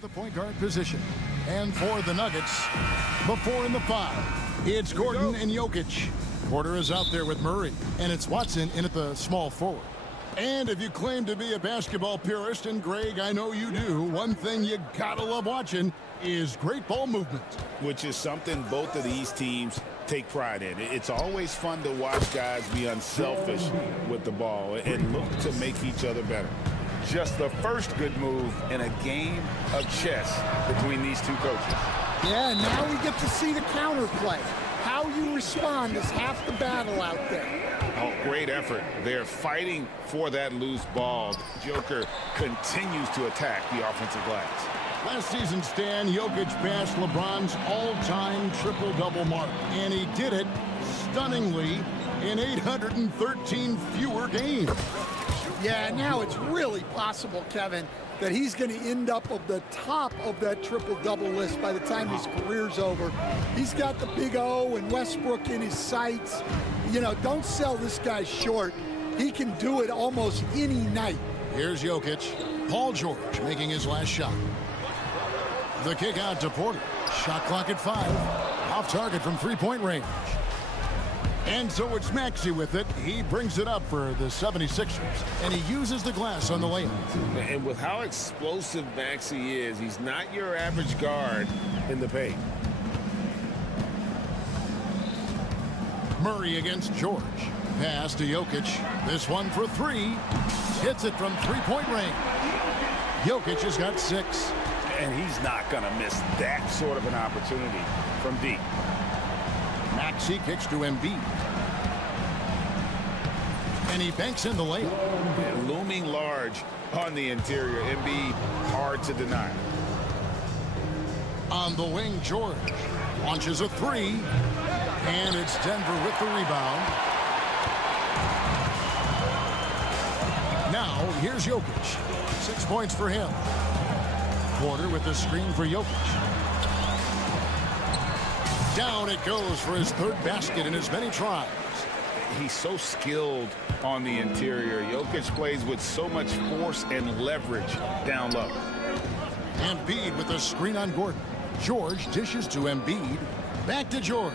at the point guard position. And for the Nuggets, the 4 and the 5. It's Gordon and Jokic. Porter is out there with Murray, and it's Watson in at the small forward. And if you claim to be a basketball purist, and Greg, I know you do, one thing you gotta love watching is great ball movement. Which is something both of these teams take pride in. It's always fun to watch guys be unselfish with the ball and look to make each other better. Just the first good move in a game of chess between these two coaches. Yeah, now we get to see the counterplay. How you respond is half the battle out there. Oh, great effort. They're fighting for that loose ball. Joker continues to attack the offensive glass. Last season, Stan, Jokic passed LeBron's all-time triple-double mark, and he did it stunningly in 813 fewer games. Yeah, now it's really possible, Kevin, that he's going to end up at the top of that triple-double list by the time his career's over. He's got the Big O and Westbrook in his sights. You know, don't sell this guy short. He can do it almost any night. Here's Jokic. Paul George making his last shot. The kick out to Porter. Shot clock at 5. Off target from three-point range. And so it's Maxey with it. He brings it up for the 76ers, and he uses the glass on the layup. And with how explosive Maxey is, he's not your average guard in the paint. Murray against George. Pass to Jokic. This one for 3. Hits it from three-point range. Jokic has got 6. And he's not going to miss that sort of an opportunity from deep. Maxey kicks to Embiid. And he banks in the layup. And looming large on the interior. Embiid hard to deny. On the wing, George launches a 3. And it's Denver with the rebound. Now, here's Jokic. 6 points for him. Porter with the screen for Jokic. Down it goes for his 3rd basket in as many tries. He's so skilled on the interior. Jokic plays with so much force and leverage down low. Embiid with the screen on Gordon. George dishes to Embiid. Back to George.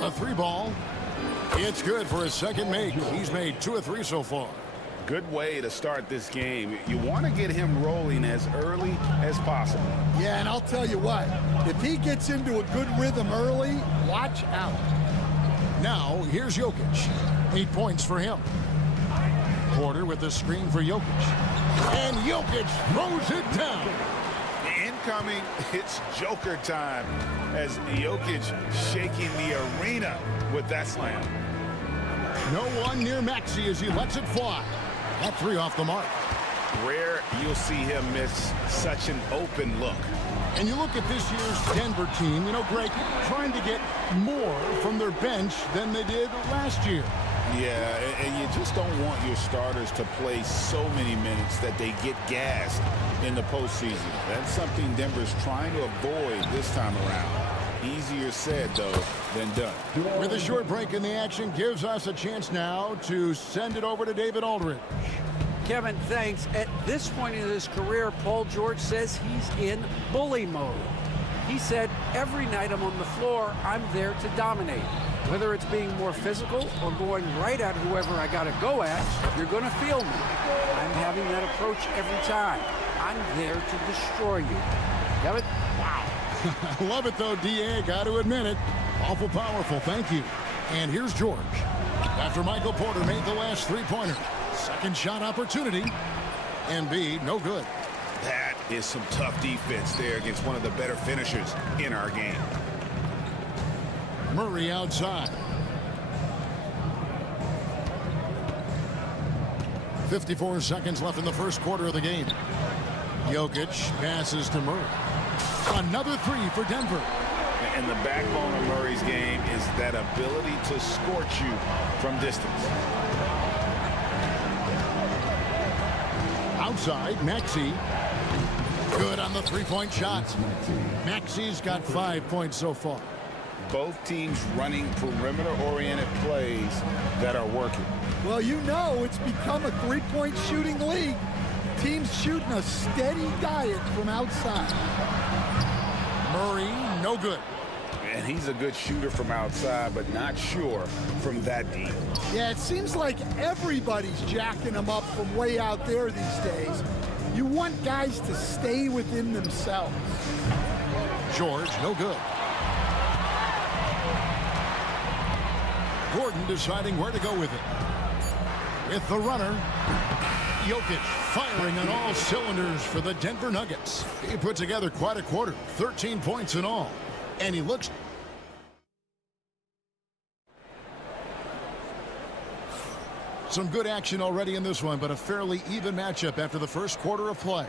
A 3-ball. It's good for his 2nd make. He's made 2 of 3 so far. Good way to start this game. You want to get him rolling as early as possible. Yeah, and I'll tell you what, if he gets into a good rhythm early, watch out. Now, here's Jokic. 8 points for him. Porter with the screen for Jokic. And Jokic throws it down. Incoming, it's Joker time as Jokic shaking the arena with that slam. No one near Maxey as he lets it fly. That 3 off the mark. Rare you'll see him miss such an open look. And you look at this year's Denver team, you know, Greg, trying to get more from their bench than they did last year. Yeah, and you just don't want your starters to play so many minutes that they get gassed in the postseason. That's something Denver's trying to avoid this time around. Easier said, though, than done. With a short break in the action, gives us a chance now to send it over to David Aldridge. Kevin, thanks. At this point in his career, Paul George says he's in bully mode. He said, every night I'm on the floor, I'm there to dominate. Whether it's being more physical or going right at whoever I got to go at, you're going to feel me. I'm having that approach every time. I'm there to destroy you. Kevin? Wow. I love it, though, D.A. Got to admit it. Awful powerful. Thank you. And here's George. After Michael Porter made the last 3-pointer. 2nd shot opportunity. Embiid, no good. That is some tough defense there against one of the better finishers in our game. Murray outside. 54 seconds left in the first quarter of the game. Jokic passes to Murray. Another 3 for Denver. And the backbone of Murray's game is that ability to scorch you from distance. Outside, Maxey. Good on the 3-point shot. Maxey's got 5 points so far. Both teams running perimeter-oriented plays that are working. Well, you know it's become a 3-point shooting league. team's shooting a steady diet from outside. Murray, no good. And he's a good shooter from outside, but not sure from that deep. Yeah, it seems like everybody's jacking them up from way out there these days. You want guys to stay within themselves. George, no good. Gordon deciding where to go with it. With the runner, Jokic firing on all cylinders for the Denver Nuggets. He put together quite a quarter, 13 points in all. And he looks... Some good action already in this one, but a fairly even matchup after the first quarter of play.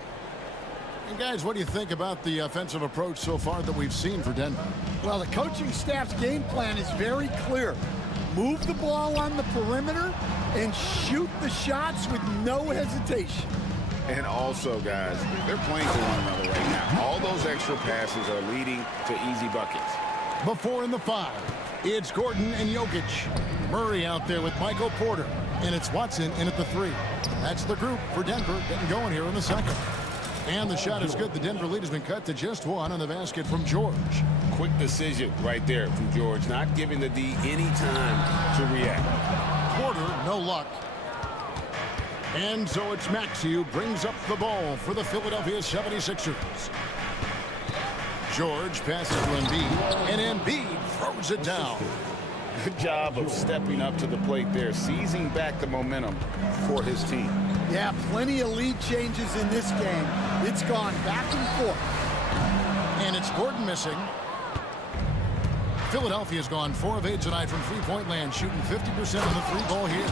And guys, what do you think about the offensive approach so far that we've seen for Denver? Well, the coaching staff's game plan is very clear. Move the ball on the perimeter and shoot the shots with no hesitation. And also, guys, they're playing for one another right now. All those extra passes are leading to easy buckets. Before in the 5, it's Gordon and Jokic. Murray out there with Michael Porter. And it's Watson in at the 3. That's the group for Denver getting going here in the second. And the shot is good. The Denver lead has been cut to just 1 on the basket from George. Quick decision right there from George, not giving the D any time to react. Porter, no luck. And so it's Maxey who brings up the ball for the Philadelphia 76ers. George passes to Embiid, and Embiid throws it down. Good job of stepping up to the plate there, seizing back the momentum for his team. Yeah, plenty of lead changes in this game. It's gone back and forth. And it's Gordon missing. Philadelphia's gone 4 of 8 tonight from three-point land, shooting 50% on the three ball here.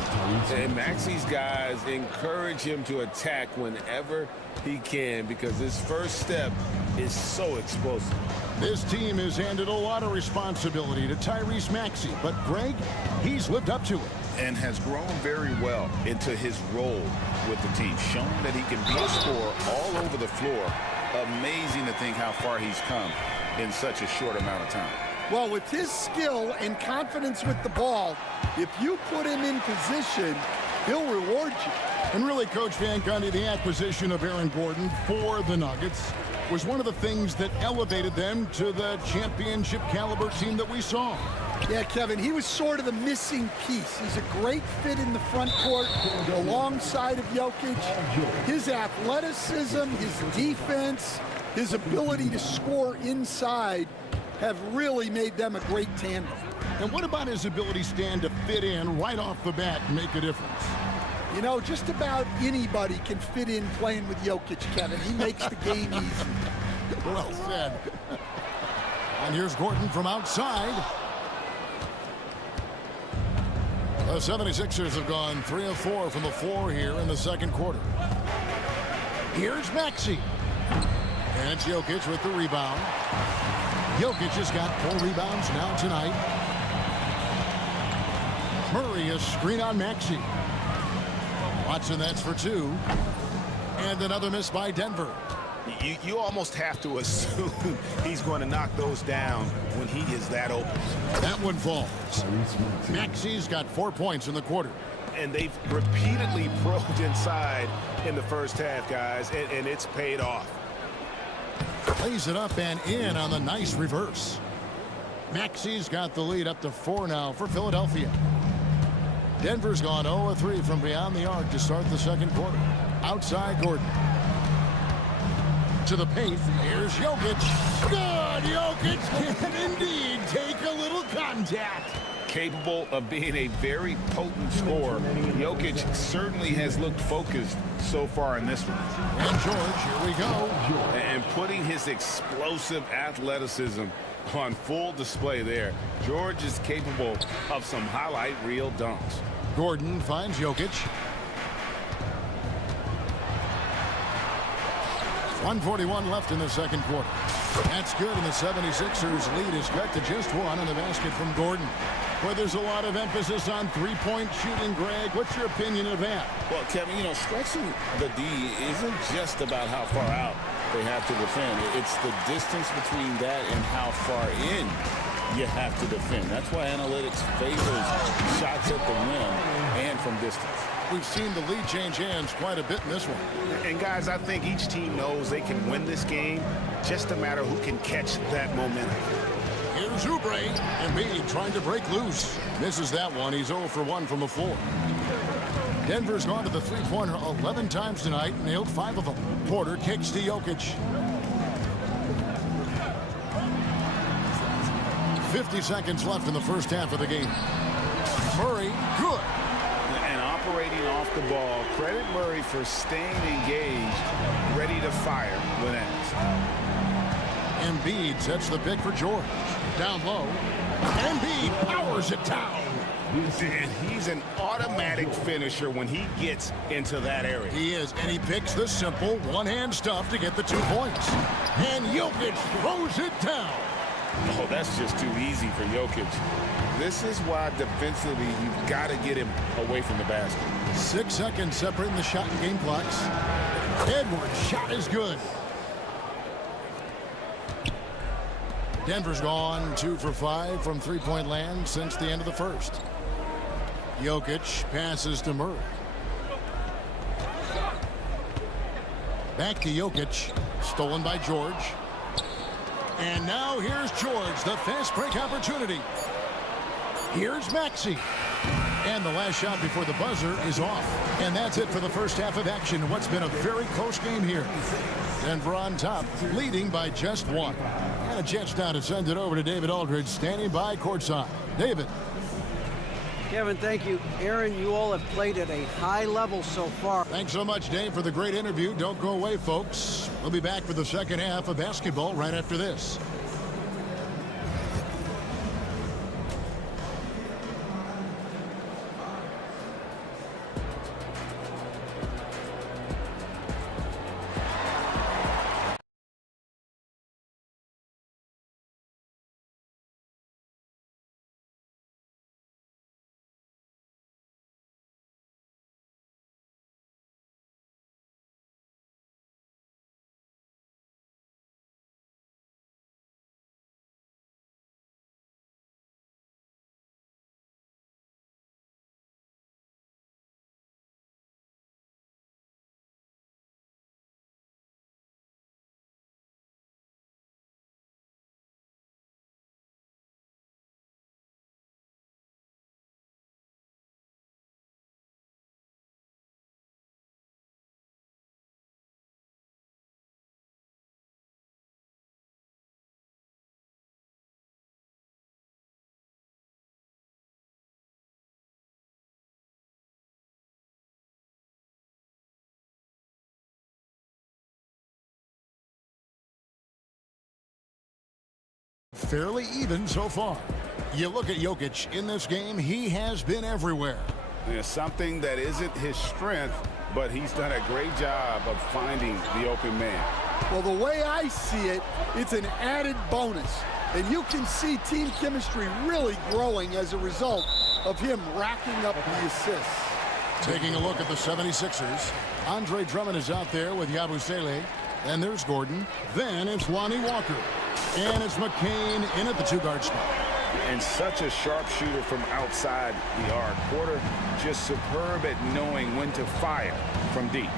And Maxey's guys encourage him to attack whenever he can because his first step is so explosive. This team has handed a lot of responsibility to Tyrese Maxey, but Greg, he's lived up to it. And has grown very well into his role with the team, shown that he can be a scorer all over the floor. Amazing to think how far he's come in such a short amount of time. Well, with his skill and confidence with the ball, if you put him in position, he'll reward you. And really, Coach Van Gundy, the acquisition of Aaron Gordon for the Nuggets was one of the things that elevated them to the championship caliber team that we saw. Yeah, Kevin, he was sort of the missing piece. He's a great fit in the front court alongside of Jokic. His athleticism, his defense, his ability to score inside have really made them a great tandem. And what about his ability, Stan, to fit in right off the bat and make a difference? You know, just about anybody can fit in playing with Jokic, Kevin. He makes the game easy. Well said. And here's Gordon from outside. The 76ers have gone 3 of 4 from the floor here in the second quarter. Here's Maxey. And it's Jokic with the rebound. Jokic has got 4 rebounds now tonight. Murray, a screen on Maxey. Watson, that's for 2. And another miss by Denver. You almost have to assume he's going to knock those down when he is that open. That one falls. Maxey's got 4 points in the quarter. And they've repeatedly probed inside in the first half, guys, and it's paid off. Plays it up and in on the nice reverse. Maxey's got the lead up to 4 now for Philadelphia. Denver's gone 0 of 3 from beyond the arc to start the second quarter. Outside Gordon. To the paint. Here's Jokic. Good. Jokic can indeed take a little contact. Capable of being a very potent scorer, Jokic certainly has looked focused so far in this one. And George, here we go. And putting his explosive athleticism on full display there. George is capable of some highlight reel dunks. Gordon finds Jokic. 1:41 left in the second quarter. That's good, and the 76ers lead is cut to just 1 on the basket from Gordon. Well, there's a lot of emphasis on three-point shooting, Greg. What's your opinion of that? Well, Kevin, you know, stretching the D isn't just about how far out they have to defend. It's the distance between that and how far in you have to defend. That's why analytics favors shots at the rim and from distance. We've seen the lead change hands quite a bit in this one. And guys, I think each team knows they can win this game. Just a matter who can catch that momentum. Here's Oubre. Embiid trying to break loose. Misses that one. He's 0 for 1 from the floor. Denver's gone to the three-pointer 11 times tonight, nailed 5 of them. Porter kicks to Jokic. 50 seconds left in the first half of the game. Murray, good. And operating off the ball, credit Murray for staying engaged, ready to fire when asked. Embiid sets the pick for George. Down low. Embiid powers it down. And he's an automatic finisher when he gets into that area. He is, and he picks the simple one-hand stuff to get the 2 points. And Jokic throws it down. Oh, that's just too easy for Jokic. This is why defensively you've got to get him away from the basket. 6 seconds separating the shot and game clocks. Edwards' shot is good. Denver's gone 2 for 5 from three-point land since the end of the first. Jokic passes to Murray. Back to Jokic. Stolen by George. And now here's George, the fast break opportunity. Here's Maxey. And the last shot before the buzzer is off. And that's it for the first half of action. What's been a very close game here. Denver on top, leading by just 1. And a chance now to send it over to David Aldridge, standing by courtside. David. Kevin, thank you. Aaron, you all have played at a high level so far. Thanks so much, Dave, for the great interview. Don't go away, folks. We'll be back for the second half of basketball right after this. Fairly even so far. You look at Jokic in this game, he has been everywhere. There's something that isn't his strength, but he's done a great job of finding the open man. Well, the way I see it, it's an added bonus. And you can see team chemistry really growing as a result of him racking up the assists. Taking a look at the 76ers, Andre Drummond is out there with Yabusele. Then there's Gordon. Then it's Lonnie Walker. And it's McCain in at the 2-guard spot. And such a sharpshooter from outside the arc. Porter just superb at knowing when to fire from deep.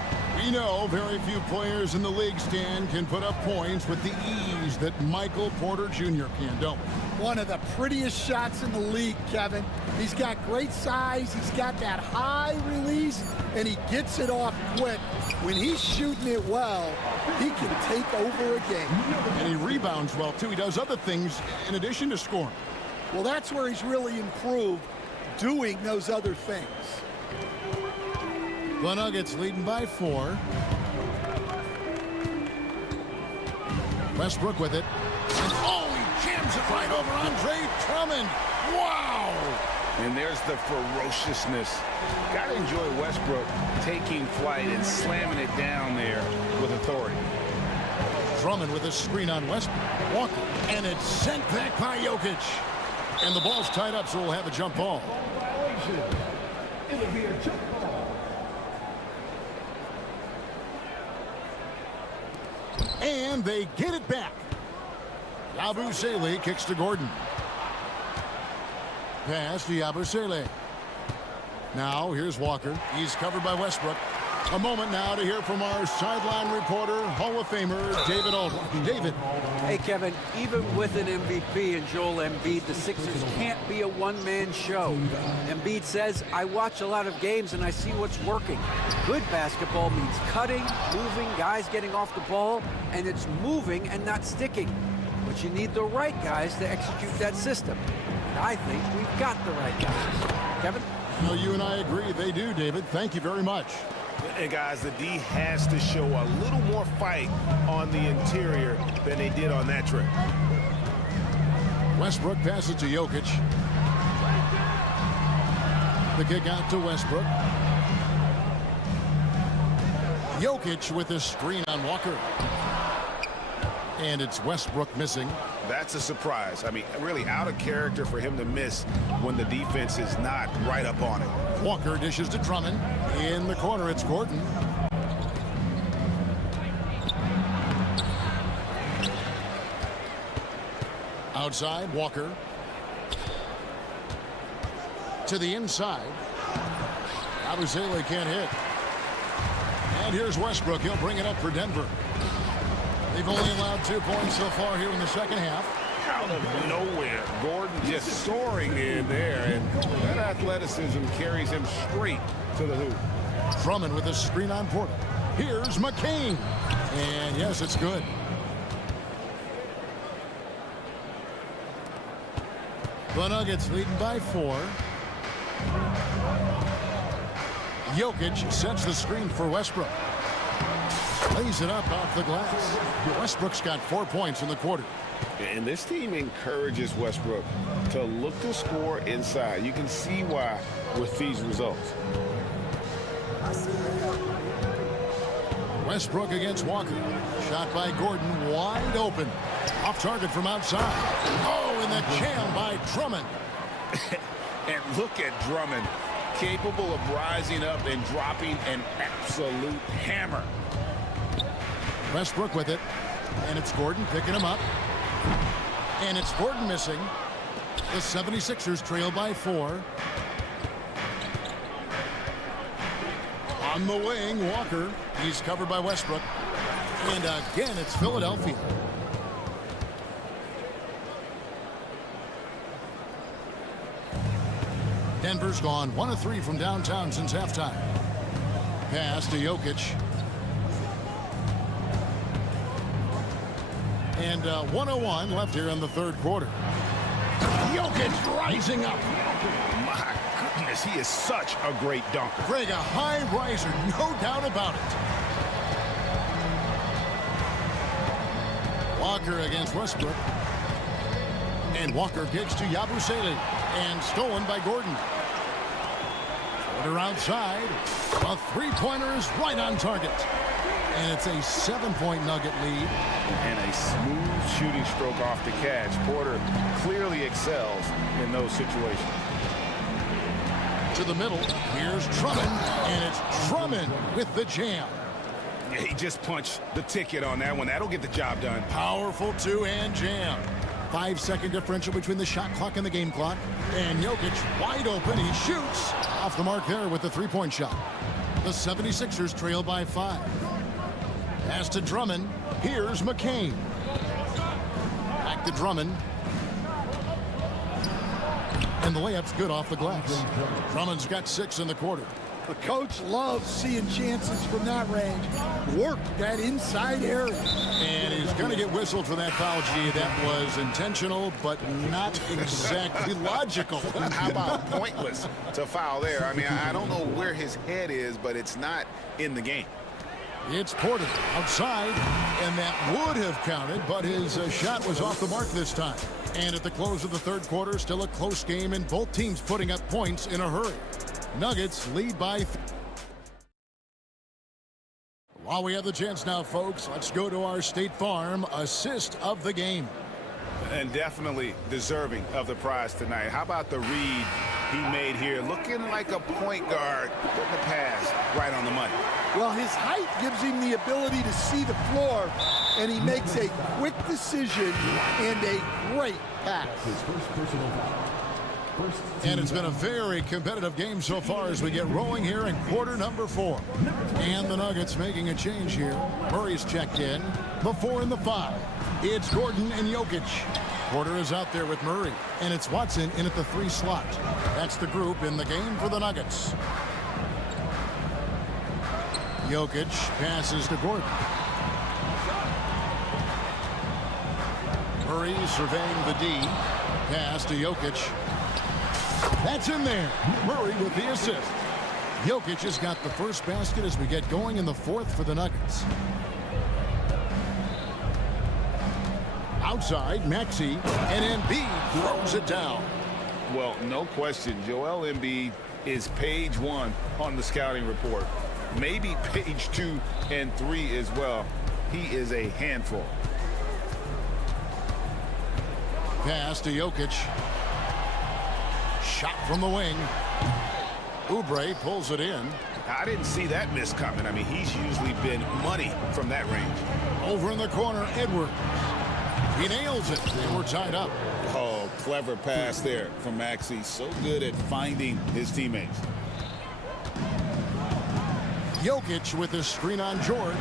We know very few players in the league, Stan, can put up points with the ease that Michael Porter Jr. can, don't we? One of the prettiest shots in the league, Kevin. He's got great size, he's got that high release, and he gets it off quick. When he's shooting it well, he can take over a game. And he rebounds well, too. He does other things in addition to scoring. Well, that's where he's really improved, doing those other things. The Nuggets leading by 4. Westbrook with it. And oh, he jams it right over Andre Drummond. Wow! And there's the ferociousness. Got to enjoy Westbrook taking flight and slamming it down there with authority. Drummond with a screen on Westbrook. Walker. And it's sent back by Jokic. And the ball's tied up, so we'll have a jump ball. It'll be a jump ball. And they get it back. Yabusele kicks to Gordon. Pass to Yabusele. Now, here's Walker. He's covered by Westbrook. A moment now to hear from our sideline reporter, Hall of Famer David Aldridge. David. Hey, Kevin, even with an MVP and Joel Embiid, the Sixers can't be a one-man show. Embiid says, I watch a lot of games and I see what's working. Good basketball means cutting, moving, guys getting off the ball, and it's moving and not sticking. But you need the right guys to execute that system. And I think we've got the right guys. Kevin? Well, you and I agree they do, David. Thank you very much. And guys, the D has to show a little more fight on the interior than they did on that trip. Westbrook passes to Jokic. The kick out to Westbrook. Jokic with a screen on Walker. And it's Westbrook missing. That's a surprise. I mean, really out of character for him to miss when the defense is not right up on it. Walker dishes to Drummond. In the corner, it's Gordon. Outside, Walker. To the inside. Abusele can't hit. And here's Westbrook. He'll bring it up for Denver. They've only allowed 2 points so far here in the second half. Out of nowhere, Gordon just soaring in there, and that athleticism carries him straight to the hoop. Drummond with a screen on Porter. Here's McCain. And yes, it's good. The Nuggets leading by 4. Jokic sets the screen for Westbrook. Lays it up off the glass. Westbrook's got 4 points in the quarter. And this team encourages Westbrook to look to score inside. You can see why with these results. Westbrook against Walker. Shot by Gordon, wide open. Off target from outside. Oh, and the jam by Drummond. And look at Drummond, capable of rising up and dropping an absolute hammer. Westbrook with it. And it's Gordon picking him up. And it's Gordon missing. The 76ers trail by 4. On the wing, Walker. He's covered by Westbrook. And again, it's Philadelphia. Denver's gone 1 of 3 from downtown since halftime. Pass to Jokic. And 1:01 left here in the third quarter. Jokic rising up. My goodness, he is such a great dunker. Greg, a high riser, no doubt about it. Walker against Westbrook. And Walker kicks to Yabusele. And stolen by Gordon. Porter outside. A three-pointer is right on target. And it's a 7-point Nugget lead. And a smooth shooting stroke off the catch. Porter clearly excels in those situations. To the middle. Here's Drummond. And it's Drummond with the jam. Yeah, he just punched the ticket on that one. That'll get the job done. Powerful two-hand jam. 5-second differential between the shot clock and the game clock. And Jokic wide open. He shoots off the mark there with the three-point shot. The 76ers trail by 5. Pass to Drummond. Here's McCain. Back to Drummond. And the layup's good off the glass. Drummond's got 6 in the quarter. The coach loves seeing chances from that range. Work that inside area. And he's going to get whistled for that foul, G. That was intentional, but not exactly logical. How about pointless to foul there? I mean, I don't know where his head is, but it's not in the game. It's Porter outside, and that would have counted, but his shot was off the mark this time. And at the close of the third quarter, still a close game, and both teams putting up points in a hurry. Nuggets lead by 3. While we have the chance now, folks, let's go to our State Farm assist of the game. And definitely deserving of the prize tonight. How about the read he made here? Looking like a point guard, putting the pass right on the money. Well, his height gives him the ability to see the floor, and he makes a quick decision and a great pass. And it's been a very competitive game so far as we get rolling here in quarter number 4. And the Nuggets making a change here. Murray's checked in. The 4 and the 5. It's Gordon and Jokic. Porter is out there with Murray. And it's Watson in at the 3 slot. That's the group in the game for the Nuggets. Jokic passes to Gordon. Murray surveying the D. Pass to Jokic. That's in there. Murray with the assist. Jokic has got the first basket as we get going in the 4th for the Nuggets. Outside, Maxey, and Embiid throws it down. Well, no question, Joel Embiid is page 1 on the scouting report. Maybe page 2 and 3 as well. He is a handful. Pass to Jokic. Shot from the wing. Oubre pulls it in. I didn't see that miss coming. I mean, he's usually been money from that range. Over in the corner, Edwards. He nails it. They were tied up. Oh, clever pass there from Maxey. So good at finding his teammates. Jokic with his screen on George.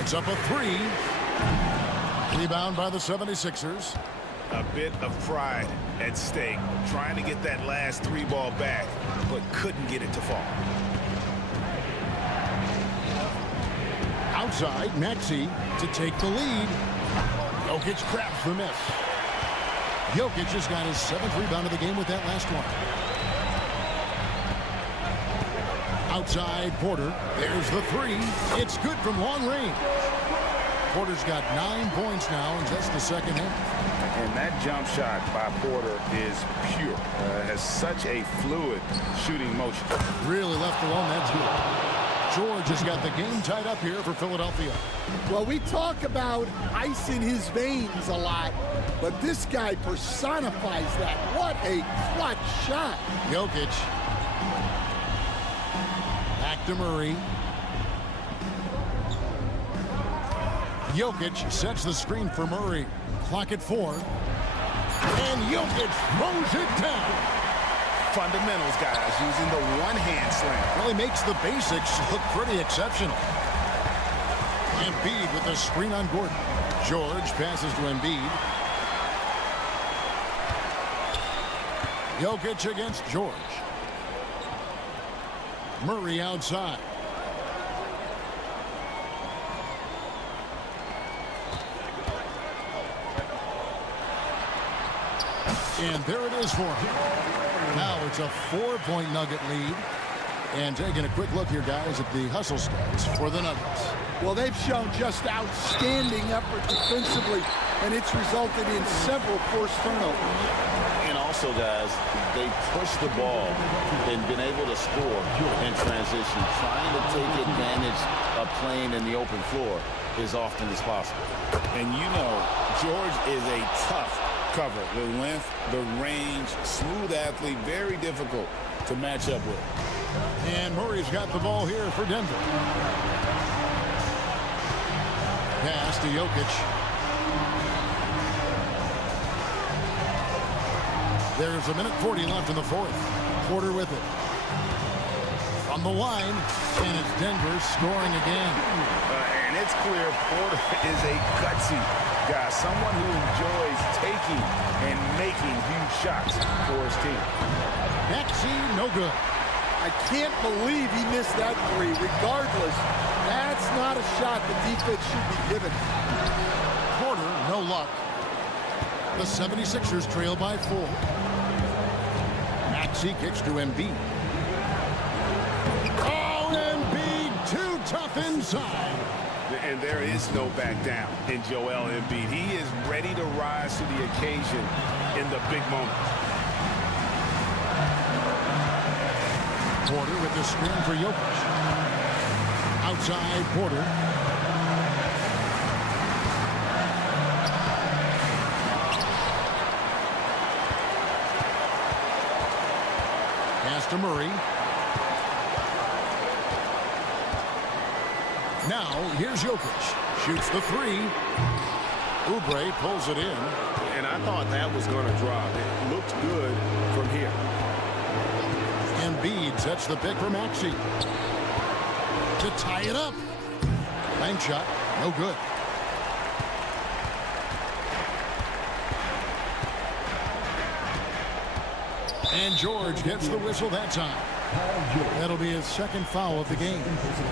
It's up a 3. Rebound by the 76ers. A bit of pride at stake. Trying to get that last 3 ball back, but couldn't get it to fall. Outside, Maxey to take the lead. Jokic grabs the miss. Jokic has got his 7th rebound of the game with that last one. Outside, Porter. There's the 3. It's good from long range. Porter's got 9 points now in just the second half. And that jump shot by Porter is pure. Has such a fluid shooting motion. Really left alone, that's good. George has got the game tied up here for Philadelphia. Well, we talk about ice in his veins a lot, but this guy personifies that. What a clutch shot. Jokic. Back to Murray. Jokic sets the screen for Murray. Clock at 4. And Jokic throws it down. Fundamentals, guys, using the one-hand slam. Really makes the basics look pretty exceptional. Embiid with the screen on Gordon. George passes to Embiid. Jokic against George. Murray outside. And there it is for him. Now it's a 4-point Nugget lead. And taking a quick look here, guys, at the hustle stats for the Nuggets. Well, they've shown just outstanding effort defensively, and it's resulted in several forced turnovers. And also, guys, they pushed the ball and been able to score in transition. Trying to take advantage of playing in the open floor as often as possible. And you know, George is a tough cover. The length, the range, smooth athlete, very difficult to match up with. And Murray's got the ball here for Denver. Pass to Jokic. There's 1:40 left in the 4th. Porter with it. From the line, and it's Denver scoring again. And it's clear Porter is a gutsy guy, someone who enjoys taking and making huge shots for his team. Maxey, no good. I can't believe he missed that 3. Regardless, that's not a shot the defense should be given. Porter, no luck. The 76ers trail by 4. Maxey kicks to Embiid. Oh, Embiid, too tough inside. And there is no back down in Joel Embiid. He is ready to rise to the occasion in the big moments. Porter with the screen for Jokic. Outside, Porter. Pass to Murray. Now, here's Jokic. Shoots the 3. Oubre pulls it in. And I thought that was going to drop. It looked good from here. Embiid sets the pick for Maxey to tie it up. Bank shot, no good. And George gets the whistle that time. That'll be his second foul of the game.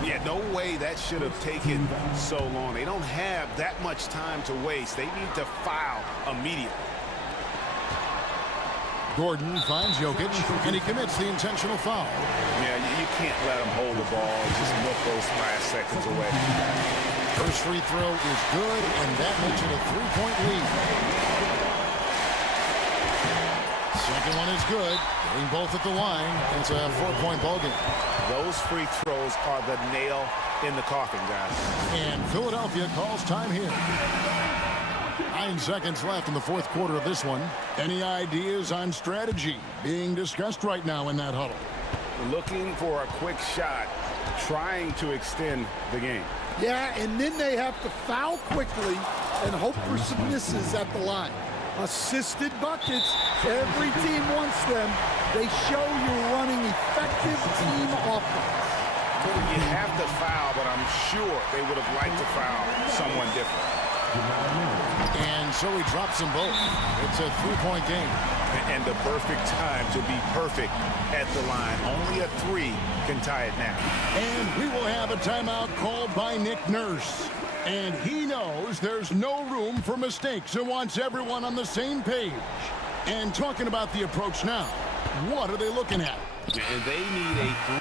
Yeah, no way that should have taken so long. They don't have that much time to waste. They need to foul immediately. Gordon finds Jokic, and he commits the intentional foul. Yeah, you can't let him hold the ball and just milk those last seconds away. First free throw is good, and that makes it a 3-point lead. Second one is good. Getting both at the line. It's a 4-point ball game. Those free throws are the nail in the coffin, guys. And Philadelphia calls time here. 9 seconds left in the fourth quarter of this one. Any ideas on strategy being discussed right now in that huddle? Looking for a quick shot, trying to extend the game. Yeah, and then they have to foul quickly and hope for some misses at the line. Assisted buckets, every team wants them. They show you're running effective team offense. You have to foul, but I'm sure they would have liked to foul someone different. And so he drops them both. It's a 3-point game. And the perfect time to be perfect at the line. Only a 3 can tie it now. And we will have a timeout called by Nick Nurse. And he knows there's no room for mistakes and wants everyone on the same page. And talking about the approach now, what are they looking at? And they need a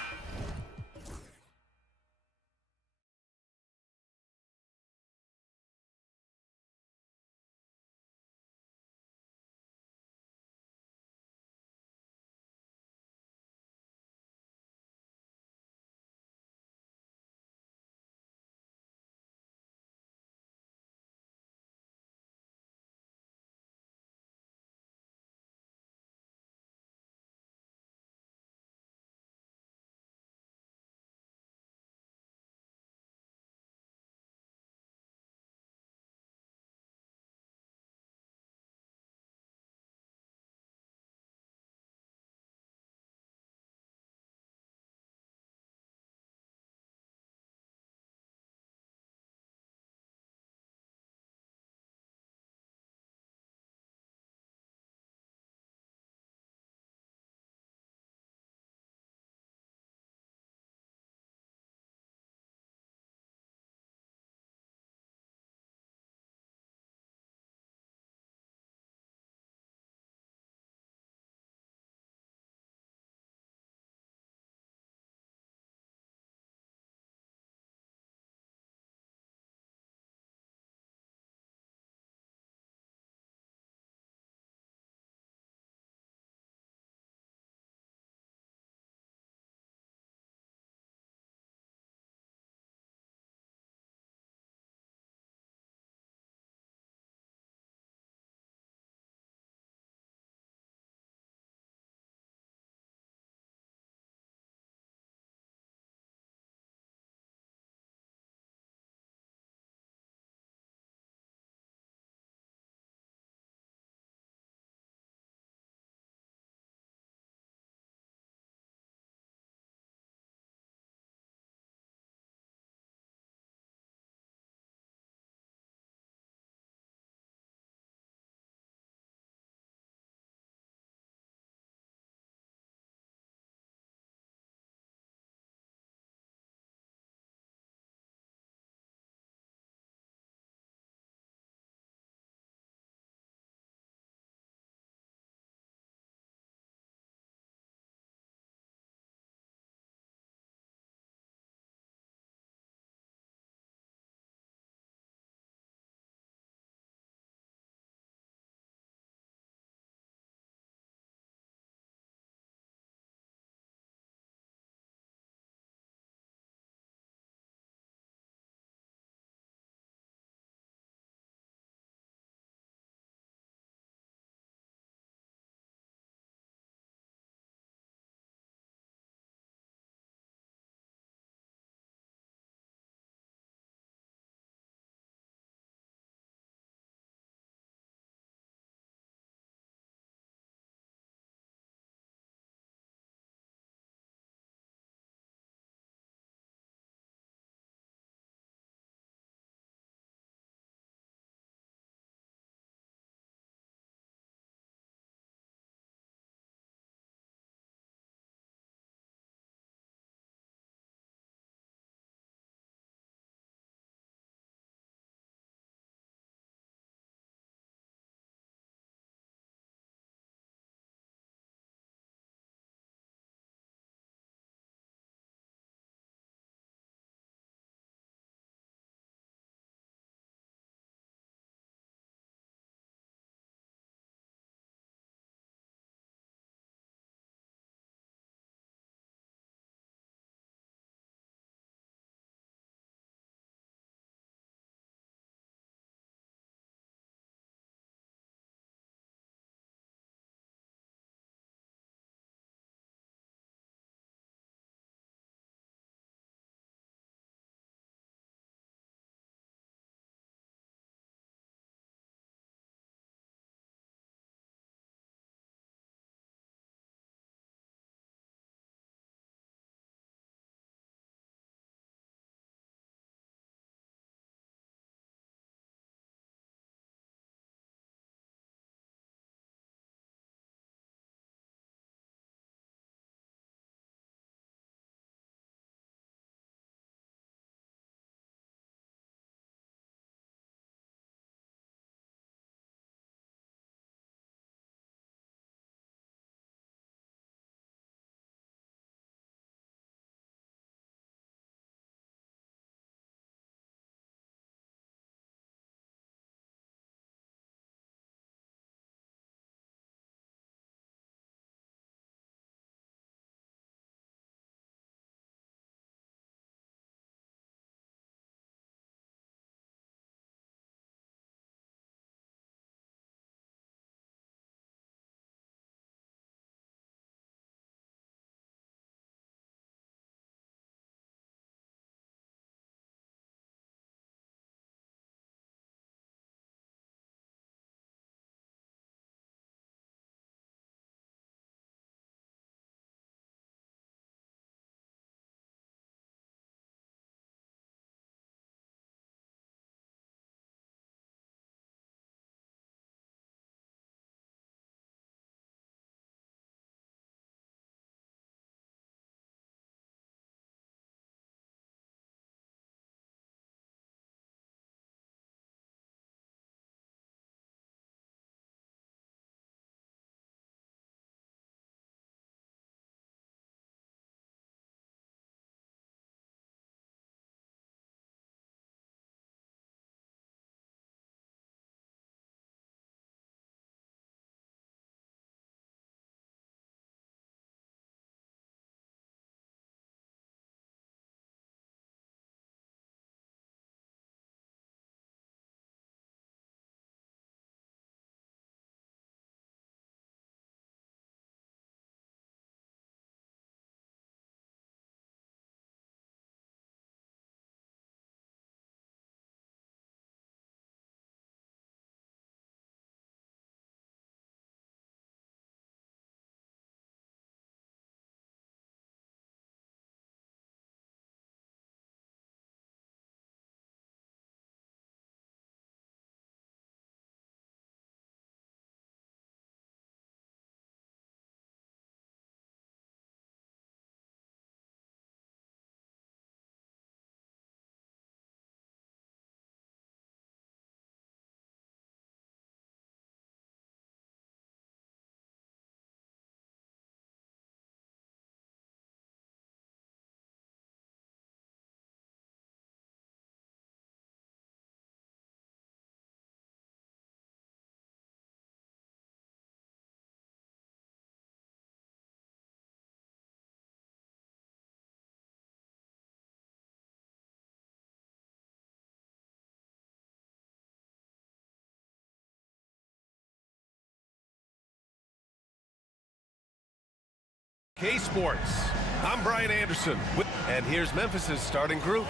K-Sports. I'm Brian Anderson, and here's Memphis's starting group.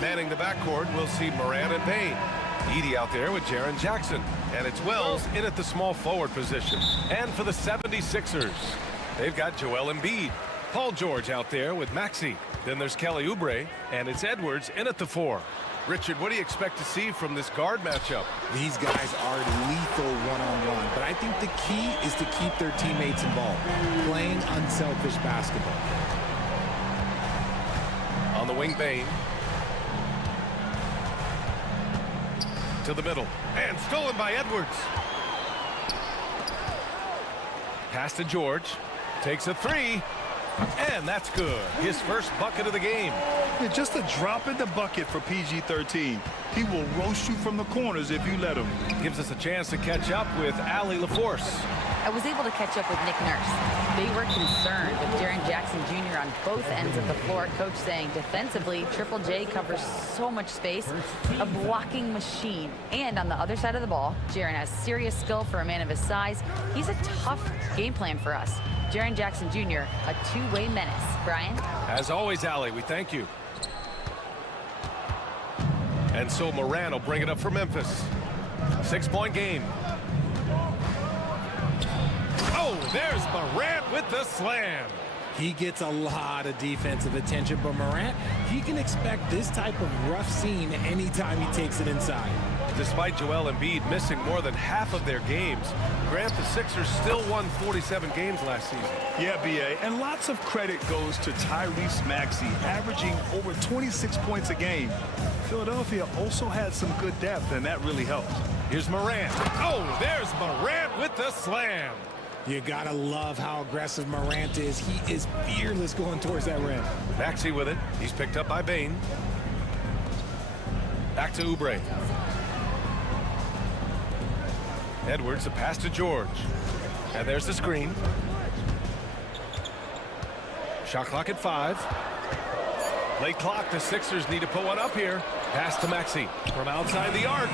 Manning the backcourt, we'll see Moran and Payne. Edey out there with Jaren Jackson. And it's Wells in at the small forward position. And for the 76ers, they've got Joel Embiid. Paul George out there with Maxey. Then there's Kelly Oubre, and it's Edwards in at the 4. Richard, what do you expect to see from this guard matchup? These guys are lethal one-on-one, but I think the key is to keep their teammates involved, playing unselfish basketball. On the wing, Bane. To the middle, and stolen by Edwards. Pass to George, takes a 3, and that's good. His first bucket of the game. Yeah, just a drop in the bucket for PG-13. He will roast you from the corners if you let him. Gives us a chance to catch up with Allie LaForce. I was able to catch up with Nick Nurse. They were concerned with Jaren Jackson Jr. on both ends of the floor. Coach saying defensively, Triple J covers so much space, a blocking machine. And on the other side of the ball, Jaren has serious skill for a man of his size. He's a tough game plan for us. Jaren Jackson Jr., a two-way menace. Brian? As always, Allie, we thank you. And so Moran will bring it up for Memphis. 6-point game. Oh, there's Morant with the slam. He gets a lot of defensive attention, but Morant, he can expect this type of rough scene anytime he takes it inside. Despite Joel Embiid missing more than half of their games, Grant, the Sixers still won 47 games last season. Yeah, B.A., and lots of credit goes to Tyrese Maxey, averaging over 26 points a game. Philadelphia also had some good depth, and that really helped. Here's Morant. Oh, there's Morant with the slam. You gotta love how aggressive Morant is. He is fearless going towards that rim. Maxey with it. He's picked up by Bane. Back to Oubre. Edwards, a pass to George. And there's the screen. Shot clock at 5. Late clock, the Sixers need to put one up here. Pass to Maxey from outside the arc.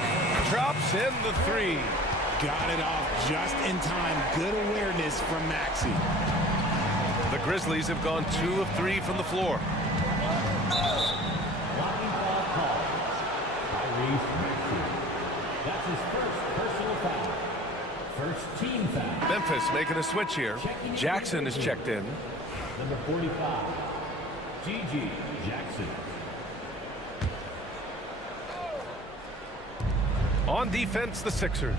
Drops in the 3. Got it off just in time. Good awareness from Maxey. The Grizzlies have gone 2 of 3 from the floor. That's his first personal foul. First team foul. Memphis making a switch here. Jackson is checked in. Number 45, G.G. Jackson. On defense, the Sixers.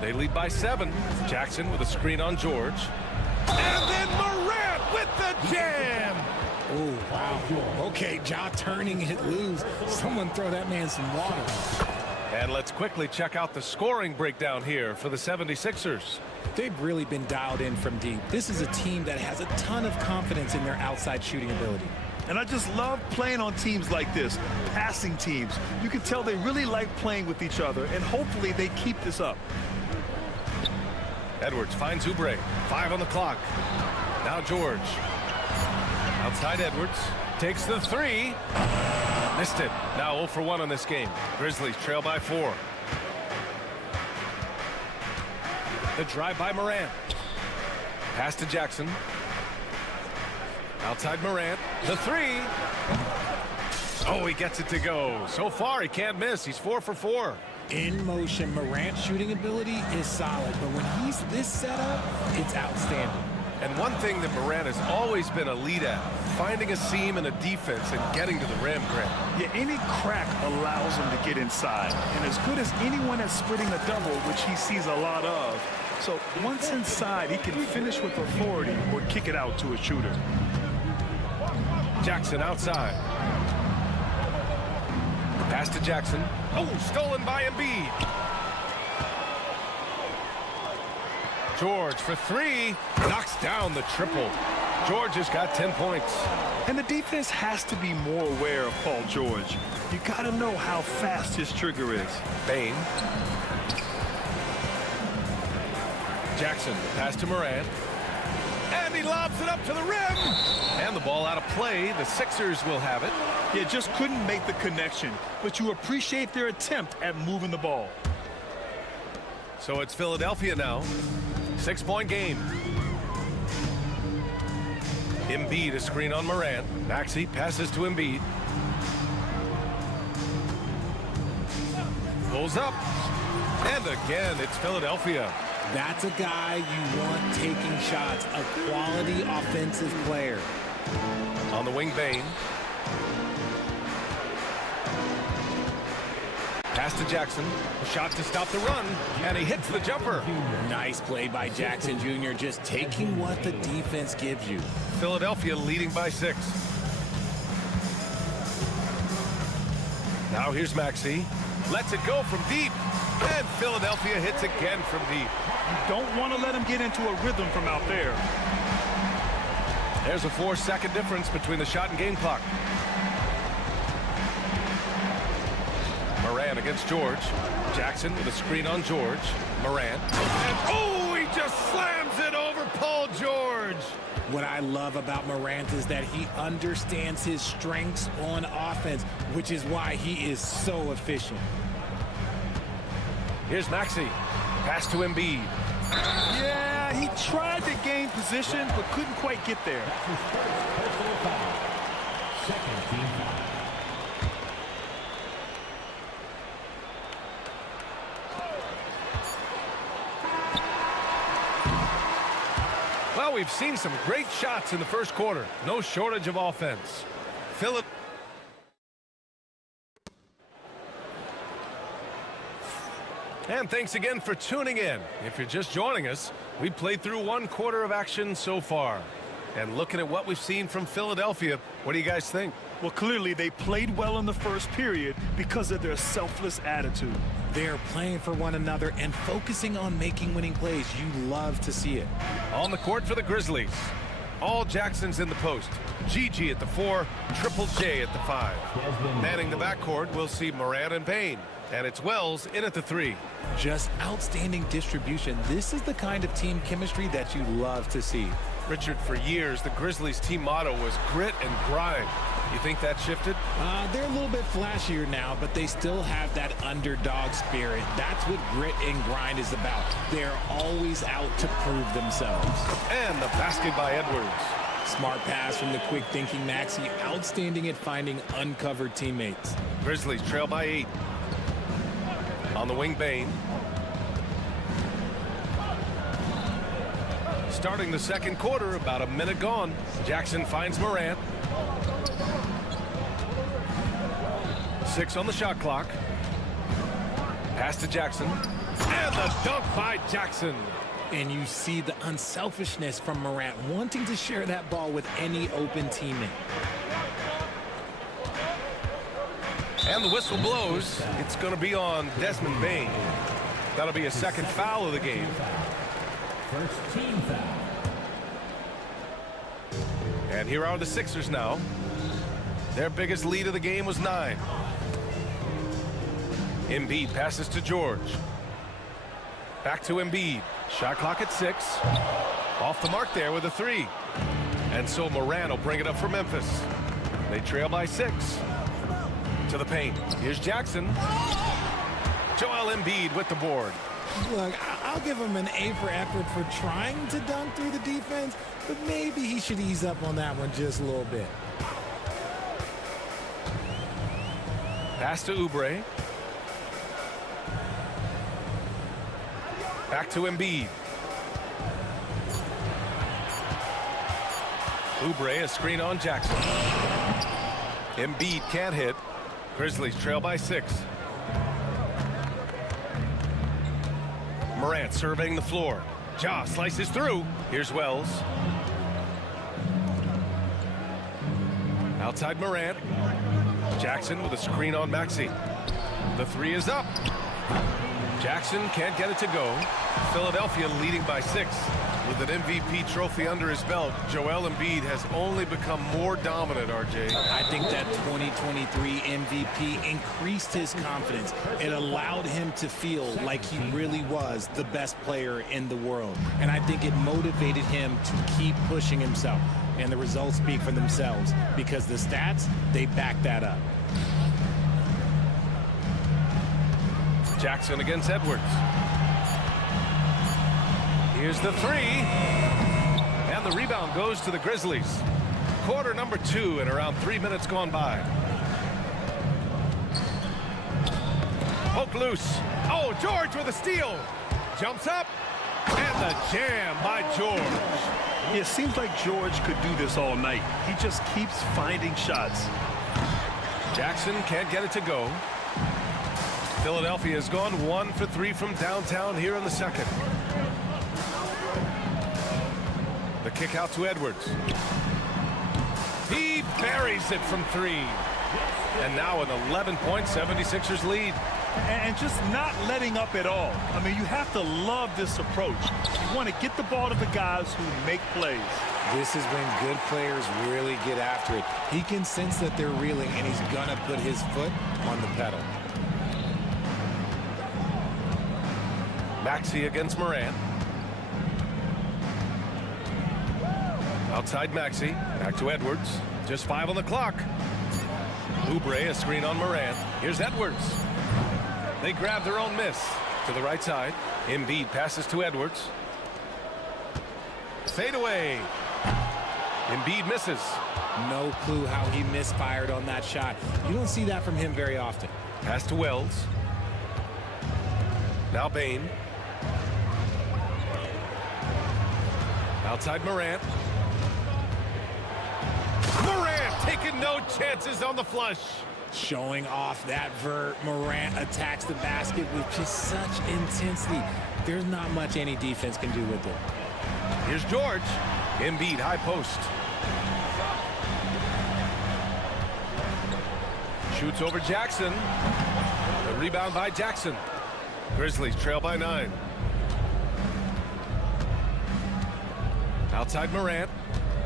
They lead by 7. Jackson with a screen on George. And then Morant with the jam! Oh, wow. Okay, Ja turning it loose. Someone throw that man some water. And let's quickly check out the scoring breakdown here for the 76ers. They've really been dialed in from deep. This is a team that has a ton of confidence in their outside shooting ability. And I just love playing on teams like this, passing teams. You can tell they really like playing with each other, and hopefully they keep this up. Edwards finds Oubre. 5 on the clock. Now George. Outside Edwards. Takes the 3. Missed it. Now 0 for 1 on this game. Grizzlies trail by 4. The drive by Morant. Pass to Jackson. Outside Morant. The 3. Oh, he gets it to go. So far, he can't miss. He's 4 for 4. In motion, Morant's shooting ability is solid, but when he's this set up, it's outstanding. And one thing that Morant has always been a lead at, finding a seam in a defense and getting to the rim, Grant. Yeah, any crack allows him to get inside. And as good as anyone at splitting a double, which he sees a lot of. So once inside, he can finish with authority or kick it out to a shooter. Jackson outside. Pass to Jackson. Oh, stolen by Embiid. George for 3. Knocks down the triple. George has got 10 points. And the defense has to be more aware of Paul George. You got to know how fast his trigger is. Bane. Jackson, pass to Morant. And he lobs it up to the rim. And the ball out of play. The Sixers will have it. Yeah, just couldn't make the connection. But you appreciate their attempt at moving the ball. So it's Philadelphia now. 6-point game. Embiid, a screen on Morant. Maxey passes to Embiid. Pulls up. And again, it's Philadelphia. That's a guy you want taking shots, a quality offensive player. On the wing, Bane. Pass to Jackson. A shot to stop the run. And he hits the jumper. Nice play by Jackson Jr., just taking what the defense gives you. Philadelphia leading by 6. Now here's Maxey. Lets it go from deep. And Philadelphia hits again from deep. You don't want to let him get into a rhythm from out there. There's a 4-second difference between the shot and game clock. Morant against George. Jackson with a screen on George. Morant. And oh, he just slams it over Paul George. What I love about Morant is that he understands his strengths on offense, which is why he is so efficient. Here's Maxey. Pass to Embiid. Yeah, he tried to gain position, but couldn't quite get there. Personal foul. Second team foul. Well, we've seen some great shots in the first quarter. No shortage of offense. Philip. And thanks again for tuning in. If you're just joining us, we played through one quarter of action so far. And looking at what we've seen from Philadelphia, what do you guys think? Well, clearly they played well in the first period because of their selfless attitude. They're playing for one another and focusing on making winning plays. You love to see it. On the court for the Grizzlies. All Jacksons in the post. Gigi at the 4, Triple J at the 5. Manning the backcourt, we'll see Morant and Payne. And it's Wells in at the 3. Just outstanding distribution. This is the kind of team chemistry that you love to see. Richard, for years, the Grizzlies team motto was grit and grind. You think that shifted? They're a little bit flashier now, but they still have that underdog spirit. That's what grit and grind is about. They're always out to prove themselves. And the basket by Edwards. Smart pass from the quick thinking Maxey. Outstanding at finding uncovered teammates. Grizzlies trail by 8. On the wing, Bane. Starting the second quarter, about a minute gone. Jackson finds Morant. 6 on the shot clock. Pass to Jackson. And the dunk by Jackson. And you see the unselfishness from Morant, wanting to share that ball with any open teammate. And the whistle blows. It's going to be on Desmond Bane. That'll be a second foul of the game. First team foul. And here are the Sixers now. Their biggest lead of the game was 9. Embiid passes to George. Back to Embiid. Shot clock at 6. Off the mark there with a 3. And so Morant will bring it up for Memphis. They trail by 6. To the paint. Here's Jackson. Joel Embiid with the board. Look, I'll give him an A for effort for trying to dunk through the defense, but maybe he should ease up on that one just a little bit. Pass to Oubre. Back to Embiid. Oubre, a screen on Jackson. Embiid can't hit. Grizzlies trail by 6. Morant surveying the floor. Ja slices through. Here's Wells. Outside Morant. Jackson with a screen on Maxey. The 3 is up. Jackson can't get it to go. Philadelphia leading by 6. With an MVP trophy under his belt, Joel Embiid has only become more dominant, RJ. I think that 2023 MVP increased his confidence. It allowed him to feel like he really was the best player in the world. And I think it motivated him to keep pushing himself. And the results speak for themselves because the stats, they back that up. Jackson against Edwards. Here's the 3. And the rebound goes to the Grizzlies. Quarter number 2 and around 3 minutes gone by. Poke loose. Oh, George with a steal. Jumps up. And the jam by George. It seems like George could do this all night. He just keeps finding shots. Jackson can't get it to go. Philadelphia has gone 1 for 3 from downtown here in the second. The kick out to Edwards. He buries it from 3. And now an 11-point 76ers lead. And just not letting up at all. I mean, you have to love this approach. You want to get the ball to the guys who make plays. This is when good players really get after it. He can sense that they're reeling, and he's going to put his foot on the pedal. Maxey against Morant. Outside Maxey. Back to Edwards. Just 5 on the clock. Oubre, a screen on Morant. Here's Edwards. They grab their own miss. To the right side. Embiid passes to Edwards. Fade away. Embiid misses. No clue how he misfired on that shot. You don't see that from him very often. Pass to Wells. Now Bane. Outside Morant. Morant taking no chances on the flush. Showing off that vert. Morant attacks the basket with just such intensity. There's not much any defense can do with it. Here's George. Embiid high post. Shoots over Jackson. The rebound by Jackson. Grizzlies trail by 9. Outside Morant.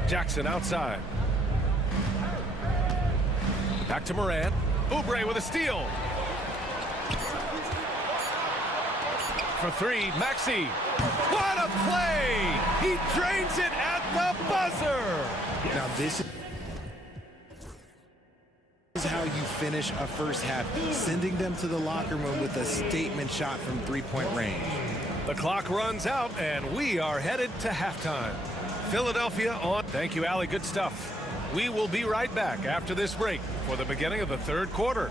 Jackson outside. Back to Morant. Oubre with a steal. For 3, Maxey. What a play! He drains it at the buzzer! Now this is how you finish a first half, sending them to the locker room with a statement shot from 3-point range. The clock runs out, and we are headed to halftime. Philadelphia on. Thank you, Allie. Good stuff. We will be right back after this break for the beginning of the third quarter.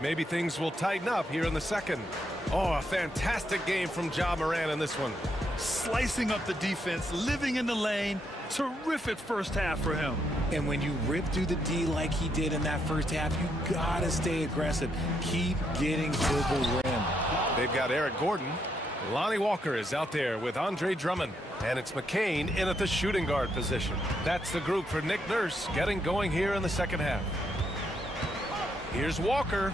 Maybe things will tighten up here in the second. Oh, a fantastic game from Ja Morant in this one. Slicing up the defense, living in the lane. Terrific first half for him. And when you rip through the D like he did in that first half, you gotta stay aggressive. Keep getting to the rim. They've got Eric Gordon. Lonnie Walker is out there with Andre Drummond. And it's McCain in at the shooting guard position. That's the group for Nick Nurse getting going here in the second half. Here's Walker.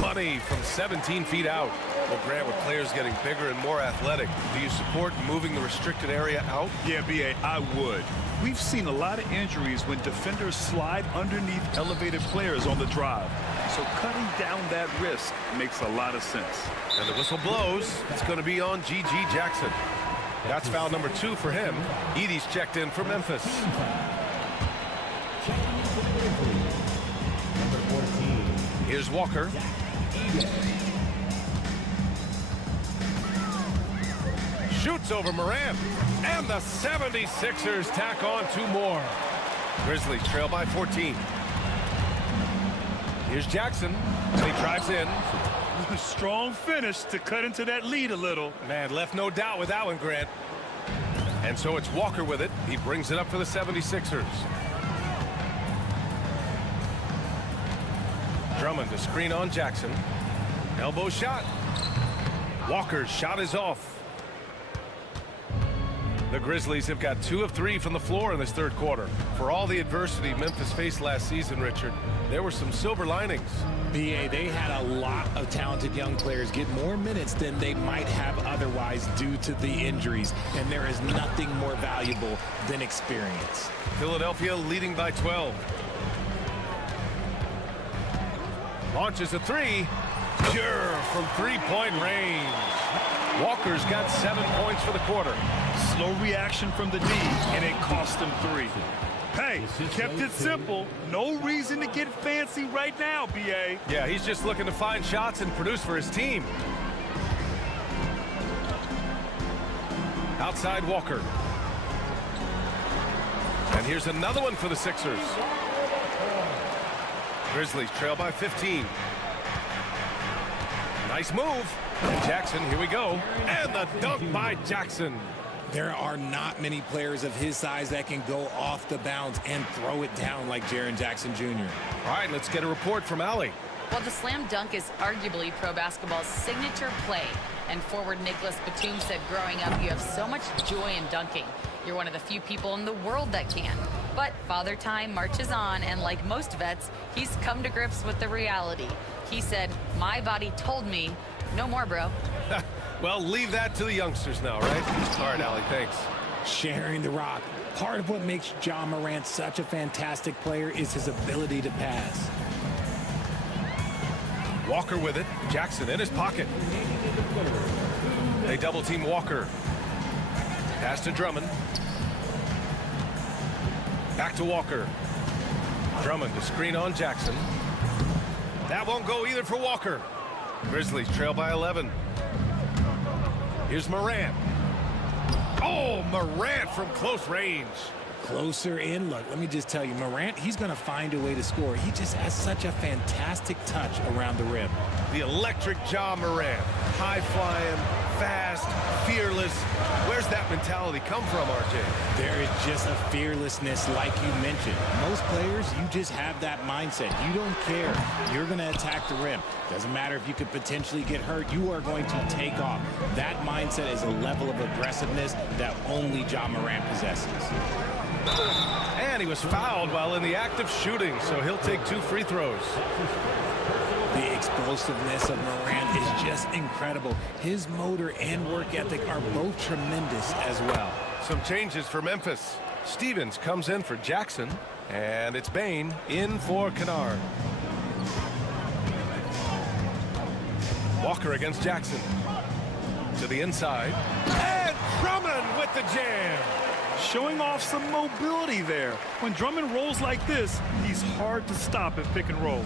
Money from 17 feet out. Well, Grant, with players getting bigger and more athletic, do you support moving the restricted area out? Yeah, B.A., I would. We've seen a lot of injuries when defenders slide underneath elevated players on the drive. So cutting down that risk makes a lot of sense. And the whistle blows. It's going to be on G.G. Jackson. That's foul number 2 for him. Edey's checked in for Memphis. Here's Walker. Shoots over Morant. And the 76ers tack on 2 more. Grizzlies trail by 14. Here's Jackson. He drives in. Strong finish to cut into that lead a little. Man, left no doubt with that one, Grant. And so it's Walker with it. He brings it up for the 76ers. Drummond to screen on Jackson. Elbow shot. Walker's shot is off. The Grizzlies have got 2 of 3 from the floor in this third quarter. For all the adversity Memphis faced last season, Richard, there were some silver linings. BA, they had a lot of talented young players get more minutes than they might have otherwise due to the injuries, and there is nothing more valuable than experience. Philadelphia leading by 12. Launches a 3. Pure from 3-point range. Walker's got 7 points for the quarter. Slow reaction from the D, and it cost him 3. Hey, kept it simple. No reason to get fancy right now, BA. Yeah, he's just looking to find shots and produce for his team. Outside Walker. And here's another one for the Sixers. Grizzlies trail by 15. Nice move. And Jackson, here we go. And the dunk by Jackson. There are not many players of his size that can go off the bounce and throw it down like Jaren Jackson Jr. All right, let's get a report from Allie. Well, the slam dunk is arguably pro basketball's signature play. And forward Nicholas Batum said growing up, you have so much joy in dunking. You're one of the few people in the world that can. But Father Time marches on, and like most vets, he's come to grips with the reality. He said, my body told me, no more, bro. Well, leave that to the youngsters now, right? All right, Allie, thanks. Sharing the rock. Part of what makes Ja Morant such a fantastic player is his ability to pass. Walker with it. Jackson in his pocket. They double team Walker. Pass to Drummond. Back to Walker. Drummond to screen on Jackson. That won't go either for Walker. Grizzlies trail by 11. Here's Morant. Oh, Morant from close range. Closer in. Look, let me just tell you, Morant, he's going to find a way to score. He just has such a fantastic touch around the rim. The electric Ja Morant. High flying, fast, fearless. Where's that mentality come from, RJ? There is just a fearlessness like you mentioned. Most players, you just have that mindset. You don't care. You're going to attack the rim. Doesn't matter if you could potentially get hurt. You are going to take off. That mindset is a level of aggressiveness that only Ja Morant possesses. And he was fouled while in the act of shooting, so he'll take 2 free throws. The explosiveness of Morant is just incredible. His motor and work ethic are both tremendous as well. Some changes for Memphis. Stevens comes in for Jackson, and it's Bain in for Kennard. Walker against Jackson. To the inside. And Drummond with the jam. Showing off some mobility there. When Drummond rolls like this, he's hard to stop at pick and rolls.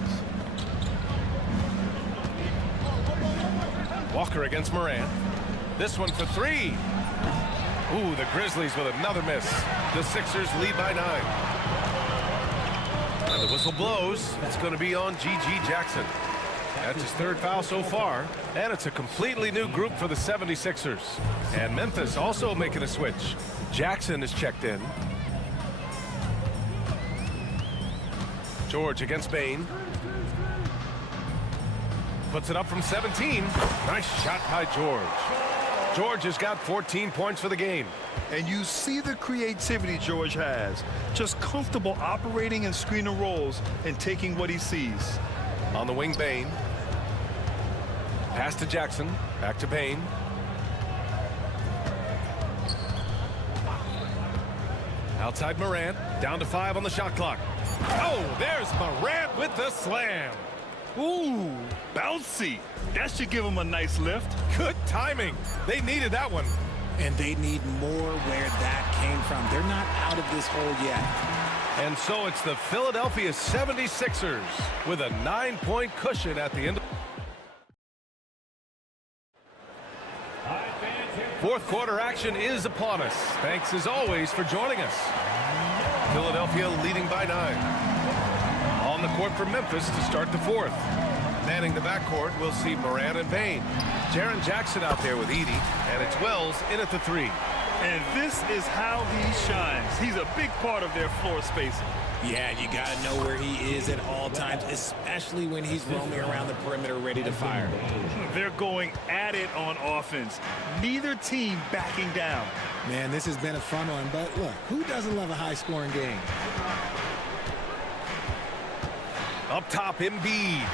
Walker against Morant. This one for 3. Ooh, the Grizzlies with another miss. The Sixers lead by 9. And the whistle blows. It's going to be on G.G. Jackson. That's his 3rd foul so far. And it's a completely new group for the 76ers. And Memphis also making a switch. Jackson is checked in. George against Bain. Puts it up from 17. Nice shot by George. George has got 14 points for the game. And you see the creativity George has. Just comfortable operating in screen and rolls and taking what he sees. On the wing, Bain. Pass to Jackson. Back to Bain. Outside Morant. Down to 5 on the shot clock. Oh, there's Morant with the slam. Ooh, bouncy. That should give him a nice lift. Good timing. They needed that one. And they need more where that came from. They're not out of this hole yet. And so it's the Philadelphia 76ers with a 9-point cushion at the end. Fourth quarter action is upon us. Thanks as always for joining us. Philadelphia leading by 9. On the court for Memphis to start the fourth. Manning the backcourt, we'll see Morant and Bain. Jaren Jackson out there with Edie, and it's Wells in at the 3. And this is how he shines. He's a big part of their floor spacing. Yeah, you got to know where he is at all times, especially when he's roaming around the perimeter ready to fire. They're going at it on offense. Neither team backing down. Man, this has been a fun one, but look, who doesn't love a high-scoring game? Up top, Embiid.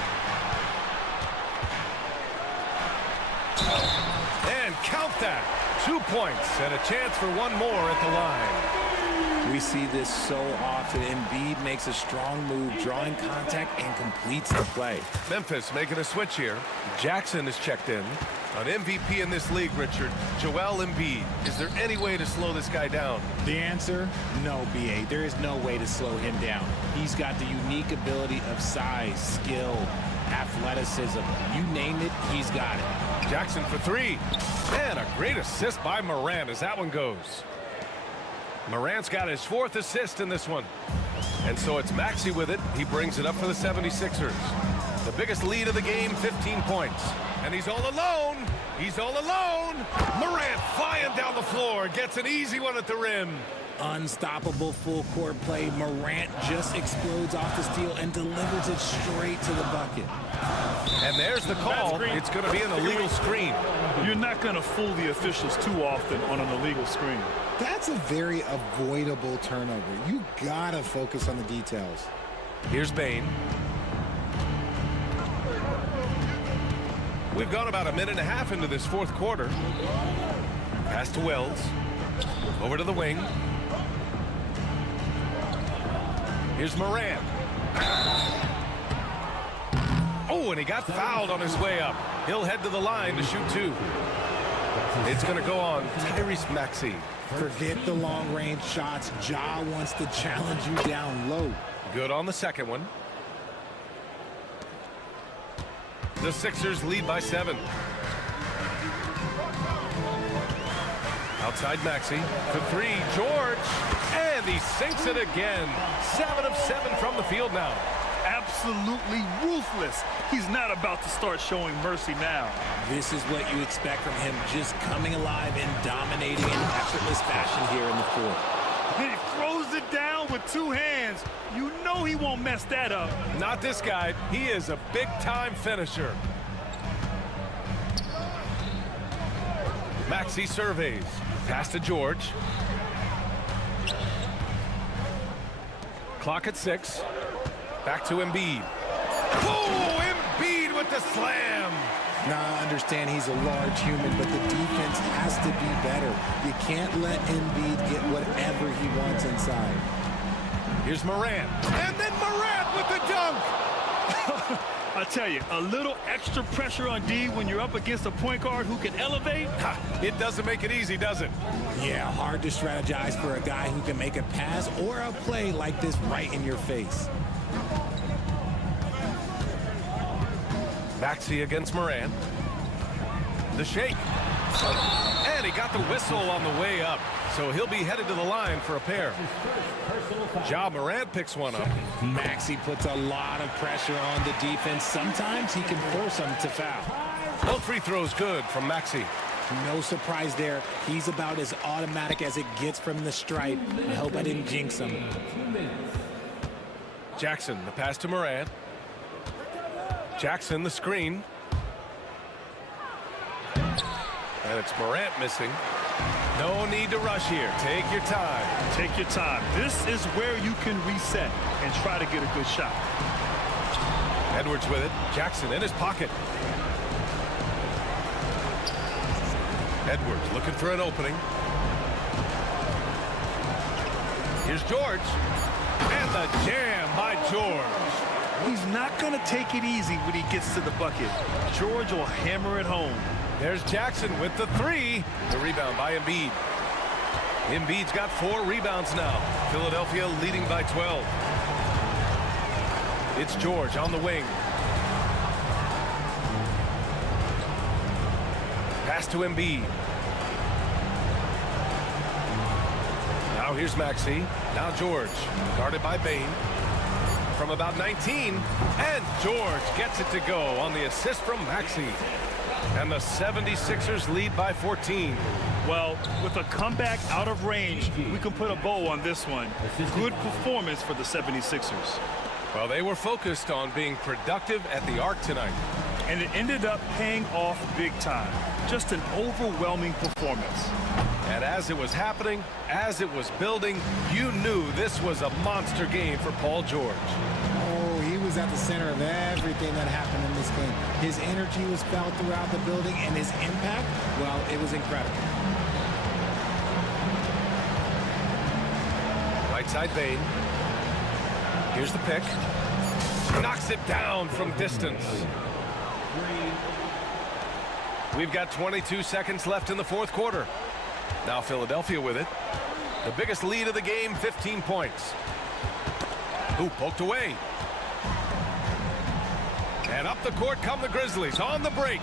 And count that. 2 points and a chance for one more at the line. We see this so often. Embiid makes a strong move, drawing contact, and completes the play. Memphis making a switch here. Jackson is checked in. An MVP in this league, Richard, Joel Embiid. Is there any way to slow this guy down? The answer, no, B.A. There is no way to slow him down. He's got the unique ability of size, skill, athleticism. You name it, he's got it. Jackson for 3. And a great assist by Morant as that one goes. Morant's got his 4th assist in this one. And so it's Maxey with it. He brings it up for the 76ers. The biggest lead of the game, 15 points. And he's all alone. He's all alone. Morant flying down the floor. Gets an easy one at the rim. Unstoppable full court play. Morant just explodes off the steal and delivers it straight to the bucket. And there's the call. It's going to be an illegal screen. You're not going to fool the officials too often on an illegal screen. That's a very avoidable turnover. You gotta focus on the details. Here's Bain. We've gone about a minute and a half into this fourth quarter. Pass to Wells. Over to the wing. Here's Morant. Oh, and he got fouled on his way up. He'll head to the line to shoot 2. It's going to go on Tyrese Maxey. Forget the long-range shots. Ja wants to challenge you down low. Good on the second one. The Sixers lead by 7. Outside Maxey for 3. George. And he sinks it again. 7 of 7 from the field now. Absolutely ruthless. He's not about to start showing mercy now. This is what you expect from him, just coming alive and dominating in effortless fashion here in the fourth. And he throws it down with 2 hands. You know he won't mess that up. Not this guy. He is a big-time finisher. Maxey surveys. Pass to George. Clock at 6. Back to Embiid. Oh, Embiid with the slam. Now, I understand he's a large human, but the defense has to be better. You can't let Embiid get whatever he wants inside. Here's Morant. And then Morant with the dunk. I tell you, a little extra pressure on D when you're up against a point guard who can elevate. It doesn't make it easy, does it? Yeah, hard to strategize for a guy who can make a pass or a play like this right in your face. Maxey against Morant. The shake. And he got the whistle on the way up. So he'll be headed to the line for a pair. Ja Morant picks one up. Maxey puts a lot of pressure on the defense. Sometimes he can force them to foul. Both free throws good from Maxey. No surprise there. He's about as automatic as it gets from the stripe. I hope I didn't jinx him. Jackson, the pass to Morant. Jackson, the screen. And it's Morant missing. No need to rush here. Take your time. Take your time. This is where you can reset and try to get a good shot. Edwards with it. Jackson in his pocket. Edwards looking for an opening. Here's George. And the jam by George. He's not going to take it easy when he gets to the bucket. George will hammer it home. There's Jackson with the 3. The rebound by Embiid. Embiid's got 4 rebounds now. Philadelphia leading by 12. It's George on the wing. Pass to Embiid. Now here's Maxey. Now George, guarded by Bane. From about 19, and George gets it to go on the assist from Maxey. And the 76ers lead by 14. Well, with a comeback out of range, we can put a bow on this one. Good performance for the 76ers. Well, they were focused on being productive at the arc tonight. And it ended up paying off big time. Just an overwhelming performance. And as it was happening, as it was building, you knew this was a monster game for Paul George. Oh, he was at the center of everything that happened in this game. His energy was felt throughout the building, and his impact, well, it was incredible. Right side Bane. Here's the pick. Knocks it down from distance. We've got 22 seconds left in the fourth quarter. Now Philadelphia with it. The biggest lead of the game, 15 points. Ooh, poked away. And up the court come the Grizzlies on the break.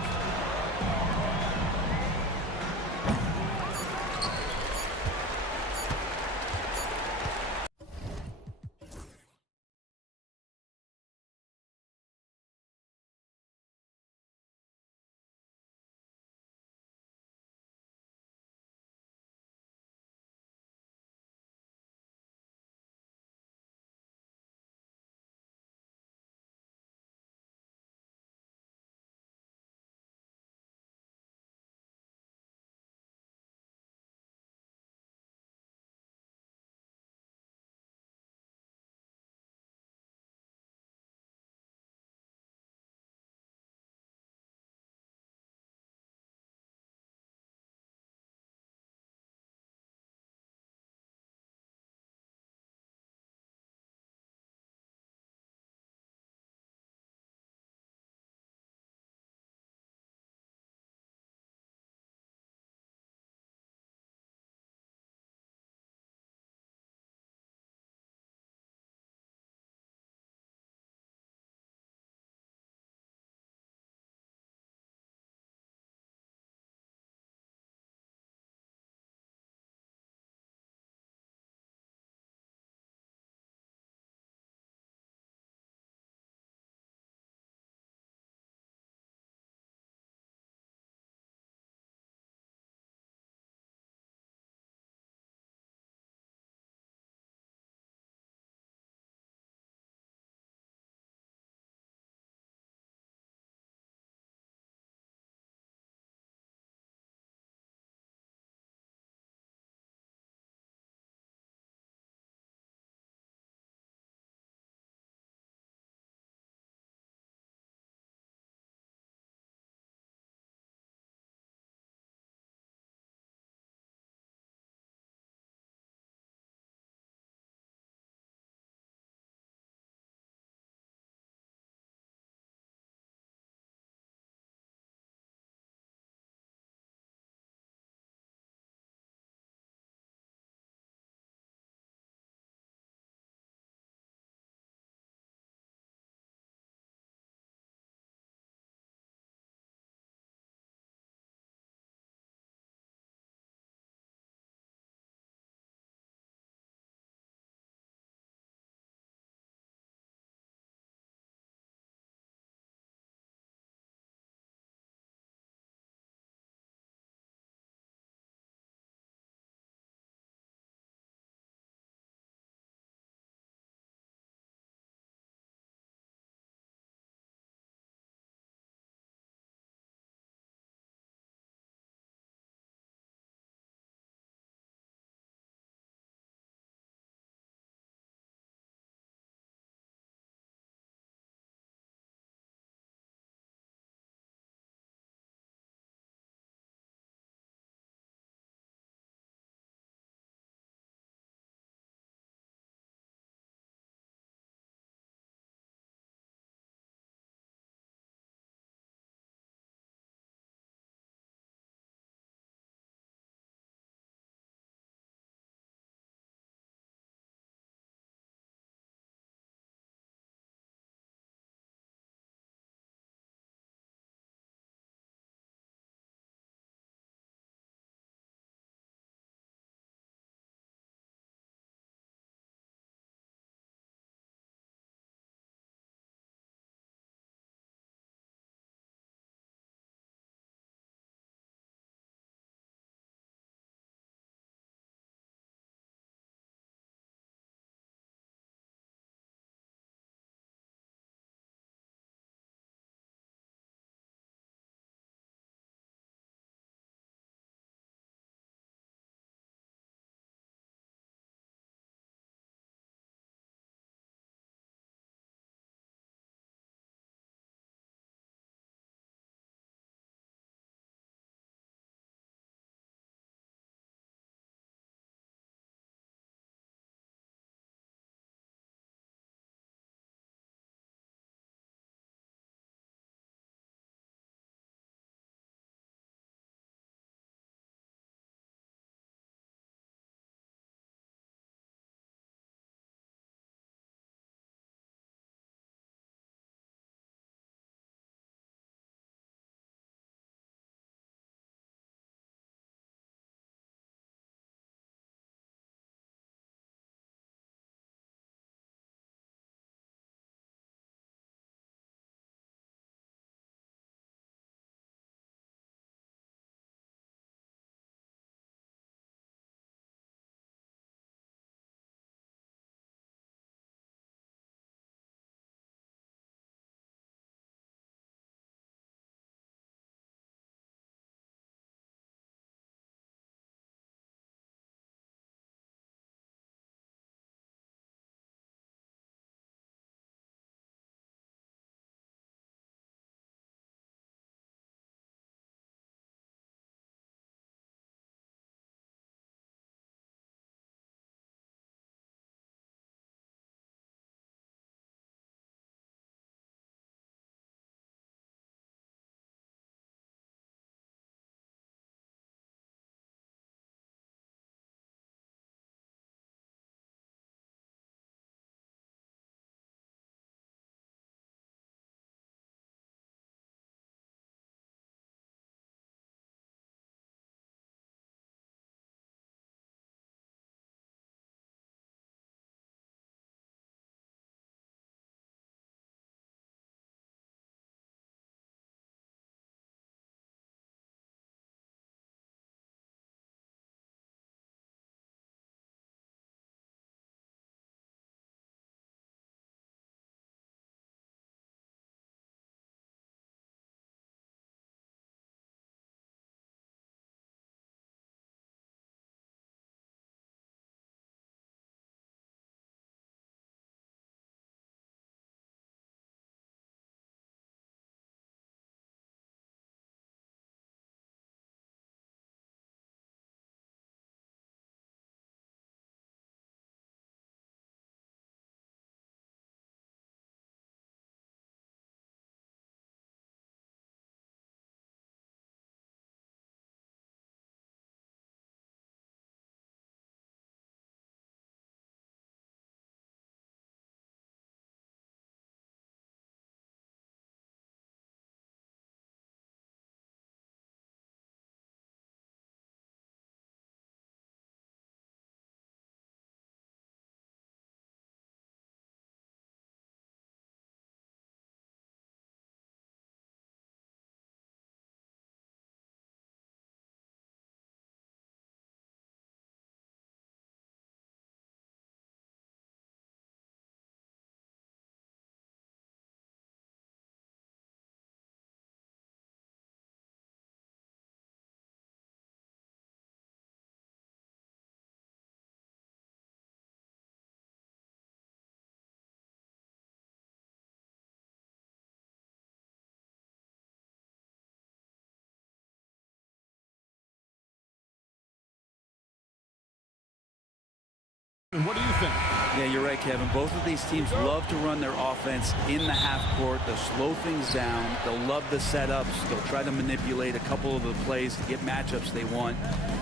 And what do you think? Yeah, you're right, Kevin. Both of these teams love to run their offense in the half court. They'll slow things down. They'll love the setups. They'll try to manipulate a couple of the plays to get matchups they want.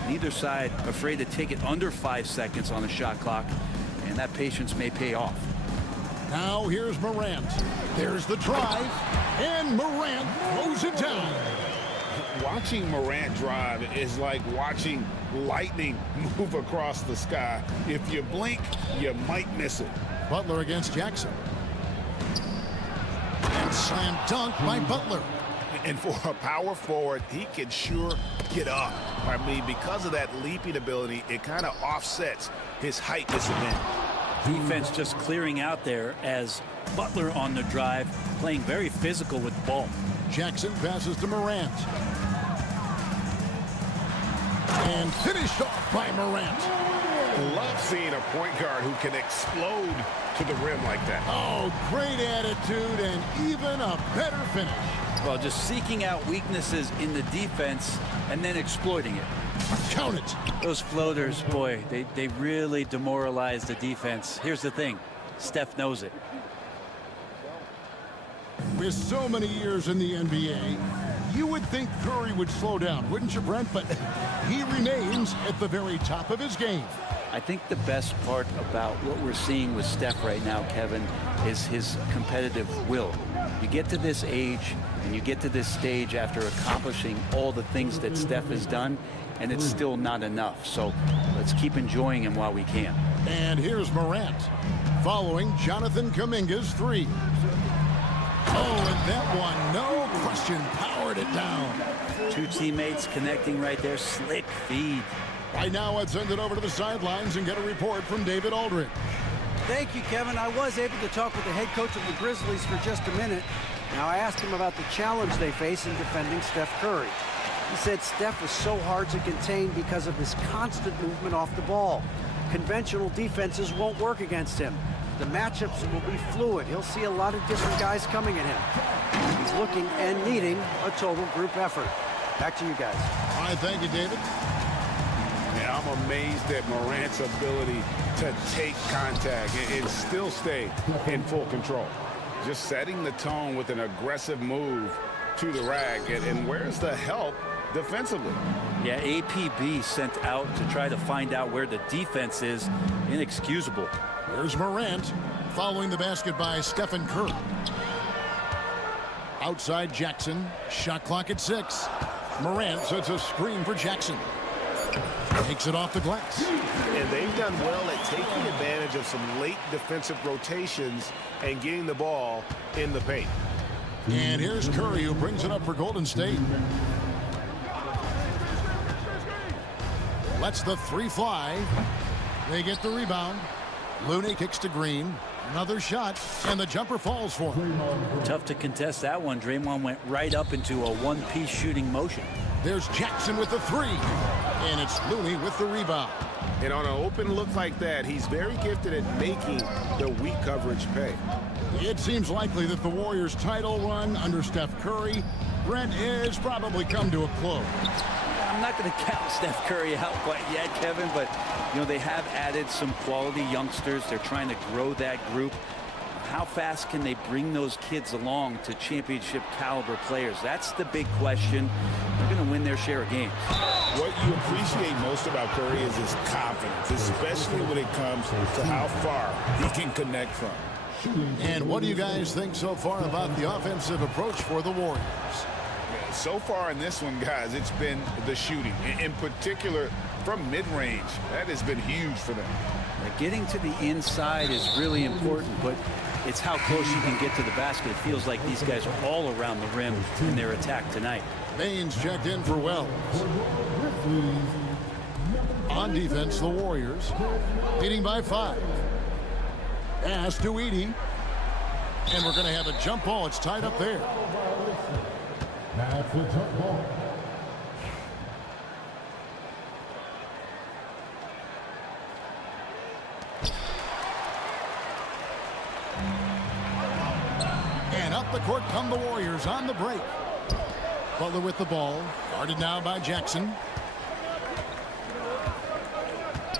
Neither side afraid to take it under 5 seconds on the shot clock, and that patience may pay off. Now here's Morant. There's the drive, and Morant throws it down. Watching Morant drive is like watching lightning move across the sky. If you blink, you might miss it. Butler against Jackson. And slam dunk by Butler. And for a power forward, he can sure get up. I mean, because of that leaping ability, it kind of offsets his height disadvantage. Defense just clearing out there as Butler on the drive, playing very physical with the ball. Jackson passes to Morant. And finished off by Morant. Love seeing a point guard who can explode to the rim like that. Oh, great attitude and even a better finish. Well, just seeking out weaknesses in the defense and then exploiting it. Count it. Those floaters, boy, they really demoralize the defense. Here's the thing, Steph knows it. With so many years in the NBA, you would think Curry would slow down, wouldn't you, Brent? But he remains at the very top of his game. I think the best part about what we're seeing with Steph right now, Kevin, is his competitive will. You get to this age and you get to this stage after accomplishing all the things that Steph has done, and it's still not enough. So let's keep enjoying him while we can. And here's Morant following Jonathan Kuminga's three. Oh, and that one, no question, powered it down. Two teammates connecting right there. Slick feed. Right now, let's send it over to the sidelines and get a report from David Aldridge. Thank you, Kevin. I was able to talk with the head coach of the Grizzlies for just a minute. Now, I asked him about the challenge they face in defending Steph Curry. He said Steph is so hard to contain because of his constant movement off the ball. Conventional defenses won't work against him. The matchups will be fluid. He'll see a lot of different guys coming at him. He's looking and needing a total group effort. Back to you guys. All right, thank you, David. Yeah, I'm amazed at Morant's ability to take contact and still stay in full control. Just setting the tone with an aggressive move to the rack. And where's the help defensively? Yeah, APB sent out to try to find out where the defense is. Inexcusable. Here's Morant following the basket by Stephen Curry. Outside Jackson, shot clock at 6. Morant sets a screen for Jackson. Takes it off the glass. And they've done well at taking advantage of some late defensive rotations and getting the ball in the paint. And here's Curry, who brings it up for Golden State. Lets the three fly. They get the rebound. Looney kicks to Green. Another shot, and the jumper falls for him. Tough to contest that one. Draymond went right up into a one-piece shooting motion. There's Jackson with the three, and it's Looney with the rebound. And on an open look like that, he's very gifted at making the weak coverage pay. It seems likely that the Warriors' title run under Steph Curry, Brent, has probably come to a close. I'm not going to count Steph Curry out quite yet, Kevin, but you know, they have added some quality youngsters. They're trying to grow that group. How fast can they bring those kids along to championship caliber players? That's the big question. They're going to win their share of games. What you appreciate most about Curry is his confidence, especially when it comes to how far he can connect from. And what do you guys think so far about the offensive approach for the Warriors? So far in this one, guys, it's been the shooting. In particular, from mid-range. That has been huge for them. Getting to the inside is really important, but it's how close you can get to the basket. It feels like these guys are all around the rim in their attack tonight. Baines checked in for Wells. On defense, the Warriors leading by 5. Pass to Edey. And we're going to have a jump ball. It's tied up there. That's the jump ball. And up the court come the Warriors on the break. Butler with the ball. Guarded now by Jackson.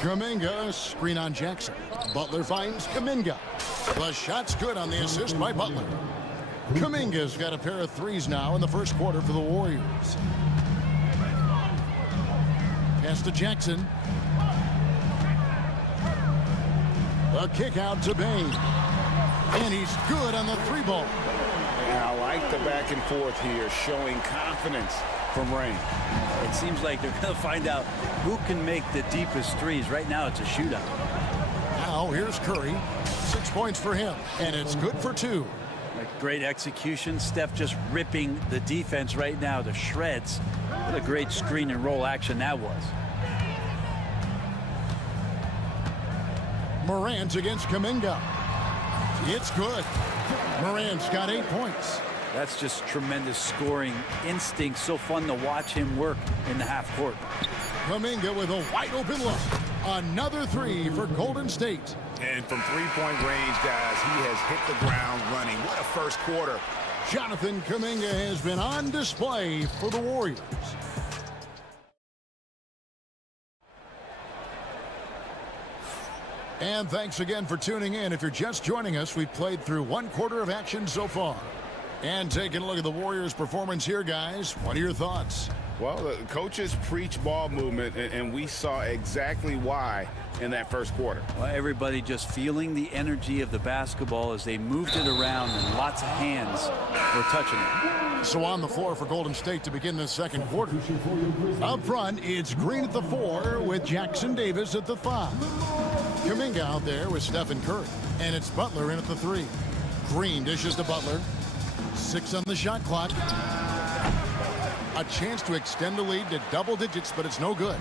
Kuminga, screen on Jackson. Butler finds Kuminga. The shot's good on the assist by Butler. Kuminga's got a pair of threes now in the first quarter for the Warriors. Pass to Jackson. A kick out to Bain. And he's good on the three ball. And I like the back and forth here, showing confidence from Rain. It seems like they're going to find out who can make the deepest threes. Right now, it's a shootout. Now, here's Curry. 6 points for him, and it's good for 2. Great execution. Steph just ripping the defense right now to shreds. What a great screen and roll action that was. Morant against Kuminga. It's good. Morant's got 8 points. That's just tremendous scoring instinct. So fun to watch him work in the half court. Kuminga with a wide open look. Another 3 for Golden State. And from three-point range, guys, he has hit the ground running. What a first quarter. Jonathan Kuminga has been on display for the Warriors. And thanks again for tuning in. If you're just joining us, we've played through 1 quarter of action so far. And taking a look at the Warriors' performance here, guys. What are your thoughts? Well, the coaches preach ball movement, and we saw exactly why in that first quarter. Well, everybody just feeling the energy of the basketball as they moved it around, and lots of hands were touching it. So on the floor for Golden State to begin this second quarter. Up front, it's Green at the 4 with Jackson Davis at the 5. Kuminga out there with Stephen Curry. And it's Butler in at the 3. Green dishes to Butler. 6 on the shot clock. A chance to extend the lead to double digits, but it's no good.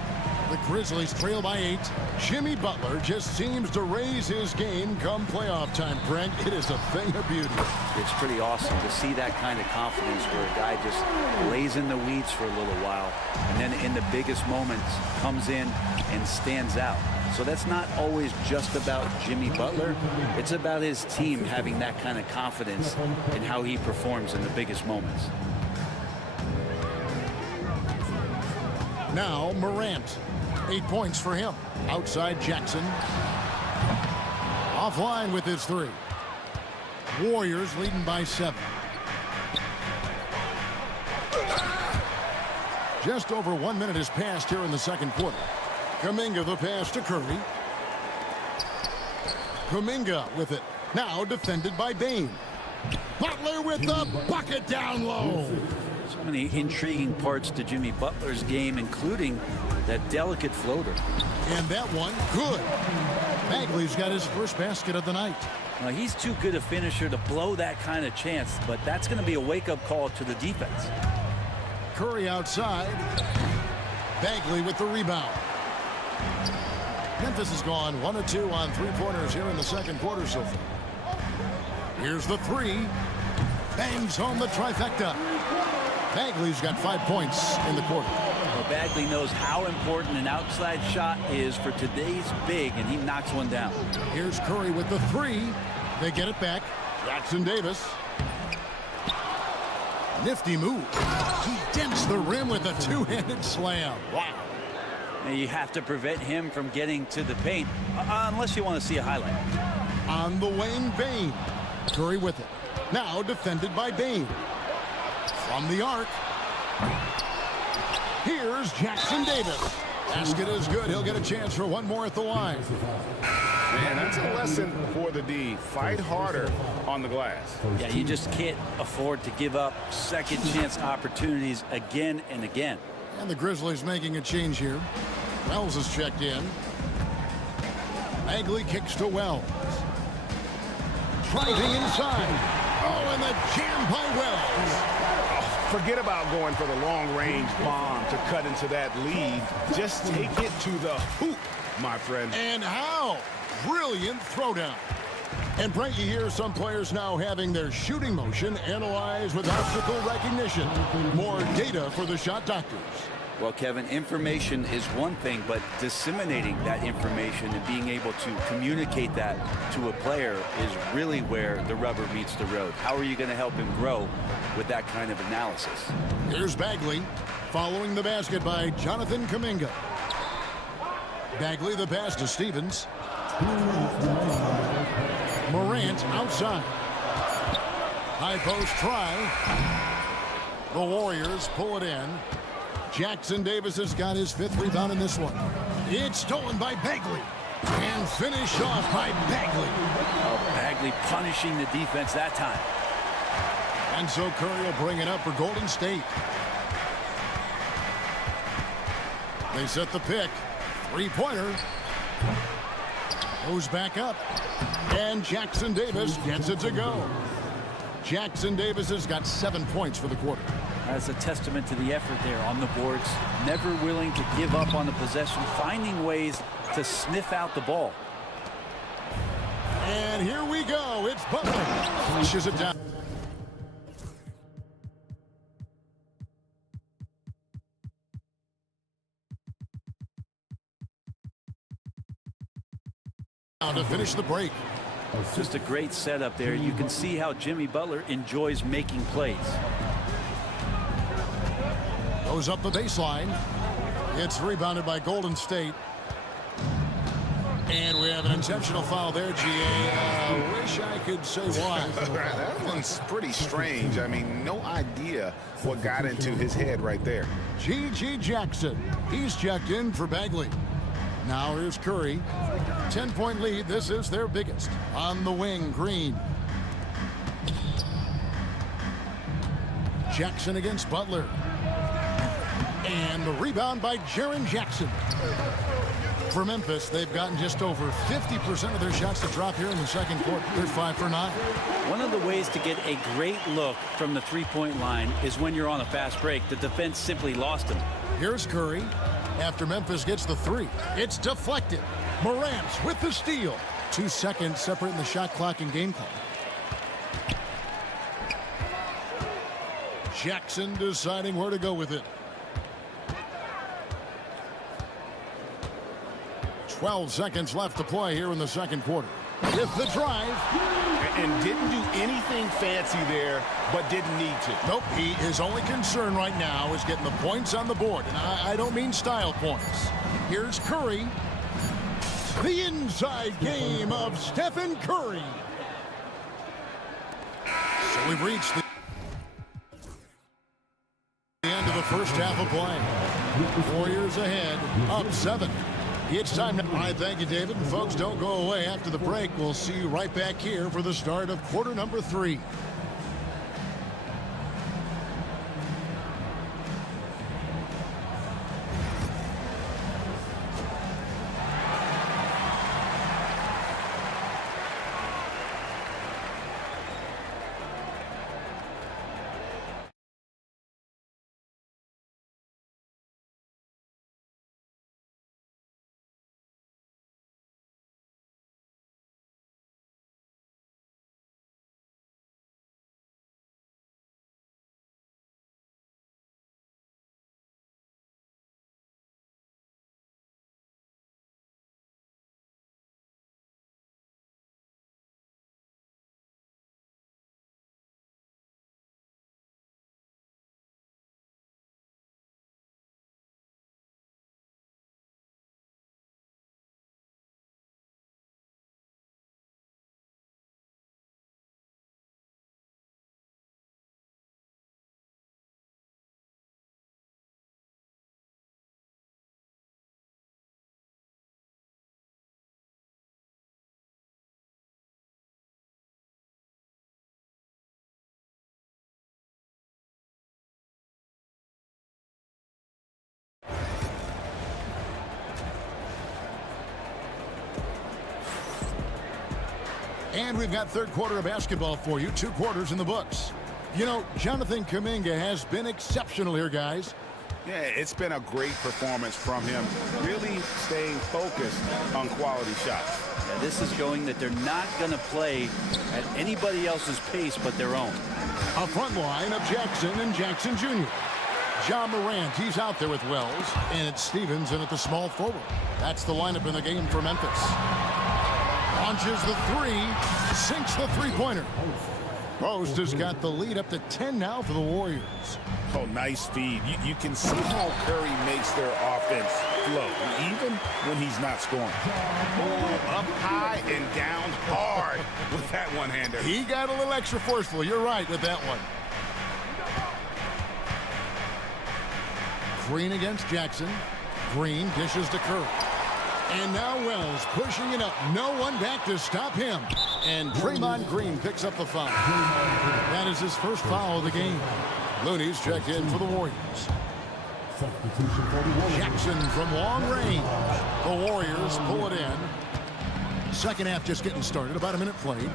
The Grizzlies trail by 8. Jimmy Butler just seems to raise his game come playoff time, Brent. It is a thing of beauty. It's pretty awesome to see that kind of confidence where a guy just lays in the weeds for a little while and then in the biggest moments comes in and stands out. So that's not always just about Jimmy Butler. It's about his team having that kind of confidence in how he performs in the biggest moments. Now Morant. 8 points for him. Outside Jackson. Offline with his 3. Warriors leading by 7. Just over 1 minute has passed here in the second quarter. Kuminga the pass to Curry. Kuminga with it. Now defended by Bain. Butler with the bucket down low. So many intriguing parts to Jimmy Butler's game, including that delicate floater. And that one, good. Bagley's got his first basket of the night. Now, he's too good a finisher to blow that kind of chance, but that's going to be a wake-up call to the defense. Curry outside. Bagley with the rebound. Memphis has gone 1 of 2 on 3-pointers here in the second quarter so far. Here's the 3. Bangs home the trifecta. Bagley's got 5 points in the quarter. Well, Bagley knows how important an outside shot is for today's big, and he knocks one down. Here's Curry with the 3. They get it back. Jackson Davis. Nifty move. He dents the rim with a 2-handed slam. Wow. Now, you have to prevent him from getting to the paint, unless you want to see a highlight. On the wing, Bain. Curry with it. Now defended by Bain. From the arc. Here's Jackson Davis. Basket is good. He'll get a chance for one more at the line. Man, that's a lesson for the D. Fight harder on the glass. Yeah, you just can't afford to give up second chance opportunities again and again. And the Grizzlies making a change here. Wells is checked in. Bagley kicks to Wells. Driving inside. Oh, and the jam by Wells. Forget about going for the long-range bomb to cut into that lead. Just take it to the hoop, my friend. And how? Brilliant throwdown. And Brent, you hear some players now having their shooting motion analyzed with obstacle recognition. More data for the shot doctors. Well, Kevin, information is one thing, but disseminating that information and being able to communicate that to a player is really where the rubber meets the road. How are you going to help him grow with that kind of analysis? Here's Bagley following the basket by Jonathan Kuminga. Bagley the pass to Stevens. Morant outside. High post try. The Warriors pull it in. Jackson Davis has got his 5th rebound in this one. It's stolen by Bagley. And finished off by Bagley. Oh, Bagley punishing the defense that time. And so Curry will bring it up for Golden State. They set the pick. 3-pointer. Goes back up. And Jackson Davis gets it to go. Jackson Davis has got 7 points for the quarter. That's a testament to the effort there on the boards. Never willing to give up on the possession, finding ways to sniff out the ball. And here we go. It's Butler. Pushes it down. To finish the break. Just a great setup there. You can see how Jimmy Butler enjoys making plays. Goes up the baseline. It's rebounded by Golden State. And we have an intentional foul there, GA. Wish I could say why. That one's pretty strange. I mean, no idea what got into his head right there. G.G. Jackson. He's checked in for Bagley. Now here's Curry. 10-point lead. This is their biggest. On the wing, Green. Jackson against Butler. And the rebound by Jaren Jackson. For Memphis, they've gotten just over 50% of their shots to drop here in the second quarter. They're 5 for 9. One of the ways to get a great look from the three-point line is when you're on a fast break. The defense simply lost him. Here's Curry. After Memphis gets the 3, it's deflected. Morant with the steal. 2 seconds separating the shot clock and game clock. Jackson deciding where to go with it. 12 seconds left to play here in the second quarter. With the drive. And didn't do anything fancy there, but didn't need to. Nope, his only concern right now is getting the points on the board. And I don't mean style points. Here's Curry. The inside game of Stephen Curry. So we've reached the end of the first half of play. Warriors ahead, up 7. It's time now. All right, thank you, David. And folks, don't go away after the break. We'll see you right back here for the start of quarter number 3. And we've got third quarter of basketball for you. 2 quarters in the books. You know, Jonathan Kuminga has been exceptional here, guys. Yeah, it's been a great performance from him. Really staying focused on quality shots. Yeah, this is showing that they're not going to play at anybody else's pace but their own. A front line of Jackson and Jackson Jr. John Morant, he's out there with Wells. And it's Stevens in at the small forward. That's the lineup in the game for Memphis. Launches the 3, sinks the three-pointer. Post has got the lead up to 10 now for the Warriors. Oh, nice feed. You can see how Curry makes their offense flow, even when he's not scoring. Ooh, up high and down hard with that one-hander. He got a little extra forceful. You're right with that one. Green against Jackson. Green dishes to Curry. And now Wells pushing it up. No one back to stop him. And Draymond Green picks up the foul. That is his first foul of the game. Looney's checked in for the Warriors. Jackson from long range. The Warriors pull it in. Second half just getting started. About a minute played.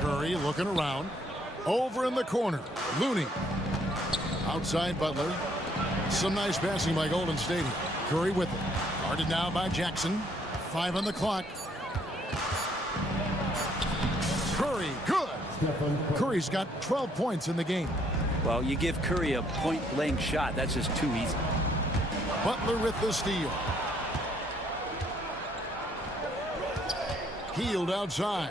Curry looking around. Over in the corner. Looney. Outside Butler. Some nice passing by Golden State. Curry with it. Guarded now by Jackson. 5 on the clock. Curry, good. Curry's got 12 points in the game. Well, you give Curry a point-blank shot. That's just too easy. Butler with the steal. Healed outside.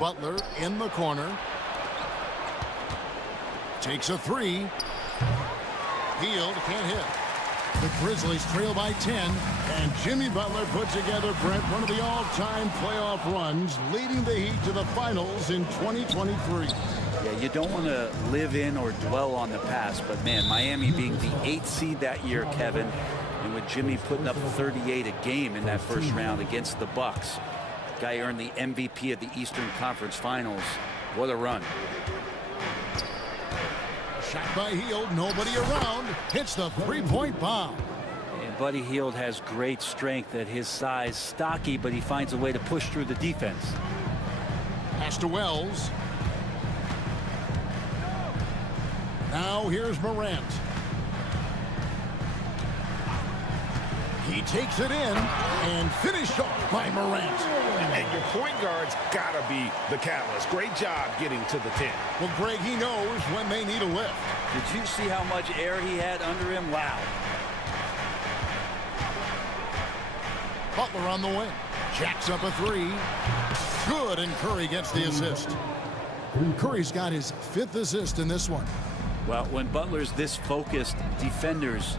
Butler in the corner. Takes a three. Healed, can't hit. The Grizzlies trail by 10, and Jimmy Butler put together, Brent, one of the all-time playoff runs, leading the Heat to the finals in 2023. Yeah, you don't want to live in or dwell on the past, but man, Miami being the 8th seed that year, Kevin, and with Jimmy putting up 38 a game in that first round against the Bucks. Guy earned the MVP of the Eastern Conference Finals. What a run. Shot by Hield, nobody around. Hits the three-point bomb. And Buddy Hield has great strength at his size. Stocky, but he finds a way to push through the defense. Pass to Wells. Now here's Morant. He takes it in and finished off by Morant. And your point guard's got to be the catalyst. Great job getting to the 10. Well, Greg, he knows when they need a lift. Did you see how much air he had under him? Wow. Butler on the wing. Jacks up a three. Good, and Curry gets the assist. Curry's got his 5th assist in this one. Well, when Butler's this focused, defenders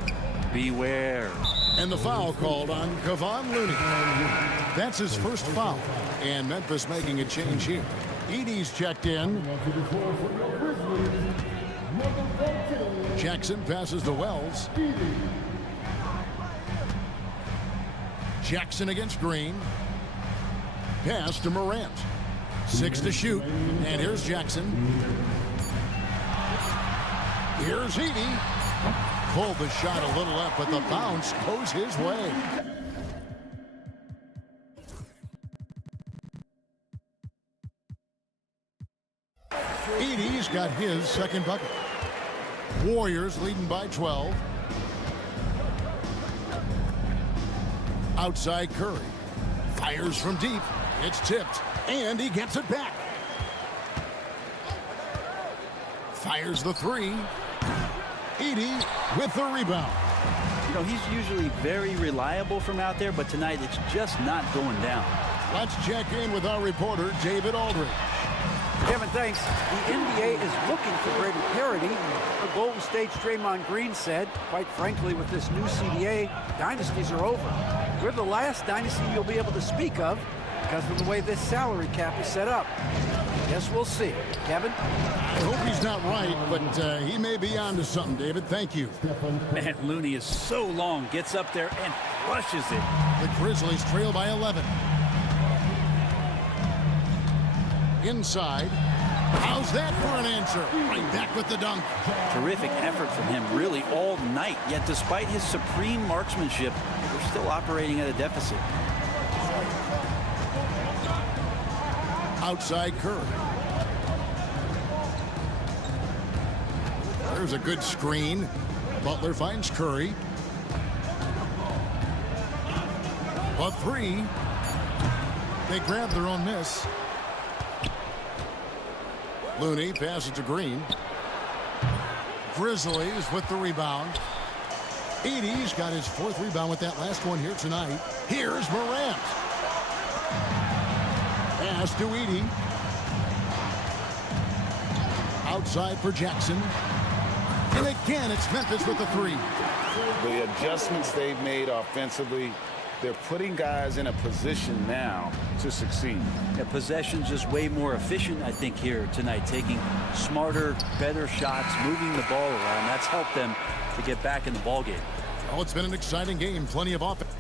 beware. And the foul called on Kevon Looney. That's his first foul. And Memphis making a change here. Edey's checked in. Jackson passes to Wells. Jackson against Green. Pass to Morant. 6 to shoot. And here's Jackson. Here's Edey. Pulled the shot a little up, but the bounce goes his way. Edey's got his second bucket. Warriors leading by 12. Outside Curry. Fires from deep. It's tipped, and he gets it back. Fires the three. Edey with the rebound. You know, he's usually very reliable from out there, but tonight it's just not going down. Let's check in with our reporter, David Aldridge. Kevin, thanks. The NBA is looking for greater parity. The Golden State's Draymond Green said, quite frankly, with this new CBA, dynasties are over. We're the last dynasty you'll be able to speak of because of the way this salary cap is set up. Guess we'll see. Kevin? I hope he's not right, but he may be onto something, David. Thank you. Man, Looney is so long, gets up there and flushes it. The Grizzlies trail by 11. Inside. How's that for an answer? Right back with the dunk. Terrific effort from him really all night, yet despite his supreme marksmanship, we're still operating at a deficit. Outside Curry. There's a good screen. Butler finds Curry. A three. They grab their own miss. Looney passes to Green. Grizzlies with the rebound. Edey's got his 4th rebound with that last one here tonight. Here's Morant. Pass to Edey. Outside for Jackson. And again, it's Memphis with the three. The adjustments they've made offensively, they're putting guys in a position now to succeed. Yeah, possession's just way more efficient, I think, here tonight. Taking smarter, better shots, moving the ball around. That's helped them to get back in the ball game. Oh, it's been an exciting game. Plenty of offense.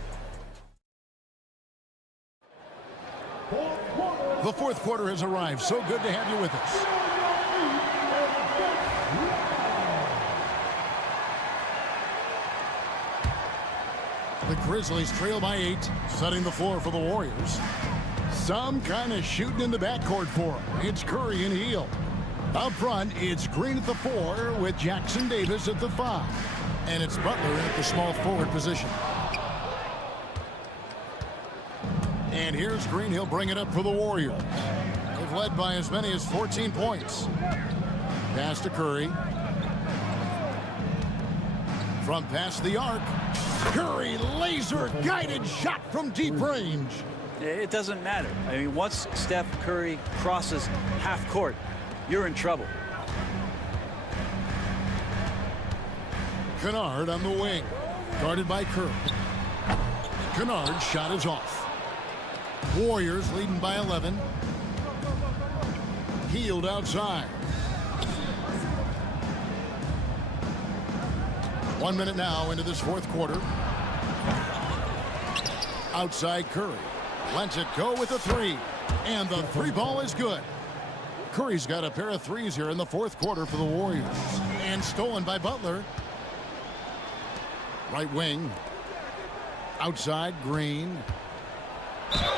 The fourth quarter has arrived. So good to have you with us. The Grizzlies trail by 8, setting the floor for the Warriors. Some kind of shooting in the backcourt for them. It's Curry and Hield. Up front, it's Green at the 4 with Jackson Davis at the 5. And it's Butler at the small forward position. And here's Green. He'll bring it up for the Warriors. They've led by as many as 14 points. Pass to Curry. From past the arc. Curry, laser-guided shot from deep range. It doesn't matter. I mean, once Steph Curry crosses half court, you're in trouble. Kennard on the wing. Guarded by Curry. Kennard's shot is off. Warriors leading by 11. Hield outside. 1 minute now into this fourth quarter. Outside Curry. Lets it go with the 3. And the 3 ball is good. Curry's got a pair of 3s here in the fourth quarter for the Warriors. And stolen by Butler. Right wing. Outside Green.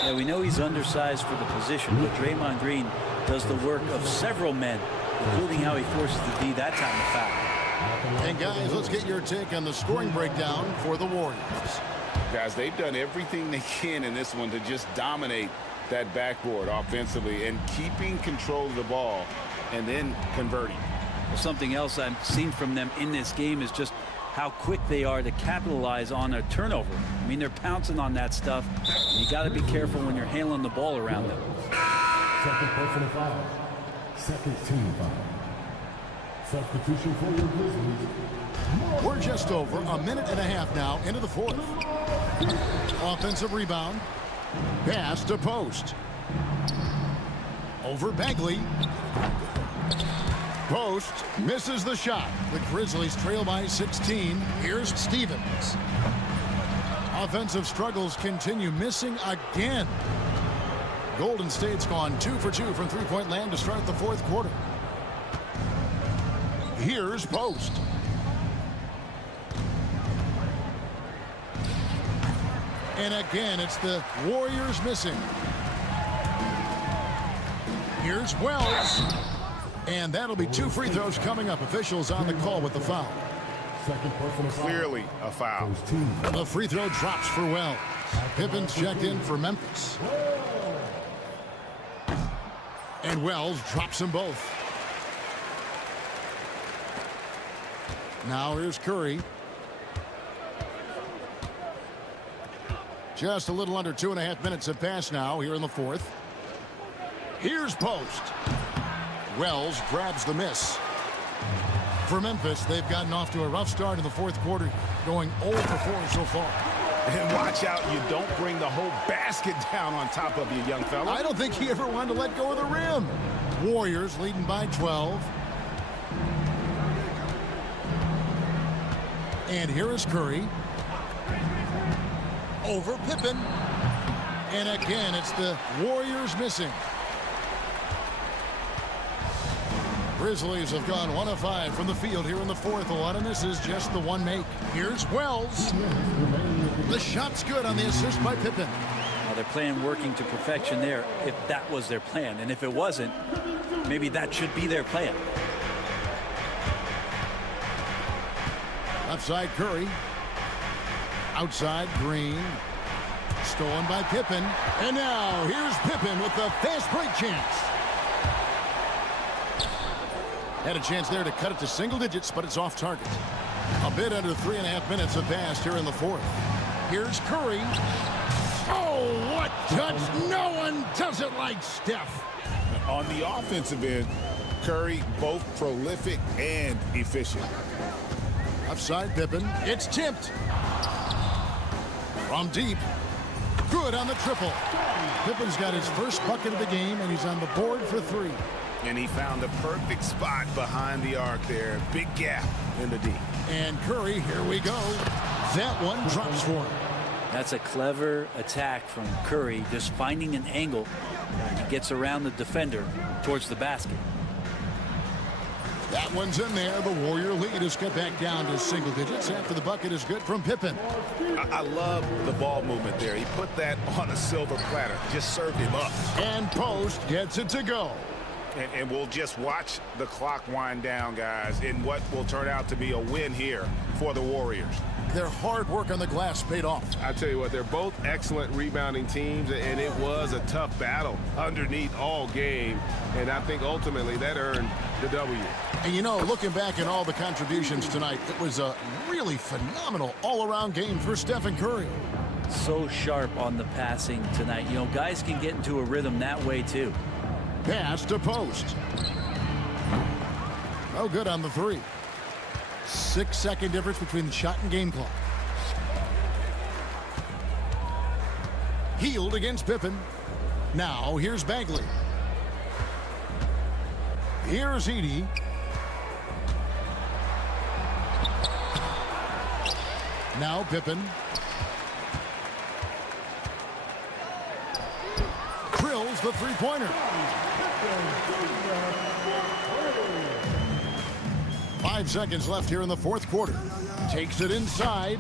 Yeah, we know he's undersized for the position, but Draymond Green does the work of several men, including how he forces the D that time to foul. And guys, let's get your take on the scoring breakdown for the Warriors. Guys, they've done everything they can in this one to just dominate that backboard offensively and keeping control of the ball and then converting. Well, something else I've seen from them in this game is just how quick they are to capitalize on a turnover. I mean, they're pouncing on that stuff. You got to be careful when you're handling the ball around them. Second personal foul. Second team foul. Substitution for your Grizzlies. We're just over a minute and a half now into the fourth. Offensive rebound. Pass to Post. Over Bagley. Post misses the shot. The Grizzlies trail by 16. Here's Stevens. Offensive struggles continue, missing again. Golden State's gone 2 for 2 from three-point land to start the fourth quarter. Here's Post. And again, it's the Warriors missing. Here's Wells. And that'll be 2 free throws coming up. Officials on the call with the foul. Second personal foul. Clearly a foul. The free throw drops for Wells. Pippen's checked in for Memphis. And Wells drops them both. Now here's Curry. Just a little under 2.5 minutes have passed now here in the fourth. Here's Post. Wells grabs the miss. For Memphis, they've gotten off to a rough start in the fourth quarter, going 0 for 4 so far. And watch out, you don't bring the whole basket down on top of you, young fella. I don't think he ever wanted to let go of the rim. Warriors leading by 12. And here is Curry. Over Pippen. And again, it's the Warriors missing. Grizzlies have gone 1 of 5 from the field here in the fourth. A lot of misses, just the one make. Here's Wells. The shot's good on the assist by Pippen. Now they're playing working to perfection there, if that was their plan. And if it wasn't, maybe that should be their plan. Left side Curry. Outside Green. Stolen by Pippen. And now here's Pippen with the fast break chance. Had a chance there to cut it to single digits, but it's off target. A bit under 3.5 minutes have passed here in the fourth. Here's Curry. Oh, what touch! No one does it like Steph. On the offensive end, Curry, both prolific and efficient. Offside Pippen. It's tipped. From deep. Good on the triple. Pippen's got his first bucket of the game, and he's on the board for 3. And he found the perfect spot behind the arc there. Big gap in the D. And Curry, here we go. That one drops for him. That's a clever attack from Curry, just finding an angle. He gets around the defender towards the basket. That one's in there. The Warrior lead is cut back down to single digits after the bucket is good from Pippen. I love the ball movement there. He put that on a silver platter, just served him up. And Post gets it to go. And we'll just watch the clock wind down, guys, in what will turn out to be a win here for the Warriors. Their hard work on the glass paid off. I tell you what, they're both excellent rebounding teams, and it was a tough battle underneath all game. And I think ultimately that earned the W. And you know, looking back at all the contributions tonight, it was a really phenomenal all-around game for Stephen Curry. So sharp on the passing tonight. You know, guys can get into a rhythm that way too. Pass to Post. No good on the 3. 6-second difference between the shot and game clock. Healed against Pippen. Now here's Bagley. Here's Edey. Now Pippen. Drills the three-pointer. 5 seconds left here in the fourth quarter. Takes it inside.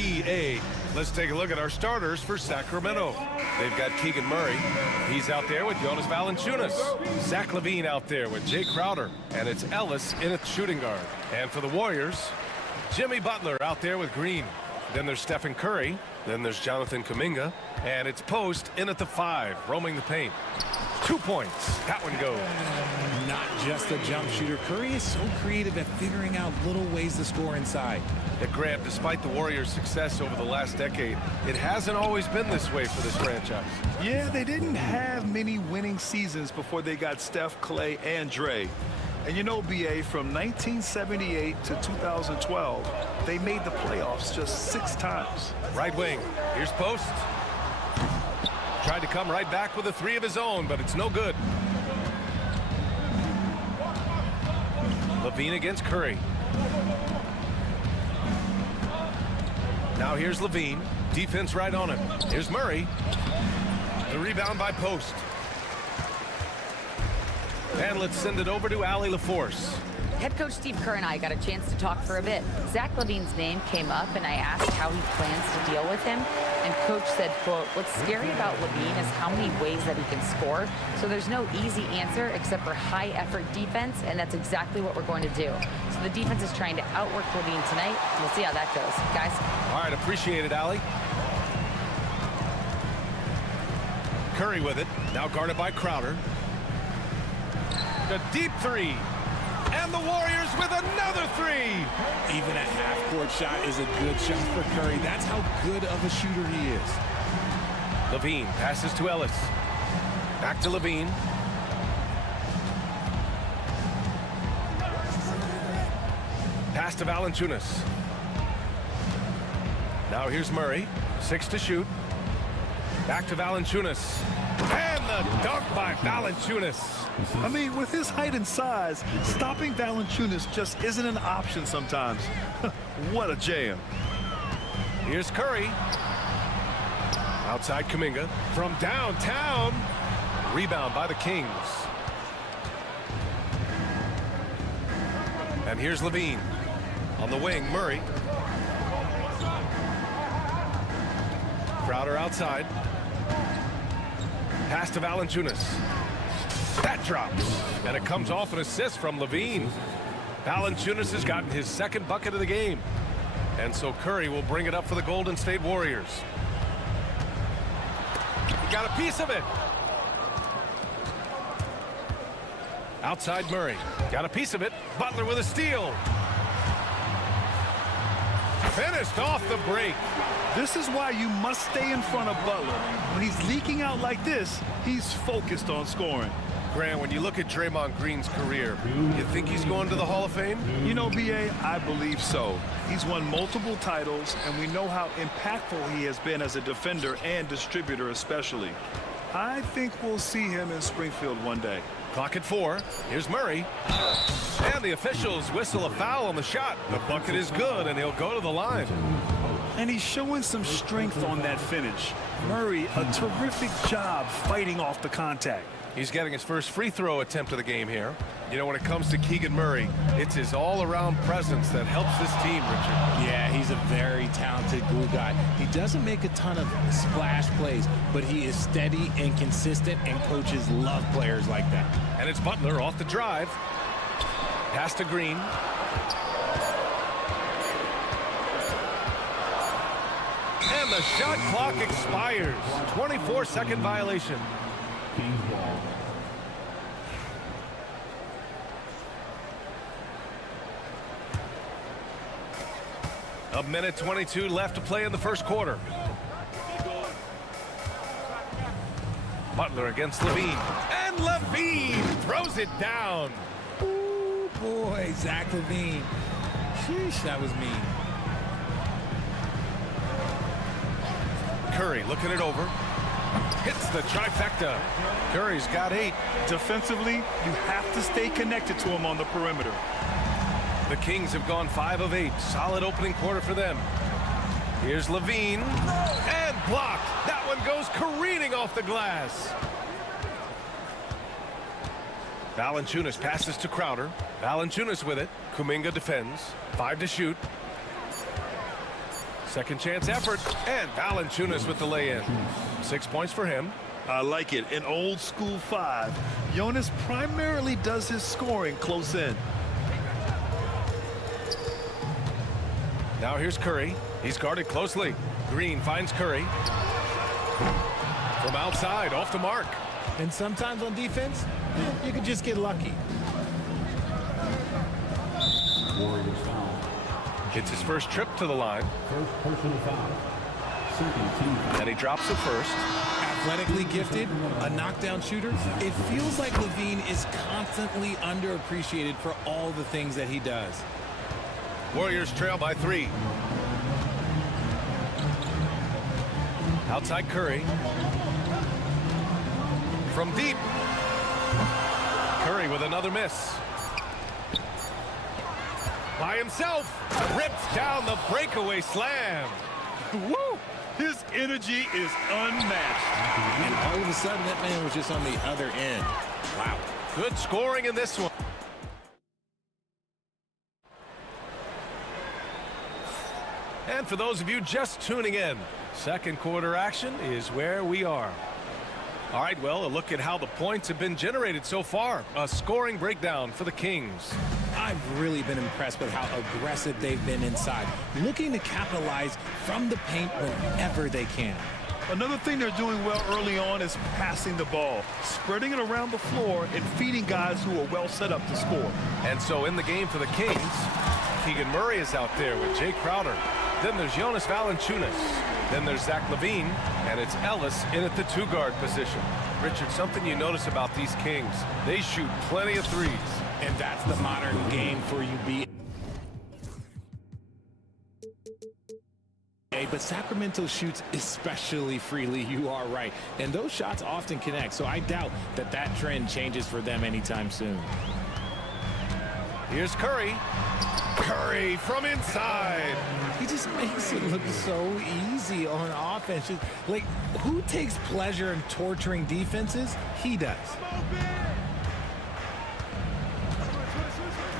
NBA. Let's take a look at our starters for Sacramento. They've got Keegan Murray. He's out there with Jonas Valanciunas. Zach LaVine out there with Jay Crowder. And it's Ellis in at shooting guard. And for the Warriors, Jimmy Butler out there with Green. Then there's Stephen Curry. Then there's Jonathan Kuminga. And it's Post in at the 5, roaming the paint. 2 points. That one goes. Not just a jump shooter. Curry is so creative at figuring out little ways to score inside. Grant, despite the Warriors' success over the last decade, it hasn't always been this way for this franchise. Yeah, they didn't have many winning seasons before they got Steph, Clay, and Dre. And you know, BA, from 1978 to 2012, they made the playoffs just 6 times. Right wing. Here's Post. Tried to come right back with a 3 of his own, but it's no good. LaVine against Curry. Now here's LaVine. Defense right on him. Here's Murray. The rebound by Post. And let's send it over to Allie LaForce. Head coach Steve Kerr and I got a chance to talk for a bit. Zach LaVine's name came up, and I asked how he plans to deal with him. And coach said, quote, "What's scary about LaVine is how many ways that he can score. So there's no easy answer except for high-effort defense, and that's exactly what we're going to do." So the defense is trying to outwork LaVine tonight. We'll see how that goes. Guys? All right, appreciate it, Allie. Curry with it. Now guarded by Crowder. The deep 3. And the Warriors with another 3. Even a half-court shot is a good shot for Curry. That's how good of a shooter he is. LaVine passes to Ellis. Back to LaVine. Pass to Valanciunas. Now here's Murray. 6 to shoot. Back to Valanciunas. And the dunk by Valanciunas. I mean, with his height and size, stopping Valanciunas just isn't an option sometimes. What a jam. Here's Curry. Outside Kuminga. From downtown. Rebound by the Kings. And here's LaVine. On the wing, Murray. Crowder outside. Pass to Valanciunas. That drops. And it comes off an assist from LaVine. Valanciunas has gotten his 2nd bucket of the game. And so Curry will bring it up for the Golden State Warriors. He got a piece of it. Outside Murray. Got a piece of it. Butler with a steal. Finished off the break. This is why you must stay in front of Butler. When he's leaking out like this, he's focused on scoring. Grant, when you look at Draymond Green's career, you think he's going to the Hall of Fame? You know, BA, I believe so. He's won multiple titles, and we know how impactful he has been as a defender and distributor especially. I think we'll see him in Springfield one day. Clock at 4. Here's Murray. And the officials whistle a foul on the shot. The bucket is good, and he'll go to the line. And he's showing some strength on that finish. Murray, a terrific job fighting off the contact. He's getting his first free throw attempt of the game here. You know, when it comes to Keegan Murray, it's his all-around presence that helps this team, Richard. Yeah, he's a very talented glue guy. He doesn't make a ton of splash plays, but he is steady and consistent, and coaches love players like that. And it's Butler off the drive. Pass to Green. And the shot clock expires. 24-second violation. A minute 22 left to play in the first quarter. Butler against LaVine. And LaVine throws it down. Ooh, boy, Zach LaVine. Sheesh, that was mean. Curry looking it over. Hits the trifecta. Curry's got 8. Defensively, you have to stay connected to him on the perimeter. The Kings have gone 5 of 8. Solid opening quarter for them. Here's LaVine. And blocked. That one goes careening off the glass. Valanciunas passes to Crowder. Valanciunas with it. Kuminga defends. 5 to shoot. Second chance effort, and Valanciunas with the lay-in. 6 points for him. I like it. An old school 5. Jonas primarily does his scoring close in. Now here's Curry. He's guarded closely. Green finds Curry. From outside, off the mark. And sometimes on defense, you can just get lucky. Warriors foul. It's his first trip to the line. First personal foul. Second team foul. And he drops it first. Athletically gifted, a knockdown shooter. It feels like Levine is constantly underappreciated for all the things that he does. Warriors trail by 3. Outside Curry. From deep. Curry with another miss. By himself. Rips down the breakaway slam. Woo! His energy is unmatched. And all of a sudden, that man was just on the other end. Wow. Good scoring in this one. And for those of you just tuning in, second quarter action is where we are. All right, well, a look at how the points have been generated so far. A scoring breakdown for the Kings. I've really been impressed with how aggressive they've been inside, looking to capitalize from the paint whenever they can. Another thing they're doing well early on is passing the ball, spreading it around the floor and feeding guys who are well set up to score. And so in the game for the Kings, Keegan Murray is out there with Jay Crowder. Then there's Jonas Valanciunas. Then there's Zach LaVine, and it's Ellis in at the 2-guard position. Richard, something you notice about these Kings, they shoot plenty of threes. And that's the modern game for you, But Sacramento shoots especially freely, you are right. And those shots often connect, so I doubt that that trend changes for them anytime soon. Here's Curry. Curry from inside. He just makes it look so easy on offense. Like, who takes pleasure in torturing defenses? He does.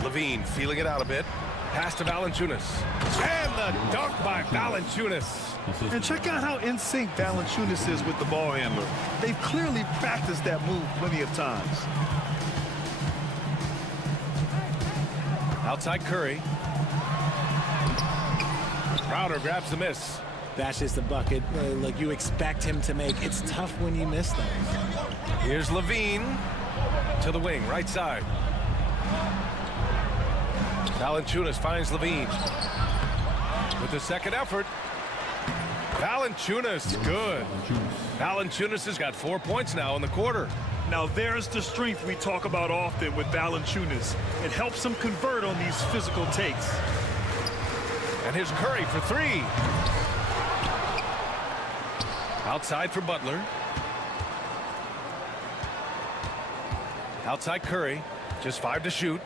LaVine feeling it out a bit. Pass to Valanciunas. And the dunk by Valanciunas. And check out how in sync Valanciunas is with the ball handler. They've clearly practiced that move plenty of times. Outside Curry. Crowder grabs the miss. That's just a bucket like you expect him to make. It's tough when you miss them. Here's LaVine to the wing, right side. Valanciunas finds LaVine. With the second effort. Valanciunas, good. Valanciunas has got 4 points now in the quarter. Now there's the strength we talk about often with Valanciunas. It helps him convert on these physical takes. And here's Curry for 3. Outside for Butler. Outside Curry. Just 5 to shoot.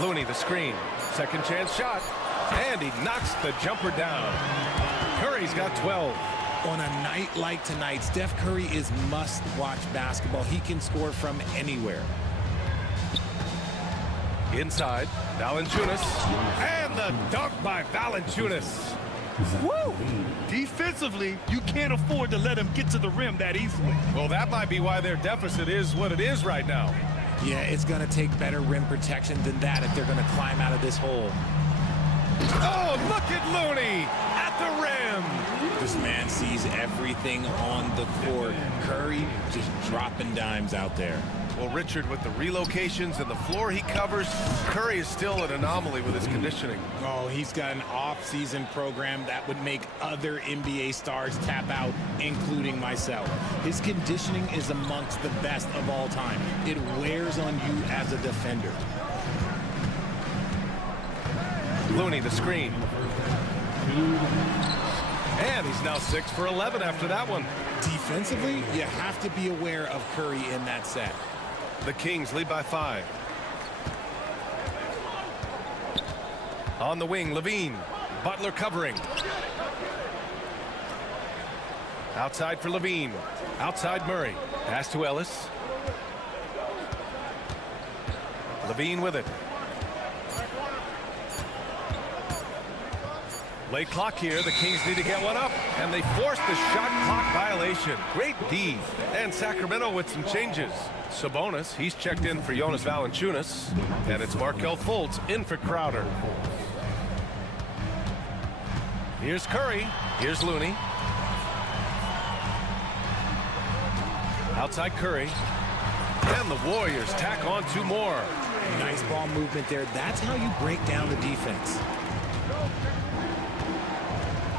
Looney the screen. Second chance shot. And he knocks the jumper down. Curry's got 12. On a night like tonight, Steph Curry is must-watch basketball. He can score from anywhere. Inside, Valanciunas. And the dunk by Valanciunas. Woo! Defensively, you can't afford to let him get to the rim that easily. Well, that might be why their deficit is what it is right now. Yeah, it's going to take better rim protection than that if they're going to climb out of this hole. Oh, look at Looney at the rim. This man sees everything on the court. Curry just dropping dimes out there. Well, Richard, with the relocations and the floor he covers, Curry is still an anomaly with his conditioning. Oh, he's got an off-season program that would make other NBA stars tap out, including myself. His conditioning is amongst the best of all time. It wears on you as a defender. Looney, the screen. And he's now 6 for 11 after that one. Defensively, you have to be aware of Curry in that set. The Kings lead by 5. On the wing, LaVine. Butler covering. Outside for LaVine. Outside Murray. Pass to Ellis. LaVine with it. Late clock here. The Kings need to get one up, and they forced the shot clock violation. Great D. And Sacramento with some changes. Sabonis, he's checked in for Jonas Valanciunas, and it's Markelle Fultz in for Crowder. Here's Curry. Here's Looney. Outside Curry. And the Warriors tack on 2 more. Nice ball movement there. That's how you break down the defense.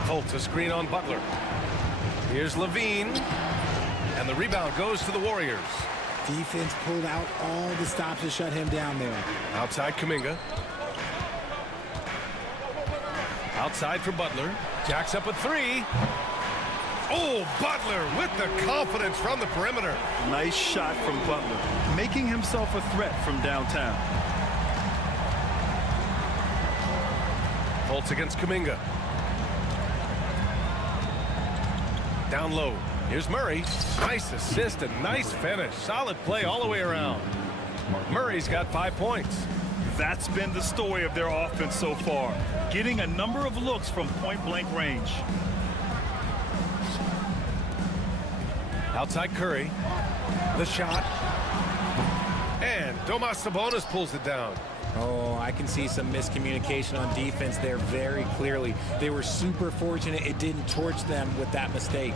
Fultz, a screen on Butler. Here's Levine. And the rebound goes to the Warriors. Defense pulled out all the stops to shut him down there. Outside Kuminga. Outside for Butler. Jacks up a 3. Oh, Butler with the confidence from the perimeter. Nice shot from Butler, making himself a threat from downtown. Fultz against Kuminga. Down low. Here's Murray. Nice assist and nice finish. Solid play all the way around. Murray's got 5 points. That's been the story of their offense so far, getting a number of looks from point-blank range. Outside Curry. The shot. And Domas Sabonis pulls it down. Oh, I can see some miscommunication on defense there very clearly. They were super fortunate it didn't torch them with that mistake.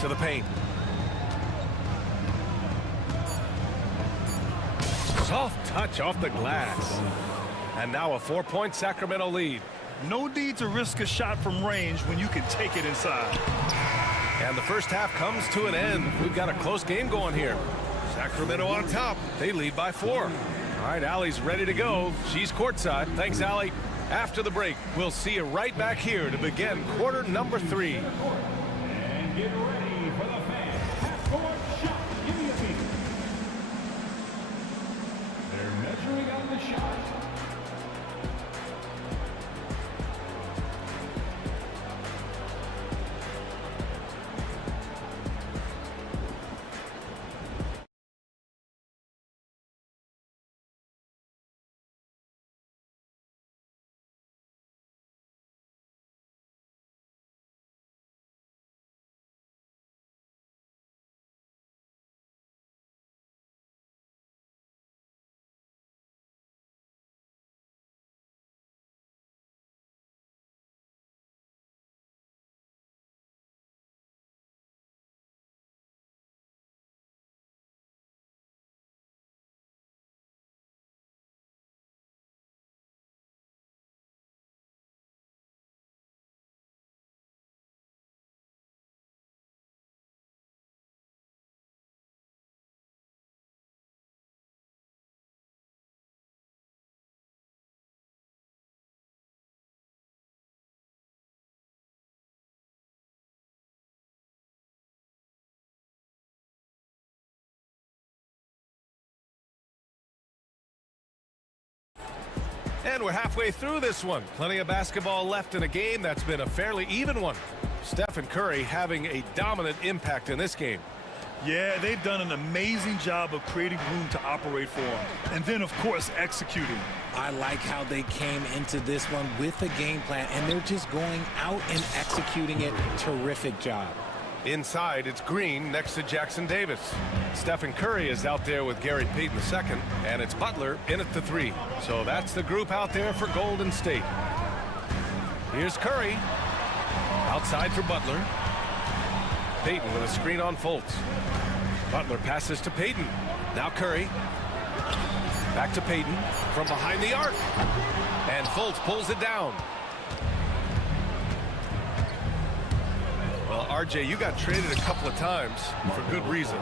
To the paint. Soft touch off the glass. And now a 4-point Sacramento lead. No need to risk a shot from range when you can take it inside. And the first half comes to an end. We've got a close game going here. Sacramento on top. They lead by 4. All right, Allie's ready to go. She's courtside. Thanks, Allie. After the break, we'll see you right back here to begin quarter number 3. And get ready for the fans. Half-court shot. Give me a beat. They're measuring on the shot. And we're halfway through this one. Plenty of basketball left in a game that's been a fairly even one. Stephen Curry having a dominant impact in this game. Yeah, they've done an amazing job of creating room to operate for him. And then, of course, executing. I like how they came into this one with a game plan, and they're just going out and executing it. Terrific job. Inside, it's Green next to Jackson Davis. Stephen Curry is out there with Gary Payton II, and it's Butler in at the 3. So that's the group out there for Golden State. Here's Curry. Outside for Butler. Payton with a screen on Fultz. Butler passes to Payton. Now Curry. Back to Payton from behind the arc. And Fultz pulls it down. Well, RJ, you got traded a couple of times for good reason.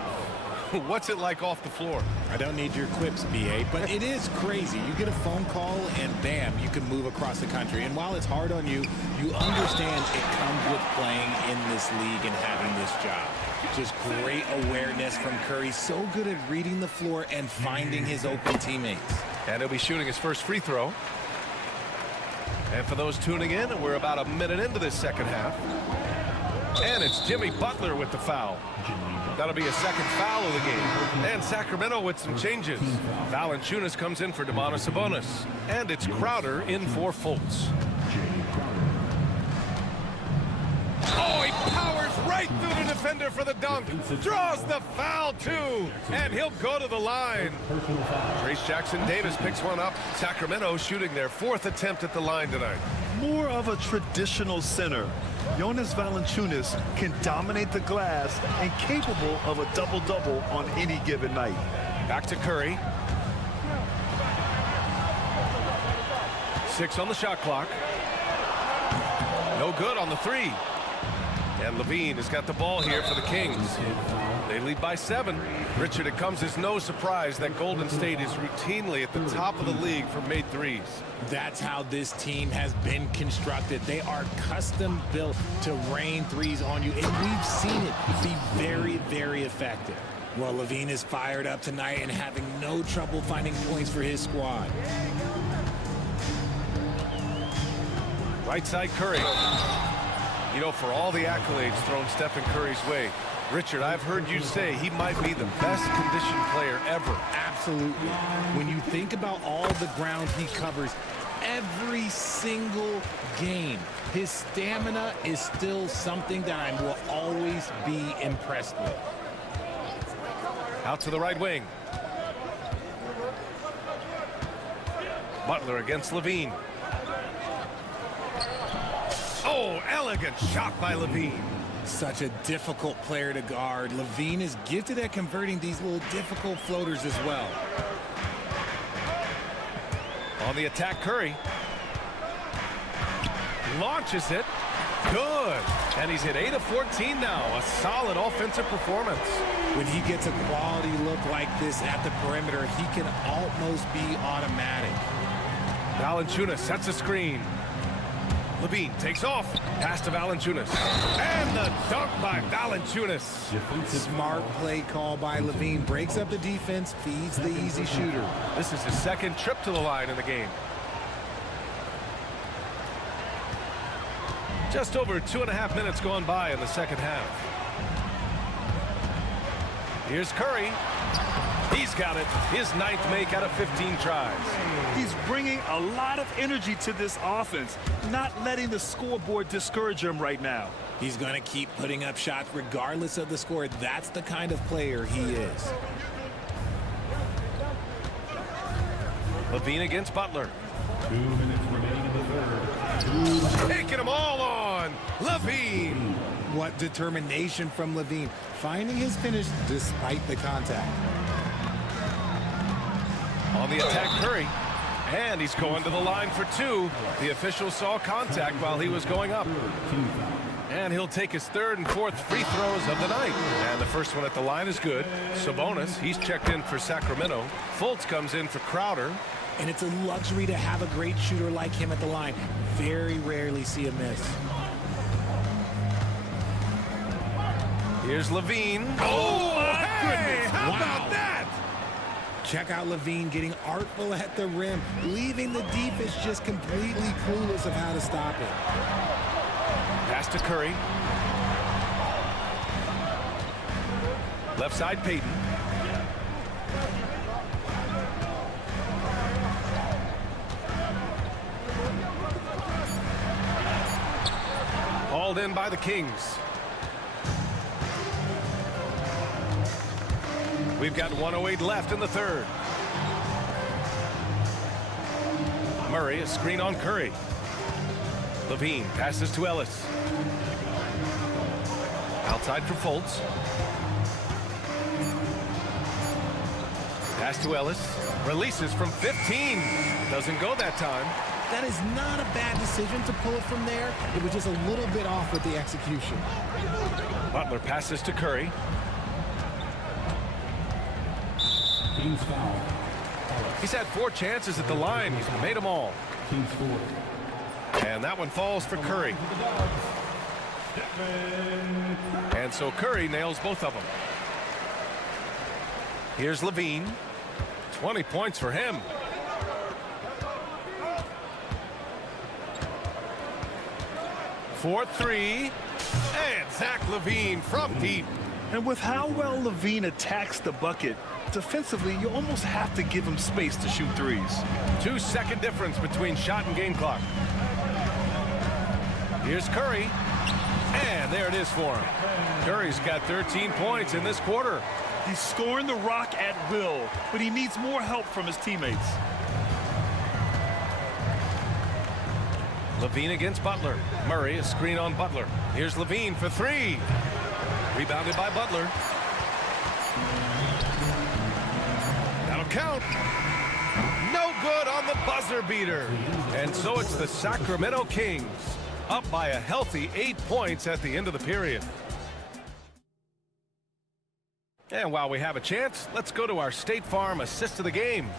What's it like off the floor? I don't need your quips, BA, but it is crazy. You get a phone call and bam, you can move across the country. And while it's hard on you, you understand it comes with playing in this league and having this job. Just great awareness from Curry. So good at reading the floor and finding his open teammates. And he'll be shooting his first free throw. And for those tuning in, we're about a minute into this second half. And it's Jimmy Butler with the foul. That'll be a second foul of the game. And Sacramento with some changes. Valanciunas comes in for Domantas Sabonis. And it's Crowder in for Fultz. Oh, he powers right through the defender for the dunk. Draws the foul, too. And he'll go to the line. Trace Jackson-Davis picks one up. Sacramento shooting their 4th attempt at the line tonight. More of a traditional center. Jonas Valanciunas can dominate the glass and capable of a double-double on any given night. Back to Curry. 6 on the shot clock. No good on the 3. And Levine has got the ball here for the Kings. They lead by 7. Richard, it comes as no surprise that Golden State is routinely at the top of the league for made threes. That's how this team has been constructed. They are custom built to rain threes on you, and we've seen it be very, very effective. Well, Levine is fired up tonight and having no trouble finding points for his squad. Right side Curry. You know, for all the accolades thrown Stephen Curry's way, Richard, I've heard you say he might be the best conditioned player ever. Absolutely. When you think about all the ground he covers every single game, his stamina is still something that I will always be impressed with. Out to the right wing. Butler against Levine. Oh, elegant shot by Levine. Such a difficult player to guard. Levine is gifted at converting these little difficult floaters as well. On the attack, Curry. Launches it. Good. And he's hit 8 of 14 now. A solid offensive performance. When he gets a quality look like this at the perimeter, he can almost be automatic. Valanciunas sets a screen. Levine takes off. Pass to Valanciunas. And the dunk by Valanciunas. Smart play call by Levine. Breaks up the defense, feeds the easy shooter. This is his 2nd trip to the line in the game. Just over 2.5 minutes gone by in the 2nd half. Here's Curry. He's got it. His 9th make out of 15 tries. He's bringing a lot of energy to this offense, not letting the scoreboard discourage him right now. He's going to keep putting up shots regardless of the score. That's the kind of player he is. Levine against Butler. 2 minutes remaining in the 3rd. Taking them all on. Levine. What determination from Levine, finding his finish despite the contact. On the attack, Curry. And he's going to the line for 2. The official saw contact while he was going up. And he'll take his 3rd and 4th free throws of the night. And the first one at the line is good. Sabonis, he's checked in for Sacramento. Fultz comes in for Crowder. And it's a luxury to have a great shooter like him at the line. Very rarely see a miss. Here's Levine. Oh, my goodness. How about that? Check out Levine getting artful at the rim, leaving the defense just completely clueless of how to stop it. Pass to Curry. Left side, Payton. Hauled in by the Kings. We've got 1:08 left in the 3rd. Murray, a screen on Curry. Levine passes to Ellis. Outside for Fultz. Pass to Ellis. Releases from 15. Doesn't go that time. That is not a bad decision to pull it from there. It was just a little bit off with the execution. Butler passes to Curry. Team's foul. He's had 4 chances at the line. He's made them all. Team's 4. And that one falls for Curry. And so Curry nails both of them. Here's Levine. 20 points for him. Fourth 3. And Zach LaVine from deep. And with how well LaVine attacks the bucket, defensively, you almost have to give him space to shoot threes. 2-second difference between shot and game clock. Here's Curry. And there it is for him. Curry's got 13 points in this quarter. He's scoring the rock at will, but he needs more help from his teammates. LaVine against Butler. Murray, a screen on Butler. Here's LaVine for three. Rebounded by Butler. That'll count. No good on the buzzer beater. And so it's the Sacramento Kings up by a healthy 8 points at the end of the period. And while we have a chance, let's go to our State Farm assist of the game.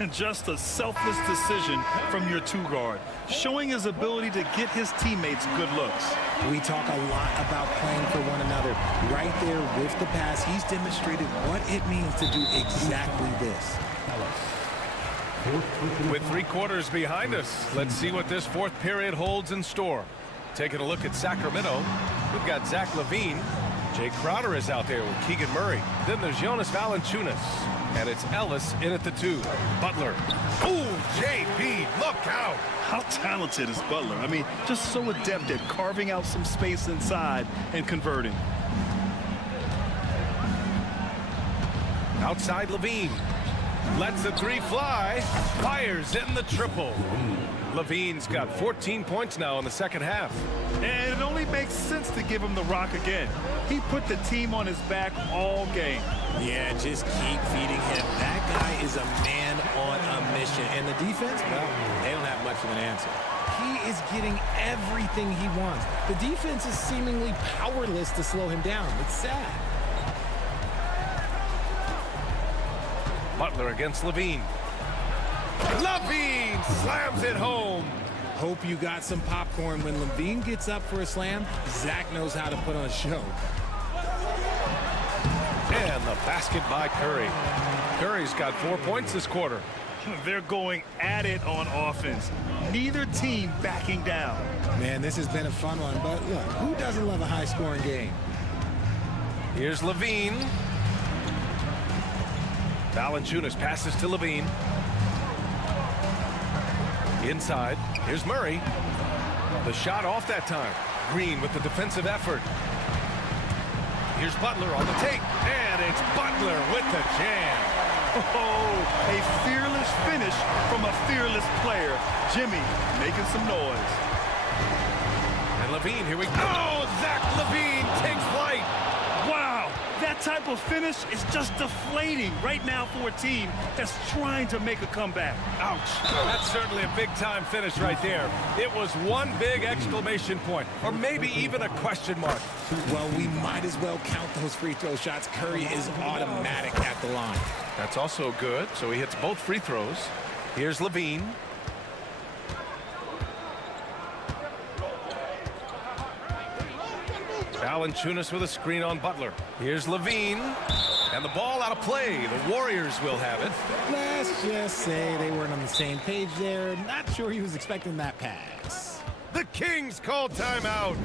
And just a selfless decision from your two-guard, showing his ability to get his teammates good looks. We talk a lot about playing for one another. Right there with the pass, he's demonstrated what it means to do exactly this. With 3 quarters behind us, let's see what this fourth period holds in store. Taking a look at Sacramento, we've got Zach LaVine. Jay Crowder is out there with Keegan Murray. Then there's Jonas Valanciunas. And it's Ellis in at the 2. Butler. Ooh, JB, look out. How talented is Butler? I mean, just so adept at carving out some space inside and converting. Outside LaVine. Lets the 3 fly. Fires in the triple. LaVine's got 14 points now in the second half. And it only makes sense to give him the rock again. He put the team on his back all game. Yeah, just keep feeding him. That guy is a man on a mission. And the defense, well, they don't have much of an answer. He is getting everything he wants. The defense is seemingly powerless to slow him down. It's sad. Butler against LaVine. LaVine slams it home. Hope you got some popcorn. When LaVine gets up for a slam, Zach knows how to put on a show. And the basket by Curry. Curry's got 4 points this quarter. They're going at it on offense. Neither team backing down. Man, this has been a fun one, but look, who doesn't love a high-scoring game? Here's LaVine. Valanciunas passes to LaVine. Inside, here's Murray. The shot off that time. Green with the defensive effort. Here's Butler on the take. And it's Butler with the jam. Oh, a fearless finish from a fearless player. Jimmy making some noise. And LaVine, here we go. Oh, Zach LaVine takes flight. Wow, that type of finish is just deflating right now for a team that's trying to make a comeback. Ouch. That's certainly a big-time finish right there. It was one big exclamation point, or maybe even a question mark. Well, we might as well count those free throw shots. Curry is automatic at the line. That's also good, so he hits both free throws. Here's LaVine. Valanciunas with a screen on Butler. Here's LaVine. And the ball out of play. The Warriors will have it. Let's just say they weren't on the same page there. Not sure he was expecting that pass. The Kings call timeout.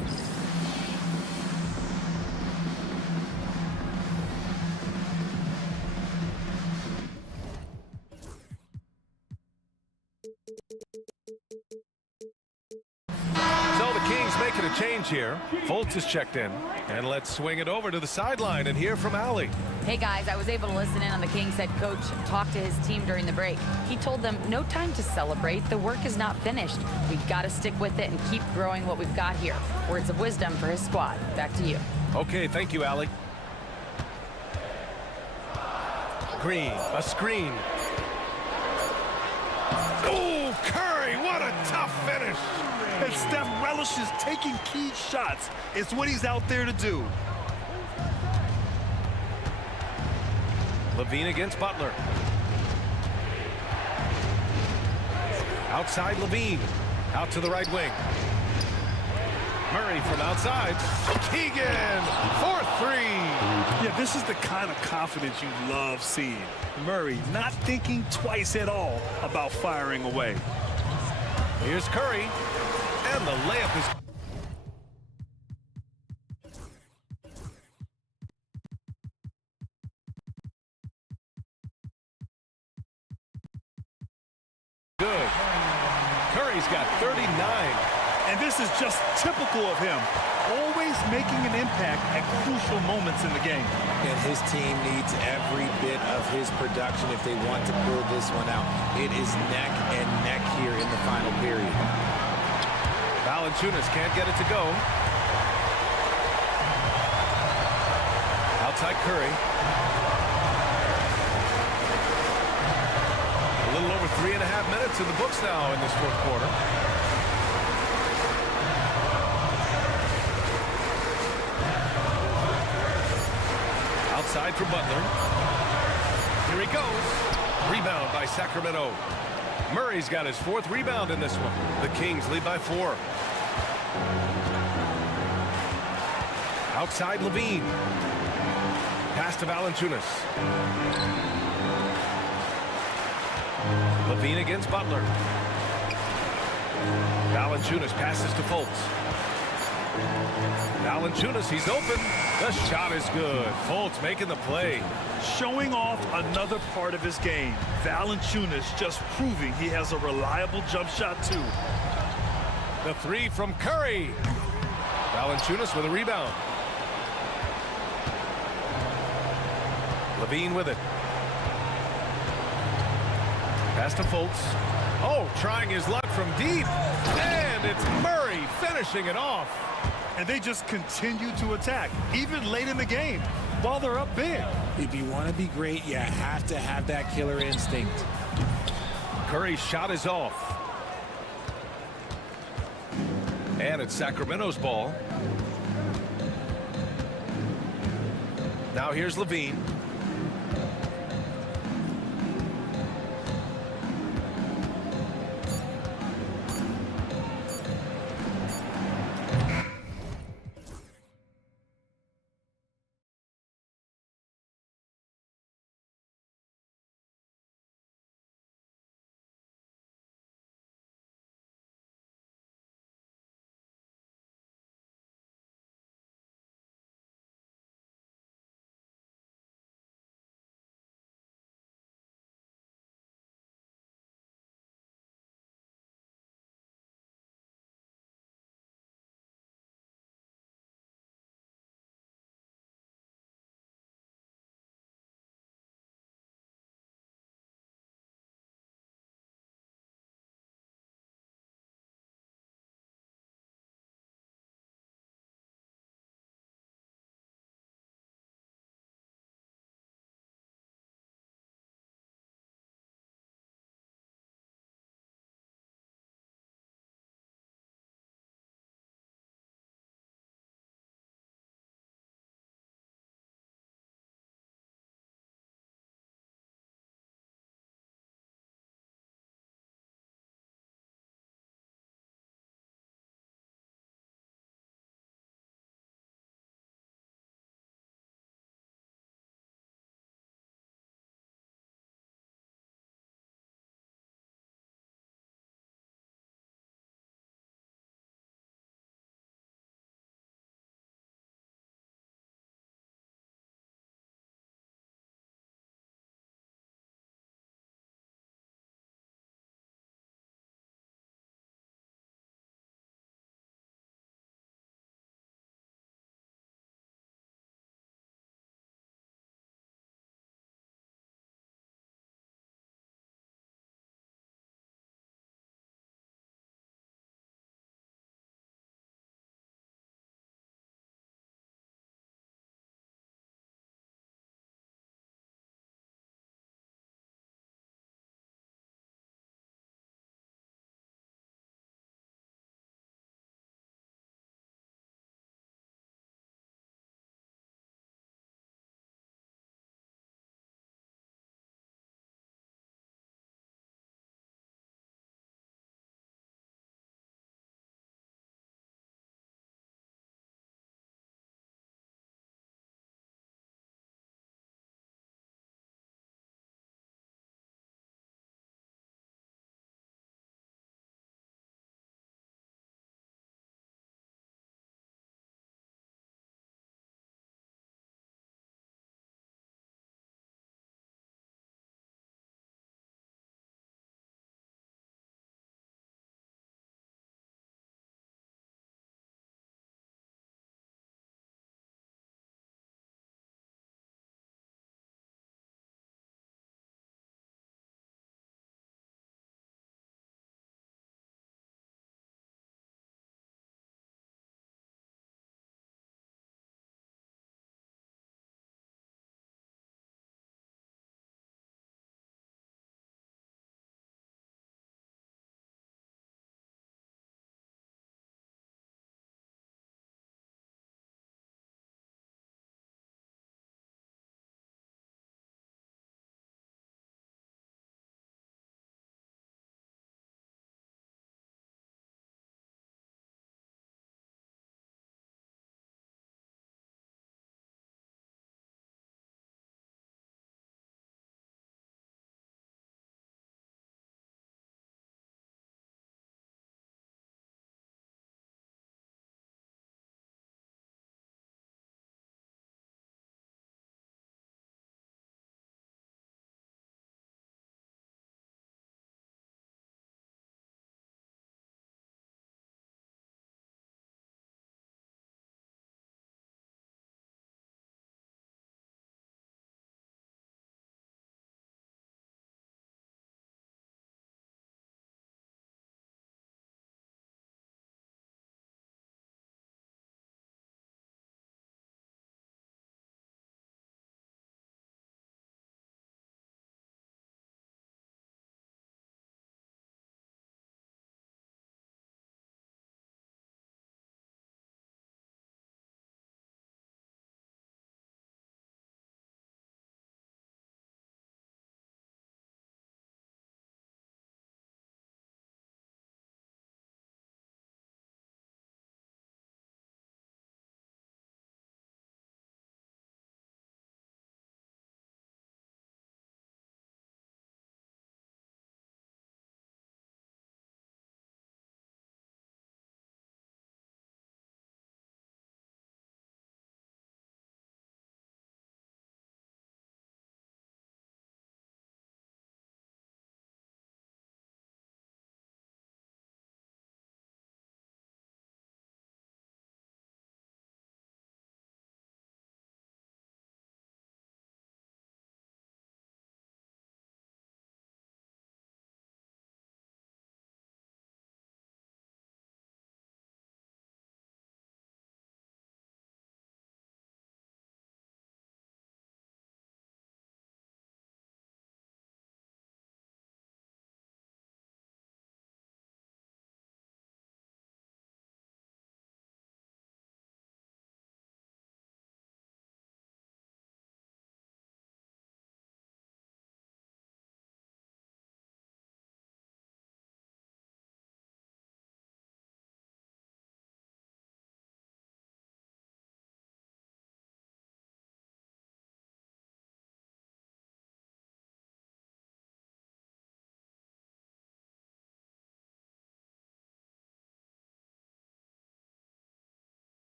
So the Kings making a change here. Fultz is checked in. And let's swing it over to the sideline and hear from Allie. Hey guys, I was able to listen in on the Kings head coach talk to his team during the break. He told them no time to celebrate. The work is not finished. We've got to stick with it and keep growing what we've got here. Words of wisdom for his squad. Back to you. Okay, thank you, Allie. Green, a screen. Oh, Curry, what a tough finish. And Steph relishes taking key shots. It's what he's out there to do. LaVine against Butler. Outside LaVine. Out to the right wing. Murray from outside. Keegan for 3. Yeah, this is the kind of confidence you love seeing. Murray not thinking twice at all about firing away. Here's Curry. And the layup is... He's got 39. And this is just typical of him, always making an impact at crucial moments in the game. And his team needs every bit of his production if they want to pull this one out. It is neck and neck here in the final period. Valanciunas can't get it to go. Outside Curry. A little over 3.5 minutes in the books now in this fourth quarter. Outside for Butler. Here he goes. Rebound by Sacramento. Murray's got his 4th rebound in this one. The Kings lead by 4. Outside Levine. Pass to Valanciunas. Levine against Butler. Valanciunas passes to Fultz. Valanciunas, he's open. The shot is good. Fultz making the play. Showing off another part of his game. Valanciunas just proving he has a reliable jump shot too. The 3 from Curry. Valanciunas with a rebound. Levine with it. Pass to Fultz. Oh, trying his luck from deep. And it's Murray finishing it off. And they just continue to attack, even late in the game, while they're up big. If you want to be great, you have to have that killer instinct. Curry's shot is off. And it's Sacramento's ball. Now here's Levine.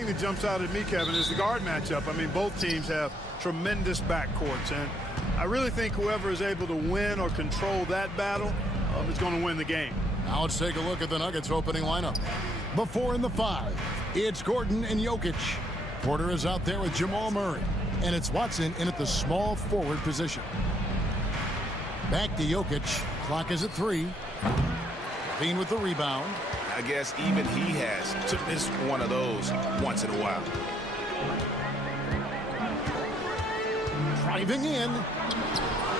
thing that jumps out at me, Kevin, is the guard matchup. I mean, both teams have tremendous backcourts, and I really think whoever is able to win or control that battle is going to win the game. Now let's take a look at the Nuggets opening lineup. Before in the 5, it's Gordon and Jokic. Porter is out there with Jamal Murray, and it's Watson in at the small forward position. Back to Jokic. Clock is at 3. Levine with the rebound. I guess even he has to miss one of those once in a while. Driving in,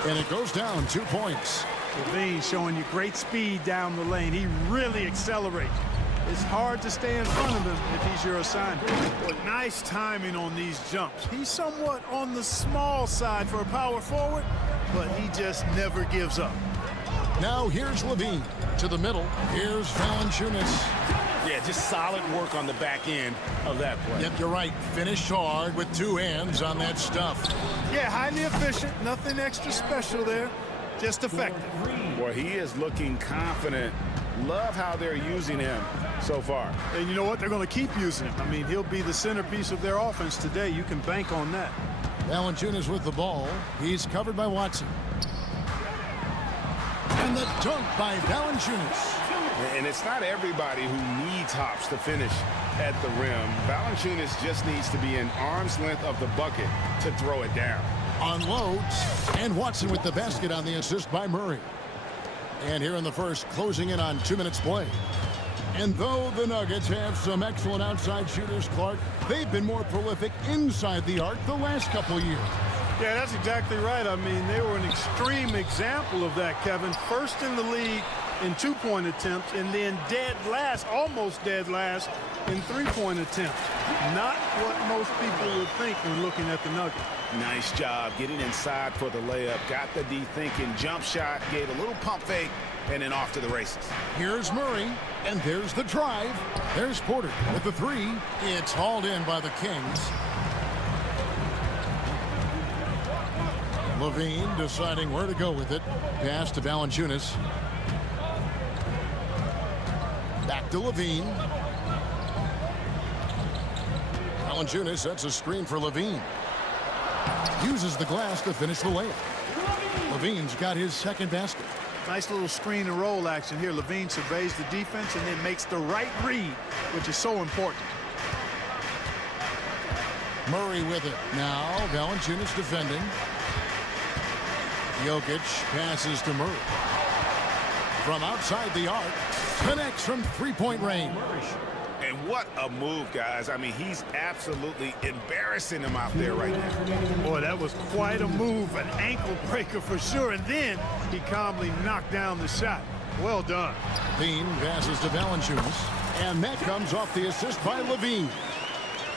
and it goes down 2 points. Levine showing you great speed down the lane. He really accelerates. It's hard to stay in front of him if he's your assignment. But nice timing on these jumps. He's somewhat on the small side for a power forward, but he just never gives up. Now here's Levine to the middle. Here's Valanciunas. Yeah, just solid work on the back end of that play. Yep, you're right. Finished hard with 2 hands on that stuff. Yeah, highly efficient. Nothing extra special there. Just effective. Boy, he is looking confident. Love how they're using him so far. And you know what? They're going to keep using him. I mean, he'll be the centerpiece of their offense today. You can bank on that. Valanciunas with the ball. He's covered by Watson. And the dunk by Valanciunas. And it's not everybody who needs hops to finish at the rim. Valanciunas just needs to be an arm's length of the bucket to throw it down. Unloads, and Watson with the basket on the assist by Murray. And here in the first, closing in on 2 minutes play. And though the Nuggets have some excellent outside shooters, Clark, they've been more prolific inside the arc the last couple years. Yeah, that's exactly right. I mean, they were an extreme example of that, Kevin. First in the league in 2-point attempts, and then dead last, almost dead last, in 3-point attempts. Not what most people would think when looking at the Nuggets. Nice job getting inside for the layup. Got the D thinking jump shot, gave a little pump fake, and then off to the races. Here's Murray, and there's the drive. There's Porter with the 3. It's hauled in by the Kings. Levine deciding where to go with it. Pass to Valanciunas. Back to Levine. Valanciunas sets a screen for Levine. Uses the glass to finish the layup. Levine's got his second basket. Nice little screen and roll action here. Levine surveys the defense and then makes the right read, which is so important. Murray with it. Now Valanciunas defending. Jokic passes to Murray. From outside the arc, connects from 3-point range. And what a move, guys. I mean, he's absolutely embarrassing him out there right now. Boy, that was quite a move, an ankle breaker for sure. And then he calmly knocked down the shot. Well done. Levine passes to Valanciunas, and that comes off the assist by Levine.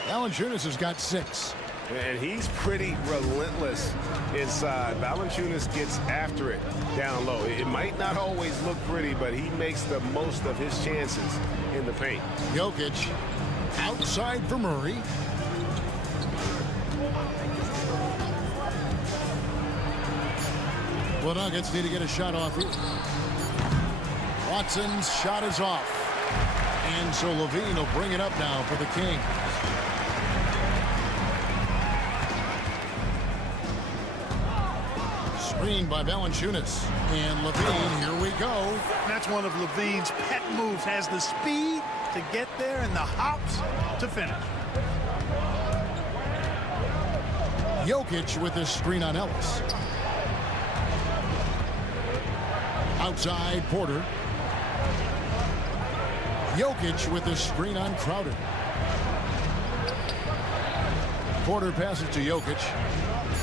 Valanciunas has got 6. And he's pretty relentless inside. Valanciunas gets after it down low. It might not always look pretty, but he makes the most of his chances in the paint. Jokic outside for Murray. The Nuggets need to get a shot off here. Watson's shot is off. And so Levine will bring it up now for the Kings. Screen by Valanciunas. And Levine, here we go. That's one of Levine's pet moves. Has the speed to get there and the hops to finish. Jokic with this screen on Ellis. Outside Porter. Jokic with this screen on Crowder. Porter passes to Jokic.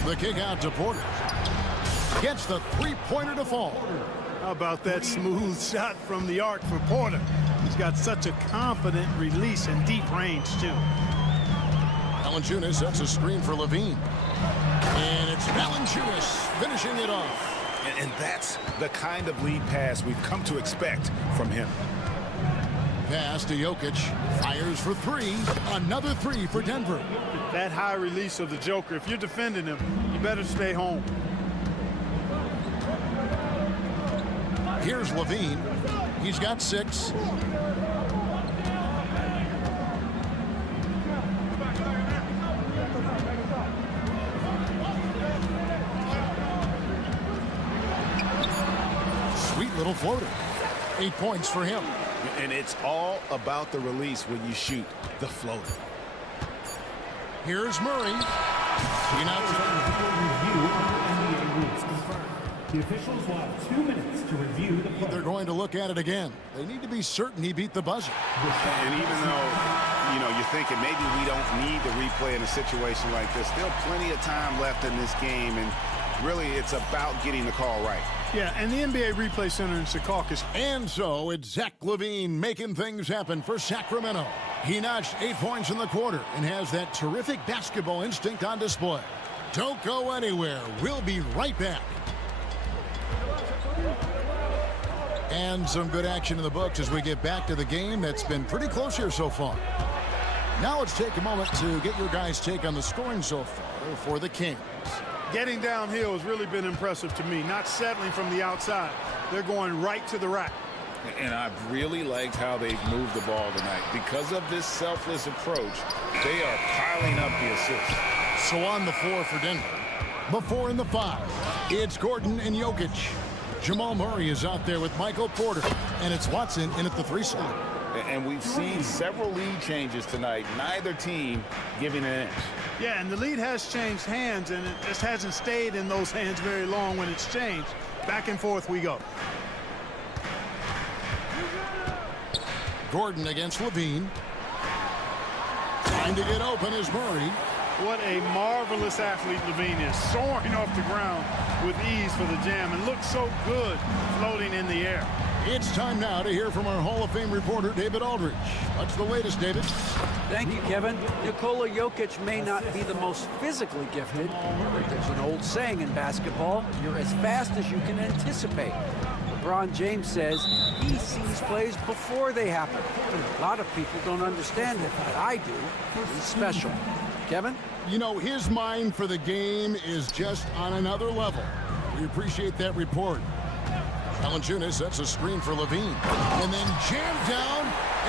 The kick out to Porter. Gets the 3-pointer to fall. How about that smooth shot from the arc for Porter? He's got such a confident release and deep range, too. Valanciunas sets a screen for Levine. And it's Valanciunas finishing it off. And that's the kind of lead pass we've come to expect from him. Pass to Jokic. Fires for 3. Another 3 for Denver. That high release of the Joker, if you're defending him, you better stay home. Here's Levine. He's got 6. sweet little floater. 8 points for him. And it's all about the release when you shoot the floater. Here's Murray. He now the officials will have 2 minutes to review the play. they're going to look at it again. They need to be certain he beat the buzzer. And even though, you know, you're thinking maybe we don't need to replay in a situation like this, still plenty of time left in this game, and really it's about getting the call right. Yeah, and the NBA Replay Center in Secaucus. And so it's Zach LaVine making things happen for Sacramento. He notched 8 points in the quarter and has that terrific basketball instinct on display. Don't go anywhere. We'll be right back. And some good action in the books as we get back to the game that's been pretty close here so far. Now let's take a moment to get your guys' take on the scoring so far for the Kings. Getting downhill has really been impressive to me, not settling from the outside. They're going right to the rack. And I've really liked how they've moved the ball tonight. Because of this selfless approach, they are piling up the assists. So on the floor for Denver, before in the 5, it's Gordon and Jokic. Jamal Murray is out there with Michael Porter, and it's Watson in at the 3 slot. And we've seen several lead changes tonight, neither team giving an inch. Yeah, and the lead has changed hands, and it just hasn't stayed in those hands very long when it's changed. Back and forth we go. Gordon against LaVine. Trying to get open is Murray. What a marvelous athlete LaVine is, soaring off the ground with ease for the jam, and looks so good floating in the air. It's time now to hear from our Hall of Fame reporter, David Aldridge. What's the latest, David? Thank you, Kevin. Nikola Jokic may not be the most physically gifted, but there's an old saying in basketball, you're as fast as you can anticipate. LeBron James says he sees plays before they happen. A lot of people don't understand it, but I do. He's special. Kevin? You know, his mind for the game is just on another level. We appreciate that report. Valanciunas sets a screen for LaVine, and then jammed down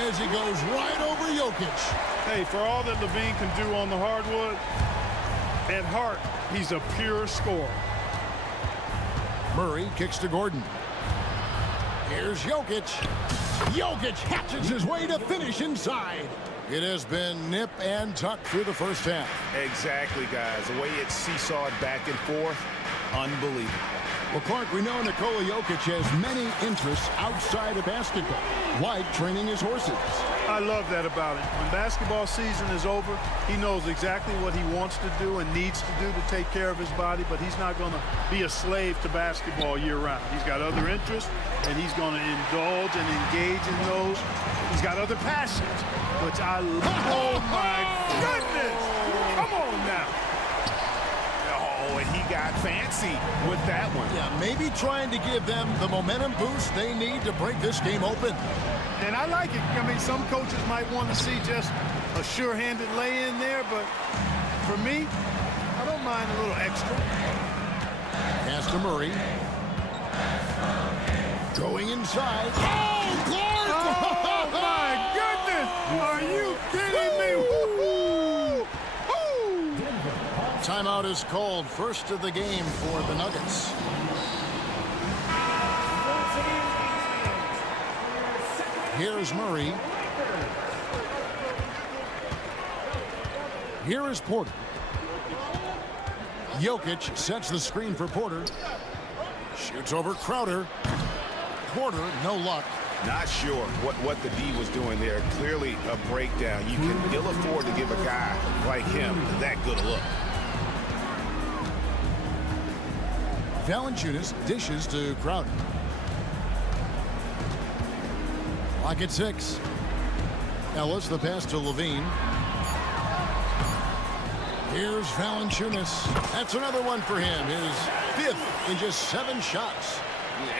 as he goes right over Jokic. Hey, for all that LaVine can do on the hardwood, at heart, he's a pure scorer. Murray kicks to Gordon. Here's Jokic. Jokic hatches his way to finish inside. It has been nip and tuck through the first half. Exactly, guys. The way it's seesawed back and forth, unbelievable. Well, Clark, we know Nikola Jokic has many interests outside of basketball, like training his horses. I love that about him. When basketball season is over, he knows exactly what he wants to do and needs to do to take care of his body, but he's not going to be a slave to basketball year-round. He's got other interests, and he's going to indulge and engage in those. He's got other passions, which I love. Oh, my goodness! Come on now. Oh, and he got fancy with that one. Yeah, maybe trying to give them the momentum boost they need to break this game open. And I like it. I mean, some coaches might want to see just a sure-handed lay-in there, but for me, I don't mind a little extra. Pass to Murray. Going inside. Oh, Clark! Oh, my goodness! Are you kidding me? Timeout is called. First of the game for the Nuggets. Here's Murray. Here is Porter. Jokic sets the screen for Porter. Shoots over Crowder. Porter, no luck. Not sure what the D was doing there. Clearly a breakdown. You can ill afford to give a guy like him that good a look. Valanciunas dishes to Crowder. Clock at 6. Ellis, the pass to LaVine. Here's Valanciunas. That's another one for him. His 5th in just 7 shots.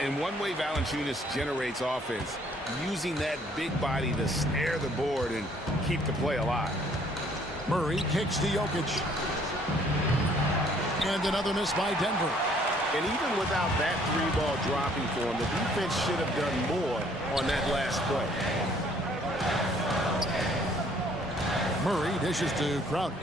And one way Valanciunas generates offense, using that big body to snare the board and keep the play alive. Murray kicks to Jokic. And another miss by Denver. And even without that 3-ball dropping for him, the defense should have done more on that last play. Murray dishes to Crowder.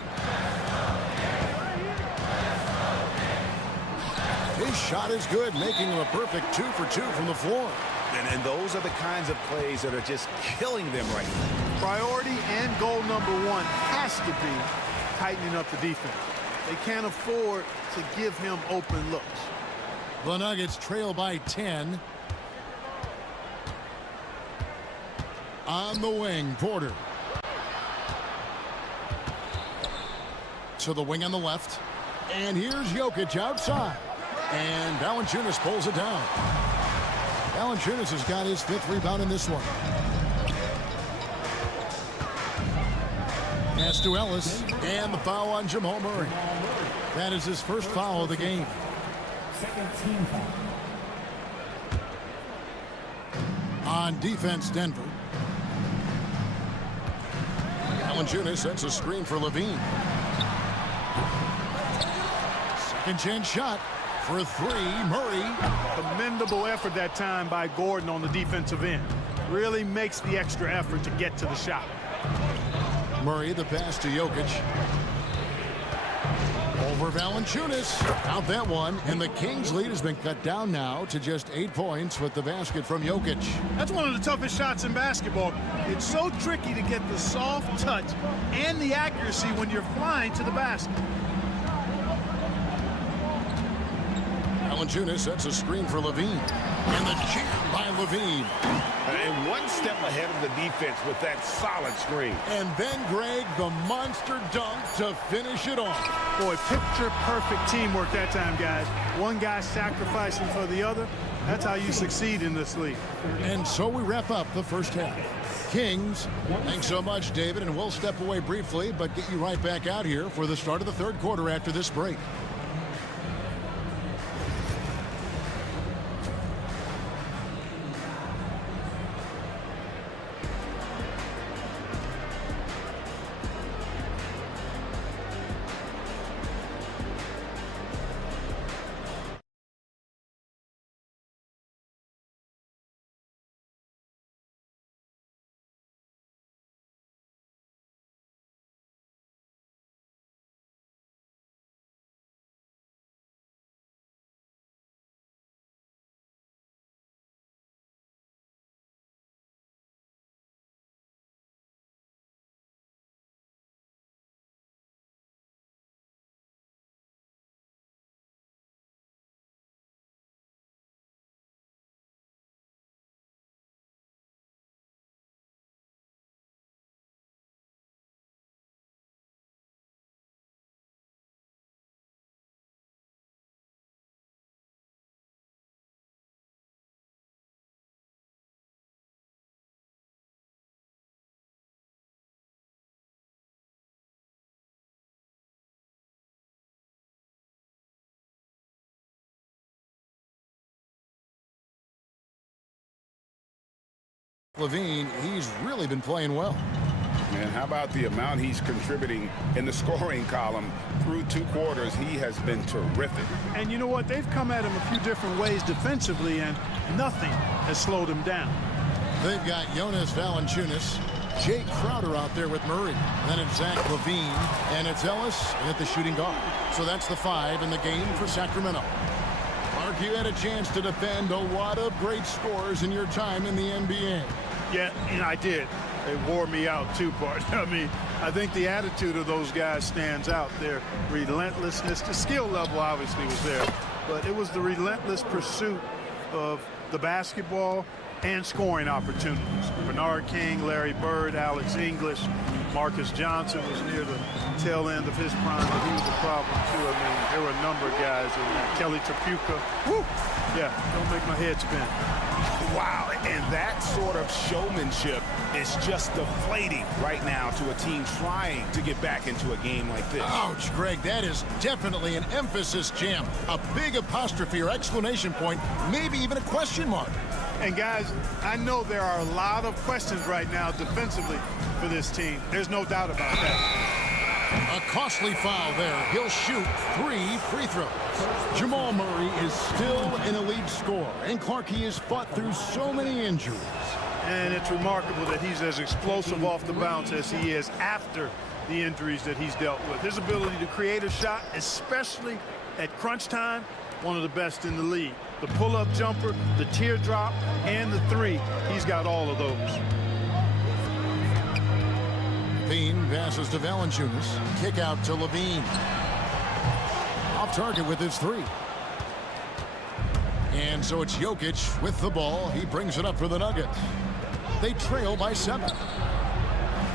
His shot is good, making him a perfect 2 for 2 from the floor. And those are the kinds of plays that are just killing them right now. Priority and goal number one has to be tightening up the defense. They can't afford to give him open looks. The Nuggets trail by 10. On the wing, Porter. To the wing on the left. And here's Jokic outside. And Valanciunas pulls it down. Valanciunas has got his 5th rebound in this one. Pass to Ellis. And the foul on Jamal Murray. That is his first foul of the game. Second team foul. On defense, Denver. Valanciunas sets a screen for Levine. Second chance shot for 3, Murray. Commendable effort that time by Gordon on the defensive end. Really makes the extra effort to get to the shot. Murray, the pass to Jokic. Over Valanciunas. Out that one. And the Kings' lead has been cut down now to just 8 points with the basket from Jokic. That's one of the toughest shots in basketball. It's so tricky to get the soft touch and the accuracy when you're flying to the basket. Valanciunas sets a screen for Levine. And the jam by Levine. And one step ahead of the defense with that solid screen. And then, Greg, the monster dunk to finish it off. Boy, picture-perfect teamwork that time, guys. One guy sacrificing for the other. That's how you succeed in this league. And so we wrap up the first half. Kings, thanks so much, David, and we'll step away briefly, but get you right back out here for the start of the third quarter after this break. Levine, he's really been playing well. Man, how about the amount he's contributing in the scoring column through 2 quarters? He has been terrific. And you know what? They've come at him a few different ways defensively, and nothing has slowed him down. They've got Jonas Valanciunas, Jay Crowder out there with Murray. Then it's Zach LaVine, and it's Ellis at the shooting guard. So that's the 5 in the game for Sacramento. Mark, you had a chance to defend a lot of great scores in your time in the NBA. Yeah, and I did. They wore me out too, Bart. I mean, I think the attitude of those guys stands out. Their relentlessness, the skill level obviously was there, but it was the relentless pursuit of the basketball and scoring opportunities. Bernard King, Larry Bird, Alex English, Marcus Johnson was near the tail end of his prime, but he was a problem too. I mean, there were a number of guys in there. Kelly Tripucka. Woo! Yeah, don't make my head spin. Wow, and that sort of showmanship is just deflating right now to a team trying to get back into a game like this. Ouch, Greg, that is definitely an emphasis jam. A big apostrophe or exclamation point, maybe even a question mark. And guys, I know there are a lot of questions right now defensively for this team. There's no doubt about that. A costly foul there. He'll shoot 3 free throws. Jamal Murray is still an elite scorer, and Clark, he has fought through so many injuries. And it's remarkable that he's as explosive off the bounce as he is after the injuries that he's dealt with. His ability to create a shot, especially at crunch time, one of the best in the league. The pull-up jumper, the teardrop, and the three. He's got all of those. Levine passes to Valanciunas. Kick out to Levine. Off target with his three. And so it's Jokic with the ball. He brings it up for the Nuggets. They trail by 7.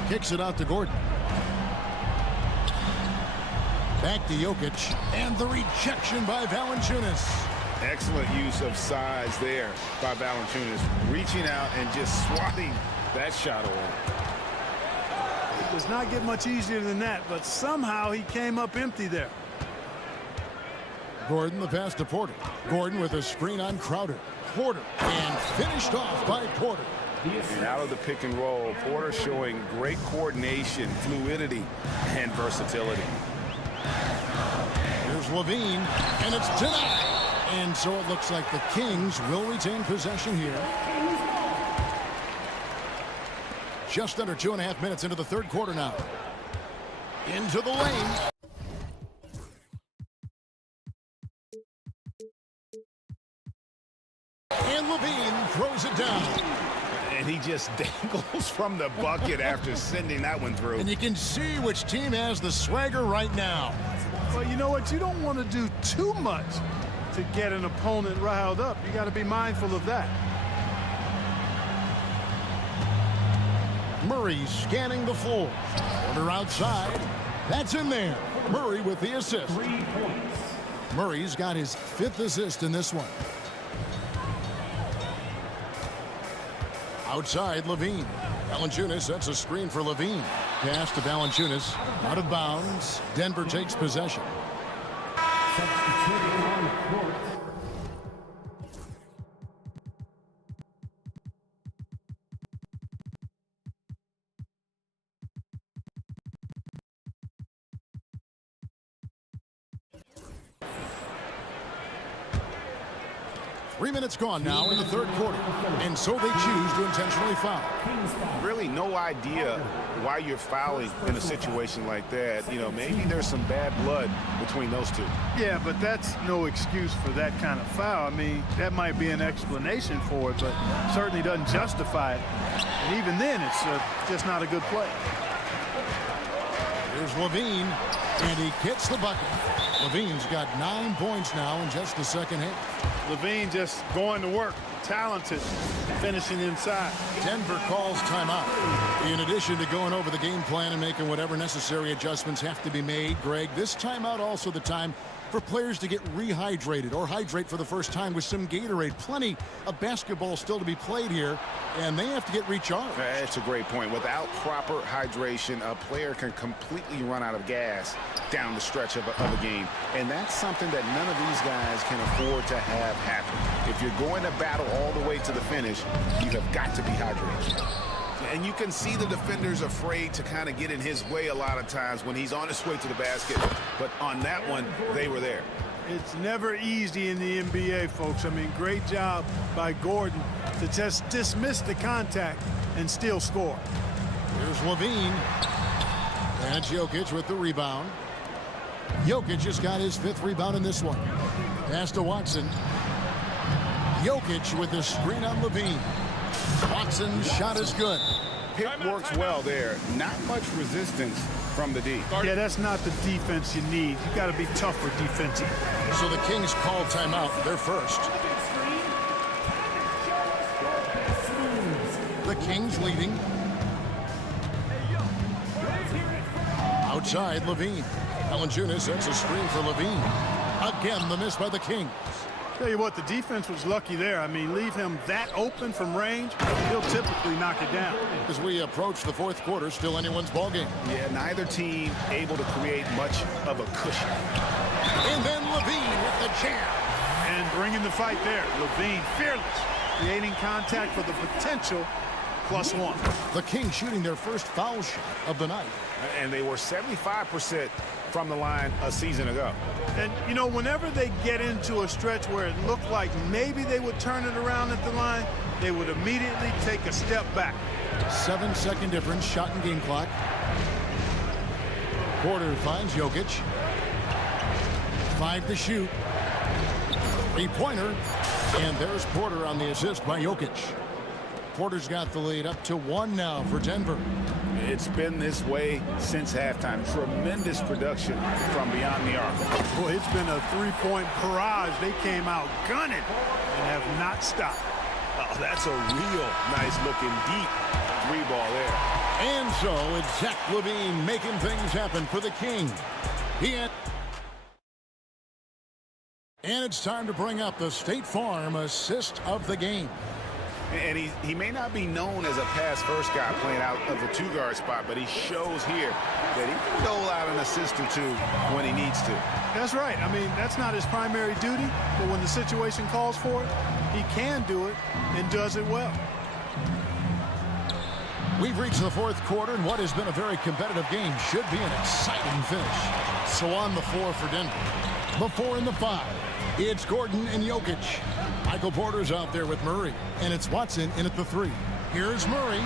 Kicks it out to Gordon. Back to Jokic. And the rejection by Valanciunas. Excellent use of size there by Valanciunas. Reaching out and just swatting that shot away. It does not get much easier than that, but somehow he came up empty there. Gordon the pass to Porter. Gordon with a screen on Crowder. Porter and finished off by Porter. And out of the pick and roll, Porter showing great coordination, fluidity, and versatility. Here's Levine, and it's denied. And so it looks like the Kings will retain possession here. Just under 2.5 minutes into the third quarter now. Into the lane. And Levine throws it down. And he just dangles from the bucket after sending that one through. And you can see which team has the swagger right now. Well, you know what? You don't want to do too much to get an opponent riled up. You got to be mindful of that. Murray scanning the floor. Porter outside. That's in there. Murray with the assist. 3 points. Murray's got his 5th assist in this one. Outside, Levine. Valanciunas sets a screen for Levine. Pass to Valanciunas. Out of bounds. Denver takes possession. Substituting on the court. 3 minutes gone now in the third quarter. And so they choose to intentionally foul. Really no idea why you're fouling in a situation like that. You know, maybe there's some bad blood between those two. Yeah, but that's no excuse for that kind of foul. I mean, that might be an explanation for it, but certainly doesn't justify it. And even then, it's just not a good play. Here's Levine, and he gets the bucket. Levine's got 9 points now in just the second half. Levine just going to work, talented, finishing inside. Denver calls timeout. In addition to going over the game plan and making whatever necessary adjustments have to be made, Greg, this timeout also the time for players to get rehydrated or hydrate for the first time with some Gatorade. Plenty of basketball still to be played here, and they have to get recharged. That's a great point. Without proper hydration, a player can completely run out of gas down the stretch of a game. And that's something that none of these guys can afford to have happen. If you're going to battle all the way to the finish, you have got to be hydrated. And you can see the defenders afraid to kind of get in his way a lot of times when he's on his way to the basket. But on that one, they were there. It's never easy in the NBA, folks. I mean, great job by Gordon to just dismiss the contact and still score. Here's Levine. And Jokic with the rebound. Jokic just got his 5th rebound in this one. Pass to Watson. Jokic with the screen on Levine. Watson's shot is good. Pick works well there. Not much resistance from the D. Yeah, that's not the defense you need. You got to be tougher defensively. So the Kings call timeout. They're first. The Kings leading. Outside, Levine. Valanciunas sets a screen for Levine. Again, the miss by the Kings. Tell you what, the defense was lucky there. I mean, leave him that open from range, he'll typically knock it down. As we approach the fourth quarter, still anyone's ball game. Yeah, neither team able to create much of a cushion. And then Levine with the jam. And bringing the fight there. Levine fearless, creating contact for the potential +1. The Kings shooting their first foul shot of the night. And they were 75% from the line a season ago. And, you know, whenever they get into a stretch where it looked like maybe they would turn it around at the line, they would immediately take a step back. 7-second difference, shot and game clock. Porter finds Jokic. 5 to shoot. Three-pointer. And there's Porter on the assist by Jokic. Porter's got the lead up to 1 now for Denver. It's been this way since halftime. Tremendous production from beyond the arc. Boy, it's been a three-point barrage. They came out gunning and have not stopped. Oh, that's a real nice-looking deep three ball there. And so it's Zach LaVine making things happen for the King. And it's time to bring up the State Farm assist of the game. And he may not be known as a pass-first guy playing out of the two-guard spot, but he shows here that he can dole out an assist or two when he needs to. That's right. I mean, that's not his primary duty, but when the situation calls for it, he can do it and does it well. We've reached the fourth quarter, and what has been a very competitive game should be an exciting finish. So on the floor for Denver. The 4 and the 5. It's Gordon and Jokic. Michael Porter's out there with Murray, and it's Watson in at the 3. Here's Murray.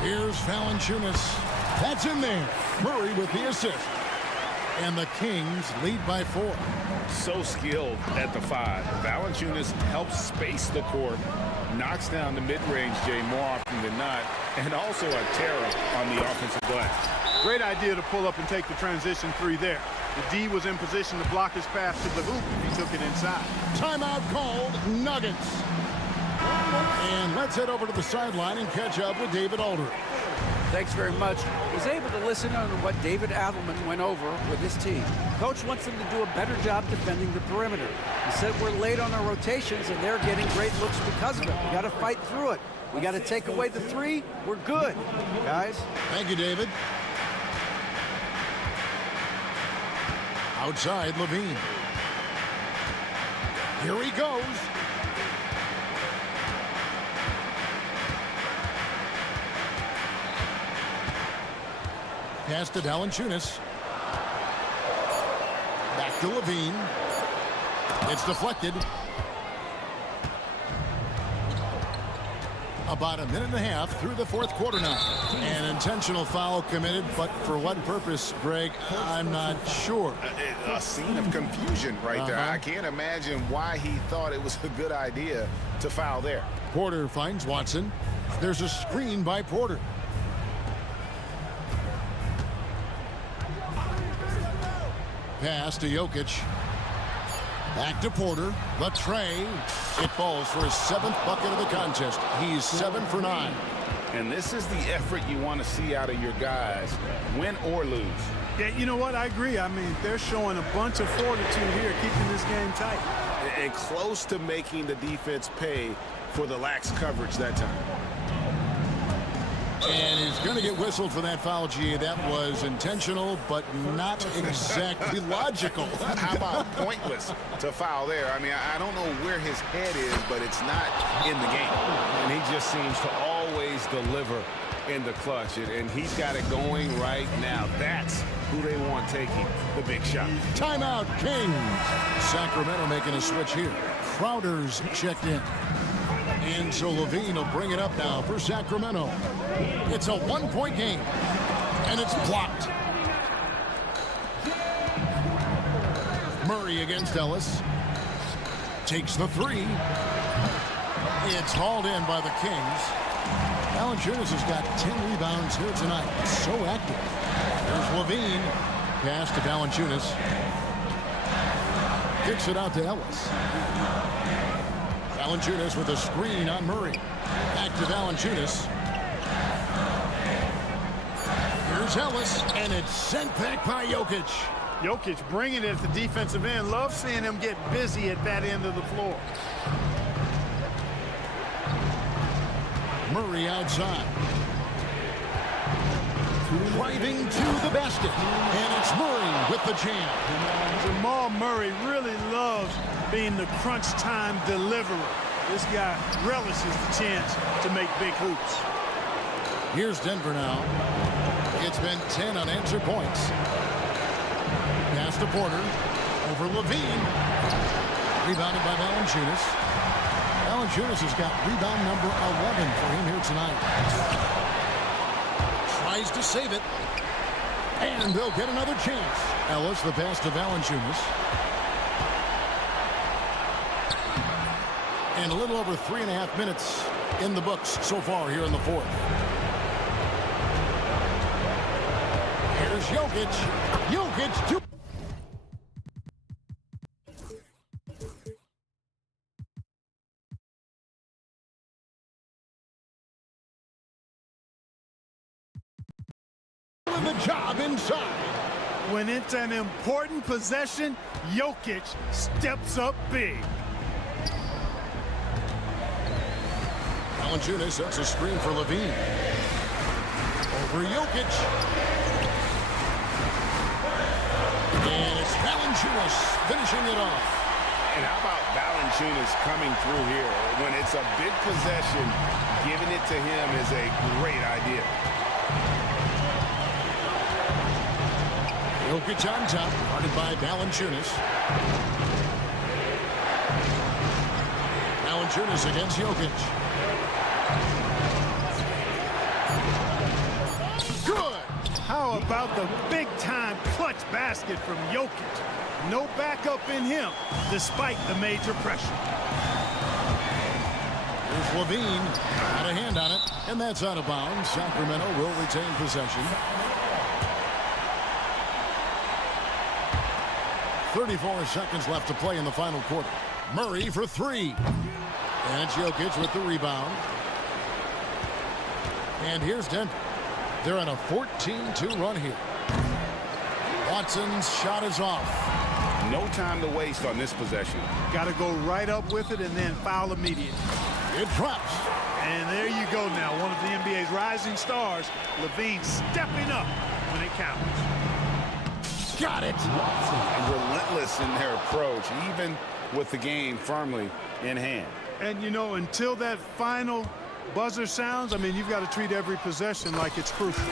Here's Valanciunas. That's in there. Murray with the assist. And the Kings lead by 4. So skilled at the 5. Valanciunas helps space the court, knocks down the mid-range Jay more often than not, and also a terror on the offensive glass. Great idea to pull up and take the transition 3 there. The D was in position to block his pass to the hoop. He took it inside. Timeout called, Nuggets. And let's head over to the sideline and catch up with David Aldridge. Thanks very much. I was able to listen on what David Adelman went over with his team. Coach wants them to do a better job defending the perimeter. He said we're late on our rotations and they're getting great looks because of it. We got to fight through it. We got to take away the 3. We're good, guys. Thank you, David. Outside, LaVine. Here he goes. Pass to Valanciunas. Back to LaVine. It's deflected. About a minute and a half through the fourth quarter now. An intentional foul committed, but for what purpose, Greg, I'm not sure. A scene of confusion right there. I can't imagine why he thought it was a good idea to foul there. Porter finds Watson. There's a screen by Porter. Pass to Jokic. Back to Porter. The tray. It falls for his 7th bucket of the contest. He's 7 for 9. And this is the effort you want to see out of your guys, win or lose. Yeah, you know what? I agree. I mean, they're showing a bunch of fortitude here, keeping this game tight. And close to making the defense pay for the lax coverage that time. And he's going to get whistled for that foul, G. That was intentional, but not exactly logical. How about pointless to foul there? I mean, I don't know where his head is, but it's not in the game. And he just seems to always deliver in the clutch. And he's got it going right now. That's who they want taking the big shot. Timeout, Kings. Sacramento making a switch here. Crowder's checked in. And so LaVine will bring it up now for Sacramento. It's a 1-point game. And it's blocked. Murray against Ellis. Takes the 3. It's hauled in by the Kings. Valanciunas has got 10 rebounds here tonight. So active. There's LaVine. Pass to Valanciunas. Kicks it out to Ellis. Valanciunas with a screen on Murray. Back to Valanciunas. Here's Ellis, and it's sent back by Jokic. Jokic bringing it at the defensive end. Love seeing him get busy at that end of the floor. Murray outside. Driving to the basket. And it's Murray with the jam. Jamal Murray really loves being the crunch time deliverer. This guy relishes the chance to make big hoops. Here's Denver now. It's been 10 unanswered points. Pass to Porter. Over LaVine. Rebounded by Valanciunas. Valanciunas has got rebound number 11 for him here tonight. Tries to save it. And they'll get another chance. Ellis, the pass to Valanciunas. And a little over 3.5 minutes in the books so far here in the fourth. Here's Jokic. Jokic to... the job inside. When it's an important possession, Jokic steps up big. Valanciunas sets a screen for Levine. Over Jokic. And it's Valanciunas finishing it off. And how about Valanciunas coming through here? When it's a big possession, giving it to him is a great idea. Jokic on top, guarded by Valanciunas. Valanciunas against Jokic. Good! How about the big-time clutch basket from Jokic? No backup in him, despite the major pressure. Here's Levine. Got a hand on it, and that's out of bounds. Sacramento will retain possession. 34 seconds left to play in the final quarter. Murray for three. And it's Jokic with the rebound. And here's Denver. They're on a 14-2 run here. Watson's shot is off. No time to waste on this possession. Got to go right up with it and then foul immediately. It drops. And there you go now. One of the NBA's rising stars, Levine, stepping up when it counts. Got it. And relentless in their approach, even with the game firmly in hand. And, you know, until that final buzzer sounds, I mean, you've got to treat every possession like it's crucial.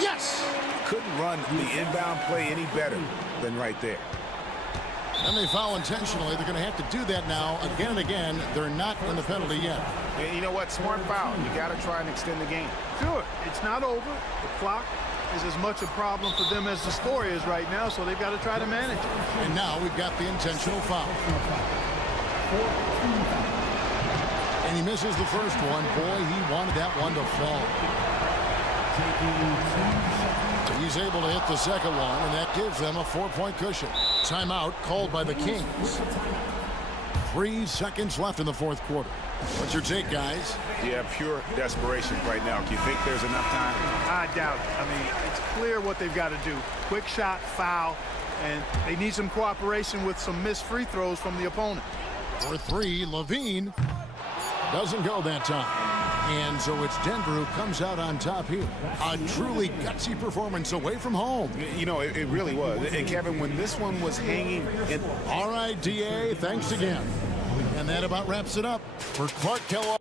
Yes! Couldn't run the inbound play any better than right there. And they foul intentionally. They're going to have to do that now again and again. They're not in the penalty yet. And you know what? Smart foul. You got to try and extend the game. Sure, it's not over. The clock is as much a problem for them as the score is right now, so they've got to try to manage it. And now we've got the intentional foul. And he misses the first one. Boy, he wanted that one to fall. He's able to hit the second one, and that gives them a 4-point cushion. Timeout called by the Kings. 3 seconds left in the fourth quarter. What's your take, guys? Yeah, pure desperation right now. Do you think there's enough time? I doubt it. I mean, it's clear what they've got to do. Quick shot, foul, and they need some cooperation with some missed free throws from the opponent. For three, Levine doesn't go that time. And so it's Denver who comes out on top here. A truly gutsy performance away from home. You know, it really was. And Kevin, when this one was hanging in... All right, DA, thanks again. And that about wraps it up for Clark Kellogg.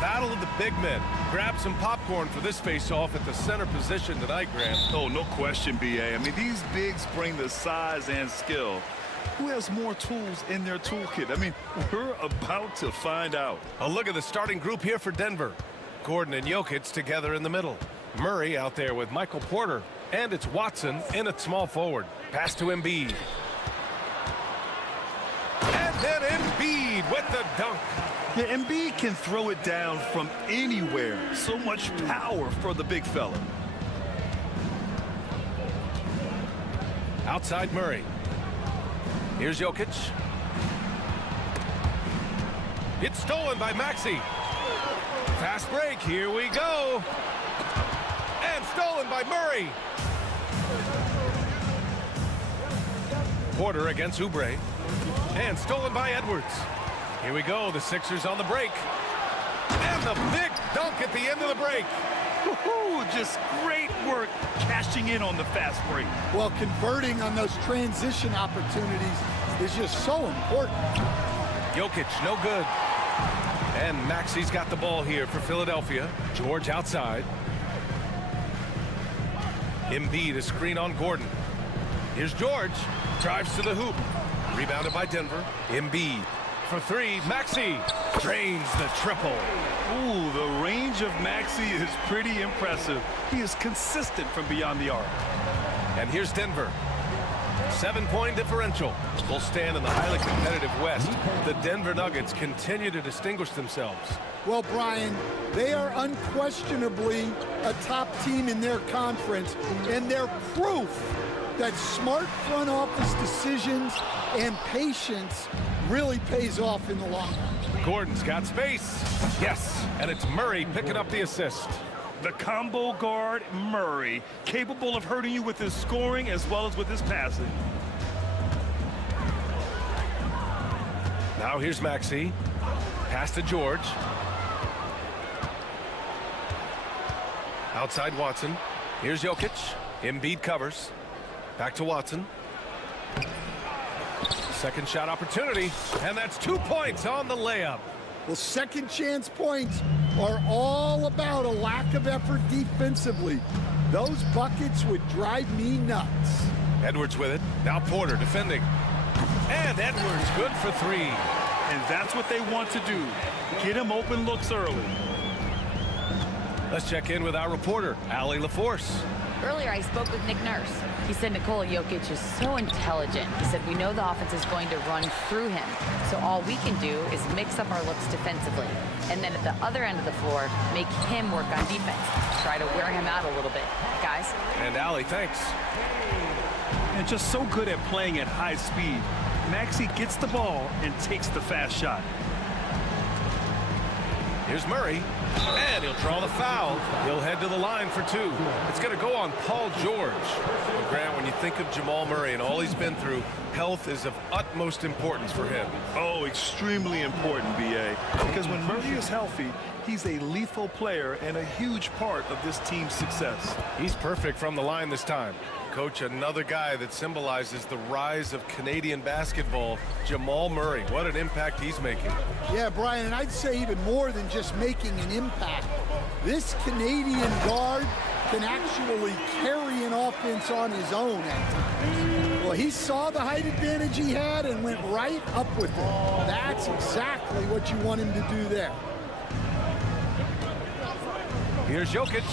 Battle of the big men. Grab some popcorn for this face-off at the center position tonight, Grant. Oh, no question, B.A. I mean, these bigs bring the size and skill. Who has more tools in their toolkit? I mean, we're about to find out. A look at the starting group here for Denver. Gordon and Jokic together in the middle. Murray out there with Michael Porter. And it's Watson in at small forward. Pass to Embiid. And then Embiid with the dunk. Yeah, Embiid can throw it down from anywhere. So much power for the big fella. Outside Murray. Here's Jokic. It's stolen by Maxey. Fast break, here we go. And stolen by Murray. Porter against Oubre. And stolen by Edwards. Here we go, the Sixers on the break. And the big dunk at the end of the break. Woohoo! Just great work cashing in on the fast break. Well, converting on those transition opportunities is just so important. Jokic, no good. And Maxey's got the ball here for Philadelphia. George outside. Embiid, a screen on Gordon. Here's George. Drives to the hoop. Rebounded by Denver. Embiid for three. Maxey drains the triple. Ooh, the range of Maxey is pretty impressive. He is consistent from beyond the arc. And here's Denver. 7-point differential. Will stand in the highly competitive West. The Denver Nuggets continue to distinguish themselves. Well, Brian, they are unquestionably a top team in their conference, and they're proof that smart front office decisions and patience really pays off in the long run. Gordon's got space. Yes, and it's Murray picking up the assist. The combo guard, Murray, capable of hurting you with his scoring as well as with his passing. Now here's Maxey. Pass to George. Outside Watson. Here's Jokic. Embiid covers. Back to Watson. Second shot opportunity, and that's 2 points on the layup. Well, second chance points are all about a lack of effort defensively. Those buckets would drive me nuts. Edwards with it. Now Porter defending. And Edwards good for three. And that's what they want to do. Get him open looks early. Let's check in with our reporter, Allie LaForce. Earlier, I spoke with Nick Nurse. He said Nikola Jokic is so intelligent. He said, we know the offense is going to run through him. So all we can do is mix up our looks defensively. And then at the other end of the floor, make him work on defense. Try to wear him out a little bit. Guys? And Allie, thanks. And just so good at playing at high speed. Maxey gets the ball and takes the fast shot. Here's Murray. And he'll draw the foul. He'll head to the line for two. It's going to go on Paul George. Well, Grant, when you think of Jamal Murray and all he's been through, health is of utmost importance for him. Oh, extremely important, B.A. Because when Murray is healthy, he's a lethal player and a huge part of this team's success. He's perfect from the line this time. Coach, another guy that symbolizes the rise of Canadian basketball, Jamal Murray. What an impact he's making. Yeah, Brian, and I'd say even more than just making an impact. This Canadian guard can actually carry an offense on his own at times. Well, he saw the height advantage he had and went right up with it. That's exactly what you want him to do there. Here's Jokic.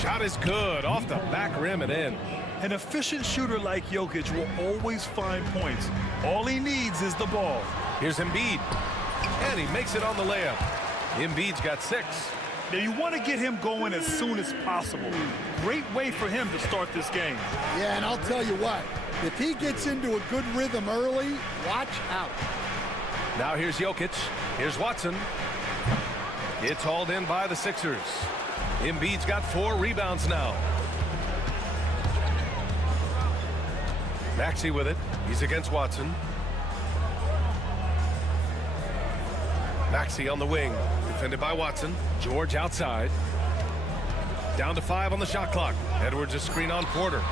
Shot is good, off the back rim and in. An efficient shooter like Jokic will always find points. All he needs is the ball. Here's Embiid. And he makes it on the layup. Embiid's got 6. Now you want to get him going as soon as possible. Great way for him to start this game. Yeah, and I'll tell you what, if he gets into a good rhythm early, watch out. Now here's Jokic. Here's Watson. It's hauled in by the Sixers. Embiid's got 4 rebounds now. Maxey with it. He's against Watson. Maxey on the wing. Defended by Watson. George outside. Down to 5 on the shot clock. Edwards a screen on Porter.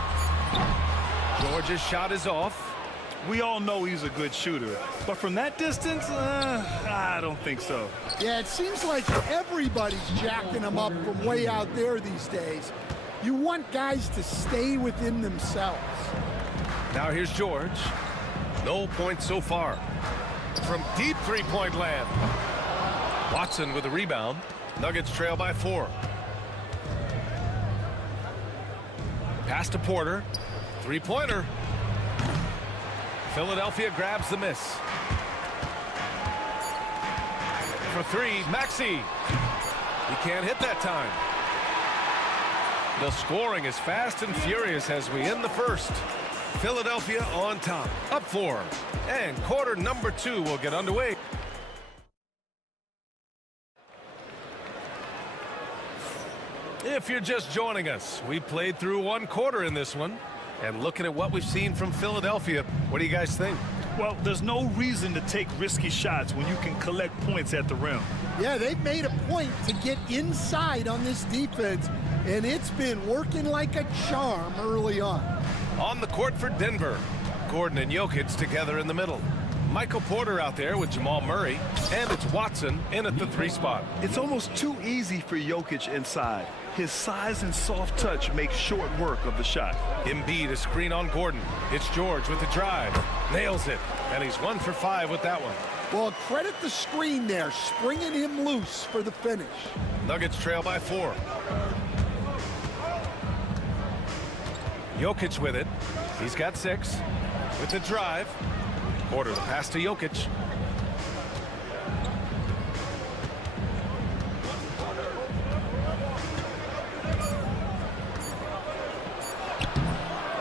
George's shot is off. We all know he's a good shooter, but from that distance, I don't think so. Yeah, it seems like everybody's jacking him up from way out there these days. You want guys to stay within themselves. Now here's George. No points so far. From deep three-point land. Watson with a rebound. Nuggets trail by 4. Pass to Porter. Three-pointer. Philadelphia grabs the miss. For 3, Maxey. He can't hit that time. The scoring is fast and furious as we end the first. Philadelphia on top, up 4. And quarter number 2 will get underway. If you're just joining us, we played through 1 quarter in this one. And looking at what we've seen from Philadelphia, what do you guys think? Well, there's no reason to take risky shots when you can collect points at the rim. Yeah, they've made a point to get inside on this defense, and it's been working like a charm early on. On the court for Denver, Gordon and Jokic together in the middle. Michael Porter out there with Jamal Murray, and it's Watson in at the 3 spot. It's almost too easy for Jokic inside. His size and soft touch make short work of the shot. Embiid a screen on Gordon. It's George with the drive. Nails it. And he's 1 for 5 with that one. Well, credit the screen there, springing him loose for the finish. Nuggets trail by 4. Jokic with it. He's got 6. With the drive. Porter the pass to Jokic.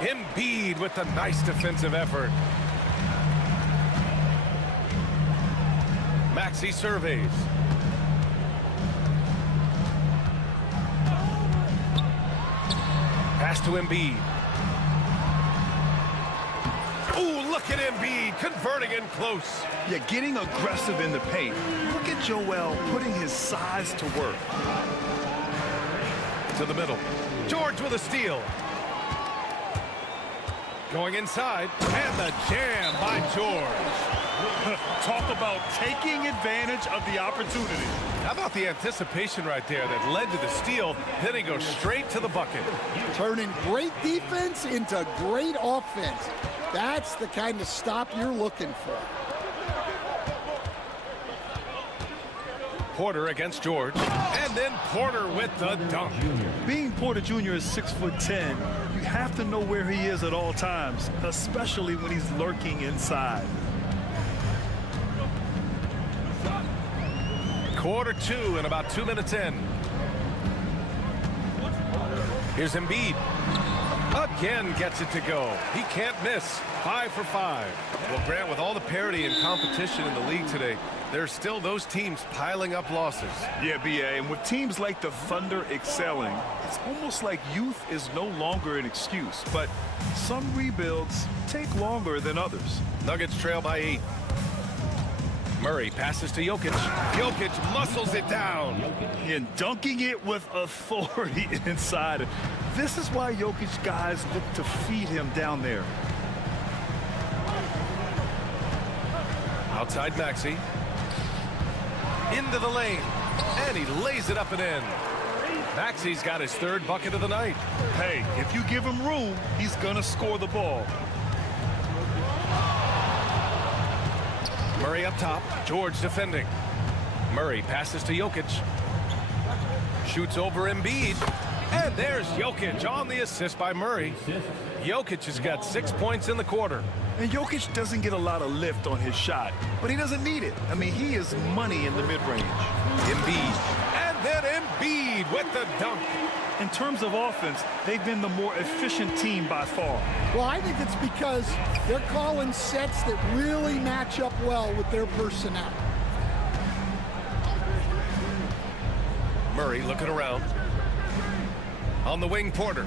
Embiid with the nice defensive effort. Maxey surveys. Pass to Embiid. Ooh, look at Embiid converting in close. Yeah, getting aggressive in the paint. Look at Joel putting his size to work. To the middle. George with a steal. Going inside, and the jam by George. Talk about taking advantage of the opportunity. How about the anticipation right there that led to the steal, then he goes straight to the bucket. Turning great defense into great offense. That's the kind of stop you're looking for. Porter against George, and then Porter with the dunk. Being Porter Jr. is 6'10", you have to know where he is at all times, especially when he's lurking inside. Quarter 2 and about 2 minutes in. Here's Embiid. Again gets it to go. He can't miss. 5 for 5. Well, Grant, with all the parity and competition in the league today, there's still those teams piling up losses. Yeah, B.A., and with teams like the Thunder excelling, it's almost like youth is no longer an excuse. But some rebuilds take longer than others. Nuggets trail by 8. Murray passes to Jokic. Jokic muscles it down. And dunking it with authority inside. This is why Jokic guys look to feed him down there. Outside Maxey. Into the lane. And he lays it up and in. Maxey's got his 3rd bucket of the night. Hey, if you give him room, he's gonna score the ball. Murray up top. George defending. Murray passes to Jokic. Shoots over Embiid. And there's Jokic on the assist by Murray. Jokic has got 6 points in the quarter. And Jokic doesn't get a lot of lift on his shot, but he doesn't need it. I mean, he is money in the mid-range. Embiid. And then Embiid with the dunk. In terms of offense, they've been the more efficient team by far. Well, I think it's because they're calling sets that really match up well with their personnel. Murray looking around. On the wing, Porter.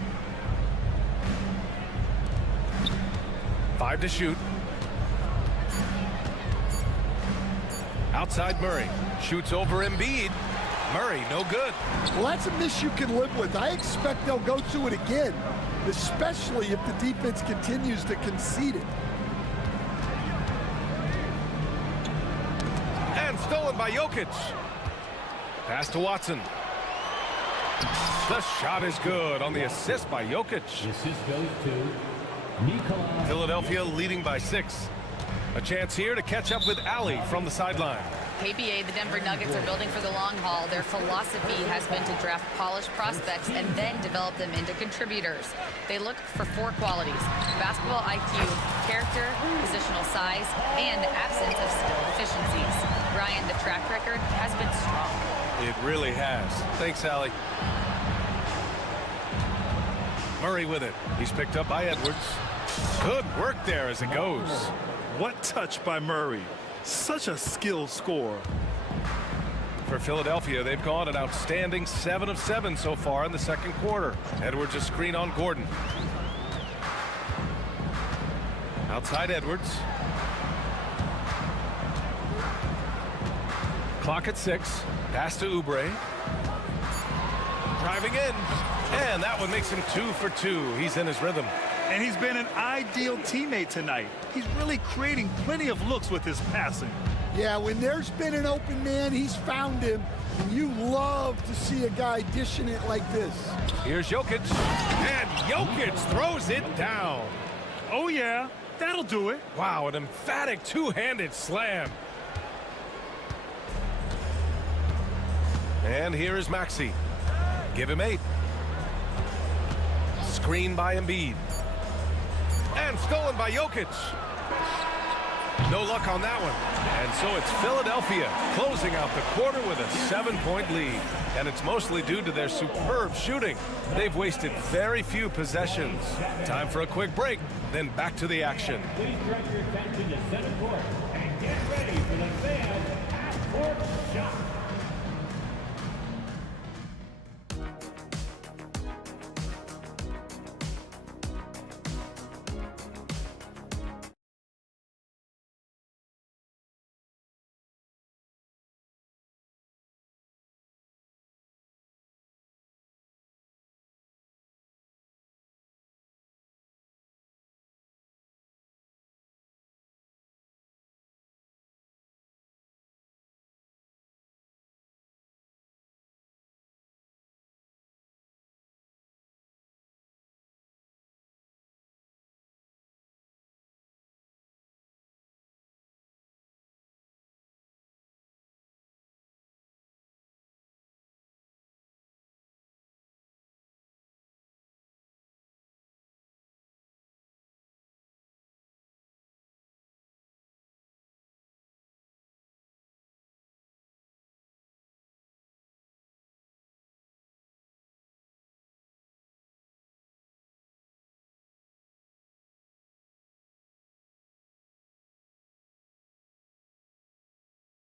5 to shoot. Outside Murray. Shoots over Embiid. Murray, no good. Well, that's a miss you can live with. I expect they'll go to it again, especially if the defense continues to concede it. by Jokic. Pass to Watson. The shot is good on the assist by Jokic. Assist goes to Nikolai. Philadelphia leading by 6. A chance here to catch up with Allie from the sideline. KBA, the Denver Nuggets are building for the long haul. Their philosophy has been to draft polished prospects and then develop them into contributors. They look for 4 qualities: basketball IQ, character, positional size, and absence of skill deficiencies. Ryan, the track record has been strong. It really has. Thanks, Allie. Murray with it. He's picked up by Edwards. Good work there as it goes. What touch by Murray. Such a skilled scorer. For Philadelphia, they've gone an outstanding 7 of 7 so far in the second quarter. Edwards a screen on Gordon. Outside Edwards. Clock at 6. Pass to Oubre. Driving in. And that one makes him 2 for 2. He's in his rhythm. And he's been an ideal teammate tonight. He's really creating plenty of looks with his passing. Yeah, when there's been an open man, he's found him. And you love to see a guy dishing it like this. Here's Jokic. And Jokic throws it down. Oh, yeah. That'll do it. Wow, an emphatic two-handed slam. And here is Maxey. Give him 8. Screen by Embiid. And stolen by Jokic. No luck on that one. And so it's Philadelphia closing out the quarter with a 7-point lead. And it's mostly due to their superb shooting. They've wasted very few possessions. Time for a quick break, then back to the action. Please direct your attention to center court and get ready for the fan half-court shot.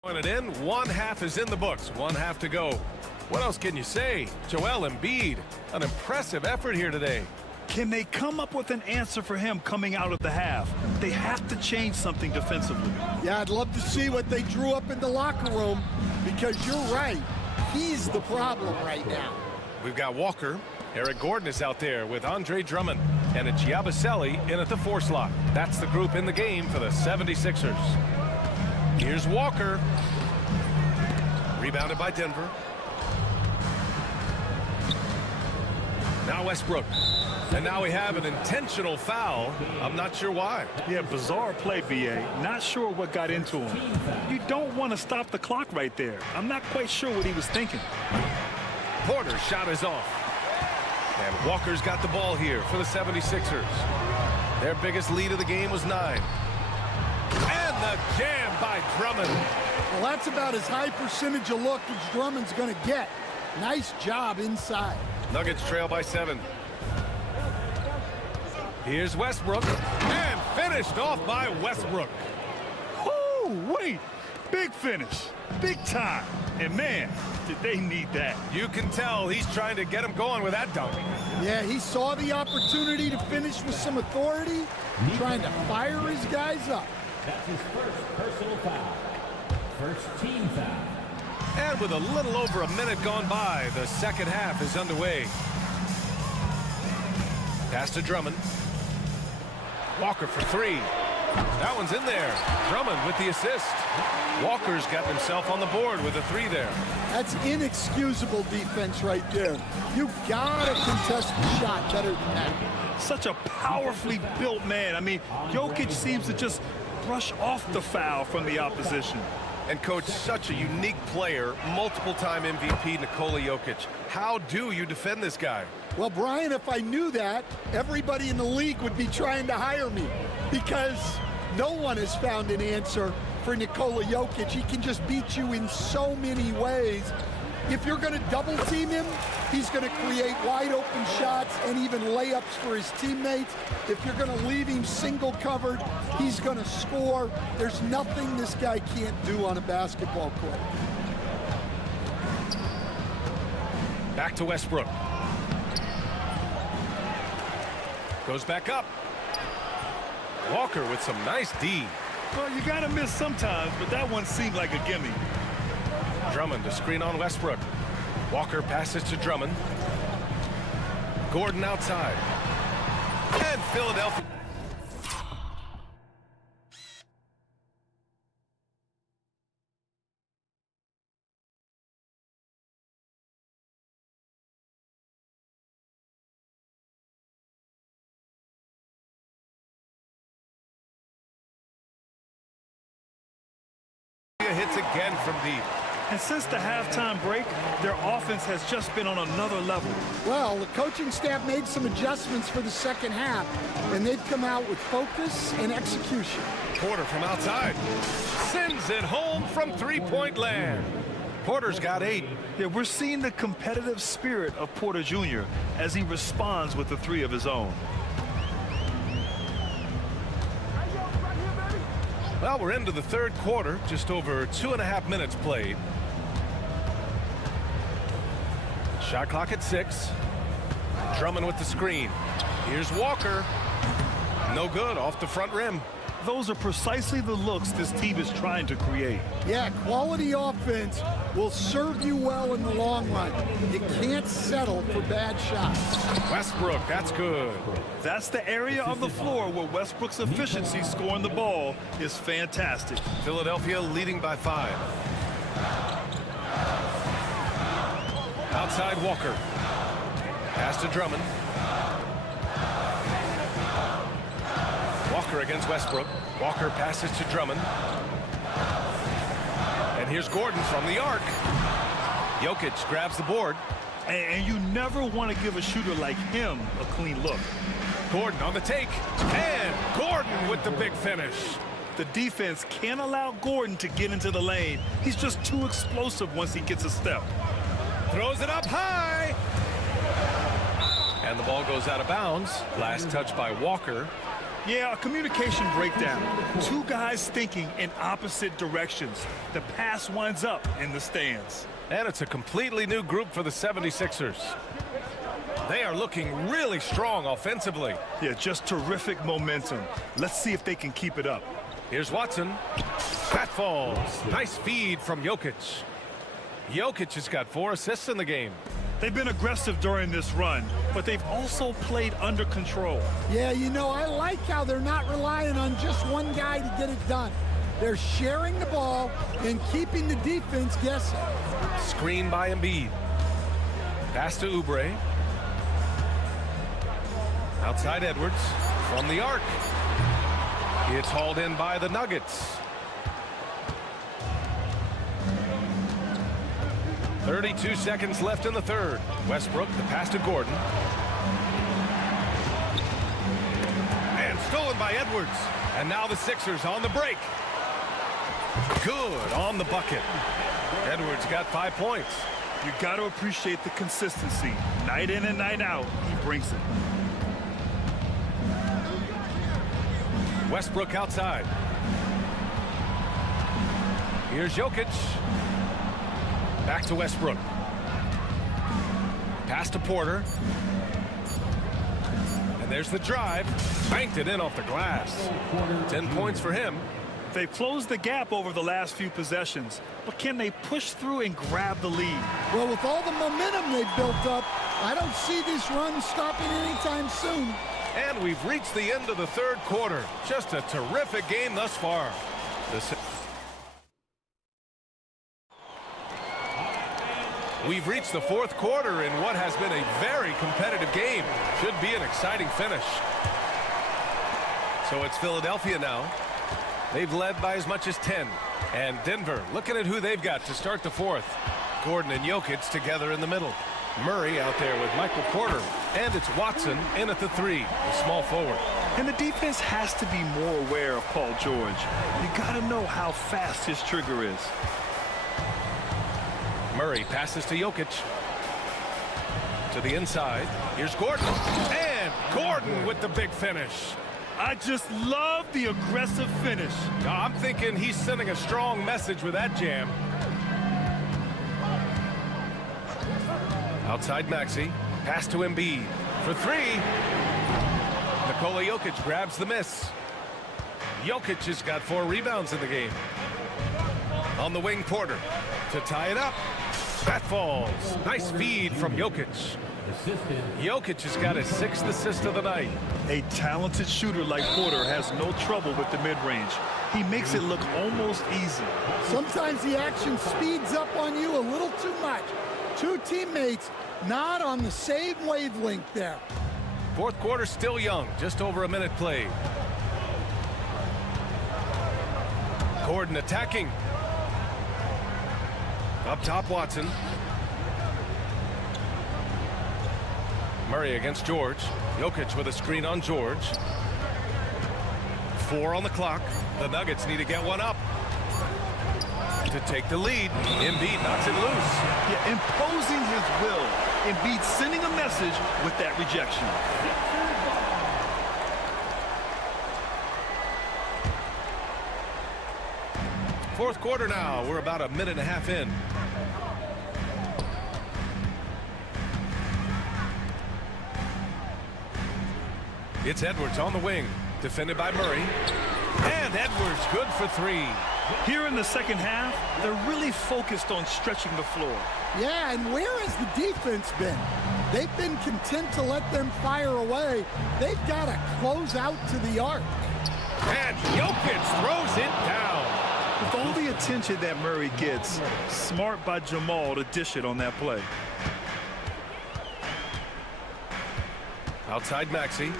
It in. One half is in the books. One half to go. What else can you say? Joel Embiid, an impressive effort here today. Can they come up with an answer for him coming out of the half? They have to change something defensively. Yeah, I'd love to see what they drew up in the locker room, because you're right. He's the problem right now. We've got Walker. Eric Gordon is out there with Andre Drummond. And it's Yabusele in at the 4 slot. That's the group in the game for the 76ers. Here's Walker. Rebounded by Denver. Now Westbrook. And now we have an intentional foul. I'm not sure why. Yeah, bizarre play, BA. Not sure what got into him. You don't want to stop the clock right there. I'm not quite sure what he was thinking. Porter's shot is off. And Walker's got the ball here for the 76ers. Their biggest lead of the game was 9. And the jam by Drummond. Well, that's about as high percentage of look as Drummond's going to get. Nice job inside. Nuggets trail by 7. Here's Westbrook. And finished off by Westbrook. Oh, wait. Big finish. Big time. And man, did they need that. You can tell he's trying to get him going with that dunk. Yeah, he saw the opportunity to finish with some authority, trying to fire his guys up. That's his first personal foul. First team foul. And with a little over a minute gone by, the second half is underway. Pass to Drummond. Walker for 3. That one's in there. Drummond with the assist. Walker's got himself on the board with a 3 there. That's inexcusable defense right there. You gotta contest the shot better than that. Such a powerfully built man. I mean, Jokic seems to just brush off the foul from the opposition. And coach, such a unique player, multiple-time MVP Nikola Jokic. How do you defend this guy? Well, Brian, if I knew that, everybody in the league would be trying to hire me, because no one has found an answer for Nikola Jokic. He can just beat you in so many ways. If you're going to double team him, he's going to create wide open shots and even layups for his teammates. If you're going to leave him single covered, he's going to score. There's nothing this guy can't do on a basketball court. Back to Westbrook. Goes back up. Walker with some nice D. Well, you got to miss sometimes, but that one seemed like a gimme. Drummond to screen on Westbrook. Walker passes to Drummond. Gordon outside. And Philadelphia. Hits again from deep. And since the halftime break, their offense has just been on another level. Well, the coaching staff made some adjustments for the second half, and they've come out with focus and execution. Porter from outside. Sends it home from three-point land. Porter's got 8. Yeah, we're seeing the competitive spirit of Porter Jr. as he responds with the 3 of his own. Well, we're into the third quarter, just over 2.5 minutes played. Shot clock at 6. Drummond with the screen. Here's Walker. No good, off the front rim. Those are precisely the looks this team is trying to create. Yeah, quality offense will serve you well in the long run. You can't settle for bad shots. Westbrook, that's good. That's the area of the floor where Westbrook's efficiency scoring the ball is fantastic. Philadelphia leading by 5. Outside Walker. Pass to Drummond. Walker against Westbrook. Walker passes to Drummond. And here's Gordon from the arc. Jokic grabs the board. And you never want to give a shooter like him a clean look. Gordon on the take. And Gordon with the big finish. The defense can't allow Gordon to get into the lane. He's just too explosive once he gets a step. Throws it up high. And the ball goes out of bounds. Last touch by Walker. Yeah, a communication breakdown. 2 guys thinking in opposite directions. The pass winds up in the stands. And it's a completely new group for the 76ers. They are looking really strong offensively. Yeah, just terrific momentum. Let's see if they can keep it up. Here's Watson. That falls. Nice feed from Jokic. Jokic has got 4 assists in the game. They've been aggressive during this run, but they've also played under control. Yeah, you know, I like how they're not relying on just one guy to get it done. They're sharing the ball and keeping the defense guessing. Screen by Embiid. Pass to Oubre. Outside Edwards from the arc. It's hauled in by the Nuggets. 32 seconds left in the third. Westbrook, the pass to Gordon. And stolen by Edwards. And now the Sixers on the break. Good on the bucket. Edwards got 5 points. You got to appreciate the consistency. Night in and night out, he brings it. Westbrook outside. Here's Jokic. Back to Westbrook. Pass to Porter. And there's the drive. Banked it in off the glass. 10 points for him. They've closed the gap over the last few possessions, but can they push through and grab the lead? Well, with all the momentum they've built up, I don't see this run stopping anytime soon. And we've reached the end of the third quarter. Just a terrific game thus far. We've reached the fourth quarter in what has been a very competitive game. Should be an exciting finish. So it's Philadelphia now. They've led by as much as 10. And Denver, looking at who they've got to start the fourth. Gordon and Jokic together in the middle. Murray out there with Michael Porter. And it's Watson in at the three, the small forward. And the defense has to be more aware of Paul George. You got to know how fast his trigger is. Murray passes to Jokic. To the inside. Here's Gordon. And Gordon with the big finish. I just love the aggressive finish. I'm thinking he's sending a strong message with that jam. Outside Maxey. Pass to Embiid. For three. Nikola Jokic grabs the miss. Jokic has got 4 rebounds in the game. On the wing, Porter. To tie it up. That falls. Nice feed from Jokic. Jokic has got his 6th assist of the night. A talented shooter like Porter has no trouble with the mid-range. He makes it look almost easy. Sometimes the action speeds up on you a little too much. 2 teammates not on the same wavelength there. Fourth quarter still young, just over a minute played. Gordon attacking. Up top, Watson. Murray against George. Jokic with a screen on George. 4 on the clock. The Nuggets need to get one up to take the lead. Embiid knocks it loose. Yeah, imposing his will. Embiid sending a message with that rejection. Fourth quarter now. We're about a minute and a half in. It's Edwards on the wing, defended by Murray. And Edwards good for 3. Here in the second half, they're really focused on stretching the floor. Yeah, and where has the defense been? They've been content to let them fire away. They've got to close out to the arc. And Jokic throws it down. With all the attention that Murray gets, smart by Jamal to dish it on that play. Outside Maxey.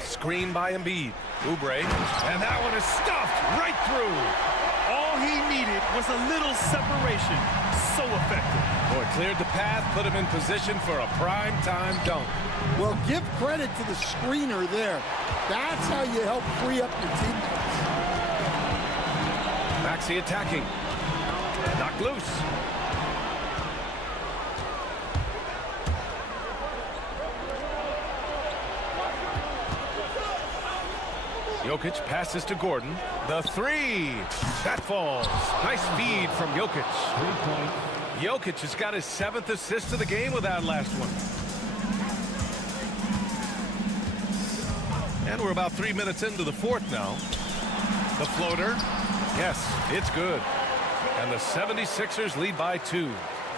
Screen by Embiid. Oubre. And that one is stuffed right through. All he needed was a little separation. So effective. Boy, cleared the path, put him in position for a prime-time dunk. Well, give credit to the screener there. That's how you help free up your teammates. Maxey attacking. Knocked loose. Jokic passes to Gordon. The 3. That falls. Nice feed from Jokic. Jokic has got his 7th assist of the game with that last one. And we're about 3 minutes into the fourth now. The floater. Yes, it's good. And the 76ers lead by 2.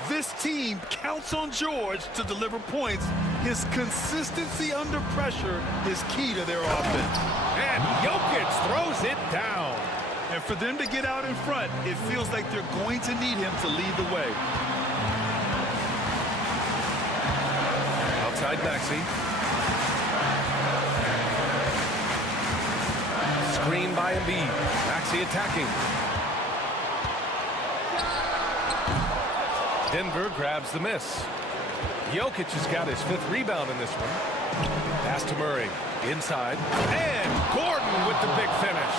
This team counts on George to deliver points. His consistency under pressure is key to their offense. And Jokic throws it down. And for them to get out in front, it feels like they're going to need him to lead the way. Outside Maxey. Screen by Embiid. Maxey attacking. Denver grabs the miss. Jokic has got his 5th rebound in this one. Pass to Murray. Inside. And Gordon with the big finish.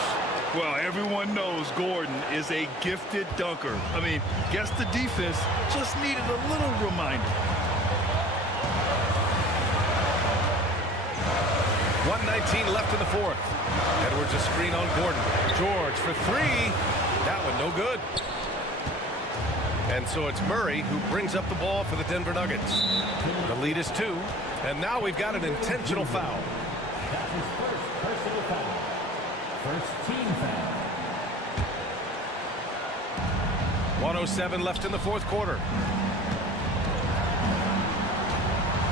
Well, everyone knows Gordon is a gifted dunker. I mean, guess the defense just needed a little reminder. 1:19 left in the fourth. Edwards a screen on Gordon. George for 3. That one no good. And so it's Murray who brings up the ball for the Denver Nuggets. The lead is 2. And now we've got an intentional foul. That's his first personal foul. First team foul. 1:07 left in the fourth quarter.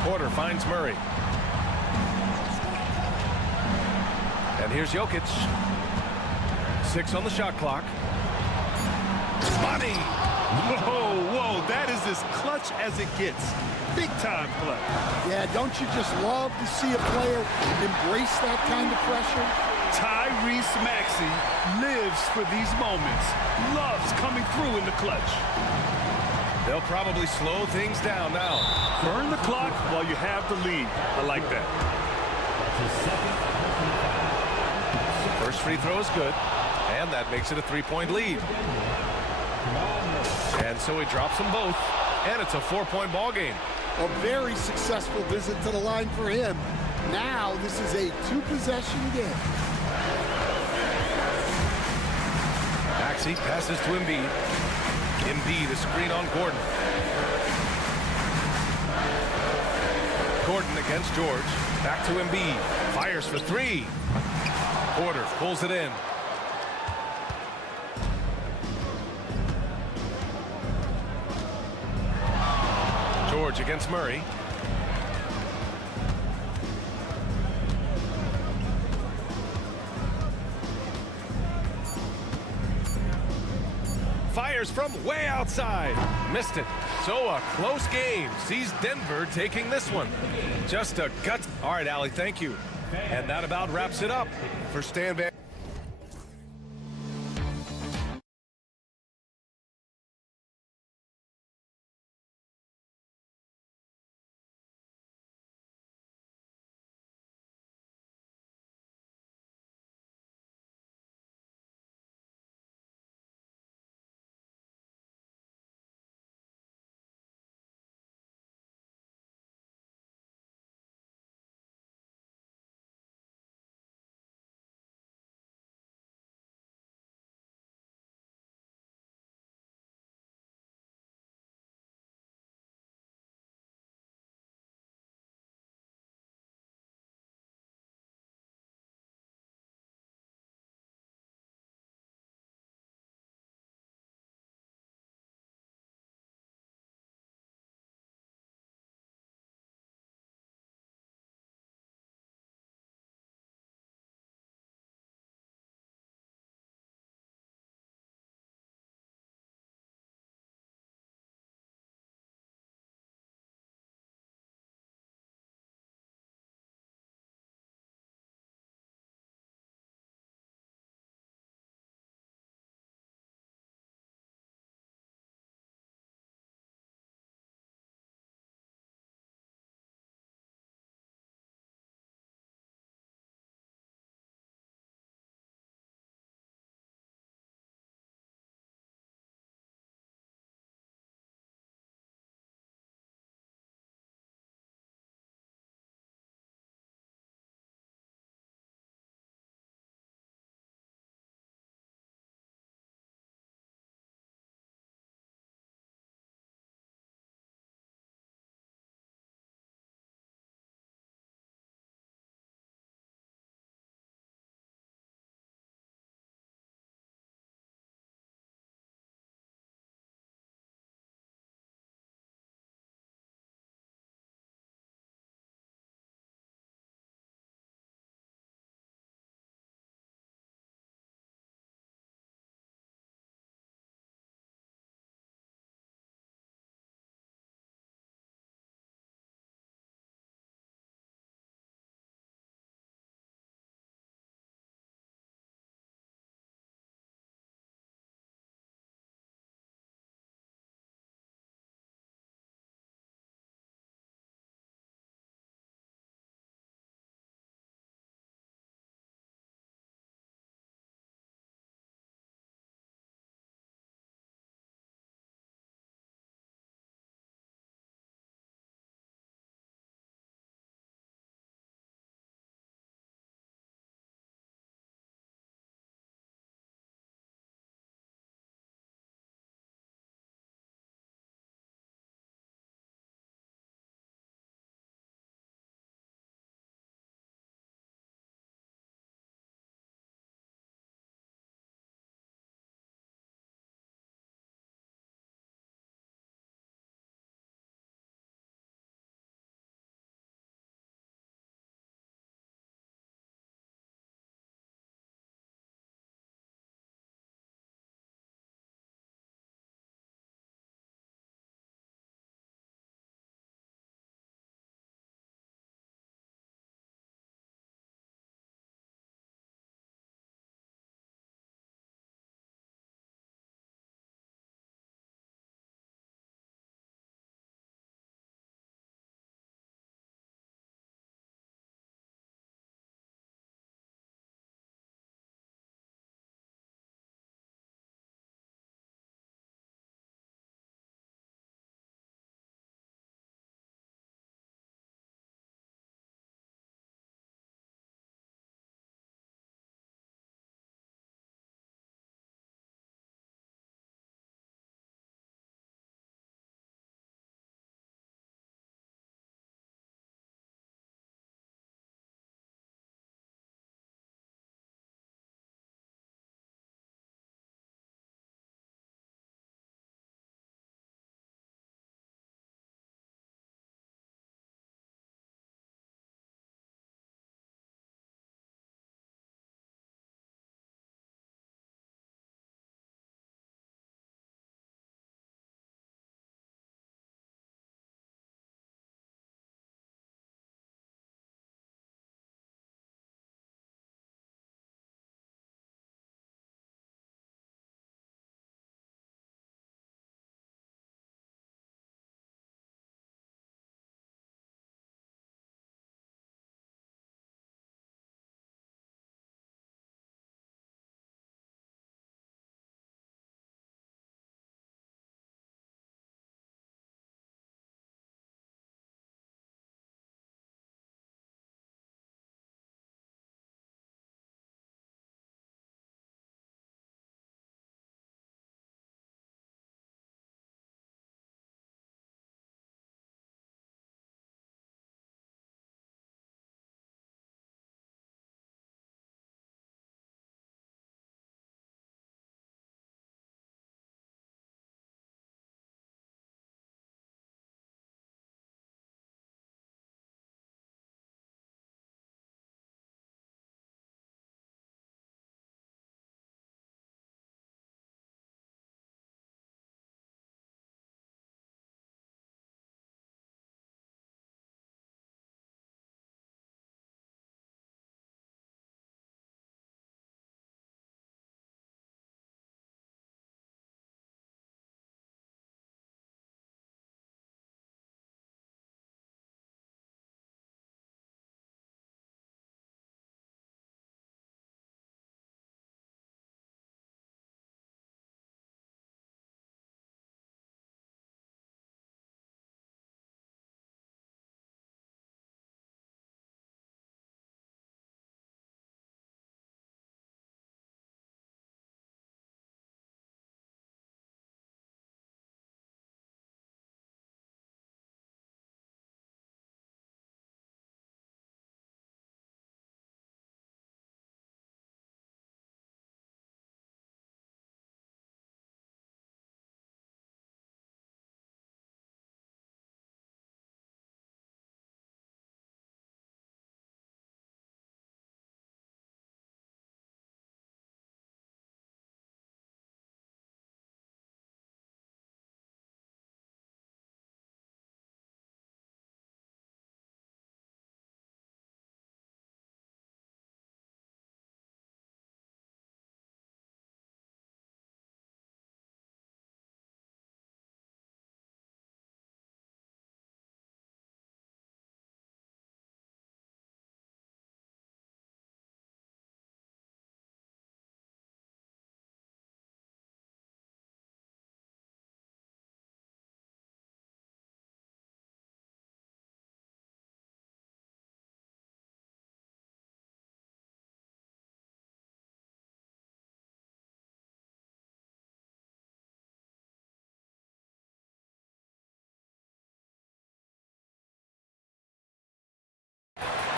Porter finds Murray. And here's Jokic. 6 on the shot clock. Money! Whoa, that is as clutch as it gets. Big time play. Yeah, don't you just love to see a player embrace that kind of pressure? Tyrese Maxey lives for these moments. Loves coming through in the clutch. They'll probably slow things down now. Burn the clock while you have the lead. I like that. First free throw is good, and that makes it a 3-point lead. And so he drops them both, and it's a 4-point ball game. A very successful visit to the line for him. Now this is a 2-possession game. Maxey passes to Embiid. Embiid, a screen on Gordon. Gordon against George. Back to Embiid. Fires for 3. Porter pulls it in. George against Murray. Fires from way outside. Missed it. So a close game sees Denver taking this one. Just a gut. All right, Allie, thank you. And that about wraps it up for Stan Van.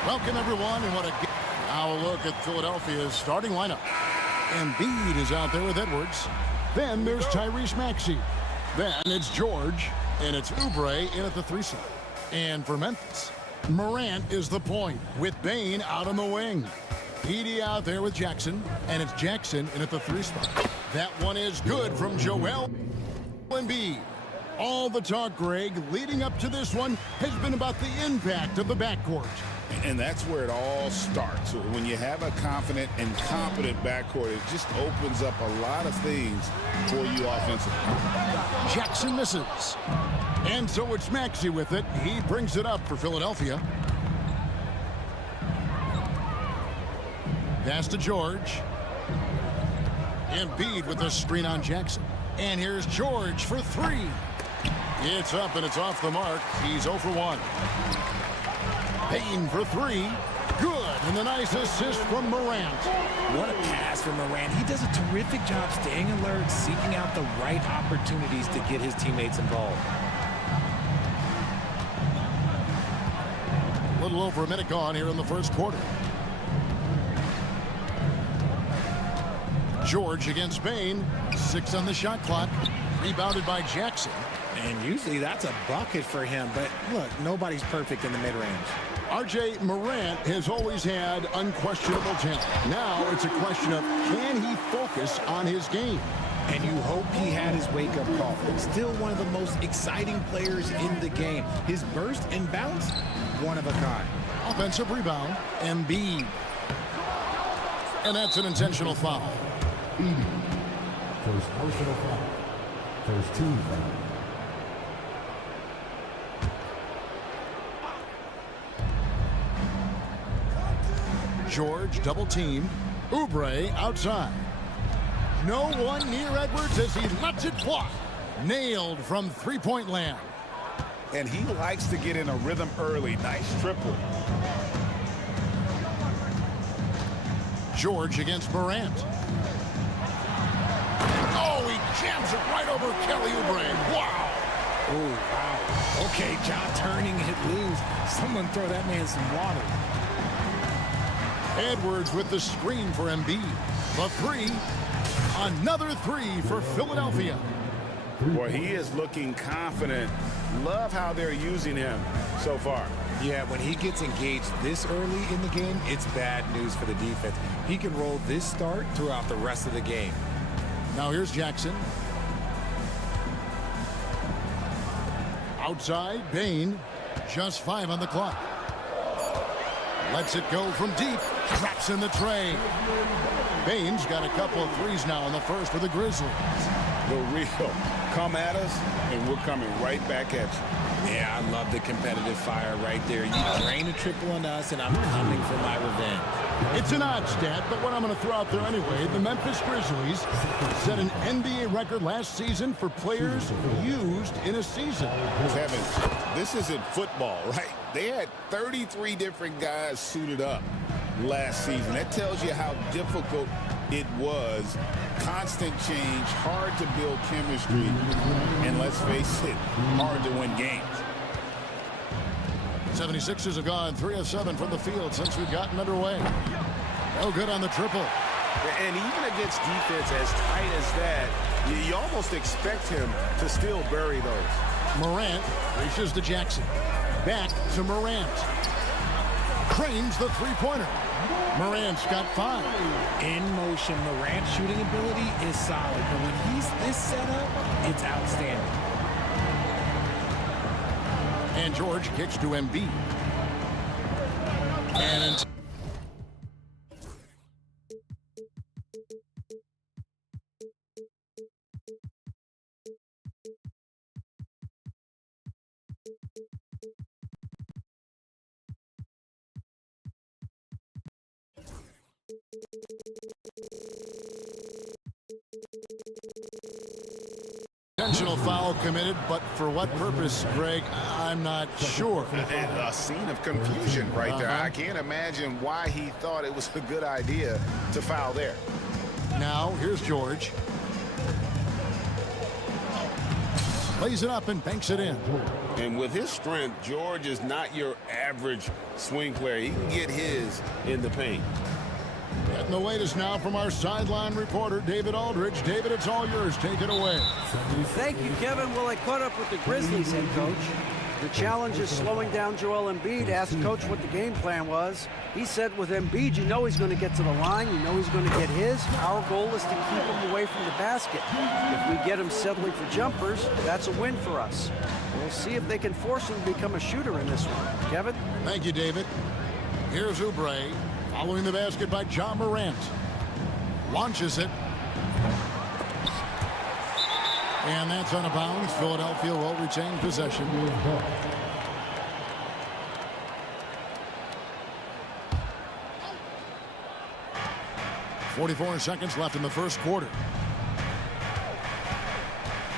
Welcome, everyone, and what a now a look at Philadelphia's starting lineup. Embiid is out there with Edwards. Then there's Tyrese Maxey. Then it's George, and it's Oubre in at the 3 slot. And for Memphis, Morant is the point with Bane out on the wing. Edey out there with Jackson, and it's Jackson in at the 3 spot. That one is good from Joel Embiid. All the talk, Greg, leading up to this one has been about the impact of the backcourt. And that's where it all starts. When you have a confident and competent backcourt, it just opens up a lot of things for you offensively. Jackson misses. And so it's Maxey with it. He brings it up for Philadelphia. Pass to George. Embiid with a screen on Jackson. And here's George for 3. It's up and it's off the mark. He's 0 for 1. Payne for 3. Good. And the nice assist from Morant. What a pass from Morant. He does a terrific job staying alert, seeking out the right opportunities to get his teammates involved. A little over a minute gone here in the first quarter. George against Bane. 6 on the shot clock. Rebounded by Jackson. And usually that's a bucket for him, but look, nobody's perfect in the mid-range. R.J. Morant has always had unquestionable talent. Now it's a question of can he focus on his game? And you hope he had his wake-up call. Still one of the most exciting players in the game. His burst and bounce, one of a kind. Offensive rebound, Embiid. And that's an intentional foul. First personal foul. First team foul. George double teamed. Oubre outside. No one near Edwards as he lets it fly. Nailed from three-point land. And he likes to get in a rhythm early. Nice triple. George against Morant. Oh, he jams it right over Kelly Oubre. Wow. Oh, wow. Okay, John turning it loose. Someone throw that man some water. Edwards with the screen for Embiid. The 3. Another 3 for Philadelphia. Boy, he is looking confident. Love how they're using him so far. Yeah, when he gets engaged this early in the game, it's bad news for the defense. He can roll this start throughout the rest of the game. Now here's Jackson. Outside, Bane. Just 5 on the clock. Lets it go from deep. Drops in the tray. Bane's got a couple of threes now in the first for the Grizzlies. The real. Come at us, and we're coming right back at you. Yeah, I love the competitive fire right there. You drain a triple on us, and I'm coming for my revenge. It's an odd stat, but what I'm going to throw out there anyway, the Memphis Grizzlies set an NBA record last season for players used in a season. Kevin, this isn't football, right? They had 33 different guys suited up last season. That tells you how difficult it was. Constant change, hard to build chemistry, and let's face it, hard to win games. 76ers have gone 3 of 7 from the field since we've gotten underway. No good on the triple. And even against defense as tight as that, you almost expect him to still bury those. Morant reaches to Jackson. Back to Morant. Cranes the three-pointer. Morant's got 5. In motion, Morant's shooting ability is solid, but when he's this set up, it's outstanding. And George kicks to Embiid. And intentional foul committed, but for what purpose, Greg, I'm not sure. A scene of confusion right there. I can't imagine why he thought it was a good idea to foul there. Now, here's George. lays it up and banks it in. And with his strength, George is not your average swing player. He can get his in the paint. Getting the latest now from our sideline reporter, David Aldridge. David, it's all yours. Take it away. Thank you, Kevin. Well, I caught up with the Grizzlies head coach. The challenge is slowing down Joel Embiid. Asked Coach what the game plan was. He said with Embiid, you know he's going to get to the line. You know he's going to get his. Our goal is to keep him away from the basket. If we get him settling for jumpers, that's a win for us. We'll see if they can force him to become a shooter in this one. Kevin? Thank you, David. Here's Oubre. Following the basket by Ja Morant. Launches it. And that's out of bounds. Philadelphia will retain possession. 44 seconds left in the first quarter.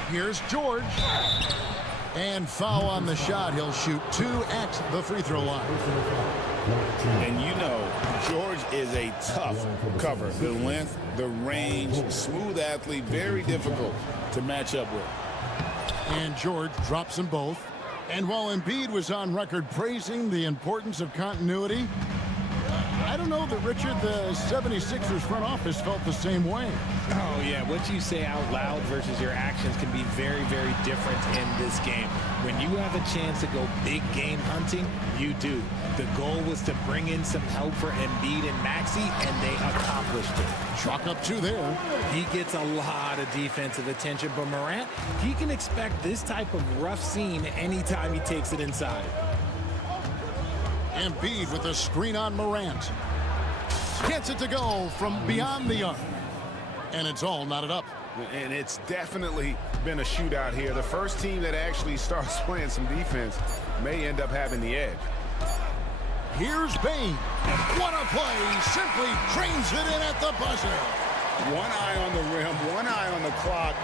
Here's George. And foul on the shot. He'll shoot 2 at the free throw line. And you know, George is a tough cover. The length, the range, smooth athlete, very difficult to match up with. And George drops them both. And while Embiid was on record praising the importance of continuity, I don't know that, Richard, the 76ers front office felt the same way. Oh, yeah. What you say out loud versus your actions can be very, very different in this game. When you have a chance to go big game hunting, you do. The goal was to bring in some help for Embiid and Maxey, and they accomplished it. Chalk up 2 there. He gets a lot of defensive attention, but Morant, he can expect this type of rough scene anytime he takes it inside. Embiid with a screen on Morant. Gets it to go from beyond the arc. And it's all knotted up. And it's definitely been a shootout here. The first team that actually starts playing some defense may end up having the edge. Here's Bane. What a play. Simply drains it in at the buzzer. One eye on the rim, one eye on the clock.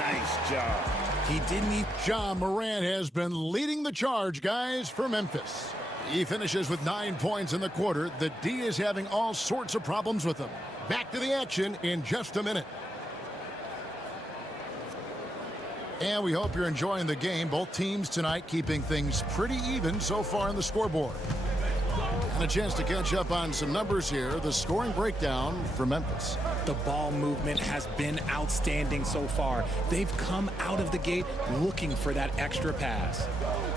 Nice job. He didn't eat. Ja Morant has been leading the charge, guys, for Memphis. He finishes with 9 points in the quarter. The D is having all sorts of problems with him. Back to the action in just a minute. And we hope you're enjoying the game. Both teams tonight keeping things pretty even so far on the scoreboard. And a chance to catch up on some numbers here. The scoring breakdown for Memphis. The ball movement has been outstanding so far. They've come out of the gate looking for that extra pass.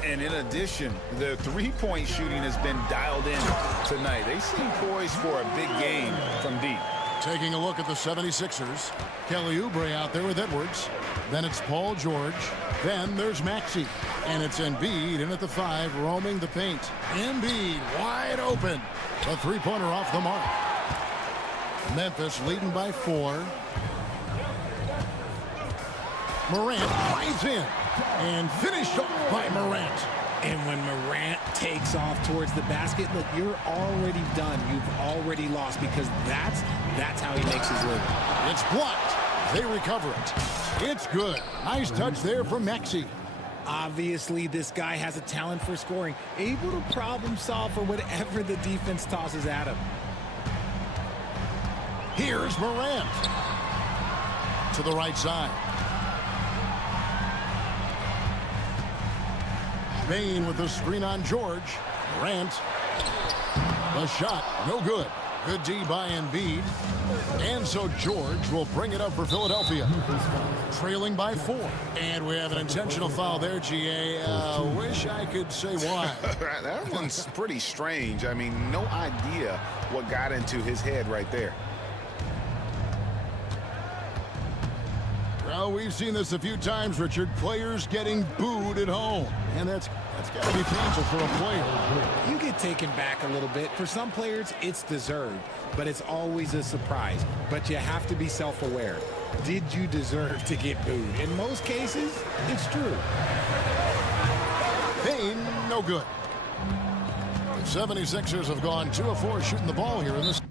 And in addition, the three-point shooting has been dialed in tonight. They seem poised for a big game from deep. Taking a look at the 76ers. Kelly Oubre out there with Edwards. Then it's Paul George. Then there's Maxey. And it's Embiid in at the 5, roaming the paint. Embiid wide open. A three-pointer off the mark. Memphis leading by 4. Morant drives in. And finished off by Morant. And when Morant takes off towards the basket, look, you're already done. You've already lost because that's how he makes his living. It's blocked. They recover it. It's good. Nice touch there from Maxey. Obviously, this guy has a talent for scoring, able to problem solve for whatever the defense tosses at him. Here's Morant. To the right side. Bane with the screen on George. Morant. The shot, no good. Good D by Embiid. And so George will bring it up for Philadelphia. Trailing by 4. And we have an intentional foul there, GA. Wish I could say why. That one's pretty strange. I mean, no idea what got into his head right there. Well, we've seen this a few times, Richard. Players getting booed at home. And that's got to be painful for a player. You get taken back a little bit. For some players, it's deserved, but it's always a surprise. But you have to be self-aware. Did you deserve to get booed? In most cases, it's true. Bane, no good. The 76ers have gone 2 of 4 shooting the ball here in this.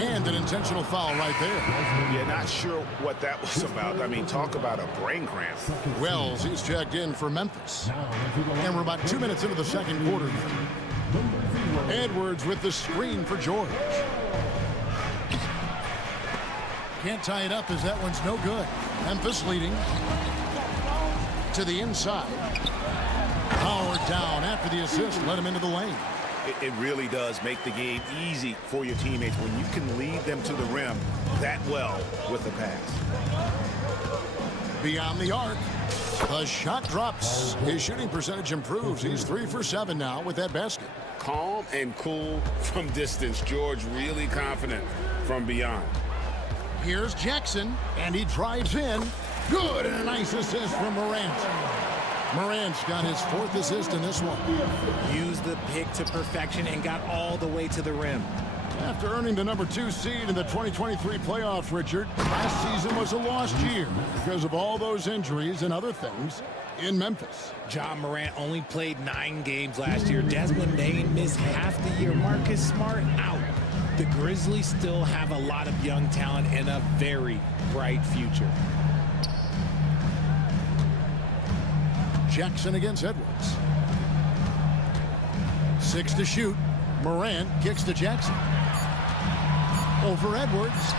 And an intentional foul right there. Yeah, not sure what that was about. I mean, talk about a brain cramp. Wells, he's checked in for Memphis. And we're about 2 minutes into the second quarter. Edwards with the screen for George. Can't tie it up as that one's no good. Memphis leading to the inside. Howard down after the assist. Let him into the lane. It really does make the game easy for your teammates when you can lead them to the rim that well with the pass. Beyond the arc. The shot drops. His shooting percentage improves. He's 3 for 7 now with that basket. Calm and cool from distance. George really confident from beyond. Here's Jackson, and he drives in. Good, and a nice assist from Morant. Morant's got his 4th assist in this one. Used the pick to perfection and got all the way to the rim. After earning the number 2 seed in the 2023 playoffs, Richard, last season was a lost year because of all those injuries and other things in Memphis. Ja Morant only played 9 games last year. Desmond Bane missed half the year. Marcus Smart out. The Grizzlies still have a lot of young talent and a very bright future. Jackson against Edwards. 6 to shoot. Morant kicks to Jackson. Over Edwards.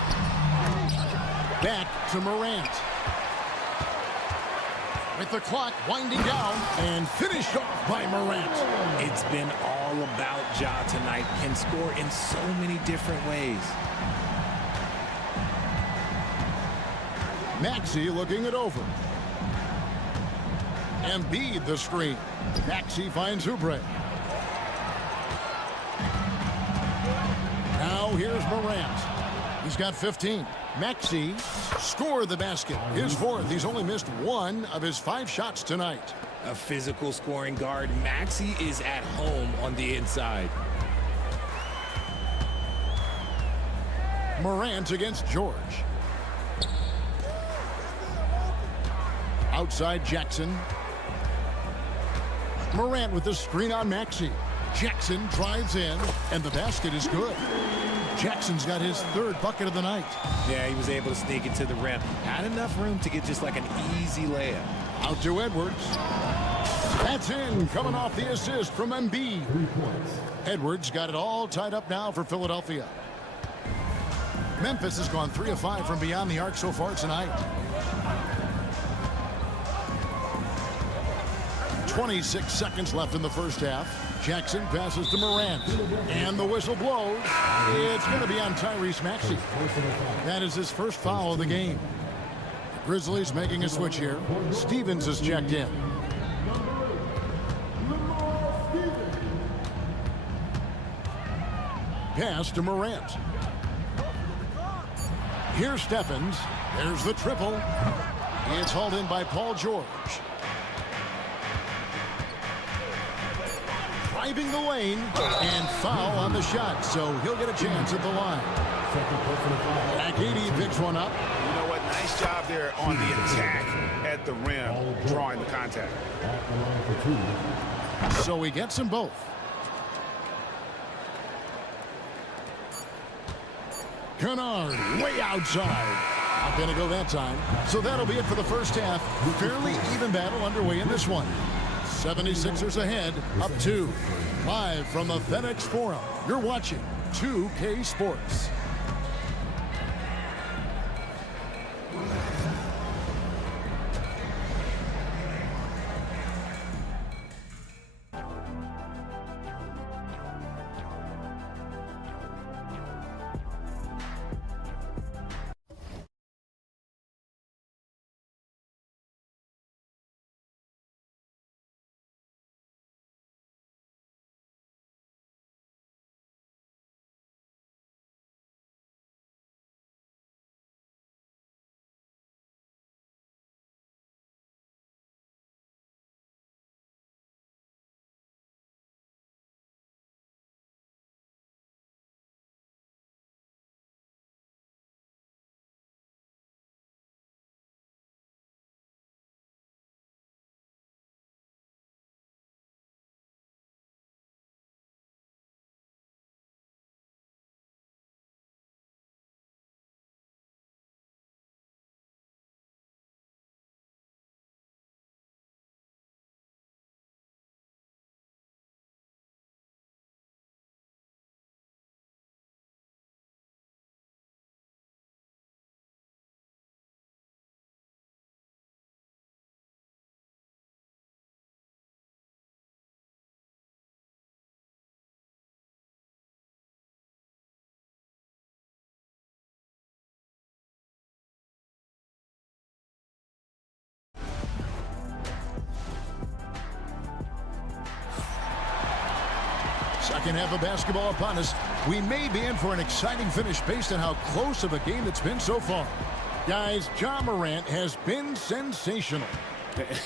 Back to Morant. With the clock winding down and finished off by Morant. It's been all about Ja tonight. Can score in so many different ways. Maxey looking it over. Embiid the screen. Maxey finds Oubre. Now here's Morant. He's got 15. Maxey scored the basket. His 4th. He's only missed 1 of his 5 shots tonight. A physical scoring guard. Maxey is at home on the inside. Morant against George. Outside Jackson. Morant with the screen on Maxey. Jackson drives in, and the basket is good. Jackson's got his 3rd bucket of the night. Yeah, he was able to sneak it to the rim. Had enough room to get just like an easy layup. Out to Edwards. That's in, coming off the assist from Embiid. Edwards got it all tied up now for Philadelphia. Memphis has gone 3 of 5 from beyond the arc so far tonight. 26 seconds left in the first half. Jackson passes to Morant. And the whistle blows. It's going to be on Tyrese Maxey. That is his first foul of the game. The Grizzlies making a switch here. Stevens is checked in. Pass to Morant. Here's Stephens. There's the triple. It's hauled in by Paul George. Driving the lane and foul on the shot, so he'll get a chance at the line. Akidi picks one up. You know what? Nice job there on the attack at the rim, drawing the contact. So he gets them both. Kennard way outside. Not going to go that time. So that'll be it for the first half. Fairly even battle underway in this one. 76ers ahead, up 2. Live from the FedEx Forum, you're watching 2K Sports. Second half of basketball upon us. We may be in for an exciting finish based on how close of a game it's been so far. Guys, Ja Morant has been sensational.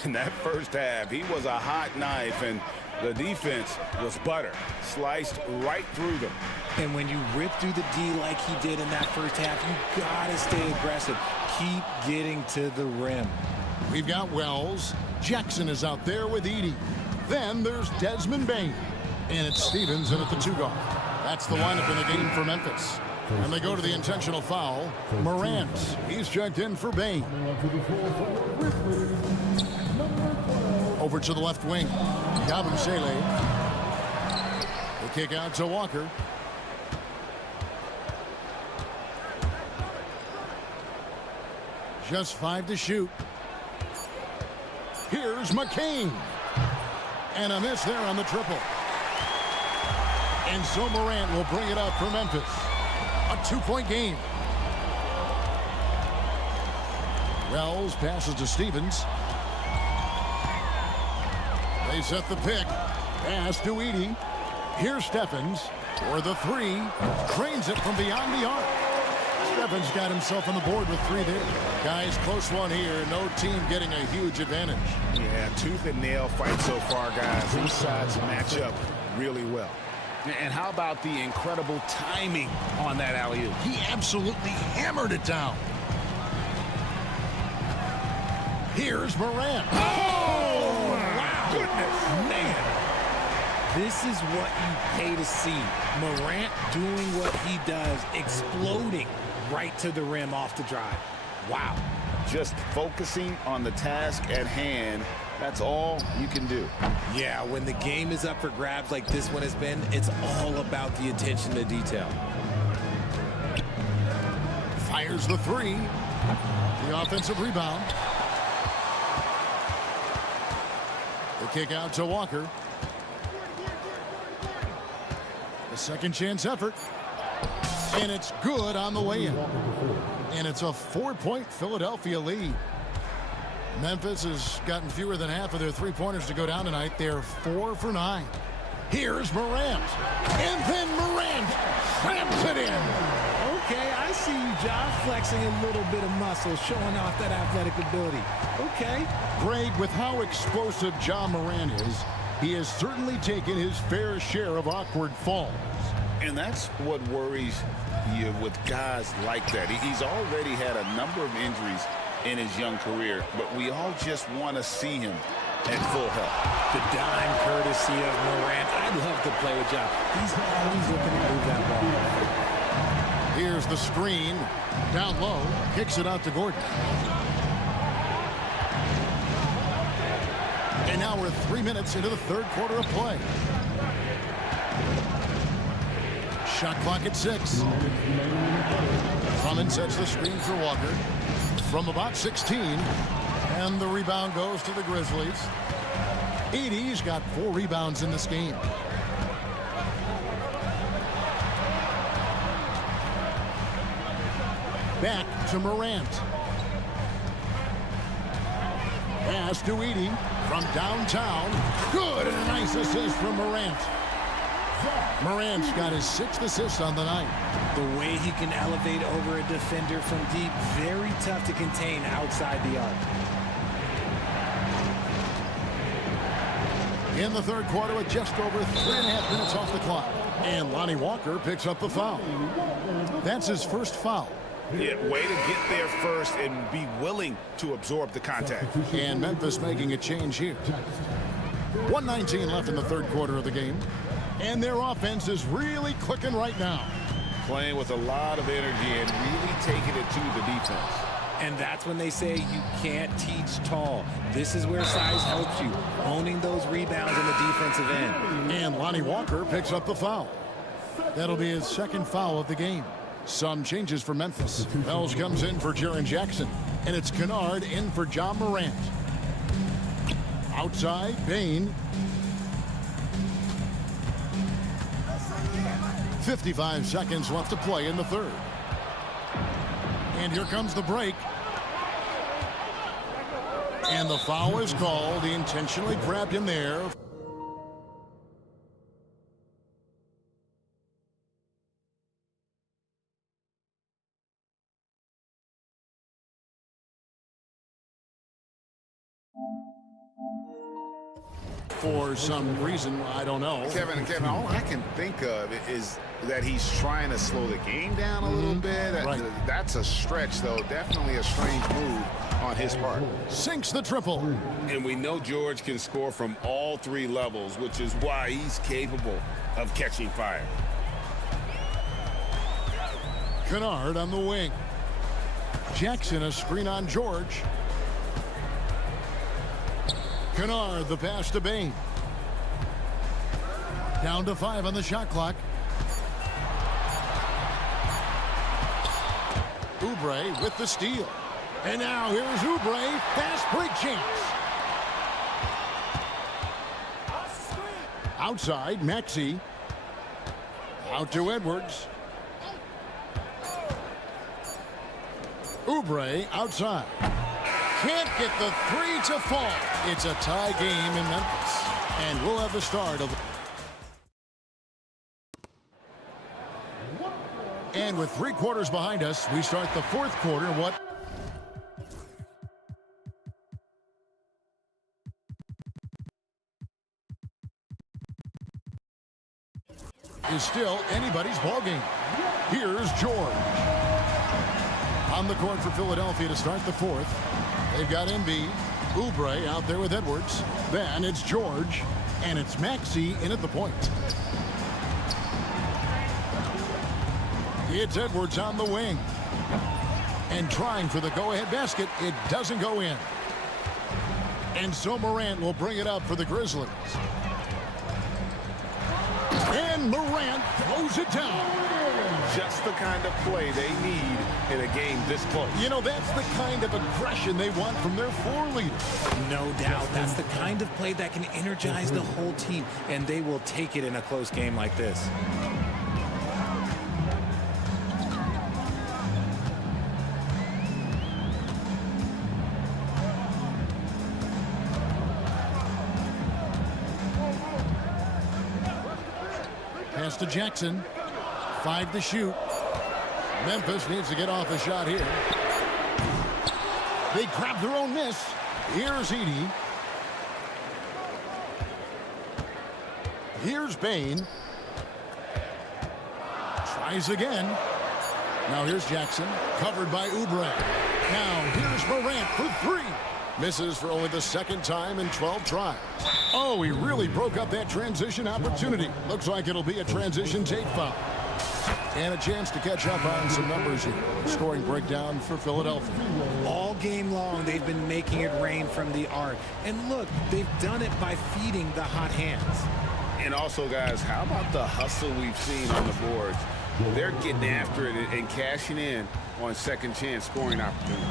In that first half, he was a hot knife, and the defense was butter, sliced right through them. And when you rip through the D like he did in that first half, you gotta stay aggressive. Keep getting to the rim. We've got Wells. Jackson is out there with Edey. Then there's Desmond Bain. And it's Stevens in at the 2 guard. That's the lineup in the game for Memphis. And they go to the intentional foul. Morant, he's checked in for Bain. Over to the left wing. Yabusele. The kick out to Walker. Just 5 to shoot. Here's McCain. And a miss there on the triple. And so Morant will bring it up for Memphis. A 2-point game. Wells passes to Stevens. They set the pick. Pass to Edey. Here's Stephens for the 3. Trains it from beyond the arc. Stephens got himself on the board with 3 there. Guys, close one here. No team getting a huge advantage. Yeah, tooth and nail fight so far, guys. These sides match up really well. And how about the incredible timing on that alley-oop? He absolutely hammered it down. Here's Morant. Oh, wow. Goodness, man. This is what you pay to see. Morant doing what he does, exploding right to the rim off the drive. Wow. Just focusing on the task at hand. That's all you can do. Yeah, when the game is up for grabs like this one has been, it's all about the attention to detail. Fires the 3. The offensive rebound. The kick out to Walker. The second chance effort. And it's good on the way in. And it's a 4-point Philadelphia lead. Memphis has gotten fewer than half of their 3-pointers to go down tonight. They're 4 for 9. Here's Morant. And then Morant slams it in. Okay, I see you, Ja, flexing a little bit of muscle, showing off that athletic ability. Okay. Greg, with how explosive Ja Morant is, he has certainly taken his fair share of awkward falls. And that's what worries you with guys like that. He's already had a number of injuries in his young career, but we all just want to see him at full health. The dime courtesy of Morant. I'd love to play with Ja. He's always looking to move that ball. Here's the screen. Down low. Kicks it out to Gordon. And now we're 3 minutes into the 3rd quarter of play. Shot clock at 6. Drummond sets the screen for Walker from about 16. And the rebound goes to the Grizzlies. Edey's got 4 rebounds in this game. Back to Morant. Pass to Edey from downtown. Good, and a nice assist from Morant. Morant's got his 6th assist on the night. The way he can elevate over a defender from deep, very tough to contain outside the arc. In the 3rd quarter with just over 3.5 minutes off the clock. And Lonnie Walker picks up the foul. That's his first foul. Yeah, way to get there first and be willing to absorb the contact. And Memphis making a change here. 1:19 left in the 3rd quarter of the game. And their offense is really clicking right now. Playing with a lot of energy and really taking it to the defense. And that's when they say you can't teach tall. This is where size helps you, owning those rebounds on the defensive end. And Lonnie Walker picks up the foul. That'll be his 2nd foul of the game. Some changes for Memphis. Wells comes in for Jaren Jackson. And it's Kennard in for Ja Morant. Outside, Bain. 55 seconds left to play in the 3rd. And here comes the break. And the foul is called. He intentionally grabbed him there. for some reason. I don't know. Kevin, all I can think of is that he's trying to slow the game down a little bit. Right. That's a stretch, though. Definitely a strange move on his part. Sinks the triple. And we know George can score from all three levels, which is why he's capable of catching fire. Kennard on the wing. Jackson a screen on George. Kennard the pass to Bain. Down to 5 on the shot clock. Oubre with the steal. And now here's Oubre. Fast break chance. Outside, Maxey. Out to Edwards. Oubre outside. Can't get the three to fall. It's a tie game in Memphis. And we'll have the start of... And with 3 quarters behind us, we start the 4th quarter. What is still anybody's ballgame. Here's George. On the court for Philadelphia to start the 4th. They've got Embiid, Oubre out there with Edwards. Then it's George, and it's Maxey in at the point. It's Edwards on the wing. And trying for the go-ahead basket. It doesn't go in. And so Morant will bring it up for the Grizzlies. And Morant throws it down. Just the kind of play they need in a game this close. You know, that's the kind of aggression they want from their floor leader. No doubt. That's the kind of play that can energize the whole team, and they will take it in a close game like this. Pass to Jackson. 5 to shoot. Memphis needs to get off a shot here. They grab their own miss. Here's Edey. Here's Bain. Tries again. Now here's Jackson. Covered by Oubre. Now here's Morant for 3. Misses for only the 2nd time in 12 tries. Oh, he really broke up that transition opportunity. Looks like it'll be a transition tape foul. And a chance to catch up on some numbers here. Scoring breakdown for Philadelphia. All game long, they've been making it rain from the arc. And look, they've done it by feeding the hot hands. And also, guys, how about the hustle we've seen on the boards? They're getting after it and cashing in on second chance scoring opportunities.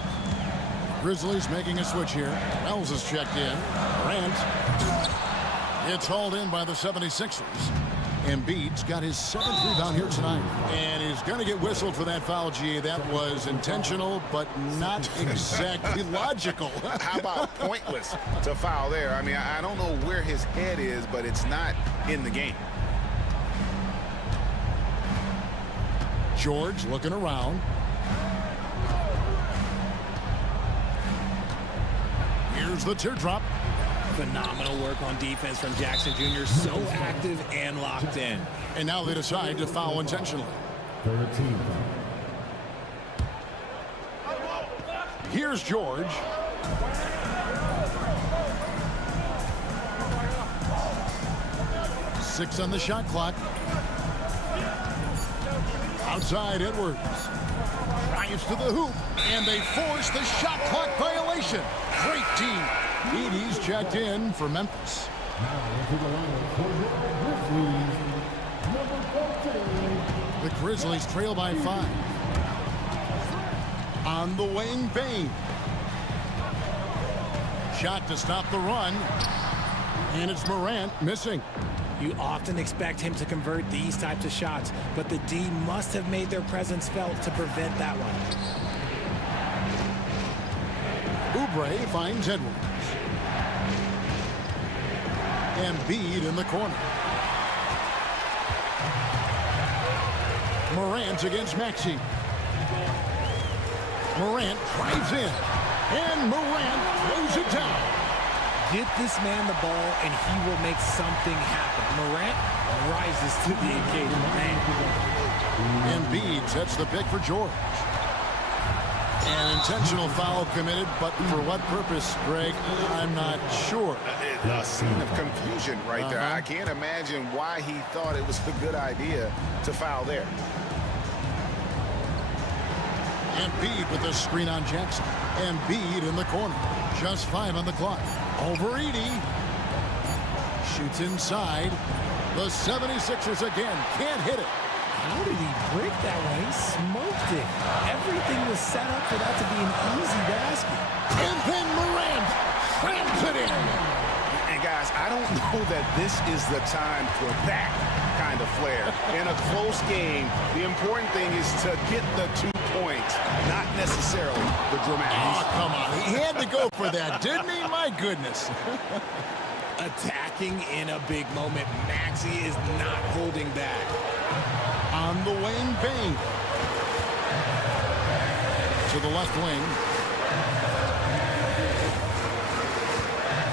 Grizzlies making a switch here. Wells is checked in. Morant. It's hauled in by the 76ers. Embiid's got his 7th rebound here tonight. And he's going to get whistled for that foul, G. That was intentional, but not exactly logical. How about pointless to foul there? I mean, I don't know where his head is, but it's not in the game. George looking around. Here's the teardrop. Phenomenal work on defense from Jackson Jr. So active and locked in. And now they decide to foul intentionally. Here's George. Six on the shot clock. Outside Edwards. Drives to the hoop. And they force the shot clock violation. Great team. Edey's checked in for Memphis. The Grizzlies trail by 5. On the wing, Bain. Shot to stop the run. And it's Morant missing. You often expect him to convert these types of shots, but the D must have made their presence felt to prevent that one. Oubre finds Edwards. Embiid in the corner. Morant against Maxey. Morant drives in. And Morant throws it down. Get this man the ball, and he will make something happen. Morant rises to the occasion. Man. Embiid sets the pick for George. An intentional foul committed, but for what purpose, Greg? I'm not sure. A scene of confusion right there. I can't imagine why he thought it was a good idea to foul there. Embiid with the screen on Jackson. Embiid in the corner. Just 5 on the clock. Over Edie. Shoots inside. The 76ers again can't hit it. How did he break that one? He smoked it. Everything was set up for that to be an easy basket. And then Morant slams it in. And guys, I don't know that this is the time for that kind of flair. In a close game, the important thing is to get the 2 points, not necessarily the dramatics. Oh, come on. He had to go for that, didn't he? My goodness. Attacking in a big moment. Maxey is not holding back. On the wing, Bane. To the left wing.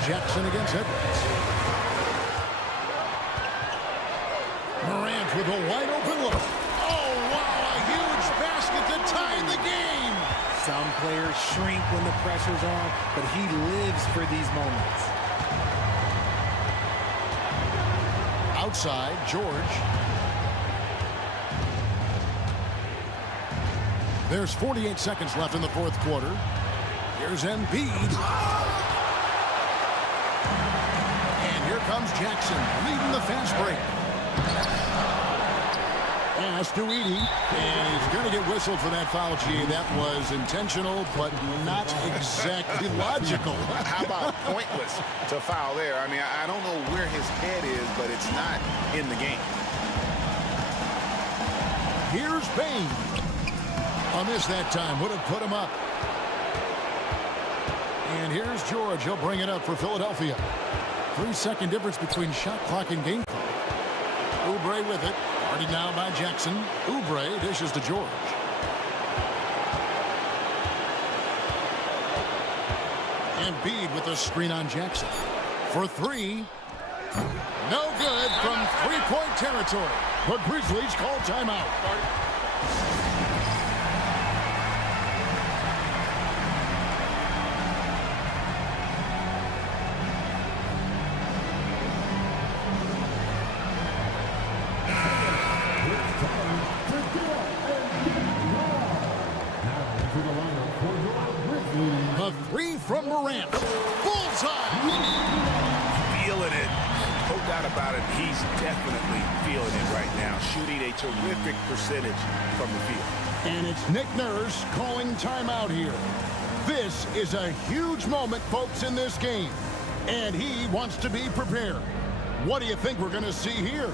Jackson against Edwards. Morant with a wide open look. Oh, wow, a huge basket to tie the game. Some players shrink when the pressure's on, but he lives for these moments. Outside, George. There's 48 seconds left in the fourth quarter. Here's Embiid. And here comes Jackson, leading the fast break. Pass to Edie, and he's going to get whistled for that foul, G. That was intentional, but not exactly logical. How about pointless to foul there? I mean, I don't know where his head is, but it's not in the game. Here's Bane. A miss that time would have put him up. And here's George. He'll bring it up for Philadelphia. 3-second difference between shot clock and game clock. Oubre with it. Guarded now by Jackson. Oubre dishes to George. Embiid with a screen on Jackson. For 3. No good from three-point territory. The Grizzlies call timeout. The 3 from Morant. Bullseye! Feeling it. No doubt about it. He's definitely feeling it right now. Shooting a terrific percentage from the field. And it's Nick Nurse calling timeout here. This is a huge moment, folks, in this game. And he wants to be prepared. What do you think we're going to see here?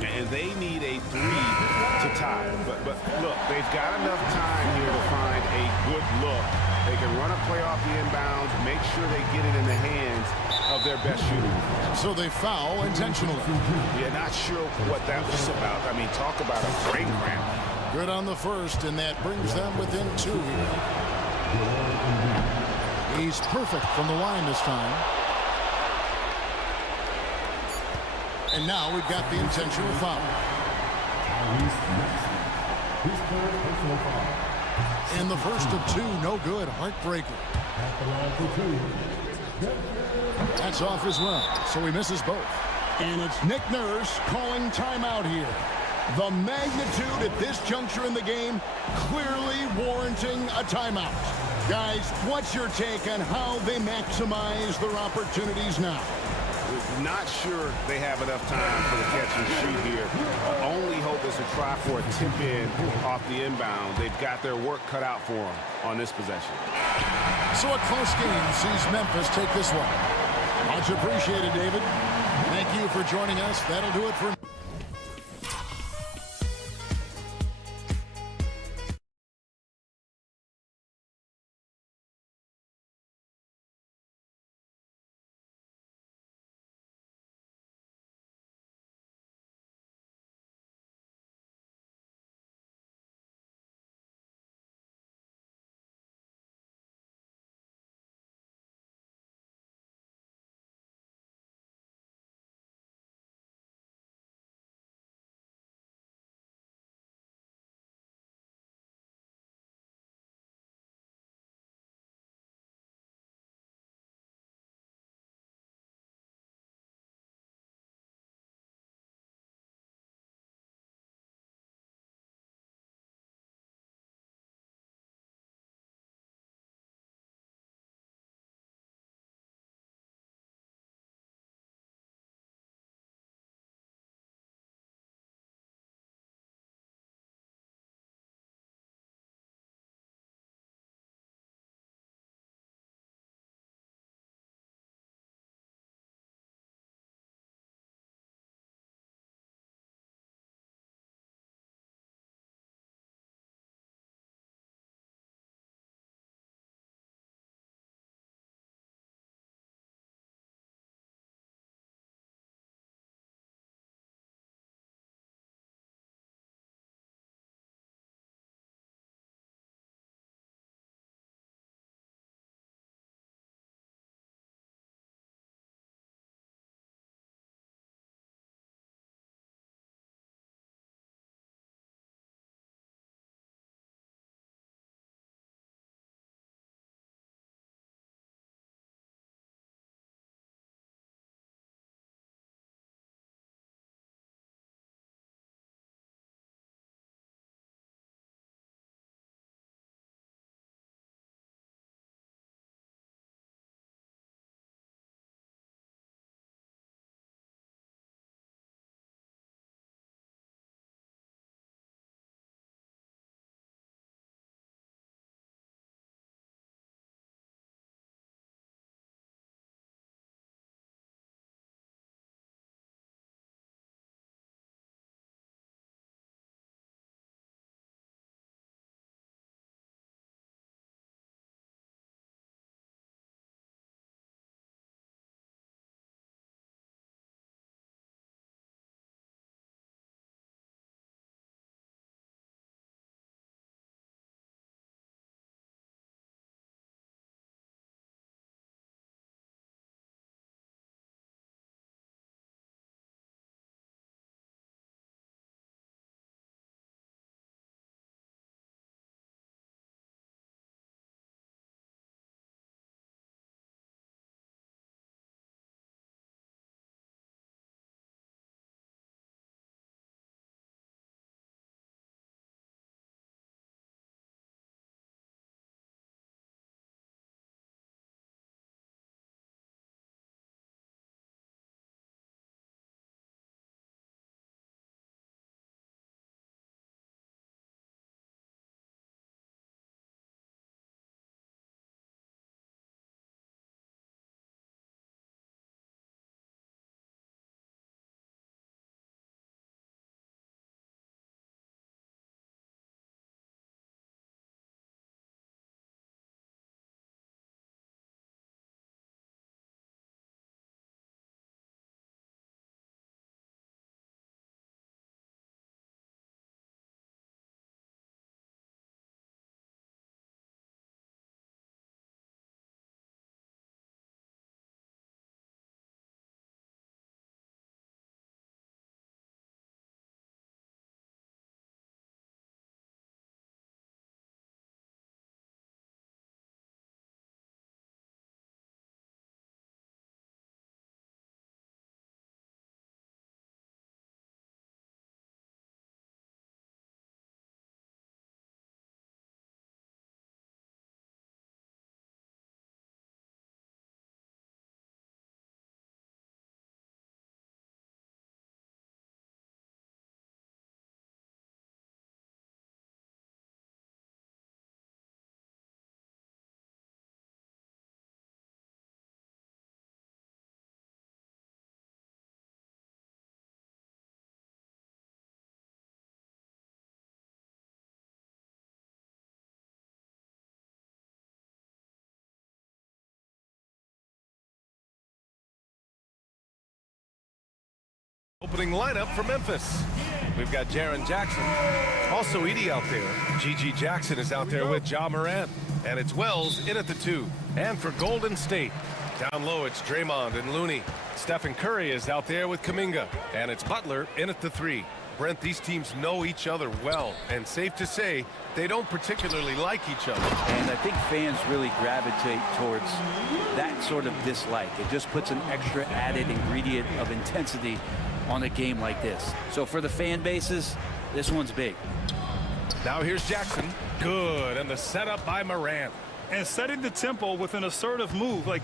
And they need a 3 to tie. But look, they've got enough time here to find a good look. They can run a play off the inbounds, make sure they get it in the hands of their best shooter. So they foul intentionally. Yeah, not sure what that was about. I mean, talk about a brain cramp. Good on the first, and that brings them within 2 here. He's perfect from the line this time. And now we've got the intentional foul. And the first of 2, no good. Heartbreaker. That's off as well, so he misses both. And it's Nick Nurse calling timeout here. The magnitude at this juncture in the game clearly warranting a timeout. Guys, what's your take on how they maximize their opportunities now? Not sure they have enough time for the catch and shoot here. Only hope is to try for a tip in off the inbound. They've got their work cut out for them on this possession. So a close game sees Memphis take this one. Much appreciated, David. Thank you for joining us. That'll do it for opening lineup for Memphis. We've got Jaren Jackson. Also Edie out there. Gigi Jackson is out there with Ja Morant. And it's Wells in at the 2. And for Golden State, down low it's Draymond and Looney. Stephen Curry is out there with Kuminga. And it's Butler in at the 3. Brent, these teams know each other well. And safe to say, they don't particularly like each other. And I think fans really gravitate towards that sort of dislike. It just puts an extra added ingredient of intensity on a game like this. So for the fan bases, this one's big. Now here's Jackson. Good, and the setup by Morant. And setting the tempo with an assertive move. Like,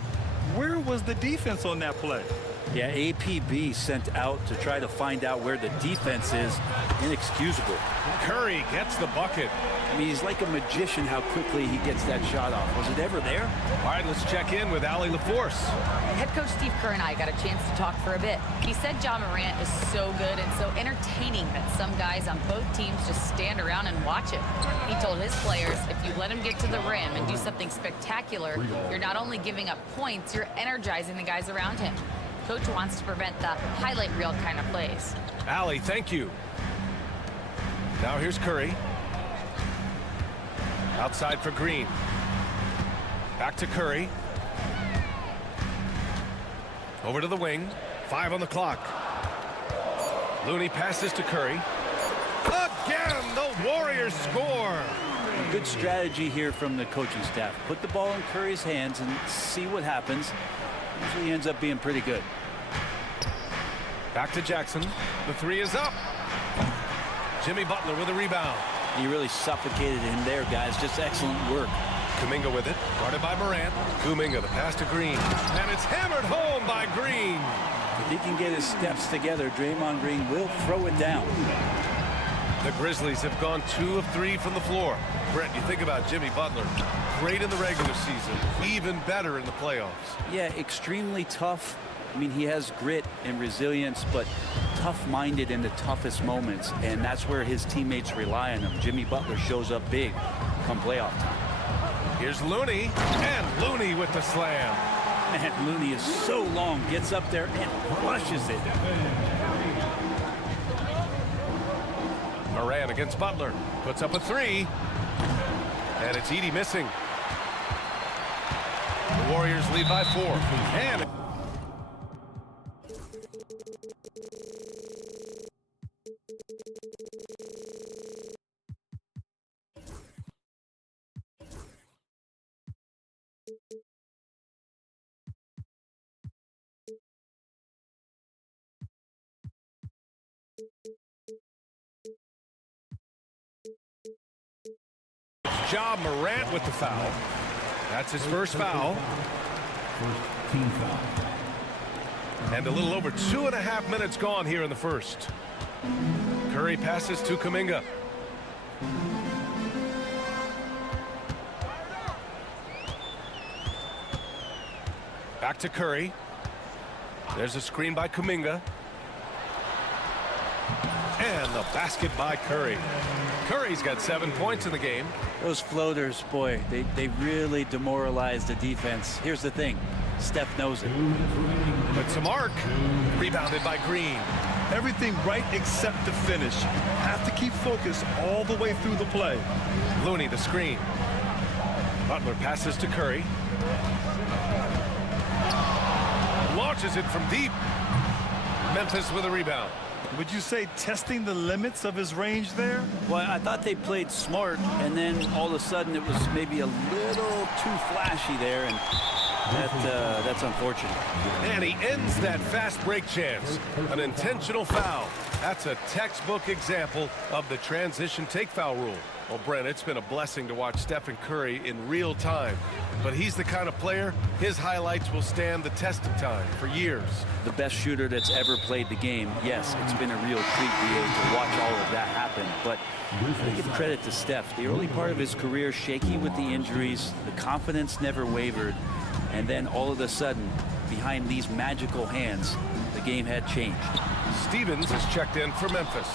where was the defense on that play? Yeah, APB sent out to try to find out where the defense is. Inexcusable. Curry gets the bucket. I mean, he's like a magician how quickly he gets that shot off. Was it ever there? All right, let's check in with Allie LaForce. Head coach Steve Kerr and I got a chance to talk for a bit. He said Ja Morant is so good and so entertaining that some guys on both teams just stand around and watch it. He told his players, if you let him get to the rim and do something spectacular, you're not only giving up points, you're energizing the guys around him. Coach wants to prevent the highlight reel kind of plays. Allie, thank you. Now here's Curry. Outside for Green. Back to Curry. Over to the wing. 5 on the clock. Looney passes to Curry. Again, the Warriors score. Good strategy here from the coaching staff. Put the ball in Curry's hands and see what happens. Usually ends up being pretty good. Back to Jackson. The 3 is up. Jimmy Butler with a rebound. He really suffocated him there, guys. Just excellent work. Kuminga with it. Guarded by Morant. Kuminga, the pass to Green. And it's hammered home by Green. If he can get his steps together, Draymond Green will throw it down. The Grizzlies have gone 2 of 3 from the floor. Brett, you think about Jimmy Butler. Great in the regular season. Even better in the playoffs. Yeah, extremely tough. I mean, he has grit and resilience, but tough-minded in the toughest moments, and that's where his teammates rely on him. Jimmy Butler shows up big come playoff time. Here's Looney, and Looney with the slam. Man, Looney is so long, gets up there and crushes it. Morant against Butler, puts up a 3, and it's Edie missing. The Warriors lead by 4, and Ja Morant with the foul. That's his first foul. First team foul. And a little over 2.5 minutes gone here in the first. Curry passes to Kuminga. Back to Curry. There's a screen by Kuminga. And the basket by Curry. Curry's got 7 points in the game. Those floaters, boy, they really demoralize the defense. Here's the thing, Steph knows it. But to mark, rebounded by Green. Everything right except the finish. Have to keep focused all the way through the play. Looney the screen. Butler passes to Curry. Launches it from deep. Memphis with a rebound. Would you say testing the limits of his range there? Well, I thought they played smart, and then all of a sudden it was maybe a little too flashy there, and that's unfortunate. And he ends that fast break chance. An intentional foul. That's a textbook example of the transition take foul rule. Well, Brent, it's been a blessing to watch Stephen Curry in real time. But he's the kind of player, his highlights will stand the test of time for years. The best shooter that's ever played the game. Yes, it's been a real treat to be able to watch all of that happen. But I give credit to Steph. The early part of his career, shaky with the injuries, the confidence never wavered. And then all of a sudden, behind these magical hands, the game had changed. Stevens is checked in for Memphis.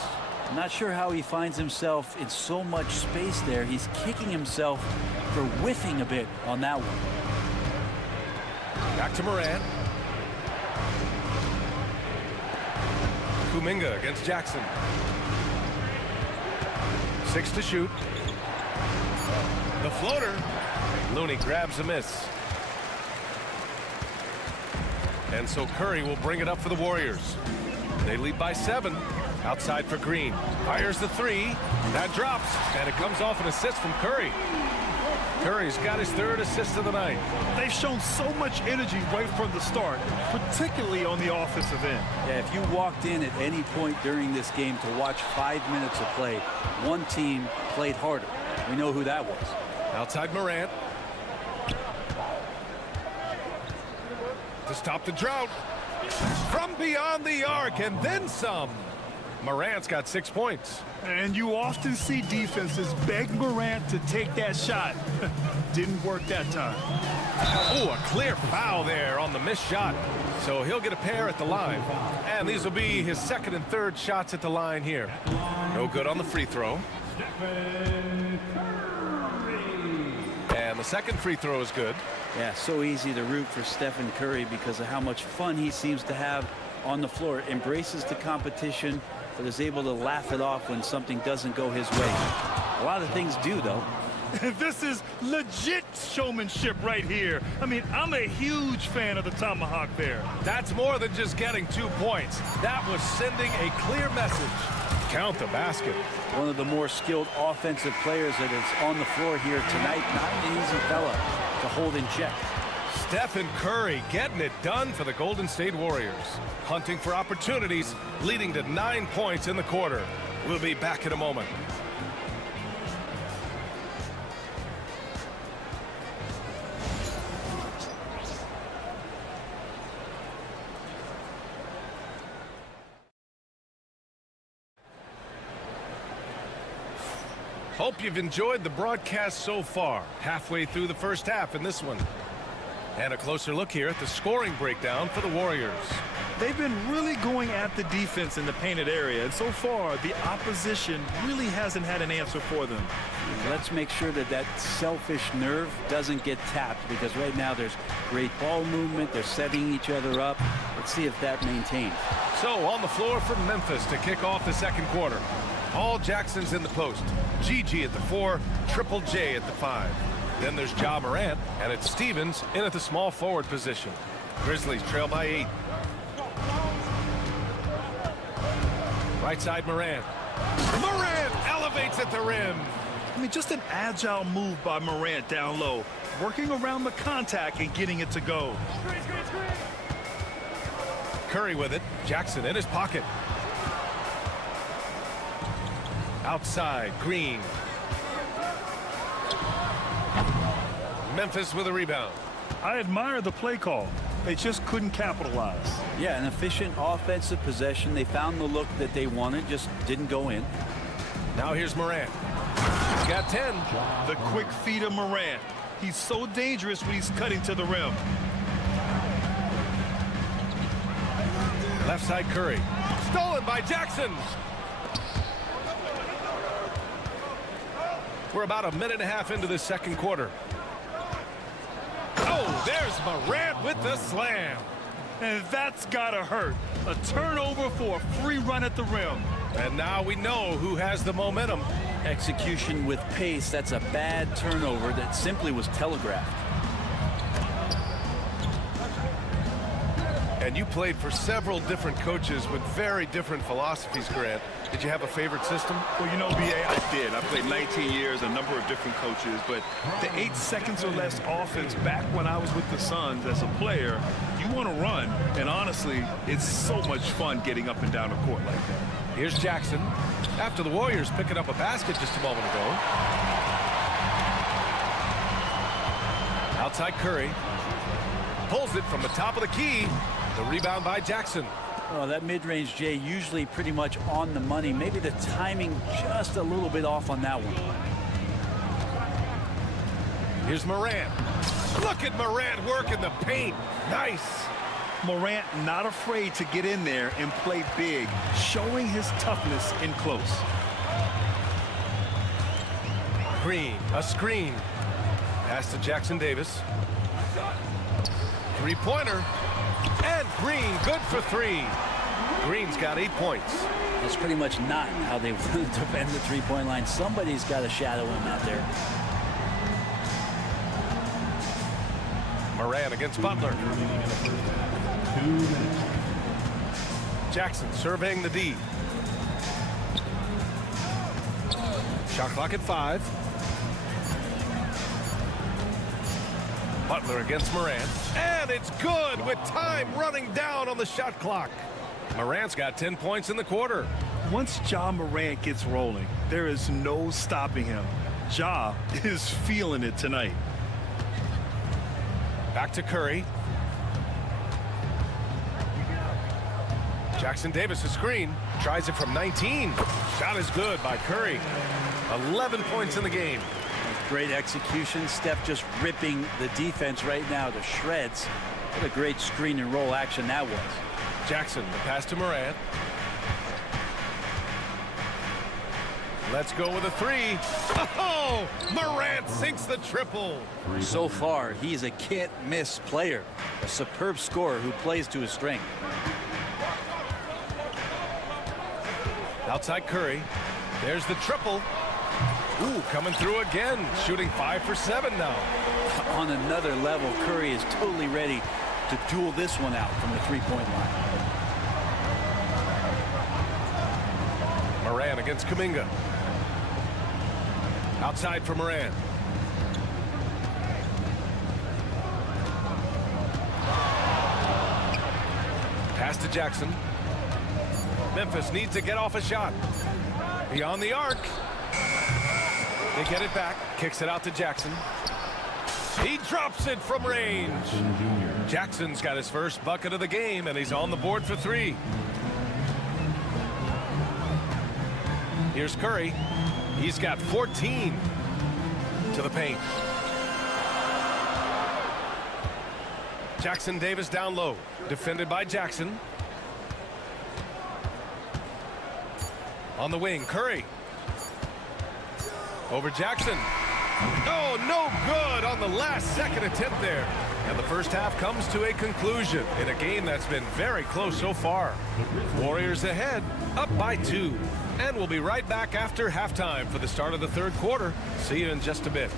I'm not sure how he finds himself in so much space there. He's kicking himself for whiffing a bit on that one. Back to Morant. Kuminga against Jackson. 6 to shoot. The floater. Looney grabs a miss. And so Curry will bring it up for the Warriors. They lead by 7. Outside for Green. Fires the 3. That drops. And it comes off an assist from Curry. Curry's got his 3rd assist of the night. They've shown so much energy right from the start, particularly on the offensive end. Yeah, if you walked in at any point during this game to watch 5 minutes of play, one team played harder. We know who that was. Outside Morant. To stop the drought. From beyond the arc and then some. Morant's got 6 points. And you often see defenses beg Morant to take that shot. Didn't work that time. Oh, a clear foul there on the missed shot. So he'll get a pair at the line. And these will be his 2nd and 3rd shots at the line here. No good on the free throw. And the 2nd free throw is good. Yeah, so easy to root for Stephen Curry because of how much fun he seems to have on the floor. Embraces the competition, but is able to laugh it off when something doesn't go his way. A lot of things do, though. This is legit showmanship right here. I mean, I'm a huge fan of the tomahawk there. That's more than just getting 2 points. That was sending a clear message. Count the basket. One of the more skilled offensive players that is on the floor here tonight. Not an easy fella to hold in check. Stephen Curry getting it done for the Golden State Warriors. Hunting for opportunities, leading to 9 points in the quarter. We'll be back in a moment. Hope you've enjoyed the broadcast so far. Halfway through the first half in this one. And a closer look here at the scoring breakdown for the Warriors. They've been really going at the defense in the painted area, and so far the opposition really hasn't had an answer for them. Let's make sure that that selfish nerve doesn't get tapped, because right now there's great ball movement. They're setting each other up. Let's see if that maintains. So on the floor for Memphis to kick off the second quarter. Paul Jackson's in the post. Gigi at the 4, Triple J at the 5. Then there's Ja Morant, and it's Stevens in at the small forward position. Grizzlies trail by 8. Right side Morant. Morant elevates at the rim. I mean, just an agile move by Morant down low, working around the contact and getting it to go. Curry with it. Jackson in his pocket. Outside, Green. Memphis with a rebound. I admire the play call. They just couldn't capitalize. Yeah, an efficient offensive possession. They found the look that they wanted, just didn't go in. Now here's Morant. He's got 10. The quick feet of Morant. He's so dangerous when he's cutting to the rim. Left side Curry. Stolen by Jackson. We're about a minute and a half into the second quarter. Oh, there's Morant with the slam. And that's gotta hurt. A turnover for a free run at the rim. And now we know who has the momentum. Execution with pace. That's a bad turnover that simply was telegraphed. And you played for several different coaches with very different philosophies, Grant. Did you have a favorite system? Well, you know, B.A., I did. I played 19 years, a number of different coaches, but the 8 seconds or less offense back when I was with the Suns as a player, you want to run, and honestly, it's so much fun getting up and down the court like that. Here's Jackson. After the Warriors picking up a basket just a moment ago. Outside Curry. Pulls it from the top of the key. The rebound by Jackson. Oh, that mid-range, Jay, usually pretty much on the money. Maybe the timing just a little bit off on that one. Here's Morant. Look at Morant working the paint. Nice. Morant not afraid to get in there and play big, showing his toughness in close. Green, a screen. Pass to Jackson Davis. Three-pointer. And Green, good for 3. Green's got 8 points. That's pretty much not how they defend the three-point line. Somebody's got to shadow him out there. Moran against Butler. Jackson surveying the D. Shot clock at 5. Butler against Moran. And it's good with time running down on the shot clock. Morant's got 10 points in the quarter. Once Ja Morant gets rolling, there is no stopping him. Ja is feeling it tonight. Back to Curry. Jackson Davis a screen. Tries it from 19. Shot is good by Curry. 11 points in the game. Great execution. Steph just ripping the defense right now to shreds. What a great screen and roll action that was. Jackson, the pass to Morant. Let's go with a 3. Oh, Morant sinks the triple. So far, he's a can't-miss player. A superb scorer who plays to his strength. Outside Curry. There's the triple. Ooh, coming through again. Shooting 5 for 7 now. On another level, Curry is totally ready to duel this one out from the three-point line. Moran against Kuminga. Outside for Moran. Pass to Jackson. Memphis needs to get off a shot. Beyond the arc. They get it back. Kicks it out to Jackson. He drops it from range. Jackson's got his first bucket of the game, and he's on the board for 3. Here's Curry. He's got 14 to the paint. Jackson Davis down low. Defended by Jackson. On the wing, Curry. Over Jackson. Oh, no good on the last second attempt there. And the first half comes to a conclusion in a game that's been very close so far. Warriors ahead, up by 2. And we'll be right back after halftime for the start of the third quarter. See you in just a bit.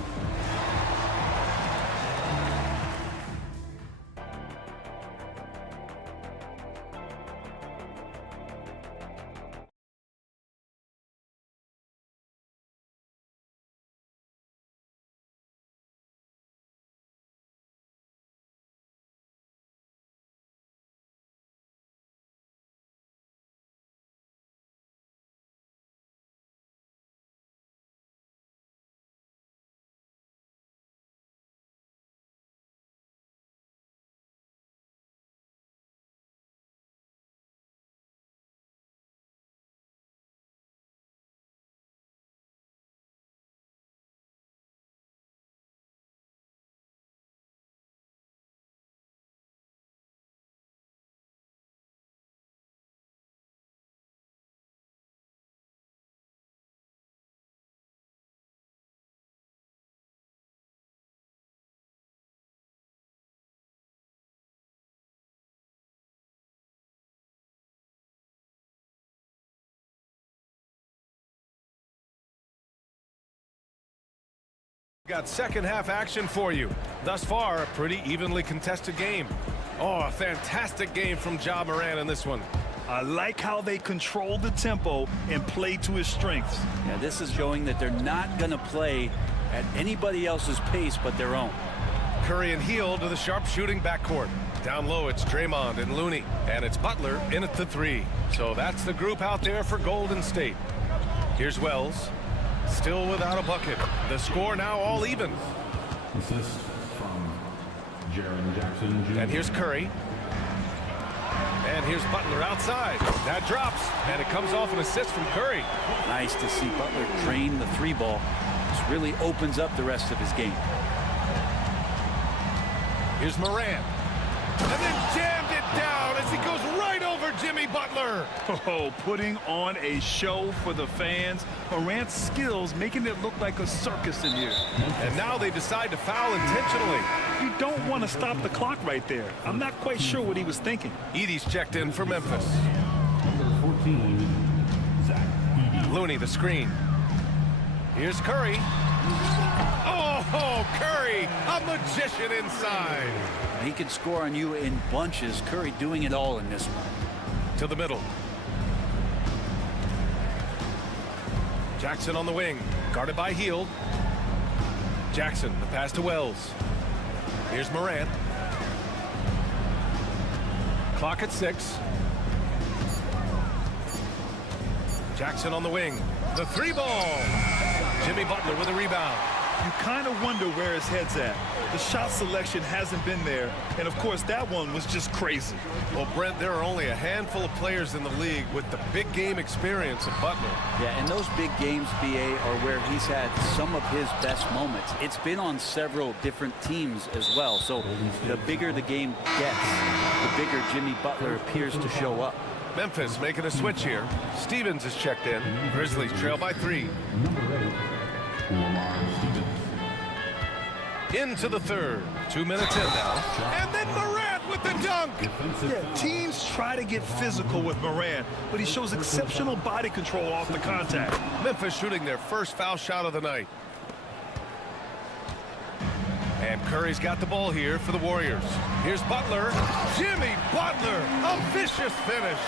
Got second half action for you. Thus far, a pretty evenly contested game. Oh, a fantastic game from Ja Morant in this one. I like how they control the tempo and play to his strengths. Yeah, this is showing that they're not going to play at anybody else's pace but their own. Curry and Heel to the sharpshooting backcourt. Down low, it's Draymond and Looney. And it's Butler in at the 3. So that's the group out there for Golden State. Here's Wells. Still without a bucket. The score now all even. Assist from Jaren Jackson Jr. And here's Curry. And here's Butler outside. That drops, and it comes off an assist from Curry. Nice to see Butler drain the 3 ball. This really opens up the rest of his game. Here's Moran. And then jammed it down as he goes right over Jimmy Butler. Oh, putting on a show for the fans. Morant's skills making it look like a circus in here. And now they decide to foul intentionally. You don't want to stop the clock right there. I'm not quite sure what he was thinking. Edey's checked in for Memphis. Looney, the screen. Here's Curry. Oh, Curry, a magician inside. He can score on you in bunches. Curry doing it all in this one. To the middle. Jackson on the wing, guarded by Hield. Jackson, the pass to Wells. Here's Morant. Clock at 6. Jackson on the wing. The three ball. Jimmy Butler with a rebound. You kind of wonder where his head's at. The shot selection hasn't been there, and of course that one was just crazy. Well, Brent, there are only a handful of players in the league with the big game experience of Butler. Yeah, and those big games, BA, are where he's had some of his best moments. It's been on several different teams as well, so the bigger the game gets, the bigger Jimmy Butler appears to show up. Memphis making a switch here. Stevens is checked in. Grizzlies trail by 3. Into the third. 2 minutes in now. And then Morant with the dunk. Yeah, teams try to get physical with Morant, but he shows exceptional body control off the contact. Memphis shooting their first foul shot of the night. And Curry's got the ball here for the Warriors. Here's Butler. Jimmy Butler, a vicious finish.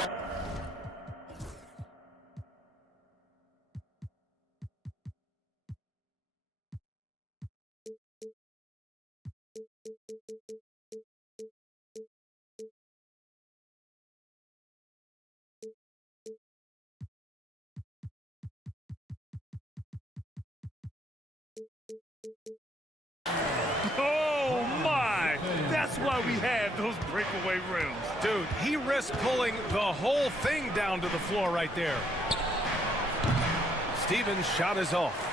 Oh my! That's why we have those breakaway rims. Dude, he risked pulling the whole thing down to the floor right there. Stevens' shot is off.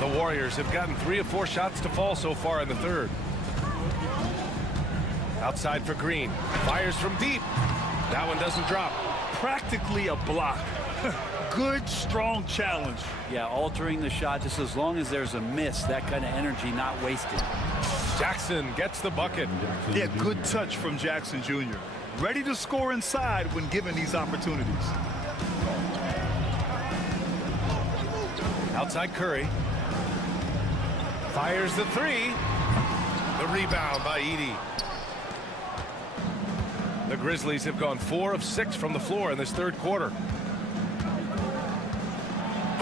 The Warriors have gotten 3 of 4 shots to fall so far in the third. Outside for Green. Fires from deep. That one doesn't drop. Practically a block. Good, strong challenge. Yeah, altering the shot just as long as there's a miss, that kind of energy not wasted. Jackson gets the bucket. Yeah, good touch from Jackson Jr. Ready to score inside when given these opportunities. Outside Curry. Fires the 3. The rebound by Edey. The Grizzlies have gone 4 of 6 from the floor in this third quarter.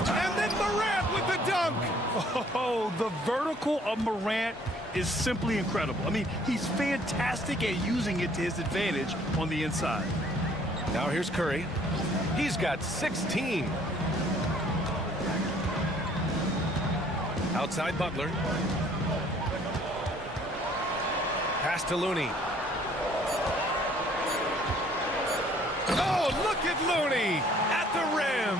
And then Morant with the dunk. Oh, the vertical of Morant is simply incredible. I mean, he's fantastic at using it to his advantage on the inside. Now here's Curry. He's got 16. Outside Butler. Pass to Looney. Oh, look at Looney at the rim.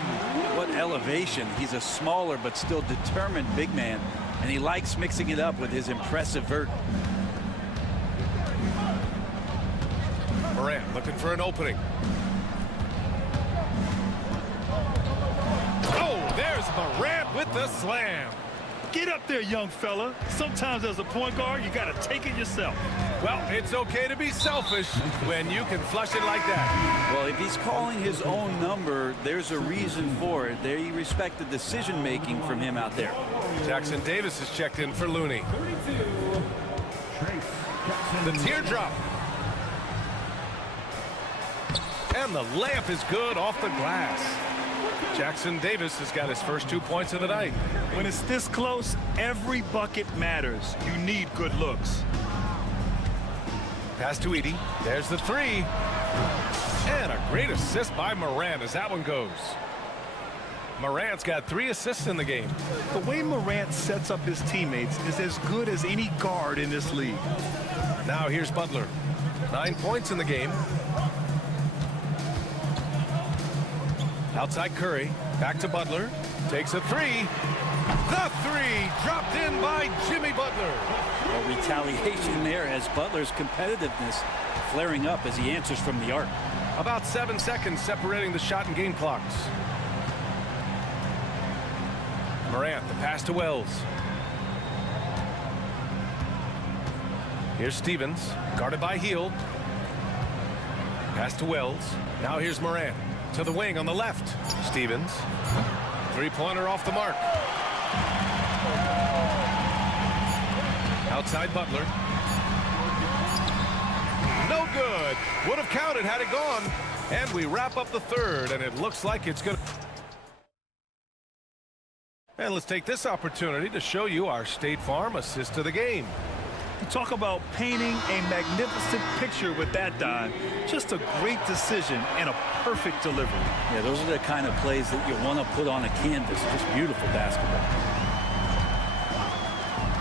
What elevation. He's a smaller but still determined big man, and he likes mixing it up with his impressive vert. Morant looking for an opening. Oh, there's Morant with the slam. Get up there, young fella. Sometimes as a point guard, you got to take it yourself. Well, it's okay to be selfish when you can flush it like that. Well, if he's calling his own number, there's a reason for it. They respect the decision-making from him out there. Jackson Davis is checked in for Looney. The teardrop. And the layup is good off the glass. Jackson Davis has got his first 2 points of the night. When it's this close, every bucket matters. You need good looks. Pass to Edey. There's the 3. And a great assist by Morant as that one goes. Morant's got 3 assists in the game. The way Morant sets up his teammates is as good as any guard in this league. Now here's Butler. 9 points in the game. Outside Curry. Back to Butler. Takes a 3. The 3 dropped in by Jimmy Butler. A retaliation there as Butler's competitiveness flaring up as he answers from the arc. About 7 seconds separating the shot and game clocks. Morant, the pass to Wells. Here's Stevens, guarded by Hield. Pass to Wells. Now here's Morant to the wing on the left. Stevens. Three-pointer off the mark. Outside Butler. No good. Would have counted had it gone. And we wrap up the third, and it looks like it's going to... And let's take this opportunity to show you our State Farm assist to the game. Talk about painting a magnificent picture with that dime. Just a great decision and a perfect delivery. Yeah, those are the kind of plays that you want to put on a canvas. Just beautiful basketball.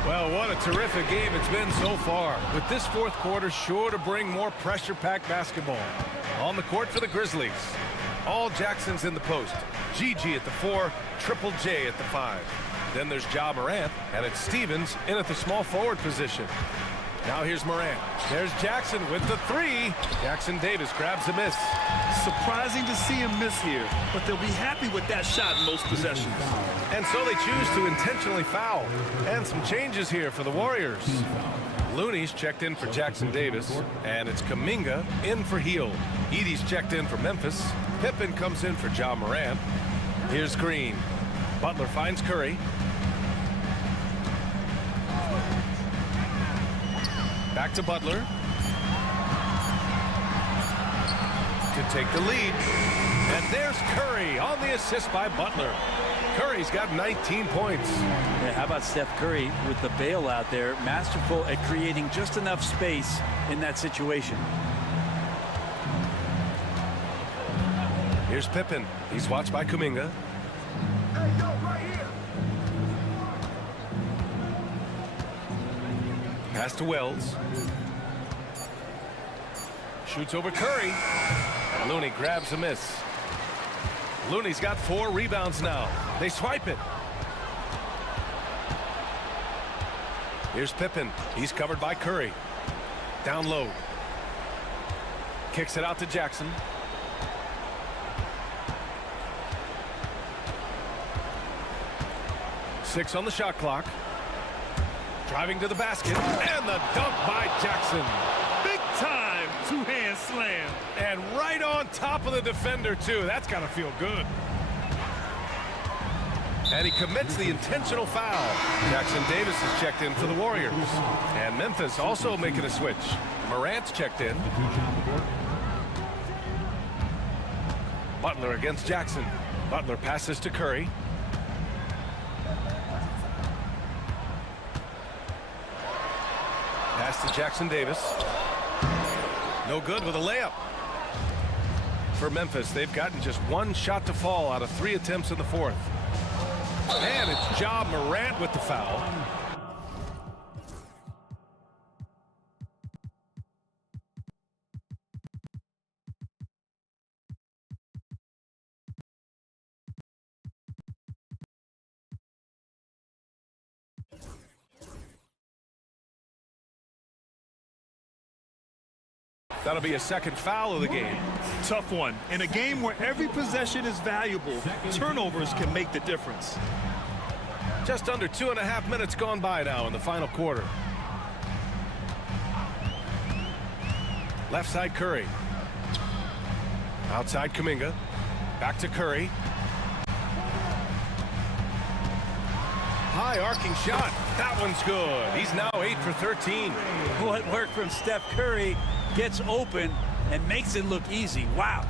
Well, what a terrific game it's been so far. With this fourth quarter sure to bring more pressure-packed basketball. On the court for the Grizzlies. All Jackson's in the post. GG at the 4, Triple J at the 5. Then there's Ja Morant, and it's Stevens in at the small forward position. Now here's Morant. There's Jackson with the 3. Jackson Davis grabs a miss. Surprising to see him miss here, but they'll be happy with that shot in most possessions. And so they choose to intentionally foul. And some changes here for the Warriors. Looney's checked in for Jackson Davis, and it's Kuminga in for Hield. Edey's checked in for Memphis. Pippen comes in for Ja Morant. Here's Green. Butler finds Curry. Back to Butler. To take the lead. And there's Curry on the assist by Butler. Curry's got 19 points. Yeah, how about Steph Curry with the bailout there? Masterful at creating just enough space in that situation. Here's Pippen. He's watched by Kuminga. Pass to Wells. Shoots over Curry. Looney grabs a miss. Looney's got 4 rebounds now. They swipe it. Here's Pippen. He's covered by Curry. Down low. Kicks it out to Jackson. Six on the shot clock. Driving to the basket. And the dunk by Jackson. Big time two-hand slam. And right on top of the defender, too. That's got to feel good. And he commits the intentional foul. Jackson Davis is checked in for the Warriors. And Memphis also making a switch. Morant's checked in. Butler against Jackson. Butler passes to Curry. Pass to Jackson Davis. No good with a layup. For Memphis, they've gotten just 1 shot to fall out of 3 attempts in the fourth. And it's Ja Morant with the foul. That'll be a second foul of the game. Tough one. In a game where every possession is valuable, turnovers can make the difference. Just under 2.5 minutes gone by now in the final quarter. Left side Curry. Outside Kuminga. Back to Curry. High arcing shot. That one's good. He's now 8 for 13. What worked from Steph Curry gets open and makes it look easy. Wow.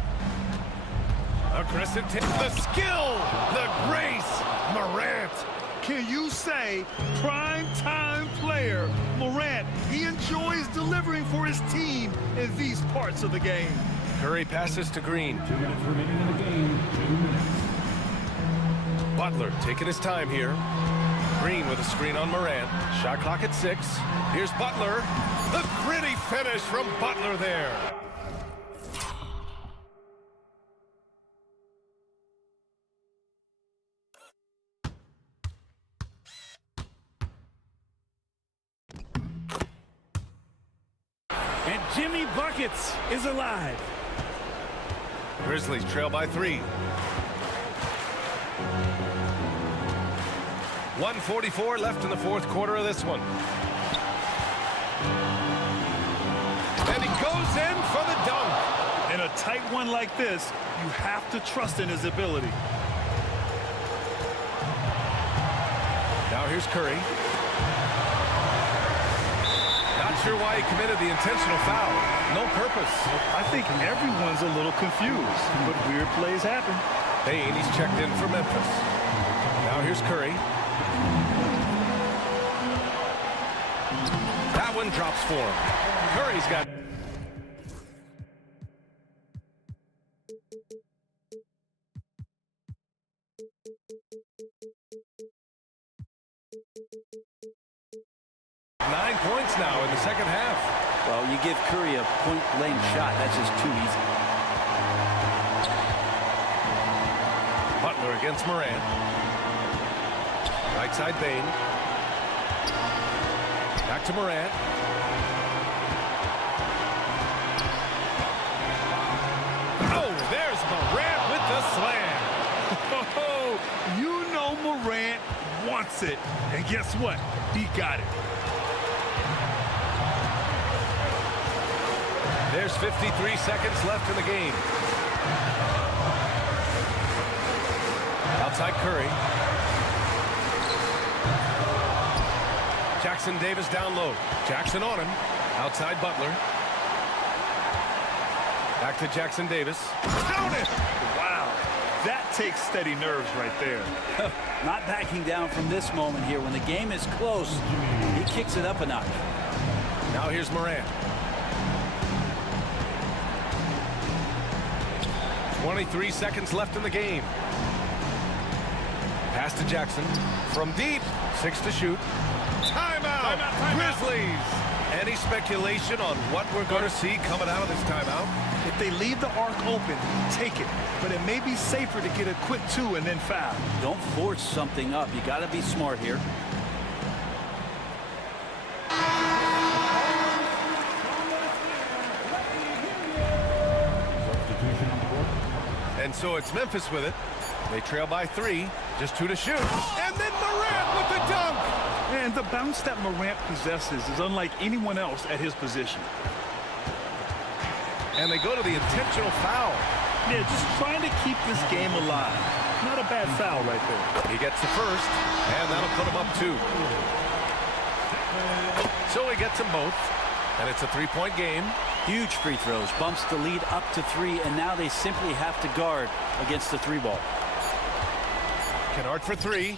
Aggressive take. The skill. The grace. Morant. Can you say prime-time player Morant? He enjoys delivering for his team in these parts of the game. Curry passes to Green. 2 minutes remaining in the game. 2 minutes. Butler taking his time here. Green with a screen on Morant. Shot clock at 6. Here's Butler. The gritty finish from Butler there. And Jimmy Buckets is alive. Grizzlies trail by 3. 1:44 left in the fourth quarter of this one. And he goes in for the dunk. And a tight one like this, you have to trust in his ability. Now here's Curry. Not sure why he committed the intentional foul. No purpose. I think everyone's a little confused, but weird plays happen. Payne, he's checked in for Memphis. Now here's Curry. That one drops for him. Curry's got... points now in the second half. Well, you give Curry a point-blank shot. That's just too easy. Butler against Morant. Right side Bane. Back to Morant. Oh, there's Morant with the slam. Oh, you know Morant wants it. And guess what? He got it. There's 53 seconds left in the game. Outside Curry. Jackson Davis down low. Jackson on him. Outside Butler. Back to Jackson Davis. Down it! Wow. That takes steady nerves right there. Not backing down from this moment here. When the game is close, he kicks it up a notch. Now here's Morant. 23 seconds left in the game. Pass to Jackson. From deep. 6 to shoot. Timeout! Grizzlies! Any speculation on what we're going to see coming out of this timeout? If they leave the arc open, take it. But it may be safer to get a quick 2 and then foul. Don't force something up. You got to be smart here. And so it's Memphis with it. They trail by 3. Just 2 to shoot. And then Morant with the dunk! And the bounce that Morant possesses is unlike anyone else at his position. And they go to the intentional foul. Yeah, just trying to keep this game alive. Not a bad foul right there. He gets the first, and that'll put him up 2. So he gets them both, and it's a 3-point game. Huge free throws, bumps the lead up to 3, and now they simply have to guard against the 3 ball. Kennard for 3.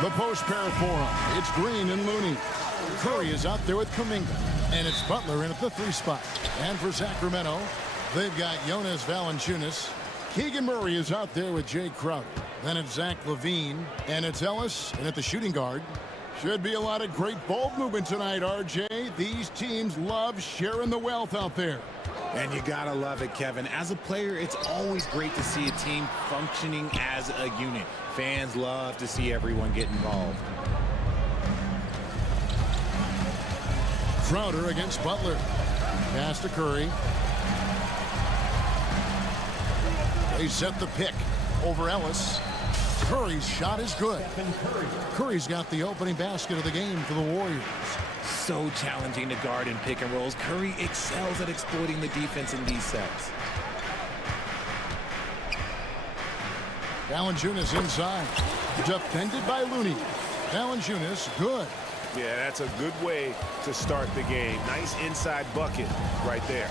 The post pair for him. It's Green and Looney. Curry is out there with Kuminga. And it's Butler in at the 3 spot. And for Sacramento, they've got Jonas Valanciunas. Keegan Murray is out there with Jay Crowder. Then it's Zach LaVine. And it's Ellis. And at the shooting guard, should be a lot of great ball movement tonight, RJ. These teams love sharing the wealth out there. And you gotta love it, Kevin. As a player, it's always great to see a team functioning as a unit. Fans love to see everyone get involved. Crowder against Butler. Pass to Curry. They set the pick over Ellis. Curry's shot is good. Curry's got the opening basket of the game for the Warriors. So challenging to guard in pick and rolls. Curry excels at exploiting the defense in these sets. Valanciunas inside. Defended by Looney. Valanciunas, good. Yeah, that's a good way to start the game. Nice inside bucket right there.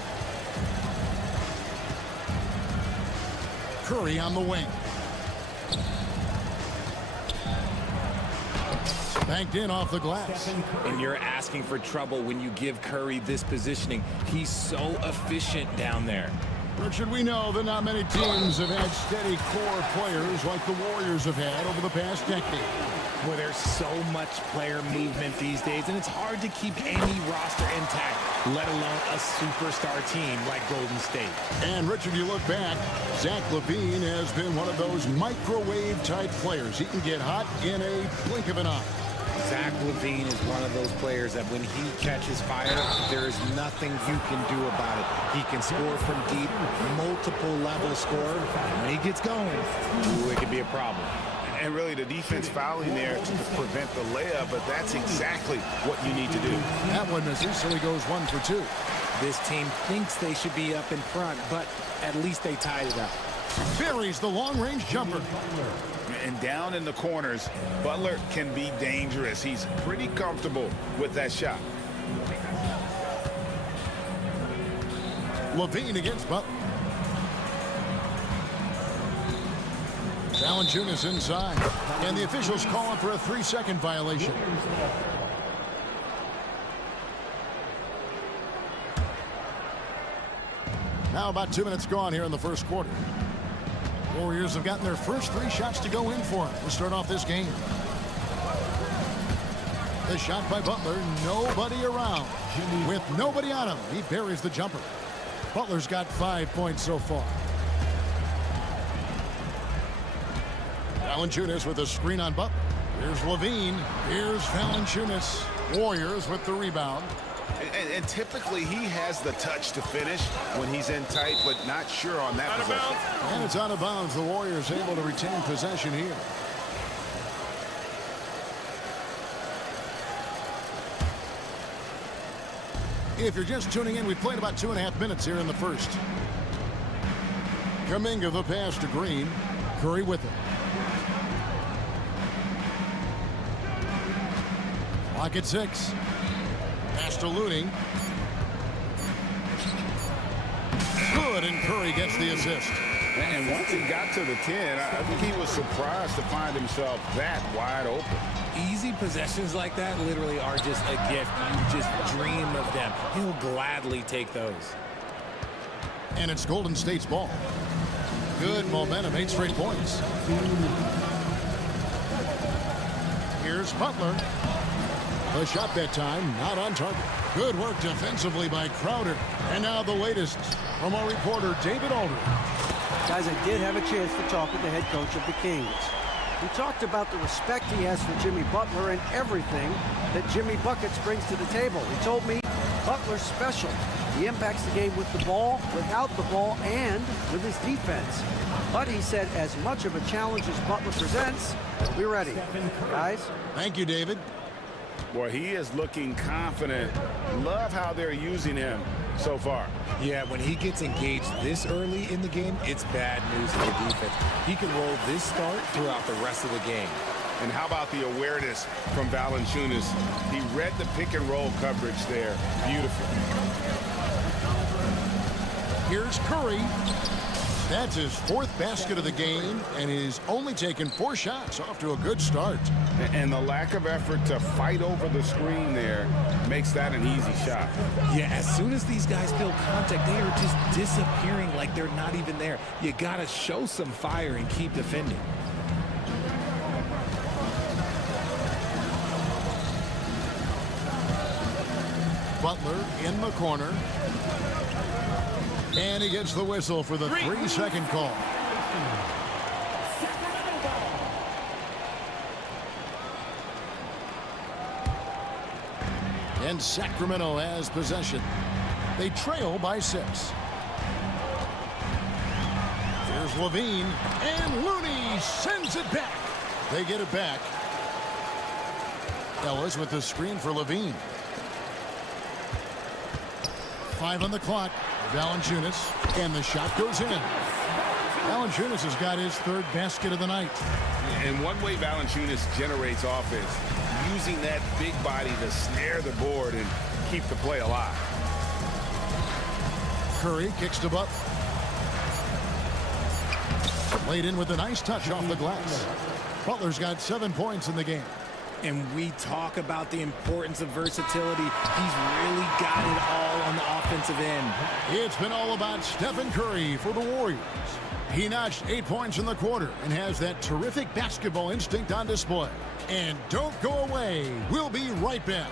Curry on the wing. Banked in off the glass. And you're asking for trouble when you give Curry this positioning. He's so efficient down there. Richard, we know that not many teams have had steady core players like the Warriors have had over the past decade. Where there's so much player movement these days, and it's hard to keep any roster intact, let alone a superstar team like Golden State. And Richard, you look back, Zach LaVine has been one of those microwave-type players. He can get hot in a blink of an eye. Zach LaVine is one of those players that when he catches fire, there is nothing you can do about it. He can score from deep, multiple level score. When he gets going, ooh, it could be a problem. And really the defense fouling there to prevent the layup, but that's exactly what you need to do. That one misses, so he goes 1 for 2. This team thinks they should be up in front, but at least they tied it up. Buries the long-range jumper. And down in the corners, Butler can be dangerous. He's pretty comfortable with that shot. LaVine against Butler. Valanciunas inside. And the officials calling for a 3-second violation. Now about 2 minutes gone here in the first quarter. Warriors have gotten their first 3 shots to go in for them to start off this game. The shot by Butler, nobody around. With nobody on him, he buries the jumper. Butler's got 5 points so far. Valanciunas with a screen on Butler. Here's LaVine. Here's Valanciunas. Warriors with the rebound. And typically he has the touch to finish when he's in tight, but not sure on that possession. And it's out of bounds. The Warriors able to retain possession here. If you're just tuning in, we've played about 2.5 minutes here in the first. Kuminga the pass to Green. Curry with it. Clock at 6. Pass to Looney. Good, and Curry gets the assist. And once he got to the 10, I think he was surprised to find himself that wide open. Easy possessions like that literally are just a gift. You just dream of them. He'll gladly take those. And it's Golden State's ball. Good momentum, 8 straight points. Here's Butler. The shot that time, not on target. Good work defensively by Crowder. And now the latest from our reporter, David Aldridge. Guys, I did have a chance to talk with the head coach of the Kings. He talked about the respect he has for Jimmy Butler and everything that Jimmy Buckets brings to the table. He told me Butler's special. He impacts the game with the ball, without the ball, and with his defense. But he said as much of a challenge as Butler presents, we're ready. Guys? Thank you, David. Boy, he is looking confident. Love how they're using him so far. Yeah, when he gets engaged this early in the game, it's bad news for the defense. He can roll this start throughout the rest of the game. And how about the awareness from Valanciunas? He read the pick and roll coverage there. Beautiful. Here's Curry. That's his 4th basket of the game, and he's only taken 4 shots. Off to a good start. And the lack of effort to fight over the screen there makes that an easy shot. Yeah, as soon as these guys feel contact, they are just disappearing like they're not even there. You got to show some fire and keep defending. Butler in the corner. And he gets the whistle for the 3-second call. And Sacramento has possession. They trail by 6. Here's Levine, and Looney sends it back. They get it back. Ellis with the screen for Levine. 5 on the clock. Valanciunas, and the shot goes in. Valanciunas has got his 3rd basket of the night. And one way Valanciunas generates offense, using that big body to snare the board and keep the play alive. Curry kicks to Butler. Laid in with a nice touch off the glass. Butler's got 7 points in the game. And we talk about the importance of versatility. He's really got it all on the offensive end. It's been all about Stephen Curry for the Warriors. He notched 8 points in the quarter and has that terrific basketball instinct on display. And don't go away. We'll be right back.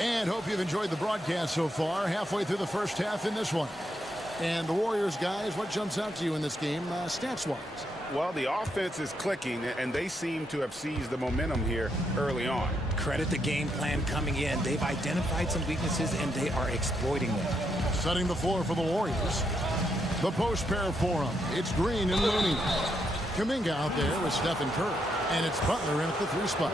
And hope you've enjoyed the broadcast so far. Halfway through the first half in this one. And the Warriors, guys, what jumps out to you in this game, stats-wise? Well, the offense is clicking, and they seem to have seized the momentum here early on. Credit the game plan coming in. They've identified some weaknesses, and they are exploiting them. Setting the floor for the Warriors. The post pair for them. It's Green and Looney. Kuminga out there with Stephen Curry. And it's Butler in at the 3 spot.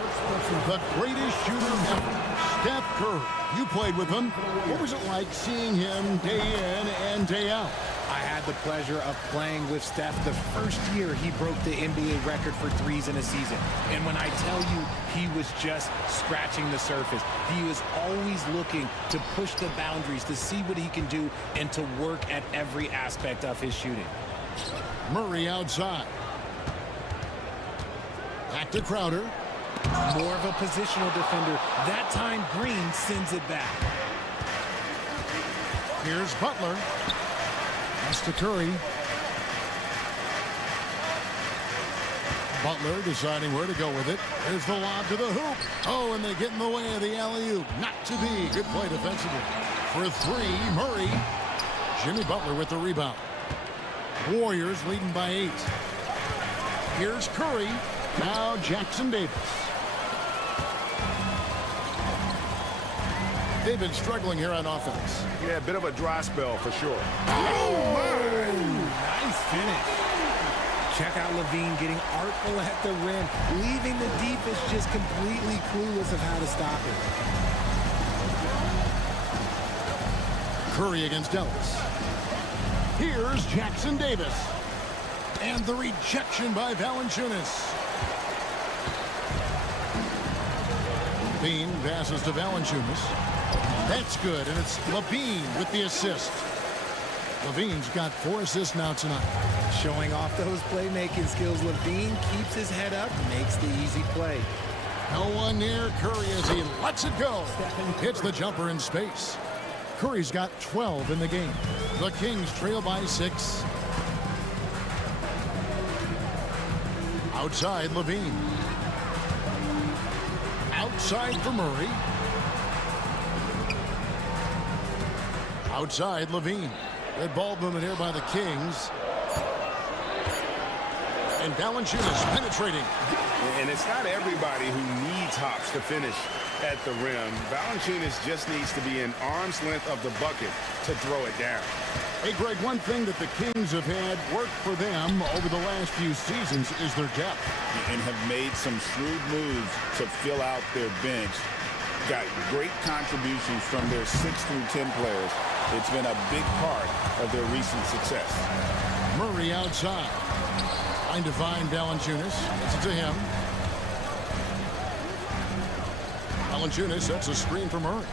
The greatest shooter ever, Steph Curry. You played with him. What was it like seeing him day in and day out? I had the pleasure of playing with Steph the first year he broke the NBA record for 3s in a season. And when I tell you he was just scratching the surface, he was always looking to push the boundaries, to see what he can do, and to work at every aspect of his shooting. Murray outside. Back to Crowder. More of a positional defender. That time Green sends it back. Here's Butler. Pass to Curry. Butler deciding where to go with it. There's the lob to the hoop. Oh, and they get in the way of the alley-oop. Not to be. Good play defensively. For 3, Murray. Jimmy Butler with the rebound. Warriors leading by 8. Here's Curry. Now Jackson Davis. They've been struggling here on offense. Yeah, a bit of a dry spell for sure. Oh, nice finish. Check out Levine getting artful at the rim, leaving the defense just completely clueless of how to stop it. Curry against Ellis. Here's Jackson Davis. And the rejection by Valanciunas. Levine passes to Valanciunas. That's good, and it's Levine with the assist. Levine's got 4 assists now tonight. Showing off those playmaking skills, Levine keeps his head up, makes the easy play. No one near Curry as he lets it go. Hits the jumper in space. Curry's got 12 in the game. The Kings trail by 6. Outside, Levine. Outside for Murray. Outside, Levine. Good ball movement here by the Kings. And Valanciunas penetrating. And it's not everybody who needs hops to finish at the rim. Valanciunas just needs to be an arm's length of the bucket to throw it down. Hey, Greg, one thing that the Kings have had work for them over the last few seasons is their depth. And have made some shrewd moves to fill out their bench. Got great contributions from their 6 through 10 players. It's been a big part of their recent success. Murray outside. Trying to find Valanciunas. Gets it to him. Valanciunas sets a screen for Murray.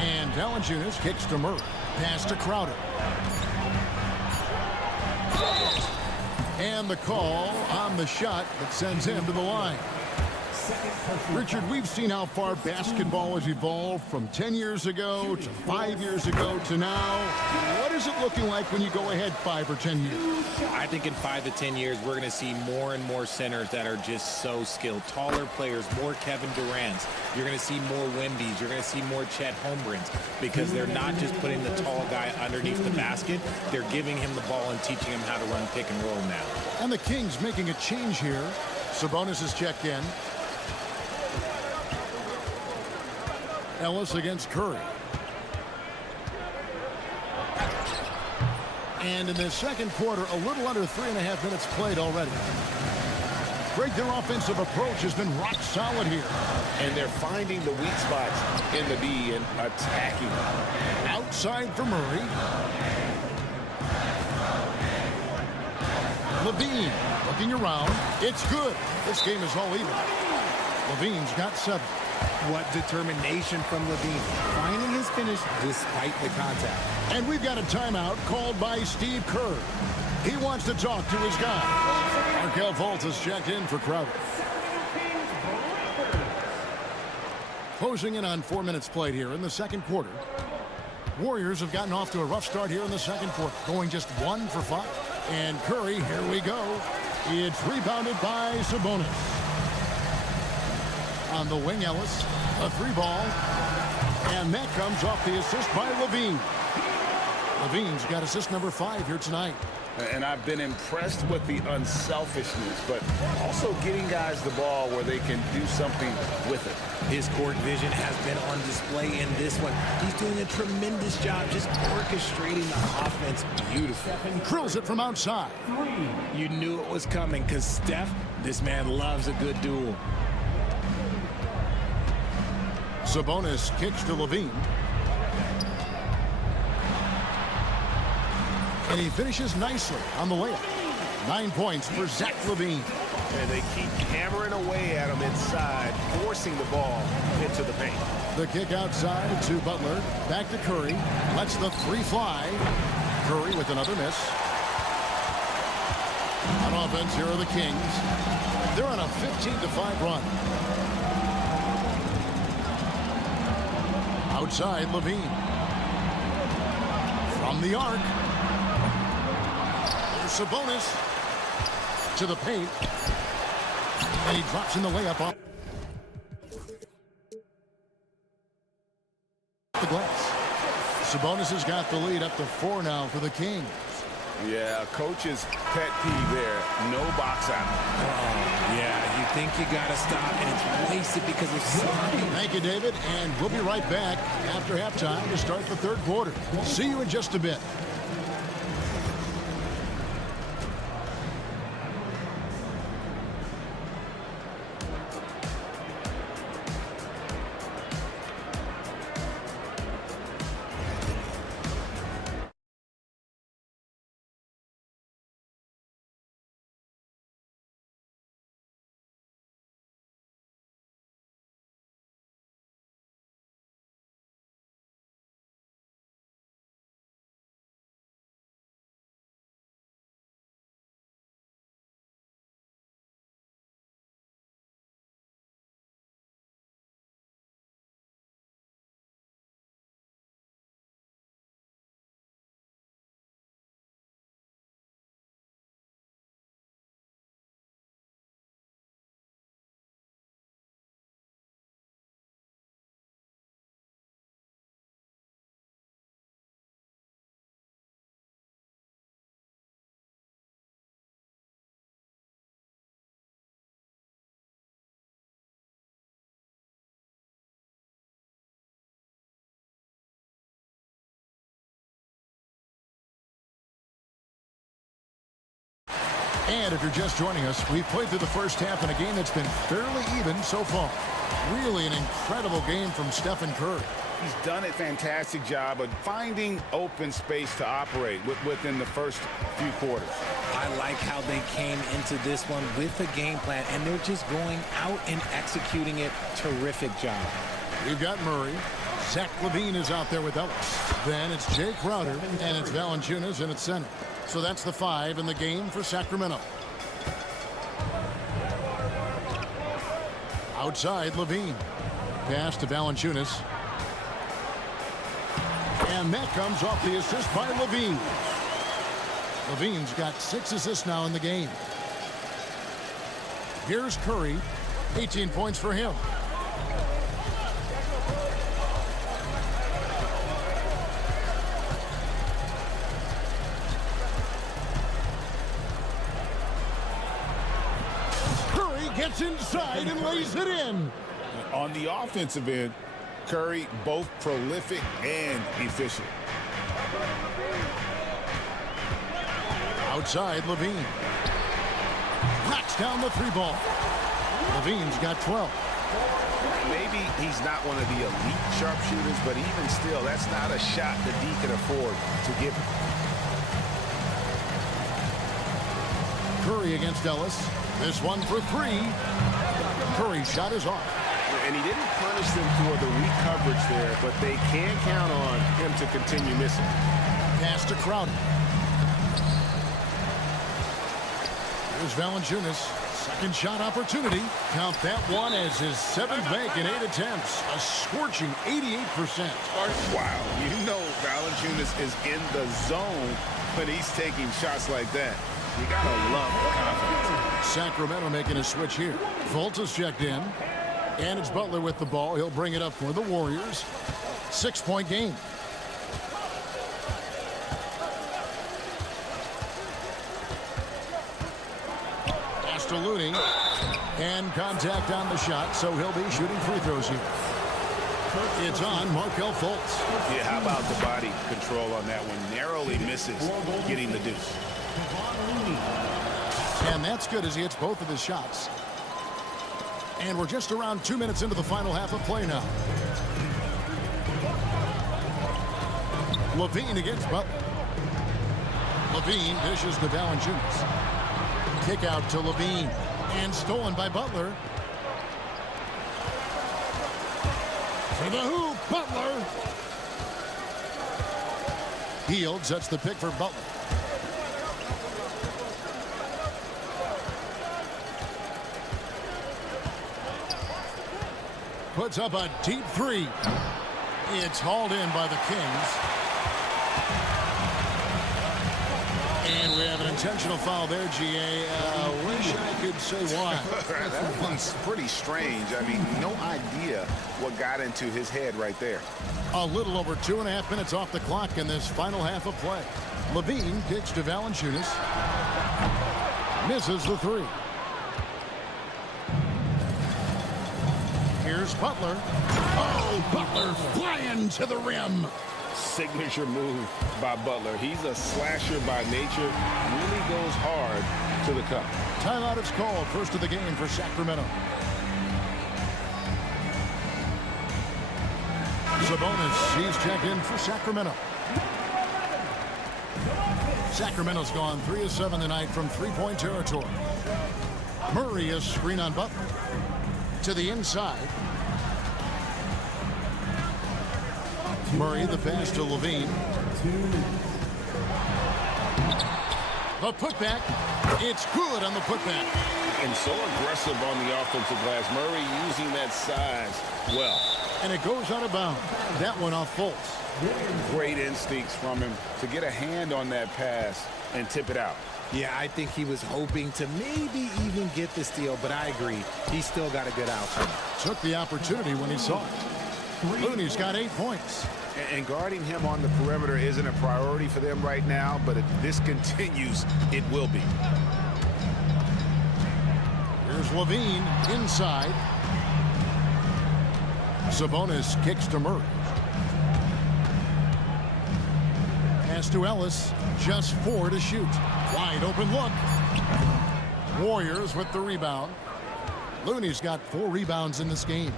And Valanciunas kicks to Murray. Pass to Crowder. And the call on the shot that sends him to the line. Richard, we've seen how far basketball has evolved from 10 years ago to 5 years ago to now. What is it looking like when you go ahead 5 or 10 years? I think in 5 to 10 years, we're going to see more and more centers that are just so skilled. Taller players, more Kevin Durant's. You're going to see more Wemby's. You're going to see more Chet Holmgrens because they're not just putting the tall guy underneath the basket. They're giving him the ball and teaching him how to run pick and roll now. And the Kings making a change here. Sabonis is checked in. Ellis against Curry. And in the second quarter, a little under 3.5 minutes played already. Greg, their offensive approach has been rock solid here. And they're finding the weak spots in the D and attacking. Outside for Murray. Levine looking around. It's good. This game is all even. Levine's got 7. What determination from Levine, finding his finish despite the contact. And we've got a timeout called by Steve Kerr. He wants to talk to his guy. Markel Fultz is checked in for Crowder. Closing in on 4 minutes played here in the second quarter. Warriors have gotten off to a rough start here in the second quarter, going just 1 for 5. And Curry, here we go. It's rebounded by Sabonis. On the wing, Ellis, a 3-ball, and that comes off the assist by Levine. Levine's got assist number 5 here tonight. And I've been impressed with the unselfishness, but also getting guys the ball where they can do something with it. His court vision has been on display in this one. He's doing a tremendous job just orchestrating the offense beautifully. Drills it from outside. You knew it was coming because Steph, this man loves a good duel. Sabonis kicks to Levine. And he finishes nicely on the layup. 9 points for Zach Levine. And they keep hammering away at him inside, forcing the ball into the paint. The kick outside to Butler. Back to Curry. Lets the 3 fly. Curry with another miss. On offense, here are the Kings. They're on a 15-5 run. Outside, Levine. From the arc. There's Sabonis to the paint. And he drops in the layup off the glass. Sabonis has got the lead up to 4 now for the Kings. Yeah, coach's pet peeve there. No box out. Oh, yeah, you think you got to stop, and it's wasted because of sloppy. Thank you, David, and we'll be right back after halftime to start the third quarter. See you in just a bit. And if you're just joining us, we've played through the first half in a game that's been fairly even so far. Really an incredible game from Stephen Curry. He's done a fantastic job of finding open space to operate within the first few quarters. I like how they came into this one with a game plan, and they're just going out and executing it. Terrific job. We've got Murray. Zach LaVine is out there with Ellis. Then it's Jay Crowder, and it's Valanciunas in its center. So that's the 5 in the game for Sacramento. Outside, LaVine. Pass to Valanciunas. And that comes off the assist by LaVine. LaVine's got 6 assists now in the game. Here's Curry. 18 points for him. Curry gets inside and lays it in. On the offensive end, Curry both prolific and efficient. Outside, LaVine. Knocks down the 3 ball. LaVine's got 12. Maybe he's not one of the elite sharpshooters, but even still, that's not a shot that D can afford to give him. Curry against Ellis. This one for 3. Curry's shot is off. And he didn't punish them for the weak coverage there, but they can count on him to continue missing. Pass to Crowder. Here's Valanciunas. Second shot opportunity. Count that one as his 7th make in 8 attempts. A scorching 88%. Wow. You know Valanciunas is in the zone when he's taking shots like that. You gotta love the confidence. Sacramento making a switch here. Fultz is checked in. And it's Butler with the ball. He'll bring it up for the Warriors. 6-point game. Pass to Looney. And contact on the shot, so he'll be shooting free throws here. It's on Markelle Fultz. Yeah, how about the body control on that one? Narrowly misses getting the deuce. And that's good as he hits both of his shots. And we're just around 2 minutes into the final half of play now. LaVine against Butler. LaVine dishes to Valanciunas. Kick out to LaVine. And stolen by Butler. For the hoop, Butler. Hield sets the pick for Butler. Puts up a deep 3. It's hauled in by the Kings. And we have an intentional foul there, GA. Wish I could say why. That one's pretty strange. I mean, no idea what got into his head right there. A little over 2.5 minutes off the clock in this final half of play. LaVine kicks to Valanciunas. Misses the 3. Here's Butler. Oh, Butler flying to the rim. Signature move by Butler. He's a slasher by nature. Really goes hard to the cup. Timeout is called. First of the game for Sacramento. Sabonis, he's checked in for Sacramento. Sacramento's gone 3 of 7 tonight from 3-point territory. Murray is screen on Butler. To the inside. Murray, the pass to LaVine. The putback. It's good on the putback. And so aggressive on the offensive glass. Murray using that size well. And it goes out of bounds. That one off Fultz. Great instincts from him to get a hand on that pass and tip it out. Yeah, I think he was hoping to maybe even get the steal, but I agree. He's still got a good outcome. Took the opportunity when he saw it. Looney's got 8 points. And guarding him on the perimeter isn't a priority for them right now, but if this continues, it will be. Here's LaVine inside. Sabonis kicks to Murray. Pass to Ellis. Just 4 to shoot. Wide open look. Warriors with the rebound. Looney's got 4 rebounds in this game.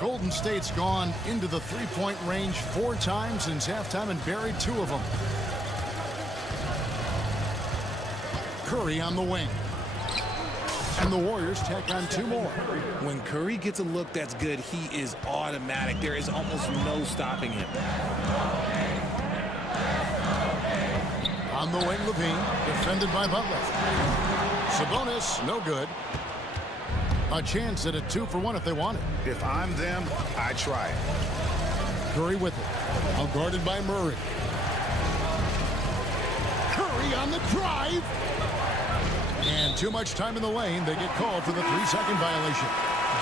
Golden State's gone into the three-point range 4 times since halftime and buried 2 of them. Curry on the wing. And the Warriors tack on 2 more. When Curry gets a look that's good, he is automatic. There is almost no stopping him. On the wing, Levine, defended by Butler. Sabonis, no good. A chance at a 2-for-1 if they want it. If I'm them, I try it. Curry with it. Now guarded by Murray. Curry on the drive. And too much time in the lane. They get called for the 3-second violation.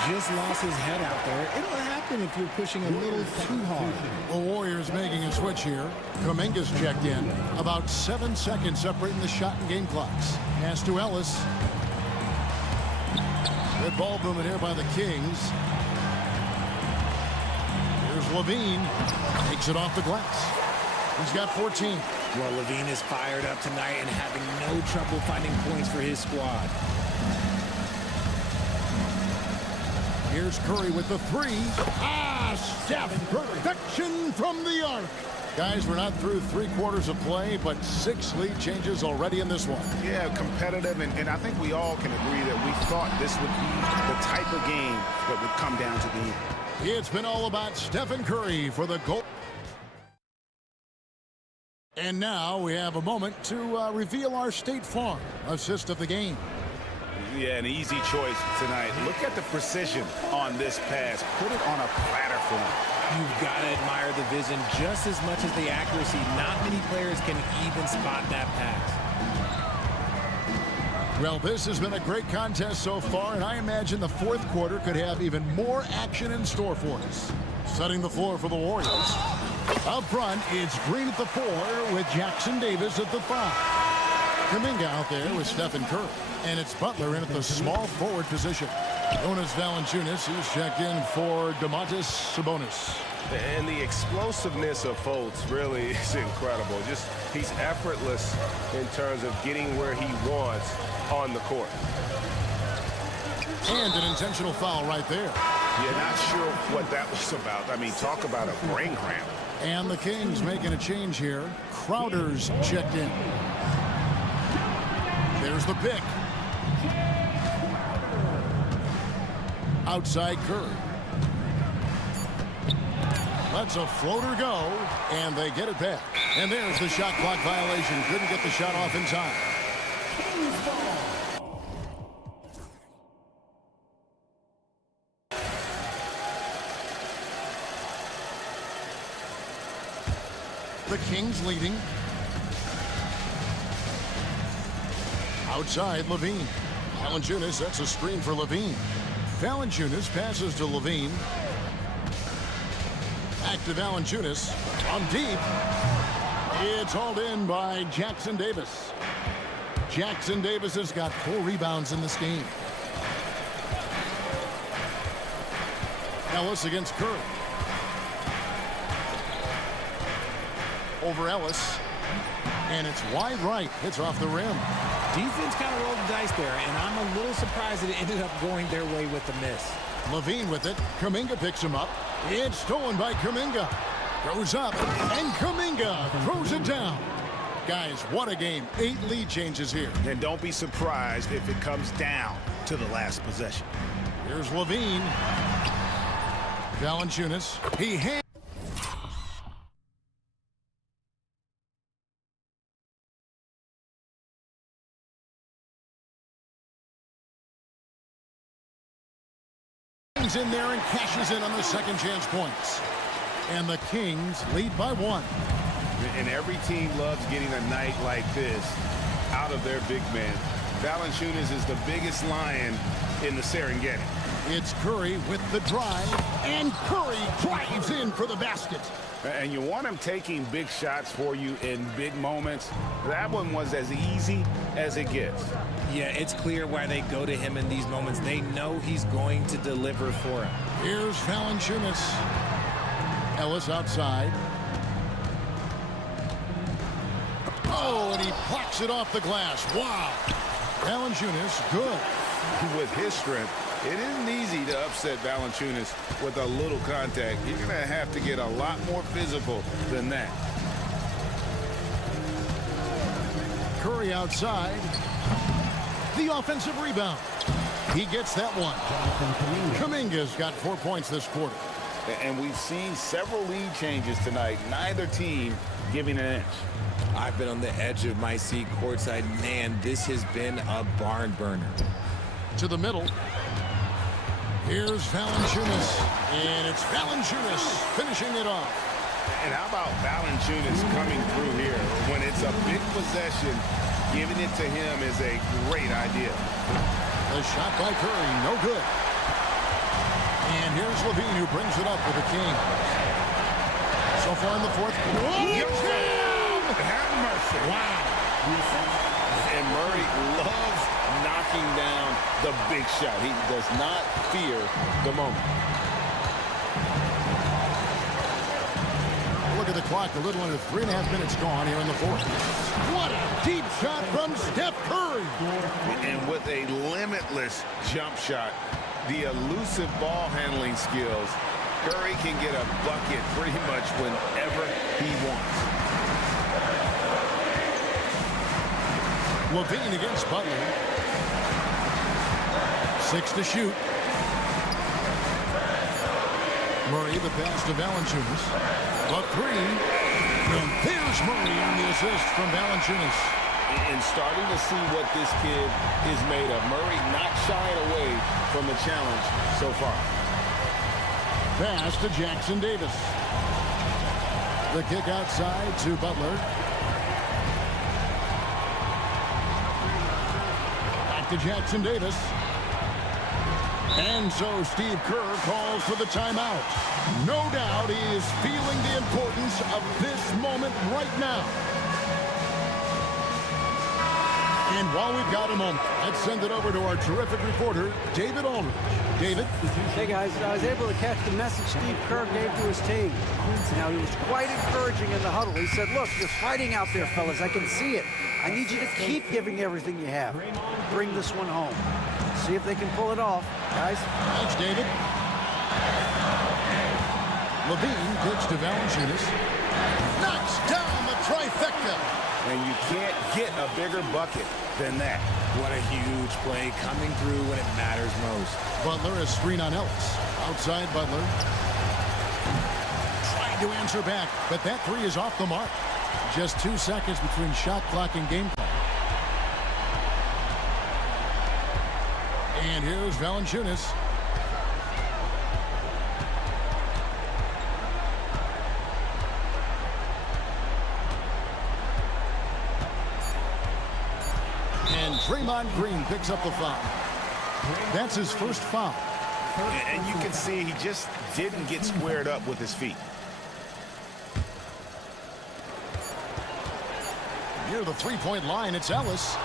Just lost his head out there. It'll happen if you're pushing a little too hard. The Warriors making a switch here. Kuminga's checked in. About 7 seconds separating the shot and game clocks. Pass to Ellis. Good ball movement here by the Kings. Here's Levine. Takes it off the glass. He's got 14. Well, Levine is fired up tonight and having no trouble finding points for his squad. Here's Curry with the 3. Steph, perfection from the arc. Guys, we're not through 3 quarters of play, but 6 lead changes already in this one. Yeah, competitive, and I think we all can agree that we thought this would be the type of game that would come down to the end. It's been all about Stephen Curry for the goal. And now we have a moment to reveal our State Farm assist of the game. Yeah, an easy choice tonight. Look at the precision on this pass. Put it on a platter for him. You've got to admire the vision just as much as the accuracy. Not many players can even spot that pass. Well, this has been a great contest so far, and I imagine the 4th quarter could have even more action in store for us. Setting the floor for the Warriors. Up front, it's Green at the 4 with Jackson Davis at the 5. Kuminga out there with Stephen Curry. And it's Butler in at the small forward position. Jonas Valanciunas, he's checked in for Domantas Sabonis. And the explosiveness of Fultz really is incredible. Just he's effortless in terms of getting where he wants on the court. And an intentional foul right there. You're not sure what that was about. I mean, talk about a brain cramp. And the Kings making a change here. Crowder's checked in. There's the pick. Outside Curry. Lets a floater go, and they get it back. And there's the shot clock violation. Couldn't get the shot off in time. The Kings leading. Outside, Levine. Valanciunas, that's a screen for Levine. Valanciunas passes to Levine. Back to Valanciunas. From deep. It's hauled in by Jackson Davis. Jackson Davis has got 4 rebounds in this game. Ellis against Curry. Over Ellis. And it's wide right. Hits off the rim. Defense kind of rolled the dice there, and I'm a little surprised that it ended up going their way with the miss. Levine with it. Kuminga picks him up. It's stolen by Kuminga. Goes up, and Kuminga throws it down. Guys, what a game. 8 lead changes here. And don't be surprised if it comes down to the last possession. Here's Levine. Valanciunas. He hands. In there and cashes in on the second chance points. And the Kings lead by 1. And every team loves getting a night like this out of their big man. Valanciunas is the biggest lion in the Serengeti. It's Curry with the drive, and Curry drives in for the basket. And you want him taking big shots for you in big moments. That one was as easy as it gets. Yeah, it's clear why they go to him in these moments. They know he's going to deliver for him. Here's Valanciunas. Ellis outside. Oh, and he blocks it off the glass. Wow. Valanciunas, good. With his strength, it isn't easy to upset Valanciunas with a little contact. You're going to have to get a lot more physical than that. Curry outside. The offensive rebound. He gets that one. Kuminga's got 4 points this quarter. And we've seen several lead changes tonight. Neither team giving an inch. I've been on the edge of my seat courtside. Man, this has been a barn burner. To the middle. Here's Valanciunas. And it's Valanciunas finishing it off. And how about Valanciunas coming through here? When it's a big possession, giving it to him is a great idea. The shot by Curry, no good. And here's Levine, who brings it up with the king. So far in the fourth quarter. Have mercy. Wow. And Murray loves knocking down the big shot. He does not fear the moment. Look at the clock, a little under 3.5 minutes gone here in the fourth. What a deep shot from Steph Curry. And with a limitless jump shot, the elusive ball handling skills, Curry can get a bucket pretty much whenever he wants. Levine against Butler. 6 to shoot. Murray, the pass to Valanciunas. The three. And there's Murray on the assist from Valanciunas. And starting to see what this kid is made of. Murray not shying away from the challenge so far. Pass to Jackson Davis. The kick outside to Butler. Back to Jackson Davis. And so Steve Kerr calls for the timeout. No doubt he is feeling the importance of this moment right now. And while we've got a moment, let's send it over to our terrific reporter, David Aldridge. David? Hey, guys. I was able to catch the message Steve Kerr gave to his team. Now, he was quite encouraging in the huddle. He said, look, you're fighting out there, fellas. I can see it. I need you to keep giving everything you have. Bring this one home. See if they can pull it off, guys. Thanks, David. Levine pitch to Valanciunas. Knocks down the trifecta. And you can't get a bigger bucket than that. What a huge play coming through when it matters most. Butler, a screen on Ellis. Outside Butler. Trying to answer back, but that three is off the mark. Just 2 seconds between shot clock and game clock. And here's Valanciunas. And Draymond Green picks up the foul. That's his first foul. And you can see he just didn't get squared up with his feet. Near the three-point line, it's Ellis.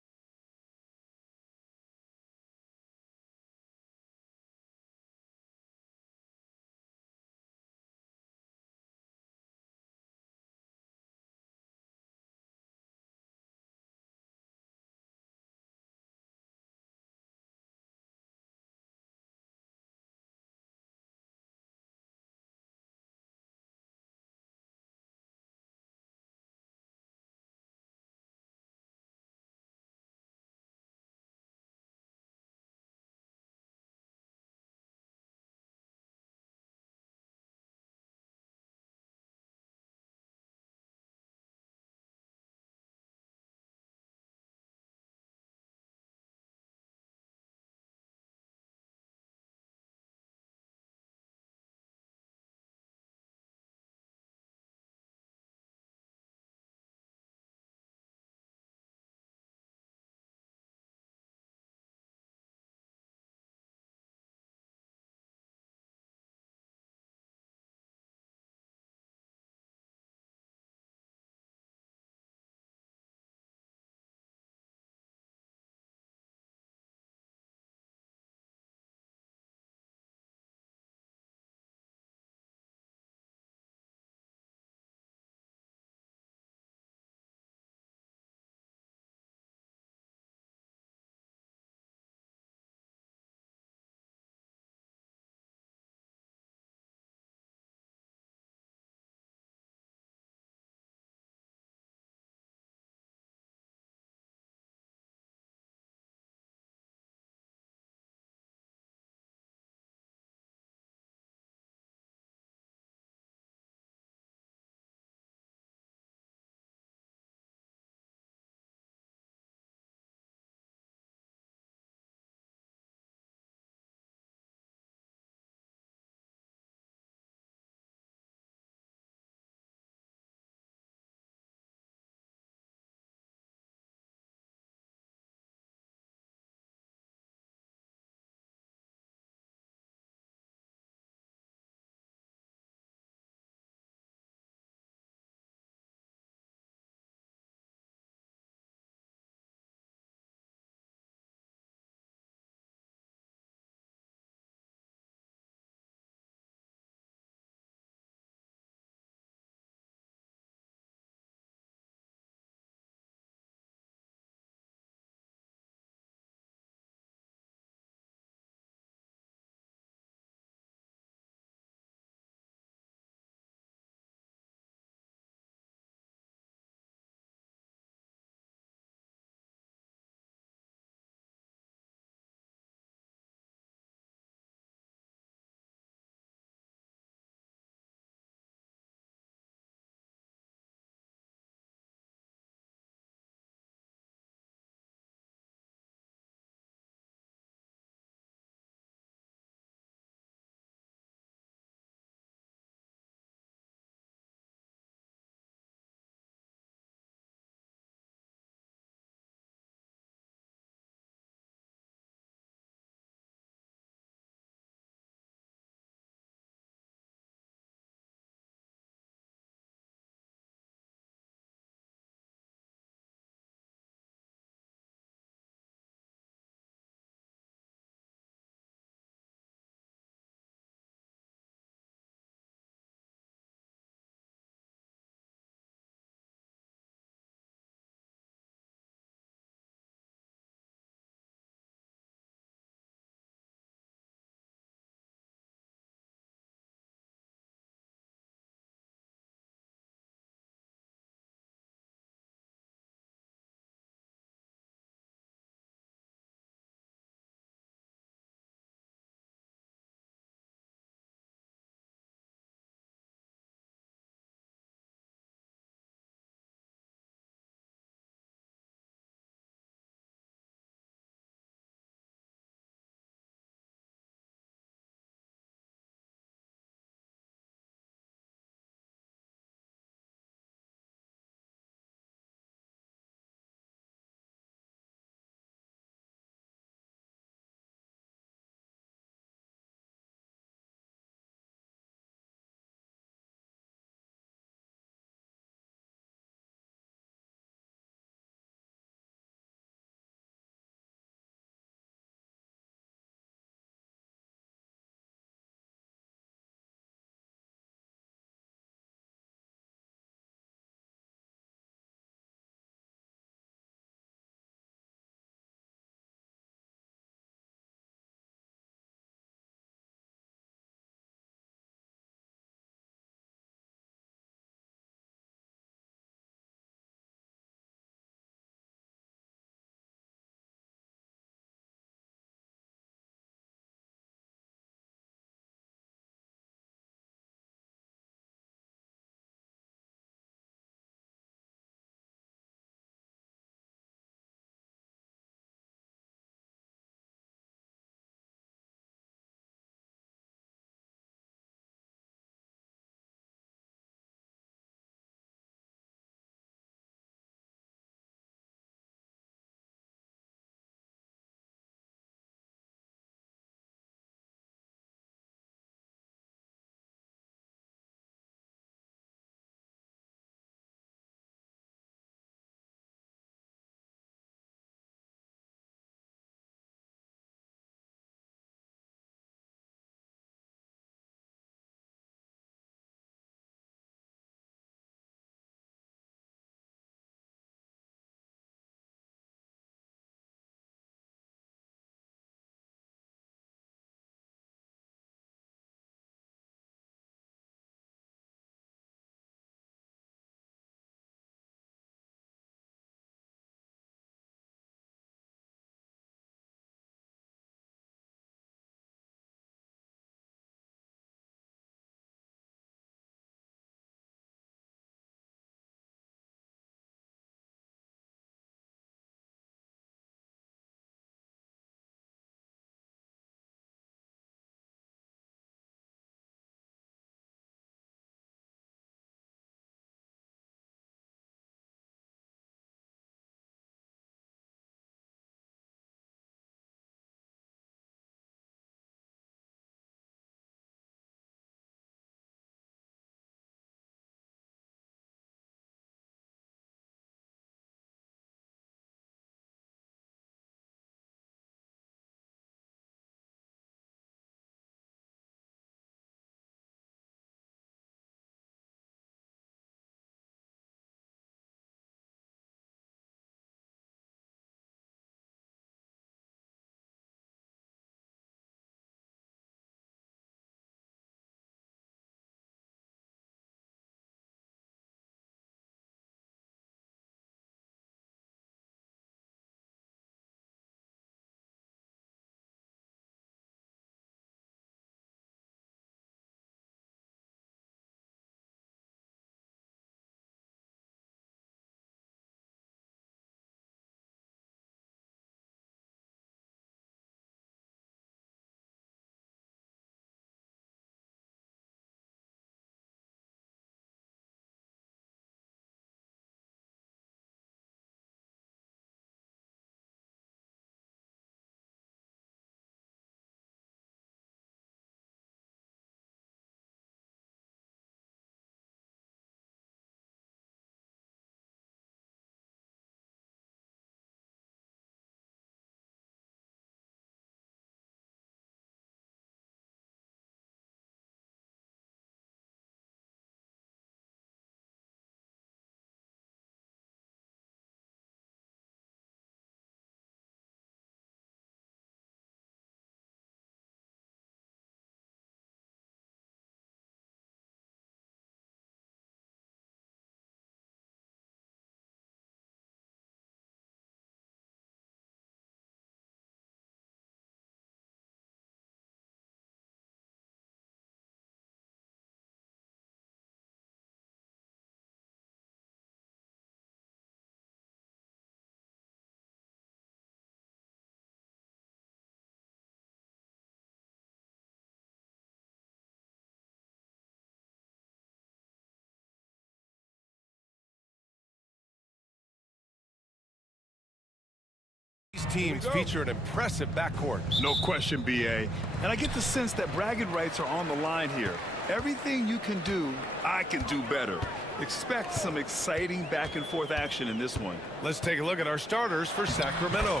Both teams feature an impressive backcourt. No question, B.A. And I get the sense that bragging rights are on the line here. Everything you can do, I can do better. Expect some exciting back-and-forth action in this one. Let's take a look at our starters for Sacramento.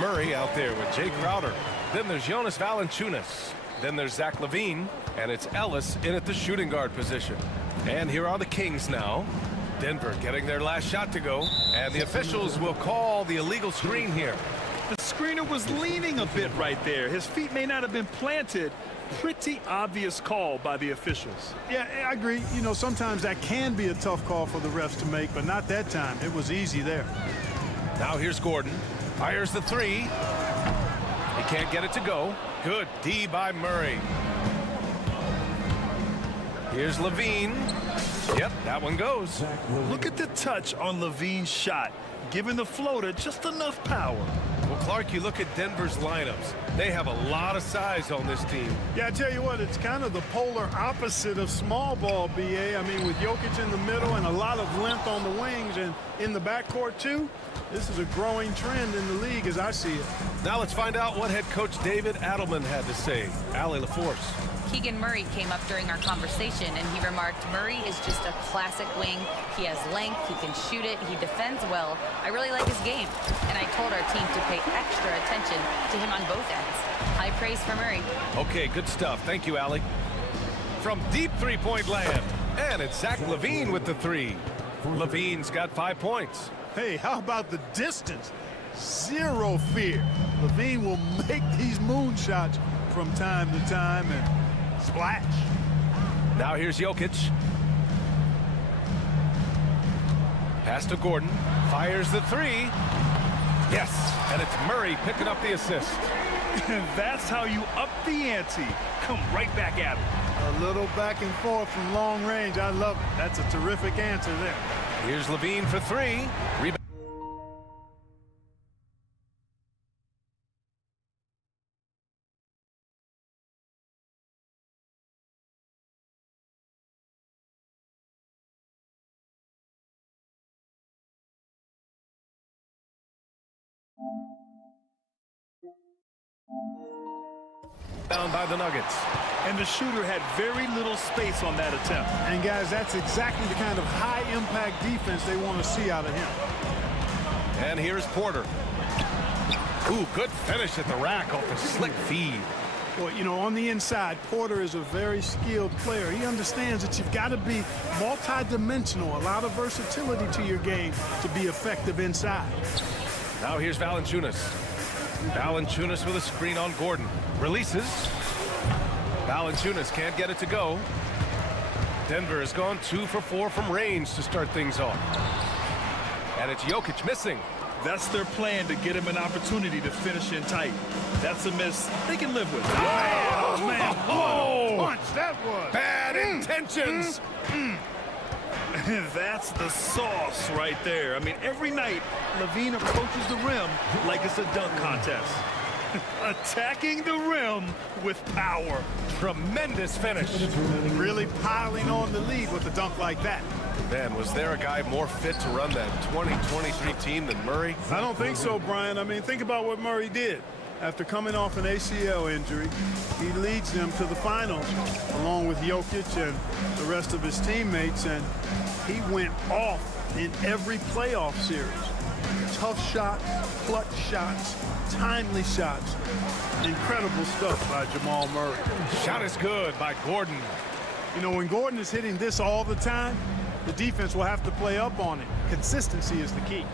Murray out there with Jay Crowder. Then there's Jonas Valanciunas. Then there's Zach LaVine. And it's Ellis in at the shooting guard position. And here are the Kings now. Denver getting their last shot to go. And the officials will call the illegal screen here. The screener was leaning a bit right there. His feet may not have been planted. Pretty obvious call by the officials. Yeah, I agree. You know, sometimes that can be a tough call for the refs to make, but not that time. It was easy there. Now here's Gordon. Fires the three. He can't get it to go. Good D by Murray. Here's LaVine. Yep, that one goes. Look at the touch on LaVine's shot, giving the floater just enough power. Well, Clark, you look at Denver's lineups. They have a lot of size on this team. Yeah, I tell you what, it's kind of the polar opposite of small ball, B.A. I mean, with Jokic in the middle and a lot of length on the wings and in the backcourt, too, this is a growing trend in the league as I see it. Now let's find out what head coach David Adelman had to say. Allie LaForce. Keegan Murray came up during our conversation, and he remarked, Murray is just a classic wing. He has length, he can shoot it, he defends well. I really like his game, and I told our team to pay extra attention to him on both ends. High praise for Murray. Okay, good stuff. Thank you, Allie. From deep three-point land, and it's Zach LaVine with the three. LaVine's got 5 points. Hey, how about the distance? Zero fear. LaVine will make these moonshots from time to time and splash. Now here's Jokic. Pass to Gordon. Fires the three. Yes, and it's Murray picking up the assist. And that's how you up the ante. Come right back at him. A little back and forth from long range. I love it. That's a terrific answer there. Here's LaVine for three. Rebound. Down by the Nuggets. And the shooter had very little space on that attempt. And guys, that's exactly the kind of high-impact defense they want to see out of him. And here's Porter. Ooh, good finish at the rack off the slick feed. Well, you know, on the inside, Porter is a very skilled player. He understands that you've got to be multi-dimensional, a lot of versatility to your game to be effective inside. Now here's Valanciunas. Valanciunas with a screen on Gordon. Releases. Valanciunas can't get it to go. Denver has gone 2 for 4 from range to start things off. And it's Jokic missing. That's their plan, to get him an opportunity to finish in tight. That's a miss they can live with. Oh, man. Oh, Punch, that was. bad intentions. That's the sauce right there. I mean, every night, LaVine approaches the rim like it's a dunk contest. Attacking the rim with power. Tremendous finish. Really piling on the lead with a dunk like that. Man, was there a guy more fit to run that 2023 team than Murray? I don't think so, Brian. I mean, think about what Murray did. After coming off an ACL injury, he leads them to the finals along with Jokic and the rest of his teammates, and he went off in every playoff series. Tough shots, clutch shots, timely shots. Incredible stuff by Jamal Murray. Shot is good by Gordon. You know, when Gordon is hitting this all the time, the defense will have to play up on it. Consistency is the key.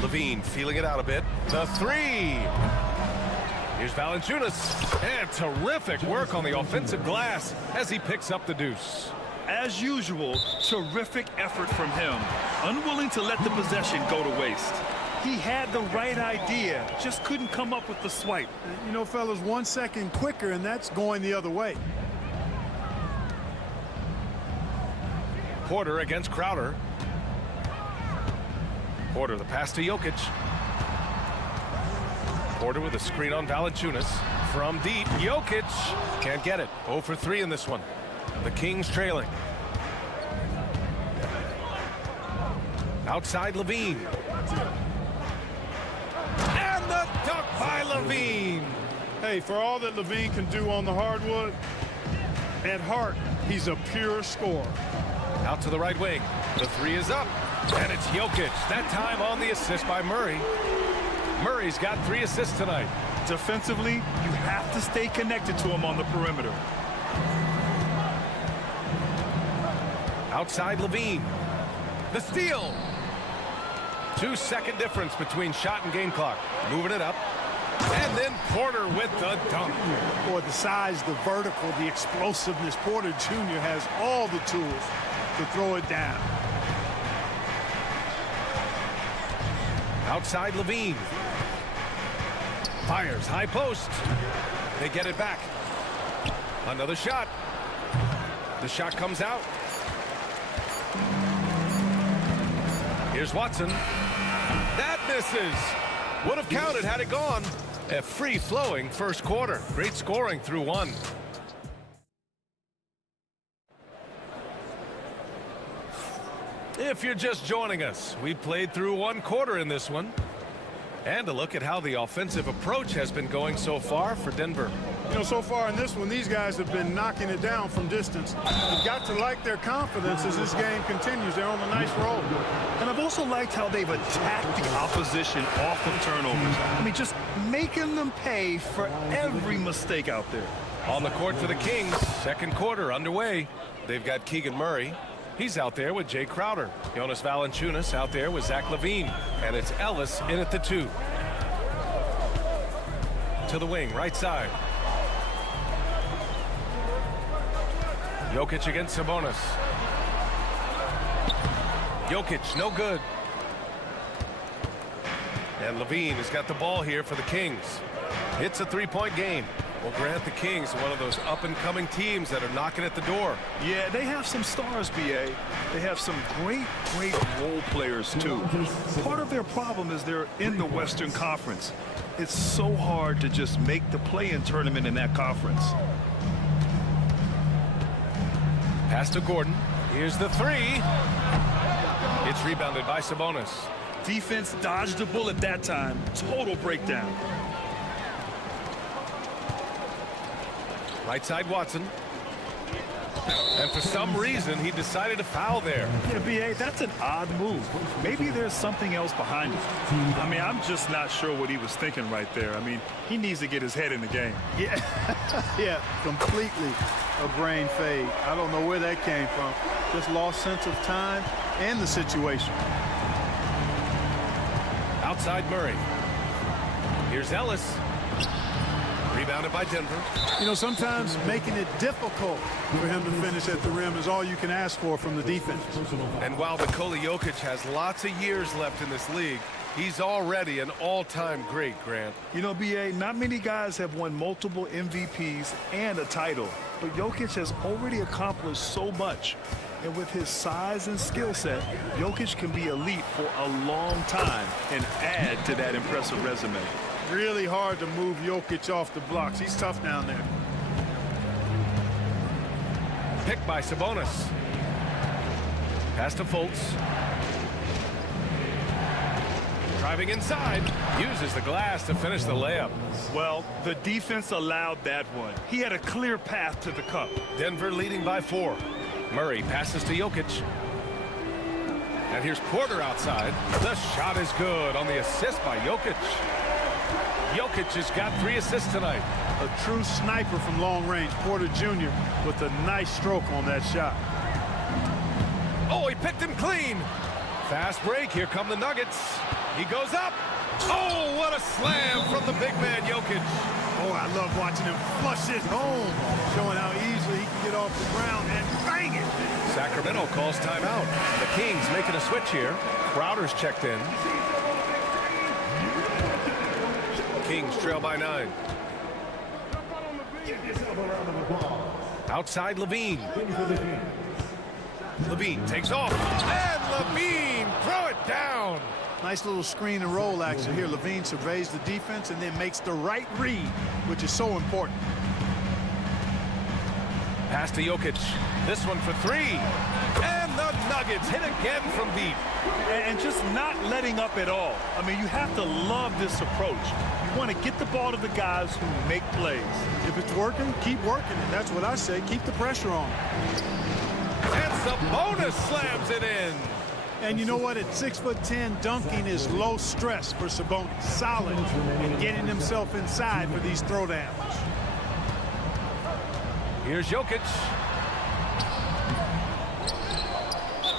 LaVine feeling it out a bit. The three. Here's Valanciunas. And terrific work on the offensive glass as he picks up the deuce. As usual, terrific effort from him. Unwilling to let the possession go to waste. He had the right idea, just couldn't come up with the swipe. You know, fellas, 1 second quicker, and that's going the other way. Porter against Crowder. Porter, the pass to Jokic. Porter with a screen on Valanciunas. From deep, Jokic can't get it. 0 for 3 in this one. The Kings trailing. Outside Levine. And the dunk by Levine. Hey, for all that Levine can do on the hardwood, at heart, he's a pure scorer. Out to the right wing. The three is up. And it's Jokic. That time on the assist by Murray. Murray's got 3 assists tonight. Defensively, you have to stay connected to him on the perimeter. Outside Levine. The steal. 2-second difference between shot and game clock. Moving it up. And then Porter with the dunk. Boy, the size, the vertical, the explosiveness. Porter Jr. has all the tools to throw it down. Outside Levine. Fires high post. They get it back. Another shot. The shot comes out. Here's Watson. That misses. Would have counted had it gone. A free-flowing first quarter. Great scoring through 1. If you're just joining us, we played through 1 quarter in this one. And a look at how the offensive approach has been going so far for Denver. You know, so far in this one, these guys have been knocking it down from distance. You've got to like their confidence as this game continues. They're on a nice roll. And I've also liked how they've attacked the opposition off of turnovers. I mean, just making them pay for every mistake out there. On the court for the Kings, second quarter underway. They've got Keegan Murray. He's out there with Jay Crowder. Jonas Valanciunas out there with Zach LaVine. And it's Ellis in at the 2. To the wing, right side. Jokic against Sabonis. Jokic, no good. And LaVine has got the ball here for the Kings. It's a 3-point game. Well, Grant, the Kings are one of those up-and-coming teams that are knocking at the door. Yeah, they have some stars, BA. They have some great role players, too. Part of their problem is they're in the Western Conference. It's so hard to just make the play-in tournament in that conference. Pass to Gordon. Here's the 3. It's rebounded by Sabonis. Defense dodged a bullet that time. Total breakdown. Right side Watson. And for some reason, he decided to foul there. Yeah, BA, that's an odd move. Maybe there's something else behind it. I mean, I'm just not sure what he was thinking right there. I mean, he needs to get his head in the game. Yeah, yeah, completely a brain fade. I don't know where that came from. Just lost sense of time and the situation. Outside Murray. Here's Ellis. Rebounded by Denver. You know, sometimes making it difficult for him to finish at the rim is all you can ask for from the defense. And while Nikola Jokic has lots of years left in this league, he's already an all-time great, Grant. You know, BA, not many guys have won multiple MVPs and a title, but Jokic has already accomplished so much. And with his size and skill set, Jokic can be elite for a long time and add to that impressive resume. Really hard to move Jokic off the blocks. He's tough down there. Picked by Sabonis. Pass to Fultz. Driving inside. Uses the glass to finish the layup. Well, the defense allowed that one. He had a clear path to the cup. Denver leading by 4. Murray passes to Jokic. And here's Porter outside. The shot is good on the assist by Jokic. Jokic has got 3 assists tonight. A true sniper from long range. Porter Jr. with a nice stroke on that shot. Oh, he picked him clean. Fast break. Here come the Nuggets. He goes up. Oh, what a slam from the big man, Jokic. Oh, I love watching him flush it home, showing how easily he can get off the ground and bang it. Sacramento calls timeout. The Kings making a switch here. Crowder's checked in. Kings trail by 9. Outside Levine. Levine takes off. And Levine throw it down. Nice little screen and roll action here. Levine surveys the defense and then makes the right read, which is so important. Pass to Jokic. This one for 3. And the Nuggets hit again from deep. And just not letting up at all. I mean, you have to love this approach. You want to get the ball to the guys who make plays. If it's working, keep working it. That's what I say. Keep the pressure on. And Sabonis slams it in. And you know what? At 6'10", dunking is low stress for Sabonis. Solid and getting himself inside for these throwdowns. Here's Jokic.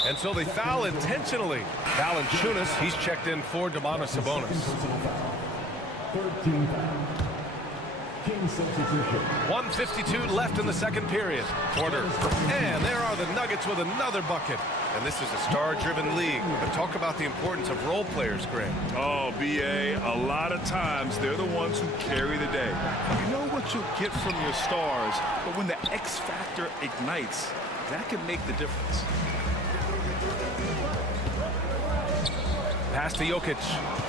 And so they foul intentionally. Valanciunas, he's checked in for Domantas Sabonis. 1:52 left in the second period. Porter. And there are the Nuggets with another bucket. And this is a star-driven league. But talk about the importance of role players, Grant. Oh, B.A., a lot of times they're the ones who carry the day. You know what you'll get from your stars, but when the X factor ignites, that can make the difference. Pass to Jokic.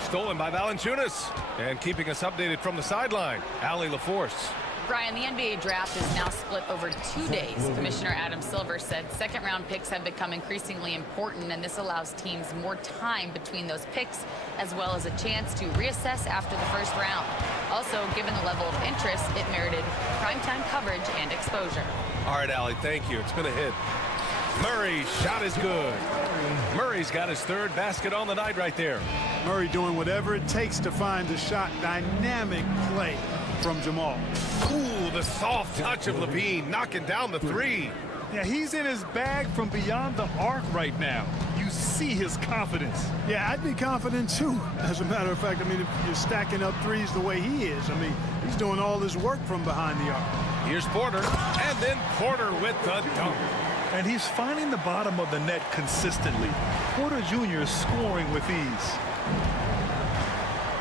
Stolen by Valanciunas. And keeping us updated from the sideline, Allie LaForce. Brian, the NBA draft is now split over 2 days. Commissioner Adam Silver said second-round picks have become increasingly important, and this allows teams more time between those picks, as well as a chance to reassess after the first round. Also, given the level of interest, it merited primetime coverage and exposure. All right, Allie, thank you. It's been a hit. Murray's shot is good. Murray's got his third basket on the night right there. Murray doing whatever it takes to find the shot. Dynamic play from Jamal. Ooh, the soft touch of Levine knocking down the three. Yeah, he's in his bag from beyond the arc right now. You see his confidence. Yeah, I'd be confident too. As a matter of fact, I mean, if you're stacking up threes the way he is, I mean, he's doing all his work from behind the arc. Here's Porter, and then Porter with the dunk. And he's finding the bottom of the net consistently. Porter Jr. is scoring with ease.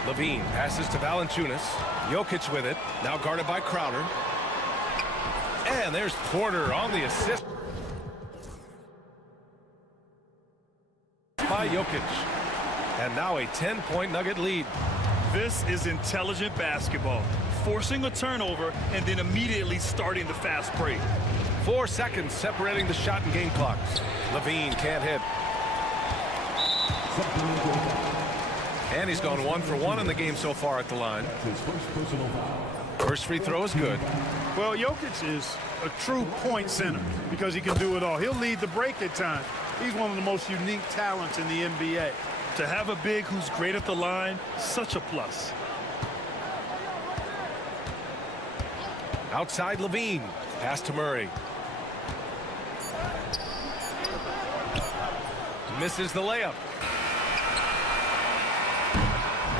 Levine passes to Valanciunas. Jokic with it, now guarded by Crowder. And there's Porter on the assist by Jokic. And now a 10-point Nugget lead. This is intelligent basketball. Forcing a turnover and then immediately starting the fast break. 4 seconds separating the shot and game clocks. Levine can't hit. And he's gone 1 for 1 in the game so far at the line. First free throw is good. Well, Jokic is a true point center because he can do it all. He'll lead the break at times. He's one of the most unique talents in the NBA. To have a big who's great at the line, such a plus. Outside Levine. Pass to Murray. Misses the layup.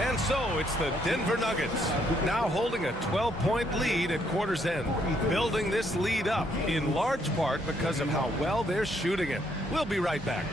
And so it's the Denver Nuggets now holding a 12-point lead at quarter's end, building this lead up in large part because of how well they're shooting it. We'll be right back.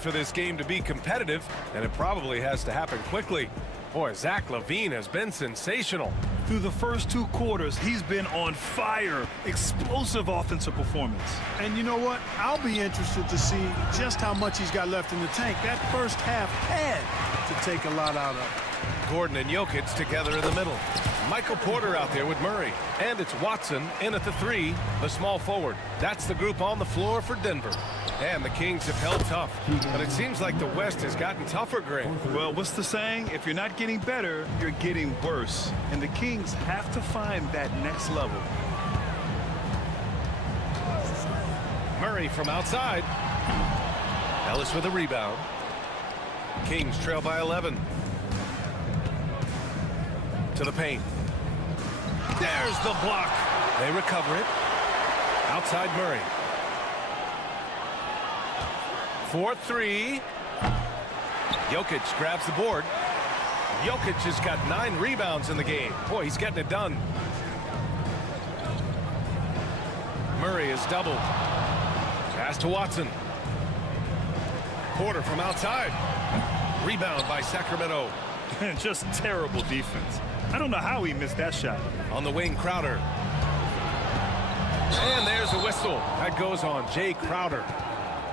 For this game to be competitive, and it probably has to happen quickly. Boy, Zach LaVine has been sensational. Through the first 2 quarters, he's been on fire. Explosive offensive performance. And you know what? I'll be interested to see just how much he's got left in the tank. That first half had to take a lot out of it. Gordon and Jokic together in the middle. Michael Porter out there with Murray. And it's Watson in at the 3, the small forward. That's the group on the floor for Denver. And the Kings have held tough. But it seems like the West has gotten tougher, Grant. Well, what's the saying? If you're not getting better, you're getting worse. And the Kings have to find that next level. Murray from outside. Ellis with a rebound. Kings trail by 11. To the paint. There's the block. They recover it. Outside Murray. 4-3. Jokic grabs the board. Jokic has got 9 rebounds in the game. Boy, he's getting it done. Murray is doubled. Pass to Watson. Porter from outside. Rebound by Sacramento. Just terrible defense. I don't know how he missed that shot. On the wing, Crowder. And there's a whistle. That goes on Jay Crowder.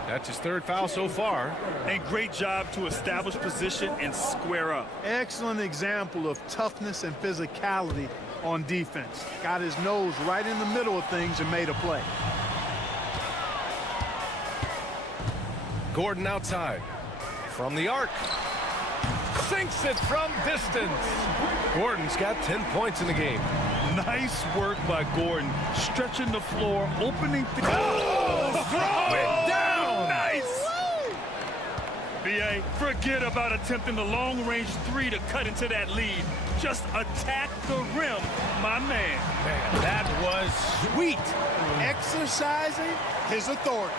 That's his 3rd foul so far. And great job to establish position and square up. Excellent example of toughness and physicality on defense. Got his nose right in the middle of things and made a play. Gordon outside. From the arc. Sinks it from distance. Gordon's got 10 points in the game. Nice work by Gordon. Stretching the floor, opening things. Oh, throw it down. Nice. BA, forget about attempting the long-range 3 to cut into that lead. Just attack the rim, my man. Man, that was sweet. Exercising his authority.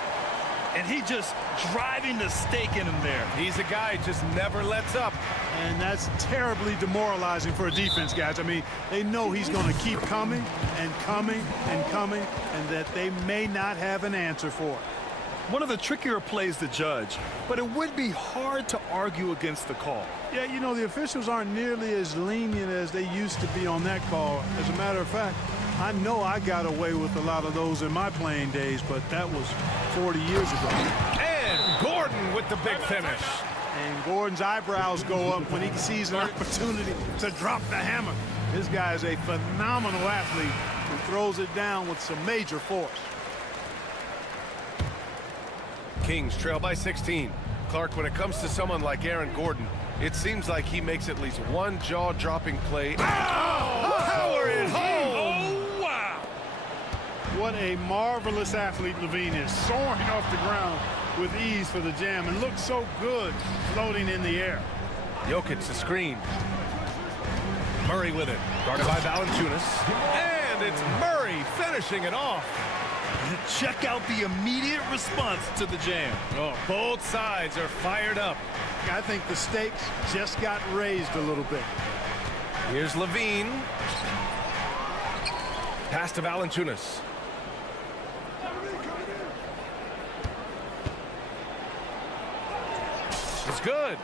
And he just driving the stake in him there. He's a guy who just never lets up. And that's terribly demoralizing for a defense, guys. I mean, they know he's going to keep coming and coming and coming, and that they may not have an answer for it. One of the trickier plays to judge, but it would be hard to argue against the call. Yeah, you know, the officials aren't nearly as lenient as they used to be on that call. As a matter of fact, I know I got away with a lot of those in my playing days, but that was 40 years ago. And Gordon with the big finish. And Gordon's eyebrows go up when he sees an opportunity to drop the hammer. This guy is a phenomenal athlete who throws it down with some major force. Kings trail by 16. Clark, when it comes to someone like Aaron Gordon, it seems like he makes at least one jaw-dropping play. Oh! Power it home! Oh, wow! What a marvelous athlete Levine is, soaring off the ground with ease for the jam, and looks so good floating in the air. Jokic the screen. Murray with it, guarded by Valanciunas. And it's Murray finishing it off. Check out the immediate response to the jam. Oh, both sides are fired up. I think the stakes just got raised a little bit. Here's Levine. Pass to Valanciunas. It's good.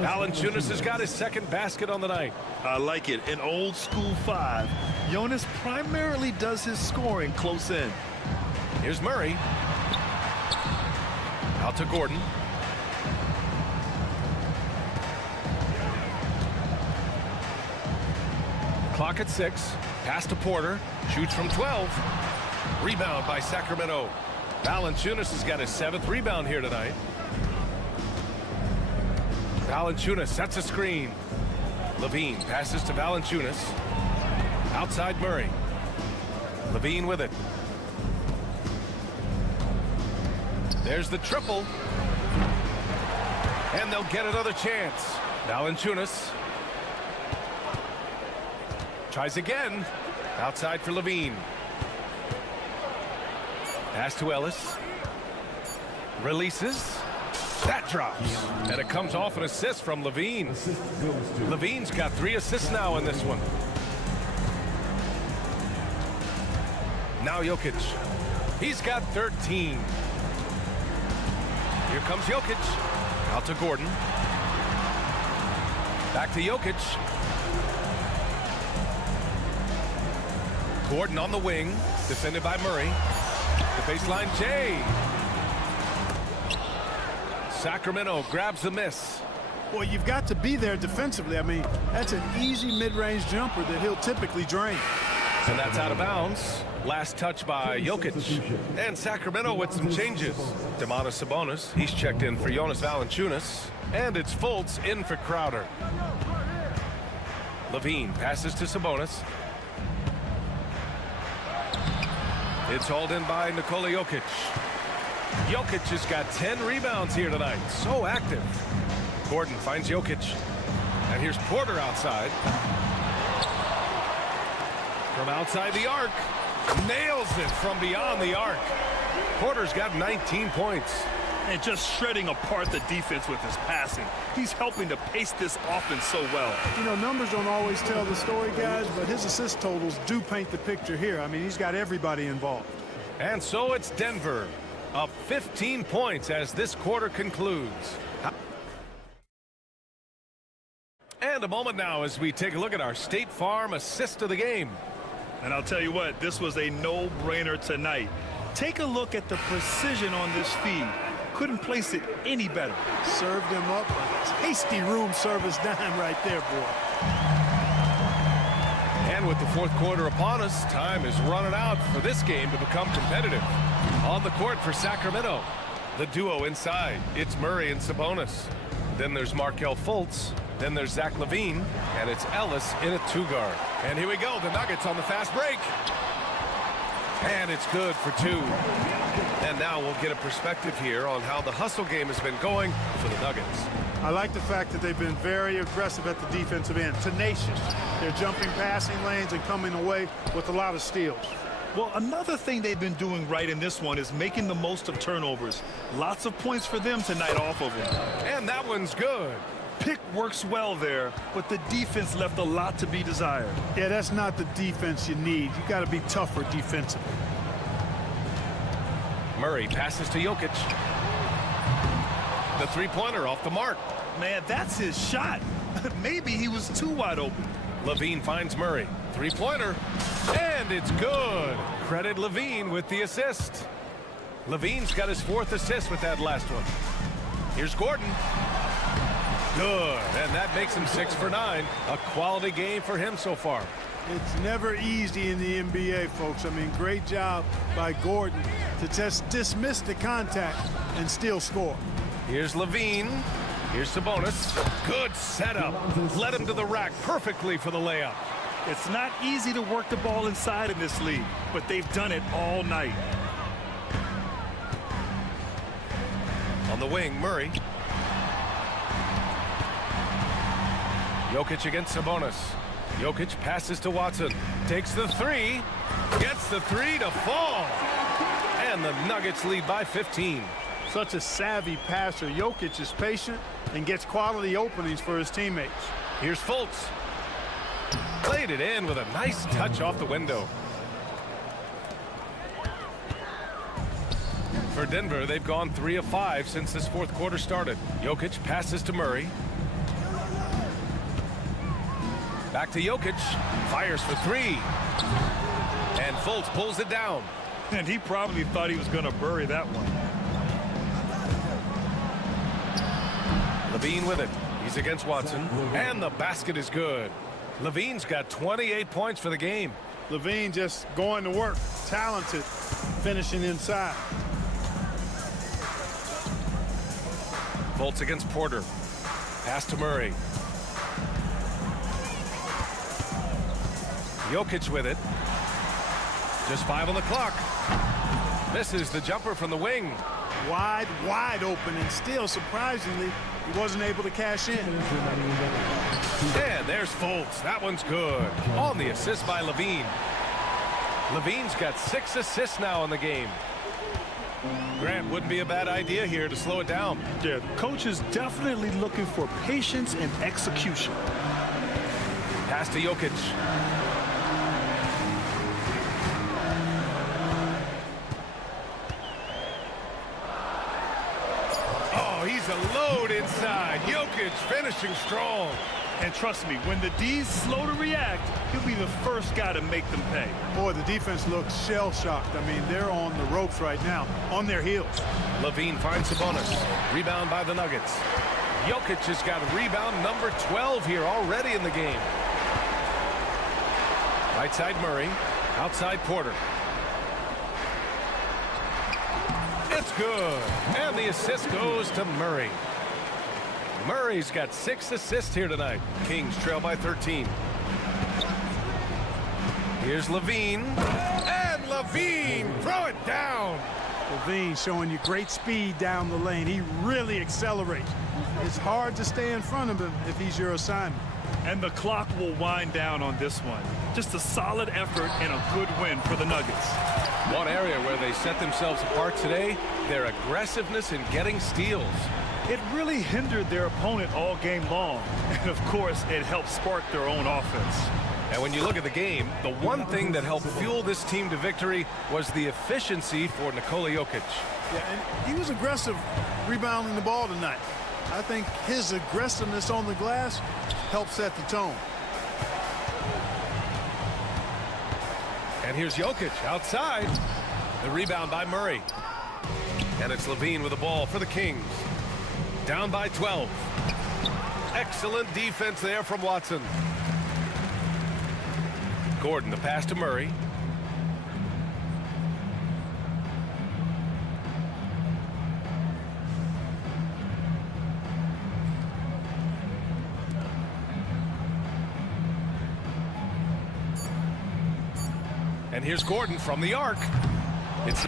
Valanciunas has got his 2nd basket on the night. I like it. An old school 5. Jonas primarily does his scoring close in. Here's Murray. Out to Gordon. Clock at 6. Pass to Porter. Shoots from 12. Rebound by Sacramento. Valanciunas has got his 7th rebound here tonight. Valanciunas sets a screen. Levine passes to Valanciunas. Outside Murray. Levine with it. There's the triple. And they'll get another chance. Valanciunas tries again. Outside for Levine. Pass to Ellis. Releases. That drops. And it comes off an assist from Levine. Levine's got 3 assists now in this one. Now Jokic. He's got 13. Here comes Jokic. Out to Gordon. Back to Jokic. Gordon on the wing. Defended by Murray. The baseline Jay. Sacramento grabs the miss. Well, you've got to be there defensively. I mean, that's an easy mid-range jumper that he'll typically drain. And that's out of bounds. Last touch by Jokic. And Sacramento with some changes. Domantas Sabonis, he's checked in for Jonas Valanciunas. And it's Fultz in for Crowder. Levine passes to Sabonis. It's hauled in by Nikola Jokic. Jokic has got 10 rebounds here tonight. So active. Gordon finds Jokic. And here's Porter outside. From outside the arc. Nails it from beyond the arc. Porter's got 19 points. And just shredding apart the defense with his passing. He's helping to pace this offense so well. You know, numbers don't always tell the story, guys, but his assist totals do paint the picture here. I mean, he's got everybody involved. And so it's Denver, up 15 points as this quarter concludes. And a moment now as we take a look at our State Farm assist of the game. And I'll tell you what, this was a no-brainer tonight. Take a look at the precision on this feed. Couldn't place it any better. Served him up a tasty room service dime right there, boy. And with the fourth quarter upon us, time is running out for this game to become competitive. On the court for Sacramento, the duo inside. It's Murray and Sabonis. Then there's Markelle Fultz. Then there's Zach LaVine. And it's Ellis in a two-guard. And here we go, the Nuggets on the fast break. And it's good for two. And now we'll get a perspective here on how the hustle game has been going for the Nuggets. I like the fact that they've been very aggressive at the defensive end, tenacious. They're jumping passing lanes and coming away with a lot of steals. Well, another thing they've been doing right in this one is making the most of turnovers. Lots of points for them tonight off of them. And that one's good. Pick works well there, but the defense left a lot to be desired. Yeah, that's not the defense you need. You got to be tougher defensively. Murray passes to Jokic. The three-pointer off the mark. Man, that's his shot. Maybe he was too wide open. LaVine finds Murray. Three-pointer. And it's good. Credit LaVine with the assist. LaVine's got his fourth assist with that last one. Here's Gordon. Good. And that makes him 6 for 9. A quality game for him so far. It's never easy in the NBA, folks. I mean, great job by Gordon to just dismiss the contact and still score. Here's LaVine. Here's Sabonis. Good setup. Led him to the rack perfectly for the layup. It's not easy to work the ball inside in this league, but they've done it all night. On the wing, Murray. Jokic against Sabonis. Jokic passes to Watson. Takes the three. Gets the three to fall. And the Nuggets lead by 15. Such a savvy passer. Jokic is patient and gets quality openings for his teammates. Here's Fultz. Played it in with a nice touch off the window. For Denver, they've gone 3 of 5 since this fourth quarter started. Jokic passes to Murray. Back to Jokic. Fires for three. And Fultz pulls it down. And he probably thought he was going to bury that one. LaVine with it. He's against Watson. And the basket is good. LaVine's got 28 points for the game. LaVine just going to work. Talented. Finishing inside. Fultz against Porter. Pass to Murray. Jokic with it. Just 5 on the clock. Misses the jumper from the wing. Wide open, and still, surprisingly, he wasn't able to cash in. And there's Fultz. That one's good. On the assist by LaVine. LaVine's got 6 assists now in the game. Grant, wouldn't be a bad idea here to slow it down. Yeah, the coach is definitely looking for patience and execution. Pass to Jokic. Oh, he's a load inside. Jokic finishing strong. And trust me, when the D's slow to react, he'll be the first guy to make them pay. Boy, the defense looks shell-shocked. I mean, they're on the ropes right now, on their heels. LaVine finds Sabonis. Rebound by the Nuggets. Jokic has got rebound number 12 here already in the game. Right side Murray, outside Porter. It's good, and the assist goes to Murray. Murray's got 6 assists here tonight. Kings trail by 13. Here's Levine, and Levine throw it down. Levine showing you great speed down the lane. He really accelerates. It's hard to stay in front of him if he's your assignment. And the clock will wind down on this one. Just a solid effort and a good win for the Nuggets. One area where they set themselves apart today, their aggressiveness in getting steals. It really hindered their opponent all game long. And of course, it helped spark their own offense. And when you look at the game, the one thing that helped fuel this team to victory was the efficiency for Nikola Jokic. Yeah, and he was aggressive rebounding the ball tonight. I think his aggressiveness on the glass helped set the tone. And here's Jokic outside. The rebound by Murray. And it's Levine with the ball for the Kings. Down by 12. Excellent defense there from Watson. Gordon, the pass to Murray. And here's Gordon from the arc. It's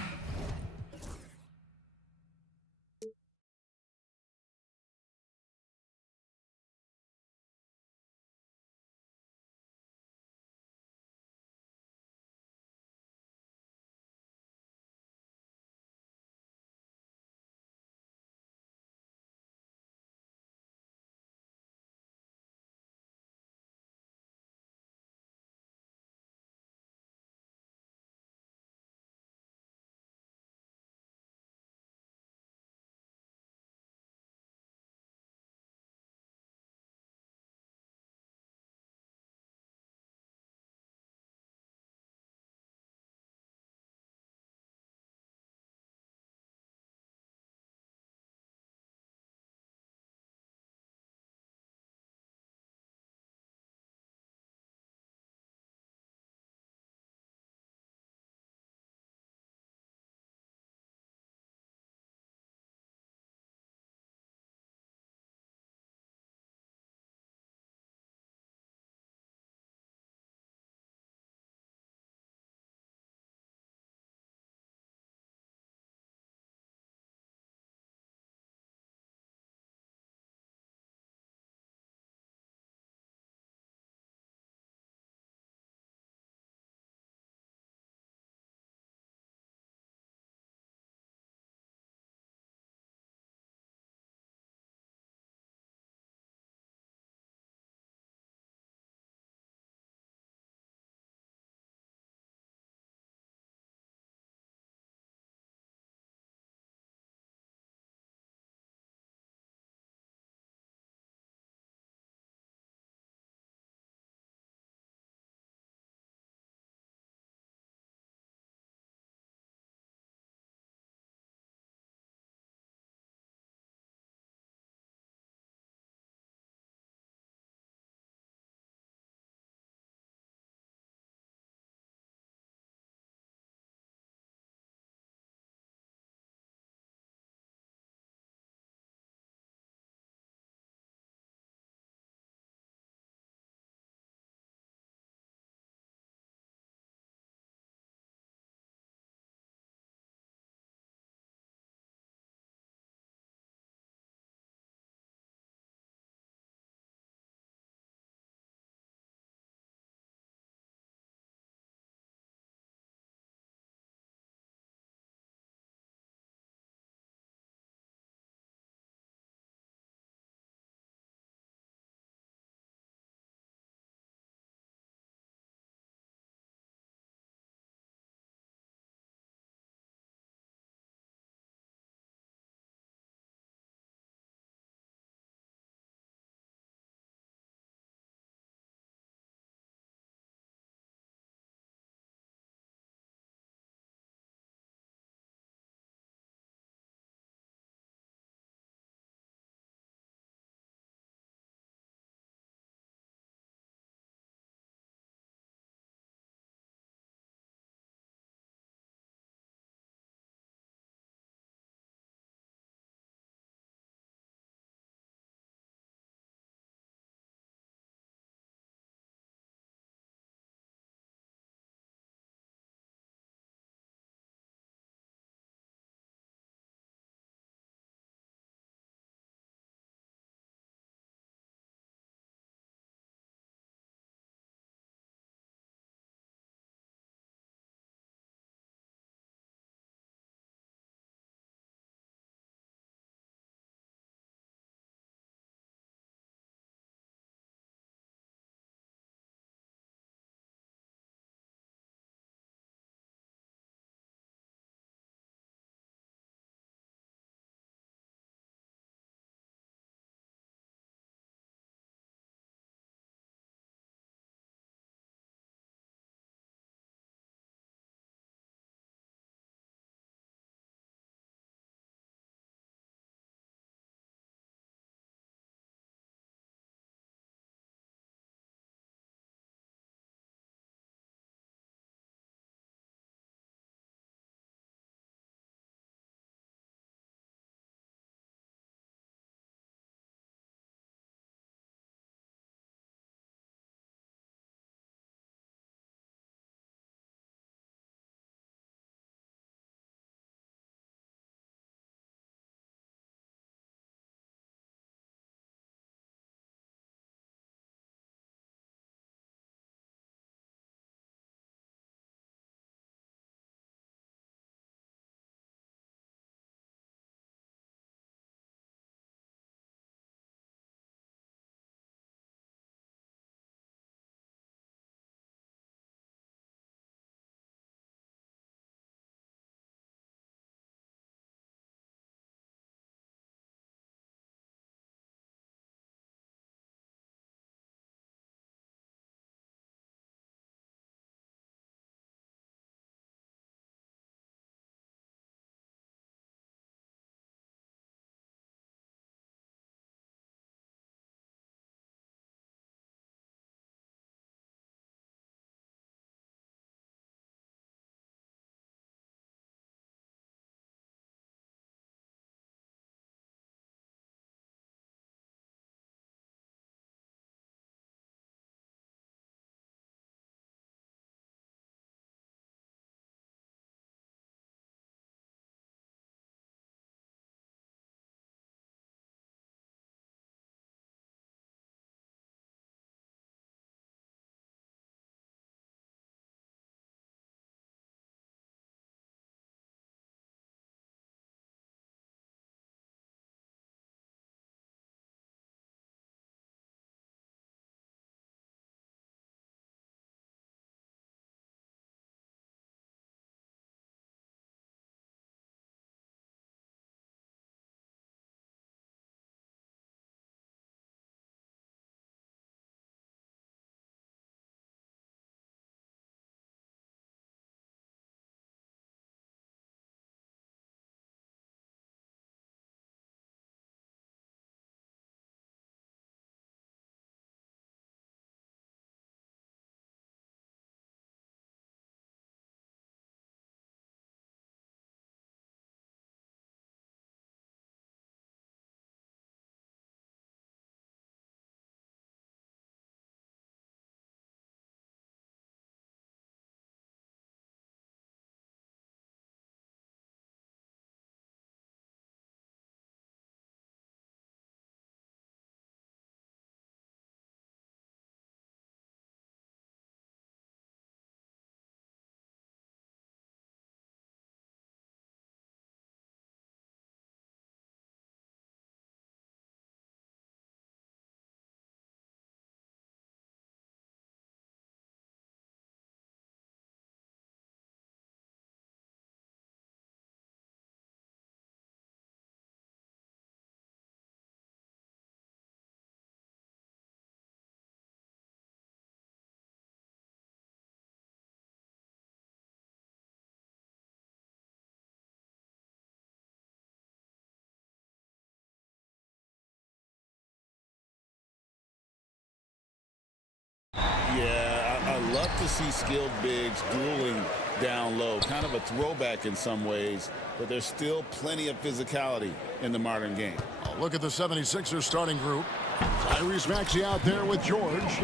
to see skilled bigs dueling down low. Kind of a throwback in some ways, but there's still plenty of physicality in the modern game. Oh, look at the 76ers starting group. Tyrese Maxey out there with George.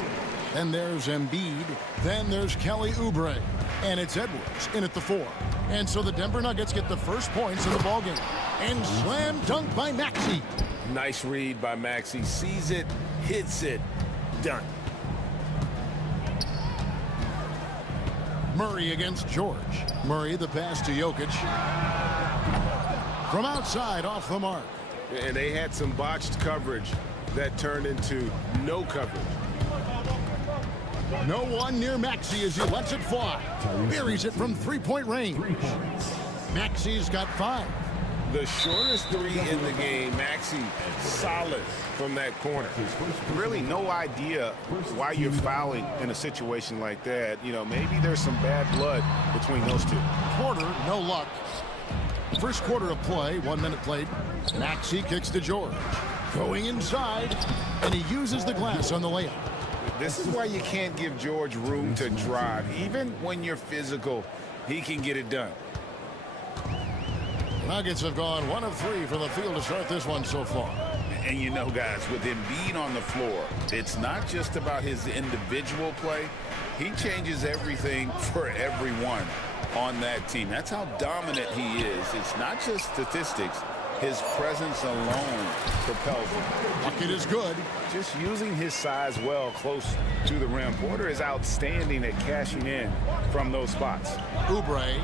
Then there's Embiid. Then there's Kelly Oubre. And it's Edwards in at the 4. And so the Denver Nuggets get the first points in the ballgame. And slam dunk by Maxey. Nice read by Maxey. Sees it, hits it, done. Murray against George. Murray the pass to Jokic. From outside off the mark. And they had some botched coverage that turned into no coverage. No one near Maxey as he lets it fly. Buries it from three-point range. Maxey's got 5. The shortest 3 in the game. Maxey solid from that corner. Really no idea why you're fouling in a situation like that. You know, maybe there's some bad blood between those two. Porter, no luck. First quarter of play, 1 minute played. Maxey kicks to George. Going inside, and he uses the glass on the layup. This is why you can't give George room to drive. Even when you're physical, he can get it done. Nuggets have gone 1 of 3 from the field to start this one so far. And you know, guys, with Embiid on the floor, it's not just about his individual play. He changes everything for everyone on that team. That's how dominant he is. It's not just statistics. His presence alone propels him. Bucket is good. Just using his size well close to the rim. Porter is outstanding at cashing in from those spots. Oubre,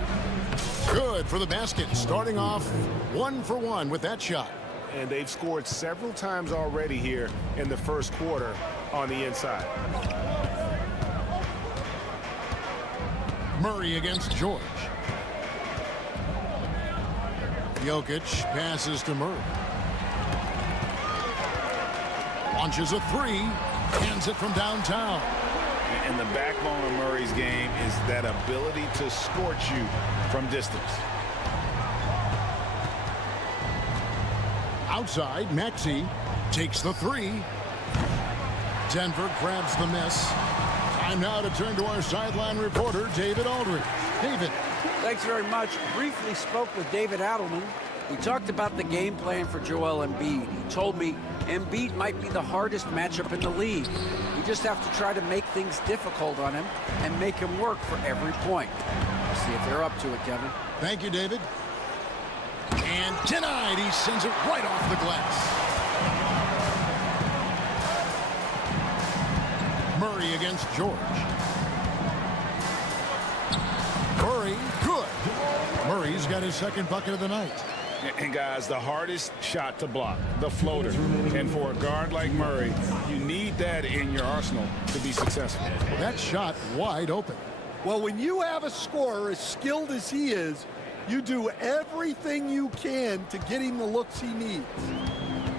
good for the basket. Starting off 1 for 1 with that shot. And they've scored several times already here in the first quarter on the inside. Murray against George. Jokic passes to Murray. Launches a 3. Hands it from downtown. And the backbone of Murray's game is that ability to scorch you from distance. Outside, Maxey takes the 3. Denver grabs the miss. Time now to turn to our sideline reporter, David Aldridge. David. Thanks very much. Briefly spoke with David Adelman. We talked about the game plan for Joel Embiid. He told me Embiid might be the hardest matchup in the league. We just have to try to make things difficult on him and make him work for every point. We'll see if they're up to it, Kevin. Thank you, David. And denied. He sends it right off the glass. Murray against George. Murray, good. Murray's got his second bucket of the night. And guys, the hardest shot to block, the floater. And for a guard like Murray, you need that in your arsenal to be successful. That shot wide open. Well, when you have a scorer as skilled as he is, you do everything you can to get him the looks he needs.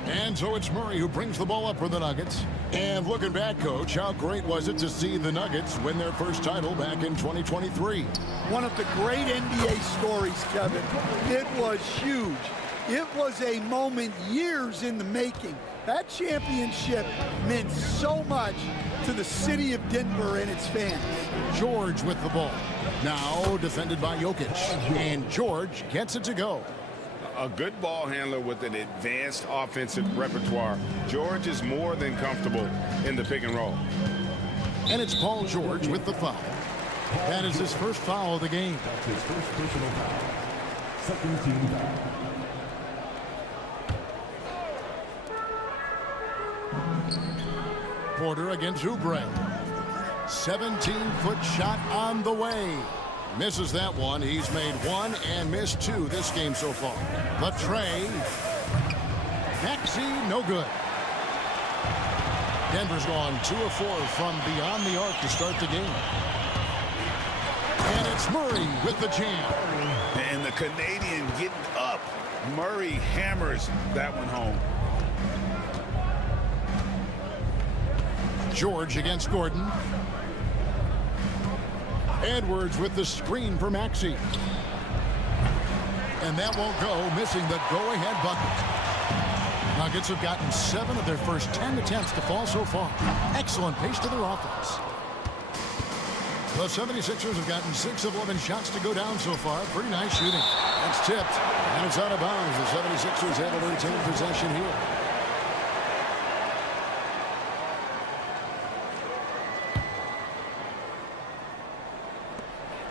And so it's Murray who brings the ball up for the Nuggets. And looking back, Coach, how great was it to see the Nuggets win their first title back in 2023? One of the great NBA stories, Kevin. It was huge. It was a moment years in the making. That championship meant so much to the city of Denver and its fans. George with the ball. Now defended by Jokic. And George gets it to go. A good ball handler with an advanced offensive repertoire. George is more than comfortable in the pick and roll. And it's Paul George with the foul. That is his first foul of the game. That's his first personal foul. Second team foul. Porter against Oubre. 17-foot shot on the way. Misses that one. He's made 1 and missed 2 this game so far. The tray. Maxey, no good. Denver's gone 2 of 4 from beyond the arc to start the game. And it's Murray with the jam. And the Canadian getting up. Murray hammers that one home. George against Gordon. Edwards with the screen for Maxey. And that won't go, missing the go-ahead bucket. Nuggets have gotten 7 of their first 10 attempts to fall so far. Excellent pace to their offense. The 76ers have gotten 6 of 11 shots to go down so far. Pretty nice shooting. That's tipped, and it's out of bounds. The 76ers able to retain possession here.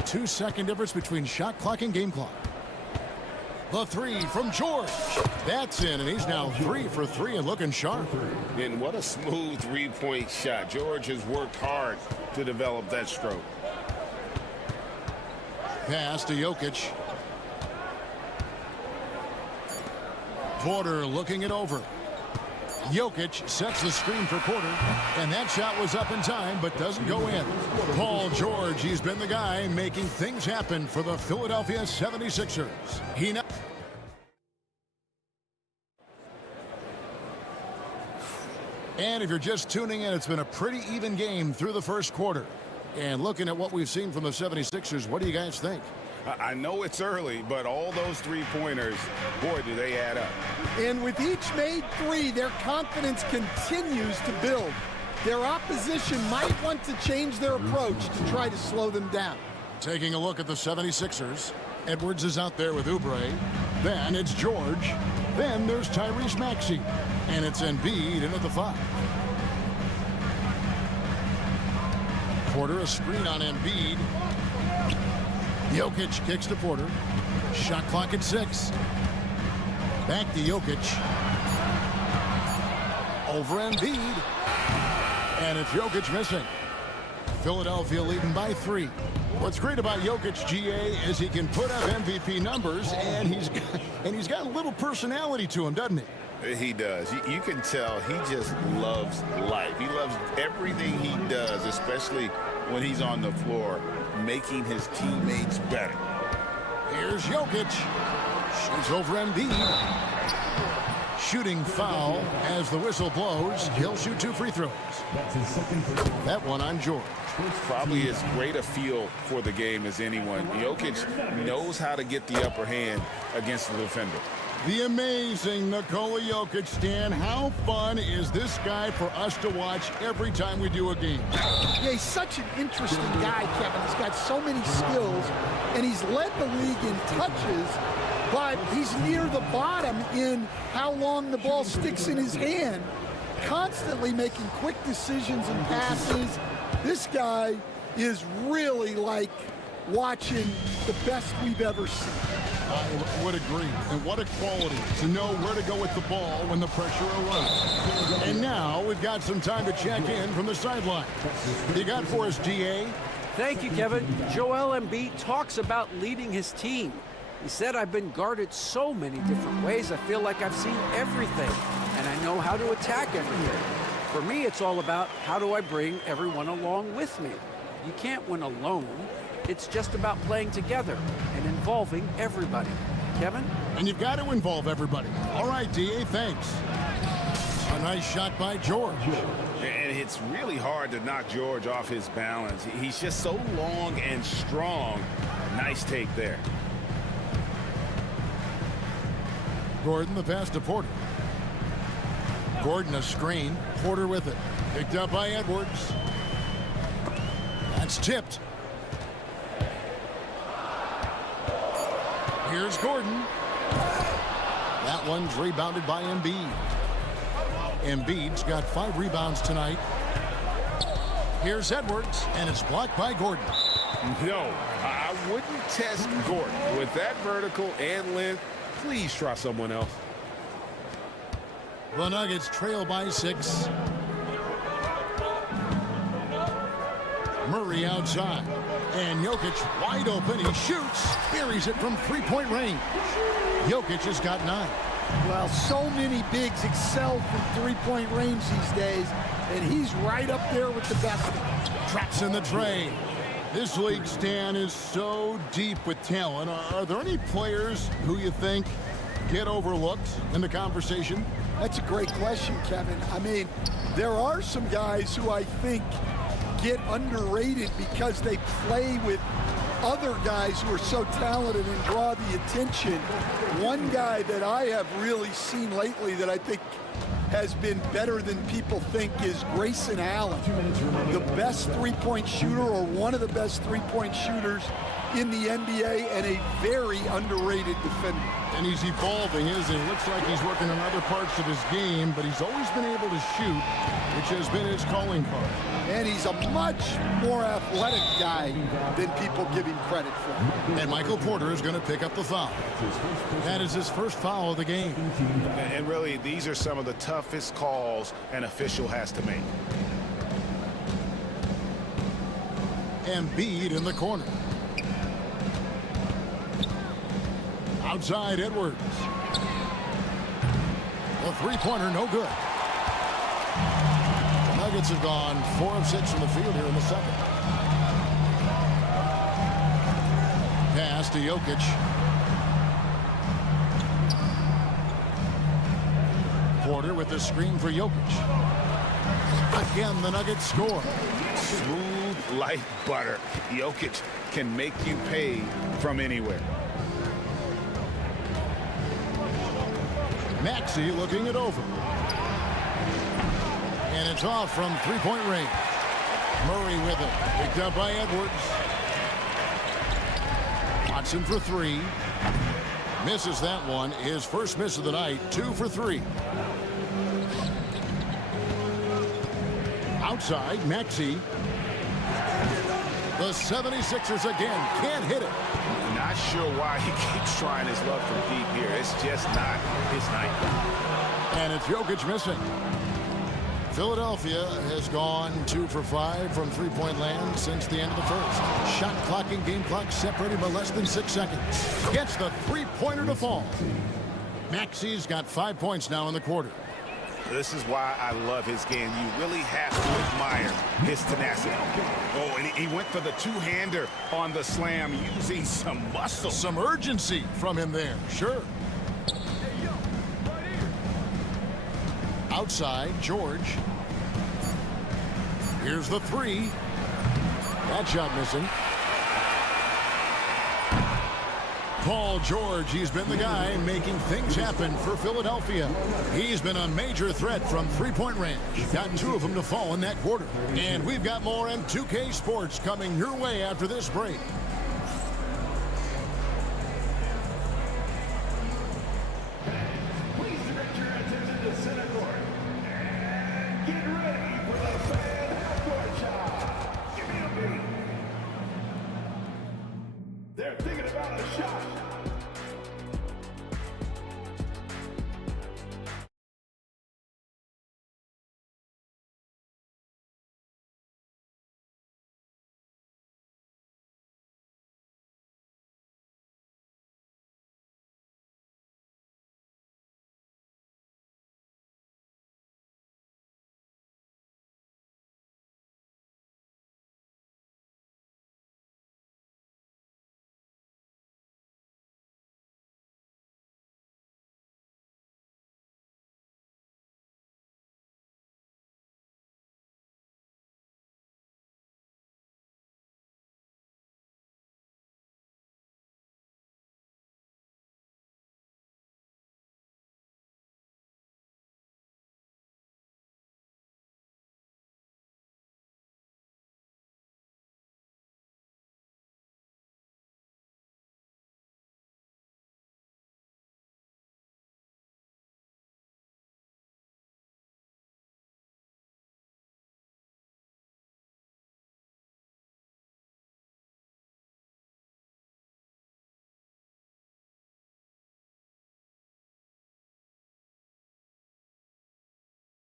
Two-second difference between shot clock and game clock. The three from George. That's in, and he's now 3 for 3 and looking sharp. And what a smooth three-point shot. George has worked hard to develop that stroke. Pass to Jokic. Porter looking it over. Jokic sets the screen for Porter, and that shot was up in time but doesn't go in. Paul George, he's been the guy making things happen for the Philadelphia 76ers. And if you're just tuning in, it's been a pretty even game through the first quarter. And looking at what we've seen from the 76ers, what do you guys think? I know it's early, but all those three-pointers, boy, do they add up. And with each made three, their confidence continues to build. Their opposition might want to change their approach to try to slow them down. Taking a look at the 76ers, Edwards is out there with Oubre. Then it's George. Then there's Tyrese Maxey. And it's Embiid in at the 5. Porter, a screen on Embiid. Jokic kicks to Porter. Shot clock at 6. Back to Jokic. Over Embiid. And it's Jokic missing. Philadelphia leading by 3. What's great about Jokic, GA, is he can put up MVP numbers, and he's got a little personality to him, doesn't he? He does. You can tell he just loves life. He loves everything he does, especially when he's on the floor, making his teammates better. Here's Jokic. Shoots over Embiid. Shooting foul as the whistle blows. He'll shoot 2 free throws. That one on George. Probably as great a feel for the game as anyone. Jokic knows how to get the upper hand against the defender. The amazing Nikola Jokic, Stan. How fun is this guy for us to watch every time we do a game? Yeah, he's such an interesting guy, Kevin. He's got so many skills, and he's led the league in touches, but he's near the bottom in how long the ball sticks in his hand, constantly making quick decisions and passes. This guy is really like watching the best we've ever seen. I would agree. And what a quality to know where to go with the ball when the pressure arrives. And now we've got some time to check in from the sideline. You got for us, GA? Thank you, Kevin. Joel Embiid talks about leading his team. He said, I've been guarded so many different ways. I feel like I've seen everything, and I know how to attack everything. For me, it's all about how do I bring everyone along with me. You can't win alone. It's just about playing together and involving everybody. Kevin? And you've got to involve everybody. All right, DA, thanks. A nice shot by George. And it's really hard to knock George off his balance. He's just so long and strong. Nice take there. Gordon, the pass to Porter. Gordon, a screen. Porter with it. Picked up by Edwards. That's tipped. Here's Gordon. That one's rebounded by Embiid. Embiid's got 5 rebounds tonight. Here's Edwards, and it's blocked by Gordon. No, I wouldn't test Gordon. With that vertical and length, please try someone else. The Nuggets trail by 6. Murray outside. And Jokic wide open. He shoots. Buries it from 3-point range. Jokic has got 9. Well, so many bigs excel from 3-point range these days, and he's right up there with the best of them. Traps in the tray. This league, Stan, is so deep with talent. Are there any players who you think get overlooked in the conversation? That's a great question, Kevin. I mean, there are some guys who I think get underrated because they play with other guys who are so talented and draw the attention. One guy that I have really seen lately that I think has been better than people think is Grayson Allen, the best three-point shooter or one of the best three-point shooters in the NBA and a very underrated defender. And he's evolving, isn't he? Looks like he's working on other parts of his game, but he's always been able to shoot, which has been his calling card. And he's a much more athletic guy than people give him credit for. And Michael Porter is going to pick up the foul. That is his first foul of the game. And really, these are some of the toughest calls an official has to make. Embiid in the corner. Outside Edwards. The three-pointer, no good. The Nuggets have gone 4 of 6 from the field here in the second. Pass to Jokic. Porter with the screen for Jokic. Again, the Nuggets score. Smooth like butter. Jokic can make you pay from anywhere. Maxey looking it over. And it's off from three-point range. Murray with it. Picked up by Edwards. Watson for three. Misses that one. His first miss of the night. 2 for 3. Outside, Maxey. The 76ers again can't hit it. Not sure why he keeps trying his luck from deep here. It's just not his night. And it's Jokic missing. Philadelphia has gone 2 for 5 from three-point land since the end of the first. Shot clock and game clock separated by less than 6 seconds. Gets the three-pointer to fall. Maxey's got 5 points now in the quarter. This is why I love his game. You really have to admire his tenacity. Oh, and he went for the two-hander on the slam using some muscle. Some urgency from him there, sure. Outside, George. Here's the three. That shot missing. Paul George, he's been the guy making things happen for Philadelphia. He's been a major threat from three-point range. Got 2 of them to fall in that quarter. And we've got more M2K Sports coming your way after this break. Please direct your attention to center court. And get ready for the fan half-court shot. Give me a beat. They're thinking about a shot.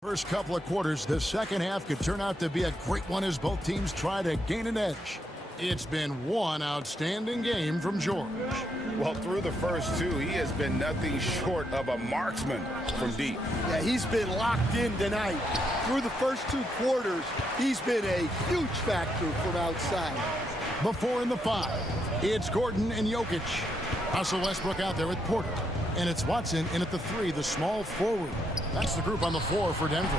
First couple of quarters, the second half could turn out to be a great one as both teams try to gain an edge. It's been one outstanding game from George. Well, through the first 2, he has been nothing short of a marksman from deep. Yeah, he's been locked in tonight. Through the first 2 quarters, he's been a huge factor from outside. The 4 and the 5. It's Gordon and Jokic. Russell Westbrook out there with Porter. And it's Watson in at the 3, the small forward. That's the group on the floor for Denver.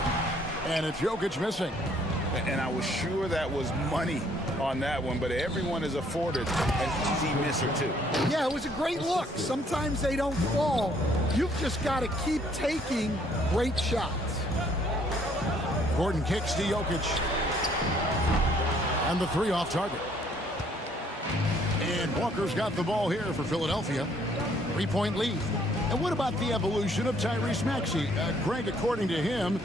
And it's Jokic missing. And I was sure that was money on that one, but everyone is afforded an easy miss or 2. Yeah, it was a great look. Sometimes they don't fall. You've just got to keep taking great shots. Gordon kicks to Jokic. And the three off target. And Walker's got the ball here for Philadelphia. 3-point lead. And what about the evolution of Tyrese Maxey? Greg, according to him,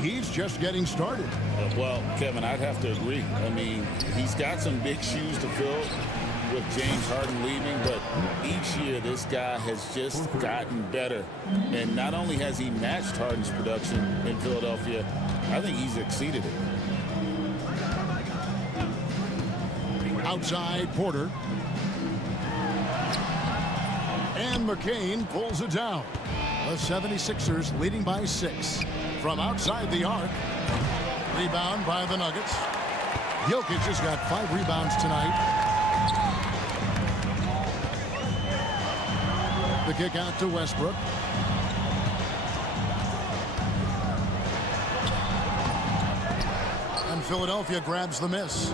he's just getting started. Well, Kevin, I'd have to agree. I mean, he's got some big shoes to fill with James Harden leaving, but each year this guy has just gotten better. And not only has he matched Harden's production in Philadelphia, I think he's exceeded it. Outside Porter. And McCain pulls it down. The 76ers leading by 6. From outside the arc. Rebound by the Nuggets. Jokic has got 5 rebounds tonight. The kick out to Westbrook. And Philadelphia grabs the miss.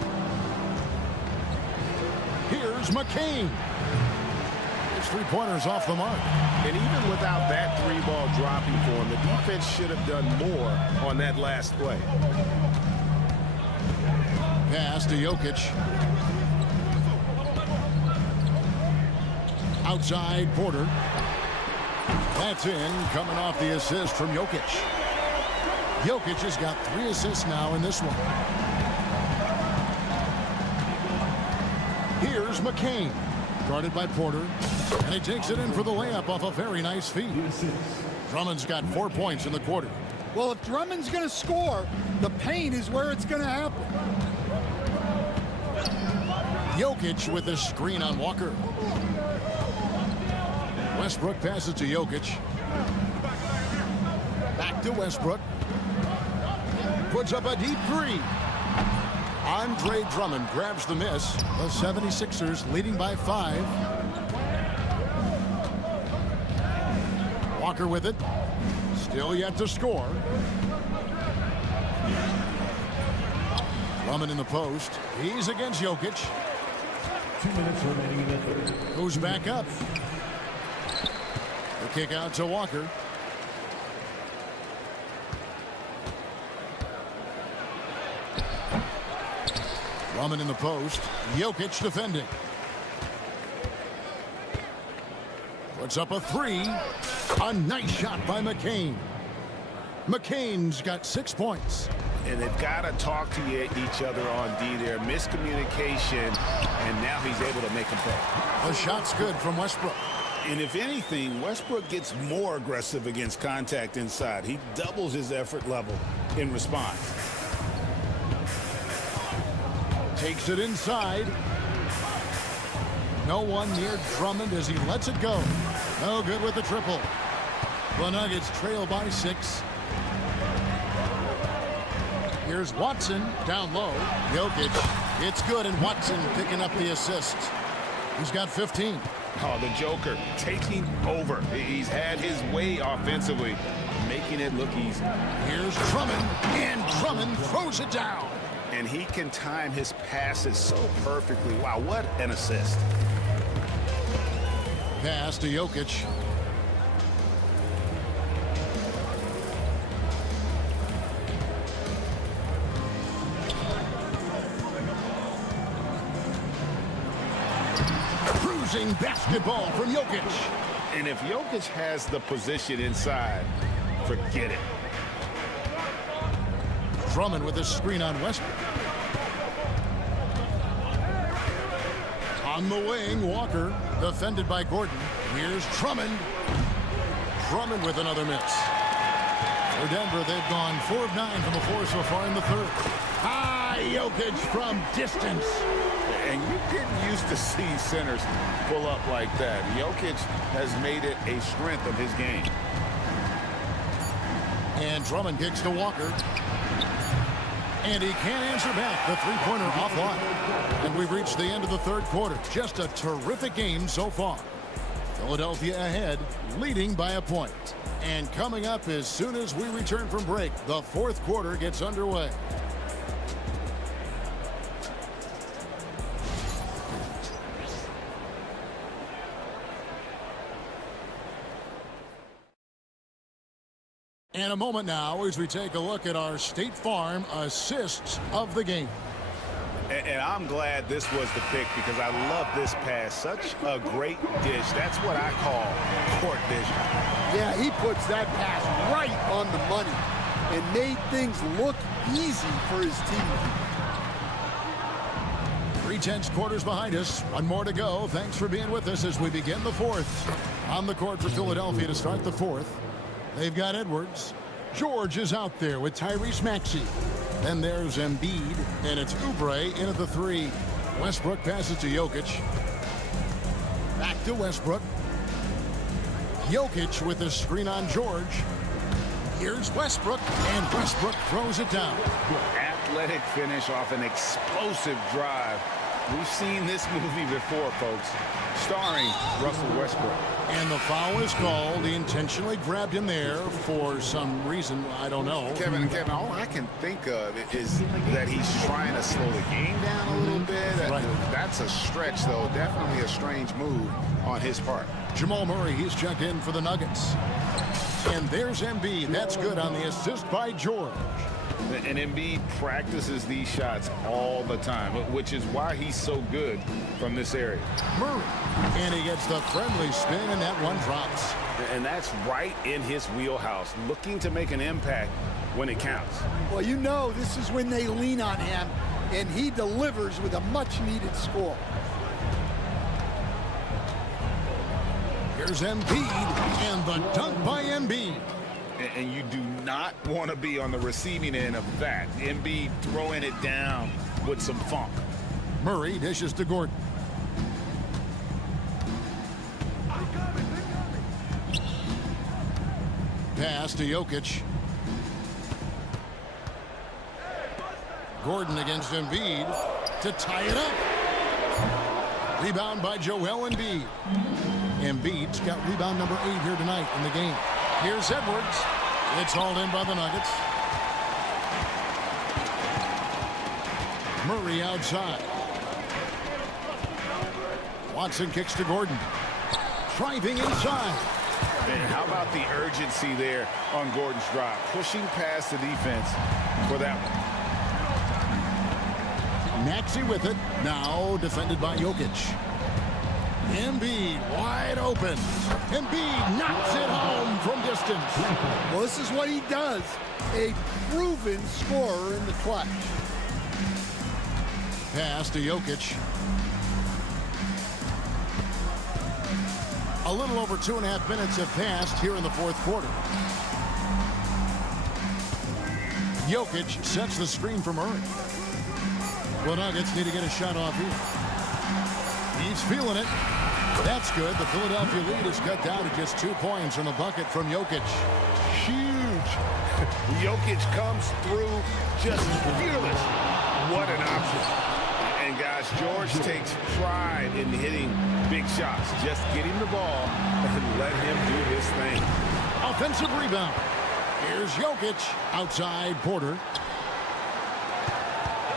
Here's McCain. His three-pointers off the mark. And even without that three-ball dropping for him, the defense should have done more on that last play. Pass to Jokic. Outside Porter. That's in, coming off the assist from Jokic. Jokic has got 3 assists now in this one. Here's McCain. Guarded by Porter. And he takes it in for the layup off a very nice feed. Drummond's got 4 points in the quarter. Well, if Drummond's going to score, the paint is where it's going to happen. Jokic with a screen on Walker. Westbrook passes to Jokic. Back to Westbrook. Puts up a deep 3. Andre Drummond grabs the miss. The 76ers leading by 5. Walker with it. Still yet to score. Drummond in the post. He's against Jokic. 2 minutes remaining in the third. Goes back up. The kick out to Walker. Drummond in the post. Jokic defending. Puts up a 3. A nice shot by McCain. McCain's got 6 points. And they've got to talk to each other on D there. Miscommunication, and now he's able to make a play. The shot's good from Westbrook. And if anything, Westbrook gets more aggressive against contact inside. He doubles his effort level in response. Takes it inside. No one near Drummond as he lets it go. No good with the triple. The Nuggets trail by 6. Here's Watson down low. Jokic. It's good, and Watson picking up the assist. He's got 15. Oh, the Joker taking over. He's had his way offensively, making it look easy. Here's Drummond, and Drummond throws it down. And he can time his passes so perfectly. Wow, what an assist. Pass to Jokic. Cruising basketball from Jokic. And if Jokic has the position inside, forget it. Drummond with a screen on Westbrook. On the wing, Walker, defended by Gordon. Here's Drummond. Drummond with another miss. For Denver, they've gone 4 of 9 from the floor so far in the third. Jokic from distance. And you didn't used to see centers pull up like that. Jokic has made it a strength of his game. And Drummond kicks to Walker. And he can't answer back. The three-pointer offline. And we've reached the end of the third quarter. Just a terrific game so far. Philadelphia ahead, leading by a point. And coming up as soon as we return from break, the fourth quarter gets underway. And a moment now as we take a look at our State Farm assists of the game. And I'm glad this was the pick because I love this pass. Such a great dish. That's what I call court vision. Yeah, he puts that pass right on the money and made things look easy for his team. 3/10 quarters behind us. One more to go. Thanks for being with us as we begin the fourth. On the court for Philadelphia to start the fourth. They've got Edwards. George is out there with Tyrese Maxey. Then there's Embiid, and it's Oubre in at the three. Westbrook passes to Jokic. Back to Westbrook. Jokic with a screen on George. Here's Westbrook, and Westbrook throws it down. Athletic finish off an explosive drive. We've seen this movie before, folks, starring Russell Westbrook. And the foul is called. He intentionally grabbed him there for some reason. I don't know. Kevin, all I can think of is that he's trying to slow the game down a little bit. Right. That's a stretch, though. Definitely a strange move on his part. Jamal Murray, he's checked in for the Nuggets. And there's Embiid. That's good on the assist by George. And Embiid practices these shots all the time, which is why he's so good from this area. Murray, and he gets the friendly spin, and that one drops. And that's right in his wheelhouse, looking to make an impact when it counts. Well, you know this is when they lean on him, and he delivers with a much-needed score. Here's Embiid, and the dunk by Embiid. And you do not want to be on the receiving end of that. Embiid throwing it down with some funk. Murray dishes to Gordon. Pass to Jokic. Gordon against Embiid to tie it up. Rebound by Joel Embiid. Embiid's got rebound number 8 here tonight in the game. Here's Edwards. It's hauled in by the Nuggets. Murray outside. Watson kicks to Gordon. Driving inside. And how about the urgency there on Gordon's drive? Pushing past the defense for that one. Maxey with it. Now defended by Jokic. Embiid wide open. Embiid knocks it home from distance. Well, this is what he does. A proven scorer in the clutch. Pass to Jokic. A little over 2.5 minutes have passed here in the fourth quarter. Jokic sets the screen for Murray. The Nuggets need to get a shot off here. He's feeling it. That's good. The Philadelphia lead is cut down to just 2 points from the bucket from Jokic. Huge. Jokic comes through just fearless. What an option. And guys, George takes pride in hitting big shots. Just get him the ball and let him do his thing. Offensive rebound. Here's Jokic outside Porter.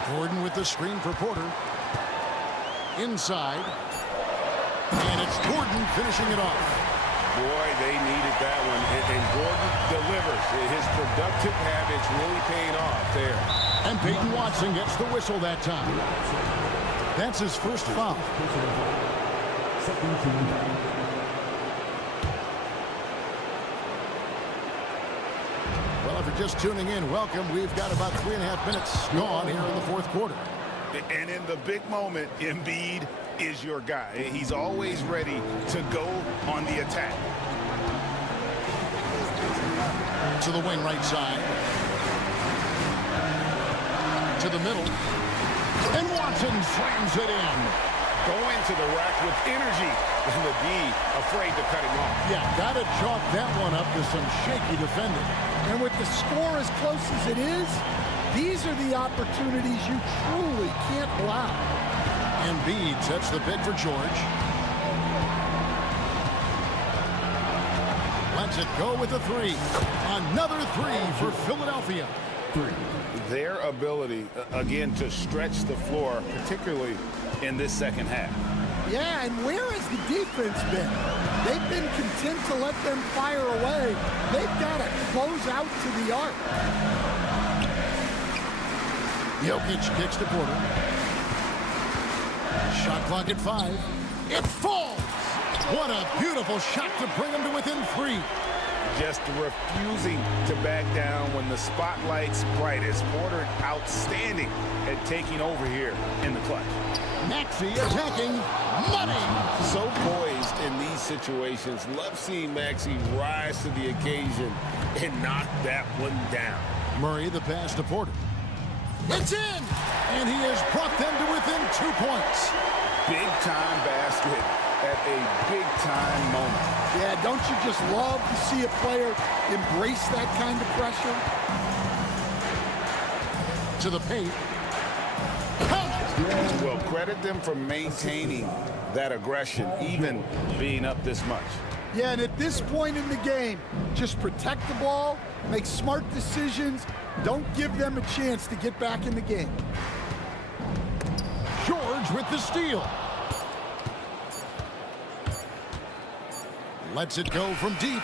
Gordon with the screen for Porter. Inside. And it's Gordon finishing it off. Boy, they needed that one. And Gordon delivers. His productive habits really paying off there. And Peyton Watson gets the whistle that time. That's his first foul. Well, if you're just tuning in, welcome. We've got about 3.5 minutes gone here in the fourth quarter. And in the big moment, Embiid is your guy. He's always ready to go on the attack. To the wing right side. To the middle. And Watson slams it in. Going to the rack with energy. And the D afraid to cut him off. Yeah, got to chalk that one up to some shaky defending. And with the score as close as it is, these are the opportunities you truly can't allow. Embiid sets the pick for George. Lets it go with a three. Another three for Philadelphia. Their ability, again, to stretch the floor, particularly in this second half. Yeah, and where has the defense been? They've been content to let them fire away. They've got to close out to the arc. Jokic kicks to Porter. Shot clock at 5. It falls! What a beautiful shot to bring him to within 3. Just refusing to back down when the spotlight's brightest. Porter outstanding at taking over here in the clutch. Maxey attacking. Money! So poised in these situations. Love seeing Maxey rise to the occasion and knock that one down. Murray the pass to Porter. It's in! And he has brought them to within 2 points. Big-time basket at a big-time moment. Yeah, don't you just love to see a player embrace that kind of pressure? To the paint. Well, credit them for maintaining that aggression, even being up this much. Yeah, and at this point in the game, just protect the ball, make smart decisions, don't give them a chance to get back in the game. George with the steal. Lets it go from deep.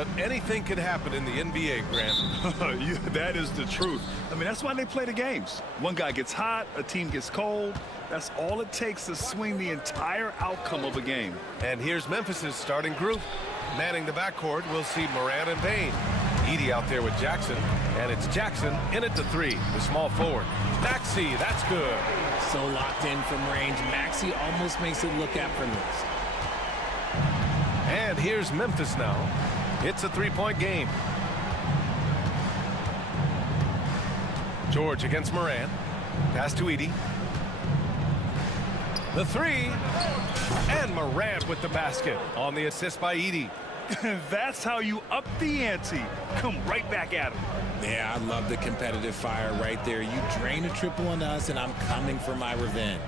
but anything can happen in the NBA, Grant. That is the truth. I mean, that's why they play the games. One guy gets hot, a team gets cold. That's all it takes to swing the entire outcome of a game. And here's Memphis's starting group. Manning the backcourt, we'll see Moran and Payne. Edie out there with Jackson, and it's Jackson in at the three, the small forward. Maxey, that's good. So locked in from range, Maxey almost makes it look effortless. And here's Memphis now. It's a three-point game. George against Moran. Pass to Edie. The three. And Moran with the basket on the assist by Edie. That's how you up the ante. Come right back at him. Yeah, I love the competitive fire right there. You drain a triple on us, and I'm coming for my revenge.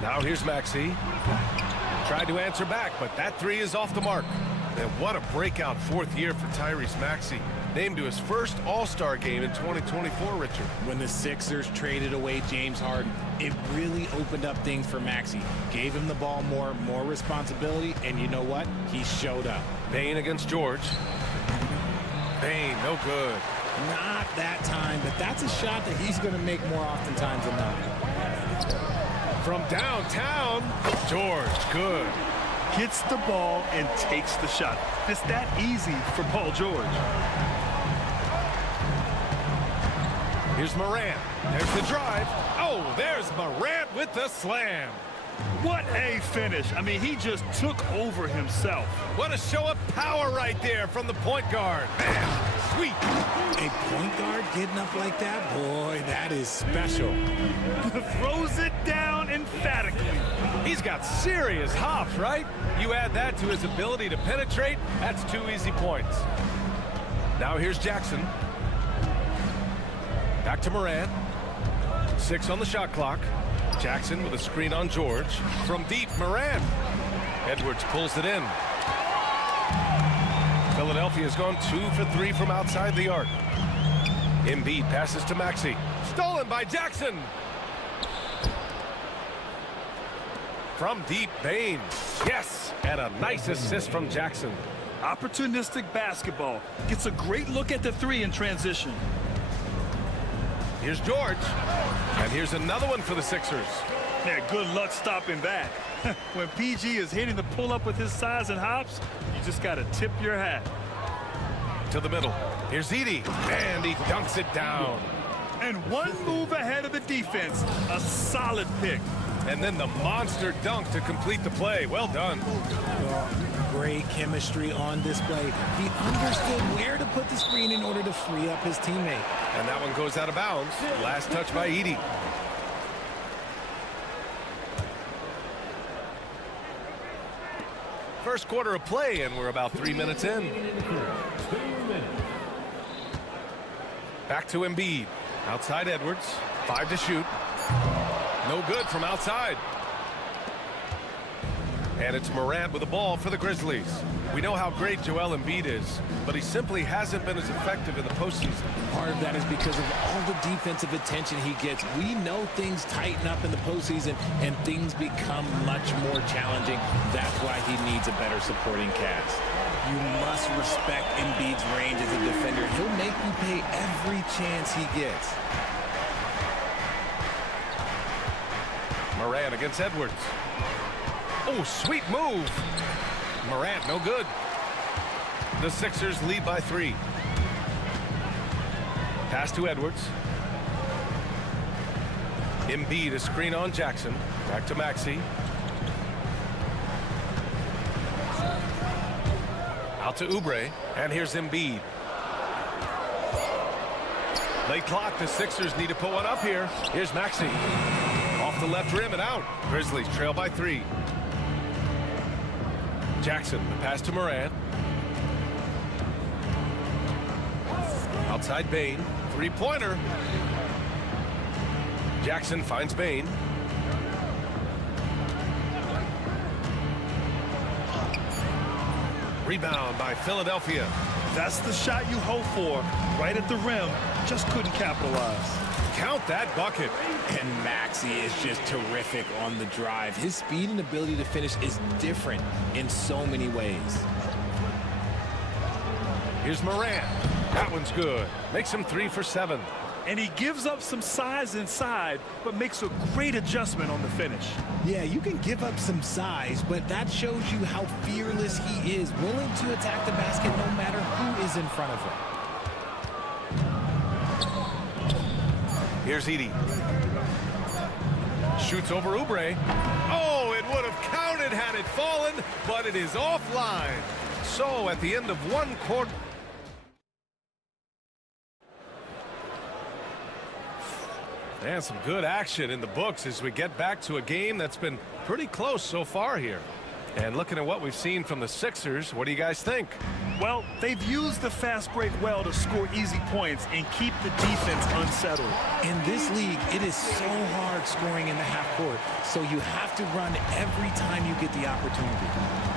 Now here's Maxey. Tried to answer back, but that three is off the mark. And what a breakout fourth year for Tyrese Maxey. Named to his first All-Star game in 2024, Richard. When the Sixers traded away James Harden, it really opened up things for Maxey. Gave him the ball more responsibility, and you know what? He showed up. Payne against George. Payne, no good. Not that time, but that's a shot that he's going to make more oftentimes than not. From downtown, George, good. Gets the ball and takes the shot. It's that easy for Paul George. Here's Morant. There's the drive. Oh, there's Morant with the slam. What a finish. I mean, he just took over himself. What a show of power right there from the point guard. Man, sweet. A point guard getting up like that? Boy, that is special. Throws it down emphatically. He's got serious hops, right? You add that to his ability to penetrate, that's 2 easy points. Now here's Jackson. Back to Morant. 6 on the shot clock. Jackson with a screen on George. From deep, Morant. Edwards pulls it in. Philadelphia's gone 2 for 3 from outside the arc. Embiid passes to Maxey. Stolen by Jackson. From deep, Payne. Yes, and a nice assist from Jackson. Opportunistic basketball. Gets a great look at the three in transition. Here's George. And here's another one for the Sixers. Yeah, good luck stopping that. When PG is hitting the pull-up with his size and hops, you just got to tip your hat. To the middle. Here's Edie. And he dunks it down. And one move ahead of the defense. A solid pick. And then the monster dunk to complete the play. Well done. Great chemistry on display. He understood where to put the screen in order to free up his teammate. And that one goes out of bounds. Last touch by Edie. First quarter of play, and we're about 3 minutes in. Back to Embiid. Outside Edwards. 5 to shoot. No good from outside. And it's Morant with the ball for the Grizzlies. We know how great Joel Embiid is, but he simply hasn't been as effective in the postseason. Part of that is because of all the defensive attention he gets. We know things tighten up in the postseason and things become much more challenging. That's why he needs a better supporting cast. You must respect Embiid's range as a defender. He'll make you pay every chance he gets. Morant against Edwards. Oh, sweet move. Morant, no good. The Sixers lead by 3. Pass to Edwards. Embiid, a screen on Jackson. Back to Maxey. Out to Oubre. And here's Embiid. Late clock. The Sixers need to put one up here. Here's Maxey. Off the left rim and out. Grizzlies trail by 3. Jackson, the pass to Morant. Outside Payne. 3-pointer. Jackson finds Payne. Rebound by Philadelphia. That's the shot you hope for. Right at the rim. Just couldn't capitalize. Count that bucket. And Maxey is just terrific on the drive. His speed and ability to finish is different in so many ways. Here's Morant. That one's good. Makes him 3 for 7. And he gives up some size inside, but makes a great adjustment on the finish. Yeah, you can give up some size, but that shows you how fearless he is, willing to attack the basket no matter who is in front of him. Here's Edey. Shoots over Oubre. Oh, it would have counted had it fallen, but it is offline. So at the end of one quarter. And some good action in the books as we get back to a game that's been pretty close so far here. And looking at what we've seen from the Sixers, what do you guys think? Well, they've used the fast break well to score easy points and keep the defense unsettled. In this league, it is so hard scoring in the half court, so you have to run every time you get the opportunity.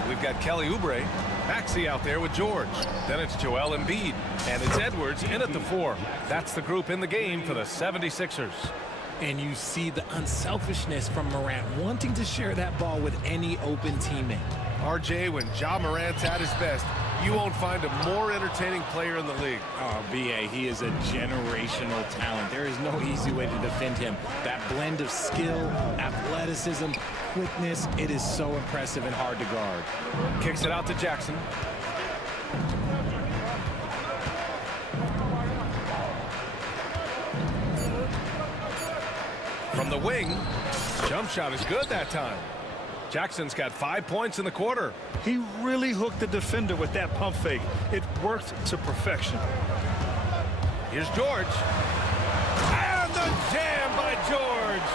We've got Kelly Oubre, Maxey out there with George. Then it's Joel Embiid, and it's Edwards in at the 4. That's the group in the game for the 76ers. And you see the unselfishness from Morant, wanting to share that ball with any open teammate. RJ, when Ja Morant's at his best, you won't find a more entertaining player in the league. Oh, B.A., he is a generational talent. There is no easy way to defend him. That blend of skill, athleticism, quickness, it is so impressive and hard to guard. Kicks it out to Jackson. From the wing, jump shot is good that time. Jackson's got 5 points in the quarter. He really hooked the defender with that pump fake. It worked to perfection. Here's George. And the jam by George.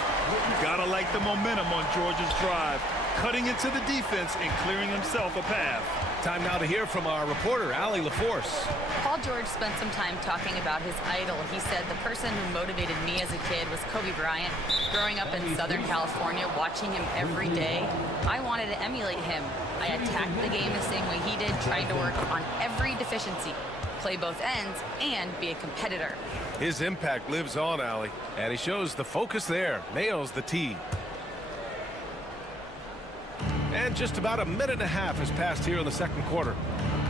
You gotta like the momentum on George's drive, cutting into the defense and clearing himself a path. Time now to hear from our reporter, Allie LaForce. Paul George spent some time talking about his idol. He said, the person who motivated me as a kid was Kobe Bryant. Growing up in Southern California, watching him every day, I wanted to emulate him. I attacked the game the same way he did, trying to work on every deficiency, play both ends, and be a competitor. His impact lives on, Allie, and he shows the focus there. Nails the tee. And just about a minute and a half has passed here in the second quarter.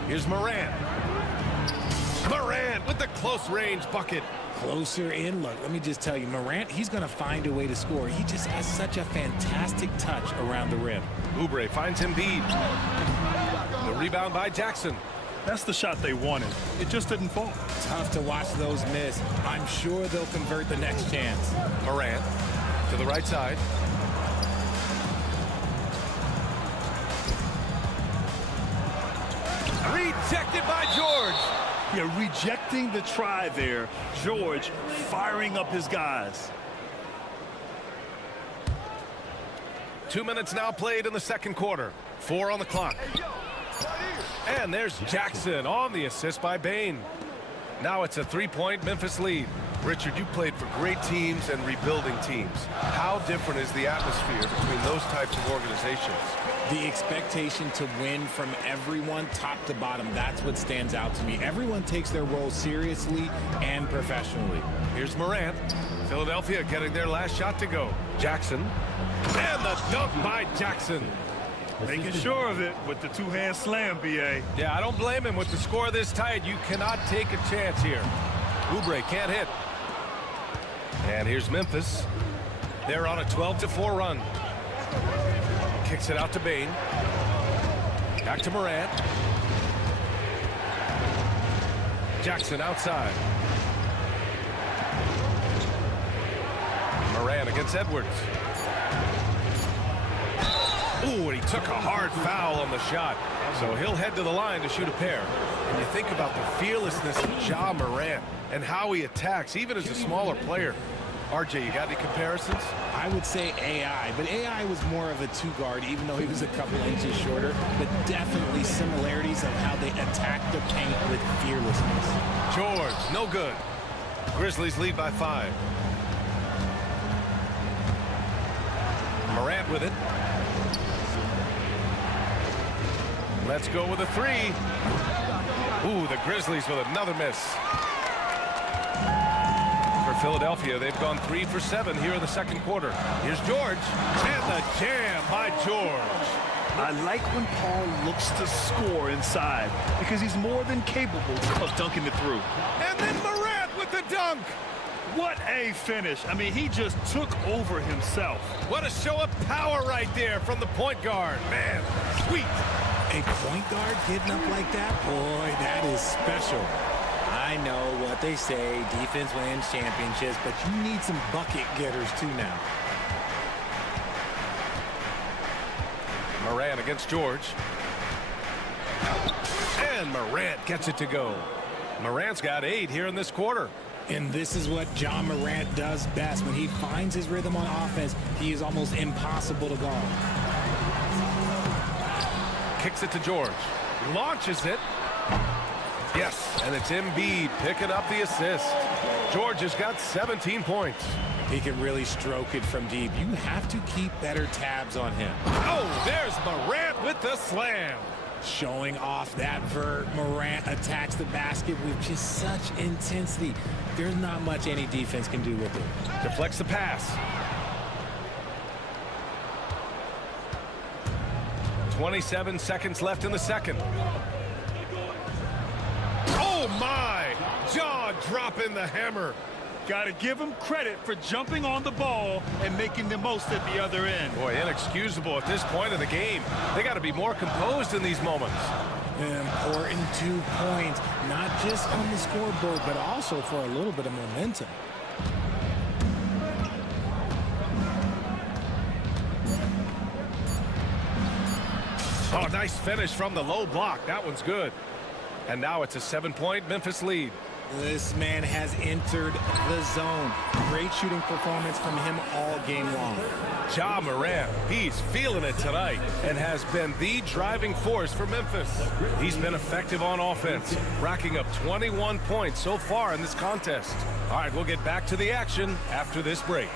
Here's Morant. Morant with the close-range bucket. Closer in. Look, let me just tell you, Morant, he's going to find a way to score. He just has such a fantastic touch around the rim. Oubre finds Embiid. The rebound by Jackson. That's the shot they wanted. It just didn't fall. Tough to watch those miss. I'm sure they'll convert the next chance. Morant to the right side. Rejected by George. Yeah, rejecting the try there. George firing up his guys. 2 minutes now played in the second quarter. 4 on the clock. And there's Jackson on the assist by Bane. Now it's a 3-point Memphis lead. Richard, you played for great teams and rebuilding teams. How different is the atmosphere between those types of organizations? The expectation to win from everyone, top to bottom, that's what stands out to me. Everyone takes their role seriously and professionally. Here's Morant. Philadelphia getting their last shot to go. Jackson. And the dunk by Jackson. Making sure of it with the two-hand slam, B.A. Yeah, I don't blame him. With the score this tight, you cannot take a chance here. Oubre can't hit. And here's Memphis. They're on a 12-4 run. Kicks it out to Bane. Back to Morant. Jackson outside. Morant against Edwards. Ooh, and he took a hard foul on the shot. So he'll head to the line to shoot a pair. And you think about the fearlessness of Ja Morant and how he attacks, even as a smaller player. RJ, you got any comparisons? I would say AI, but AI was more of a two-guard, even though he was a couple inches shorter, but definitely similarities of how they attack the paint with fearlessness. George, no good. Grizzlies lead by 5. Morant with it. Let's go with a 3. Ooh, the Grizzlies with another miss. For Philadelphia, they've gone 3 for 7 here in the second quarter. Here's George. And the jam by George. I like when Paul looks to score inside because he's more than capable of dunking it through. And then Morant with the dunk. What a finish. I mean, he just took over himself. What a show of power right there from the point guard. Man, sweet. A point guard getting up like that? Boy, that is special. I know what they say, defense wins championships, but you need some bucket getters too now. Morant against George. And Morant gets it to go. Morant's got 8 here in this quarter. And this is what John Morant does best. When he finds his rhythm on offense, he is almost impossible to guard. Kicks it to George. Launches it. Yes, and it's Embiid picking up the assist. George has got 17 points. He can really stroke it from deep. You have to keep better tabs on him. Oh, there's Morant with the slam. Showing off that vert. Morant attacks the basket with just such intensity. There's not much any defense can do with it. Deflects the pass. 27 seconds left in the second. Oh, my! Jaw dropping the hammer. Got to give him credit for jumping on the ball and making the most at the other end. Boy, inexcusable at this point of the game. They got to be more composed in these moments. Important 2 points, not just on the scoreboard, but also for a little bit of momentum. Oh, nice finish from the low block. That one's good. And now it's a 7-point Memphis lead. This man has entered the zone. Great shooting performance from him all game long. Ja Morant, he's feeling it tonight and has been the driving force for Memphis. He's been effective on offense, racking up 21 points so far in this contest. All right, we'll get back to the action after this break.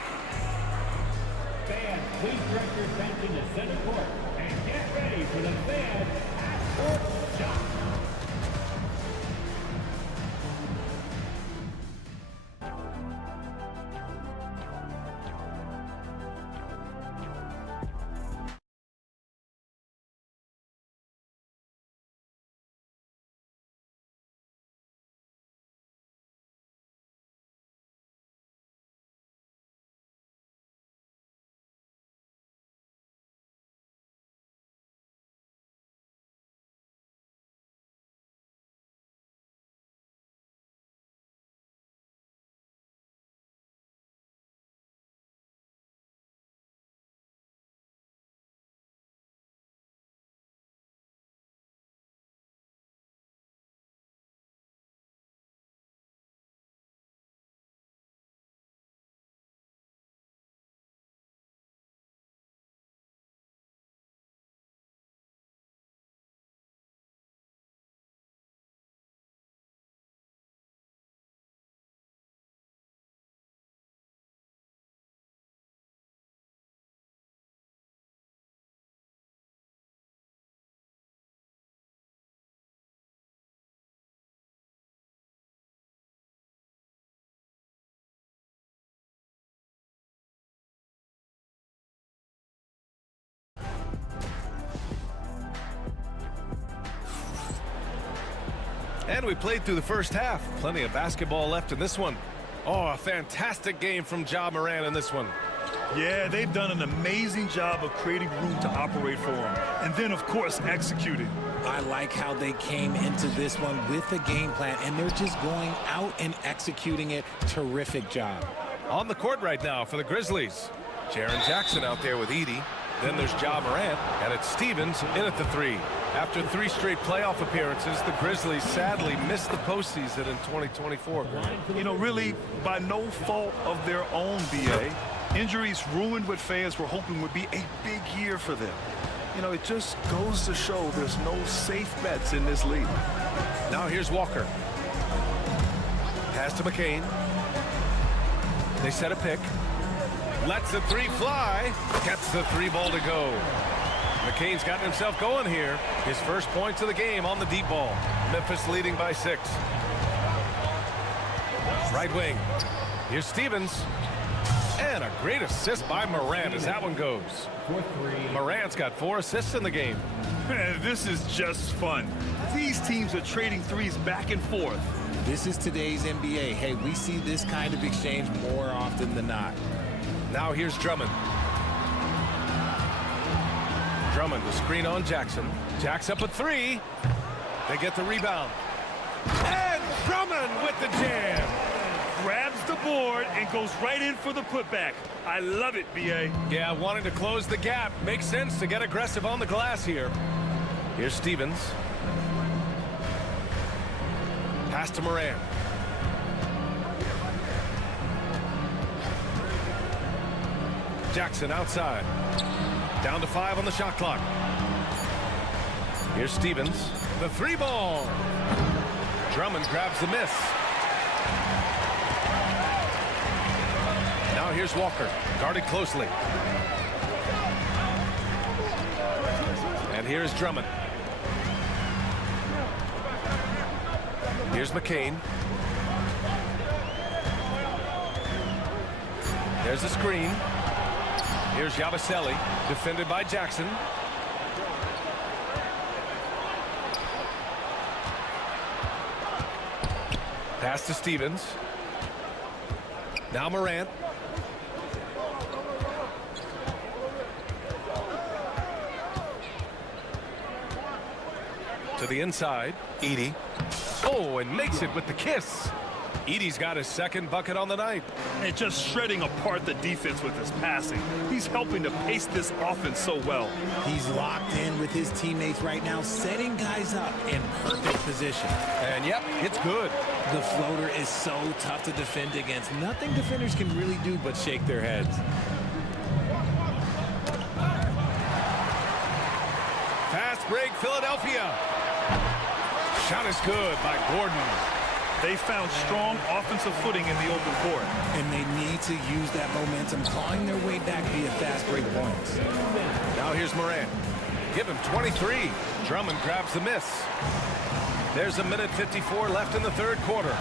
Fans, please direct your attention to center court and get ready for the fan sports shot. And we played through the first half. Plenty of basketball left in this one. Oh, a fantastic game from Ja Morant in this one. Yeah, they've done an amazing job of creating room to operate for him. And then, of course, executing. I like how they came into this one with a game plan, and they're just going out and executing it. Terrific job. On the court right now for the Grizzlies. Jaren Jackson out there with Edey. Then there's Ja Morant, and it's Stevens in at the 3. After 3 straight playoff appearances, the Grizzlies sadly missed the postseason in 2024. You know, really, by no fault of their own, BA. Injuries ruined what fans were hoping would be a big year for them. You know, it just goes to show there's no safe bets in this league. Now here's Walker. Pass to McCain. They set a pick. Lets the 3 fly. Gets the 3 ball to go. McCain's gotten himself going here. His first points of the game on the deep ball. Memphis leading by 6. Right wing. Here's Stevens. And a great assist by Morant as that one goes. Morant's got 4 assists in the game. Man, this is just fun. These teams are trading threes back and forth. This is today's NBA. Hey, we see this kind of exchange more often than not. Now here's Drummond. Drummond, the screen on Jackson. Jack's up a 3. They get the rebound. And Drummond with the jam. Grabs the board and goes right in for the putback. I love it, B.A. Yeah, wanting to close the gap. Makes sense to get aggressive on the glass here. Here's Stevens. Pass to Morant. Jackson outside. Down to 5 on the shot clock. Here's Stevens. The 3 ball. Drummond grabs the miss. Now here's Walker, guarded closely. And here's Drummond. Here's McCain. There's the screen. Here's Yabusele, defended by Jackson. Pass to Stevens. Now Morant. To the inside, Edey. Oh, and makes it with the kiss. Edey's got his 2nd bucket on the night. And just shredding apart the defense with his passing. He's helping to pace this offense so well. He's locked in with his teammates right now, setting guys up in perfect position. And yep, it's good. The floater is so tough to defend against. Nothing defenders can really do but shake their heads. Fast break, Philadelphia. Shot is good by Gordon. They found strong offensive footing in the open court. And they need to use that momentum, clawing their way back via fast break points. Now here's Morant. Give him 23. Drummond grabs the miss. There's a minute 54 left in the 3rd quarter.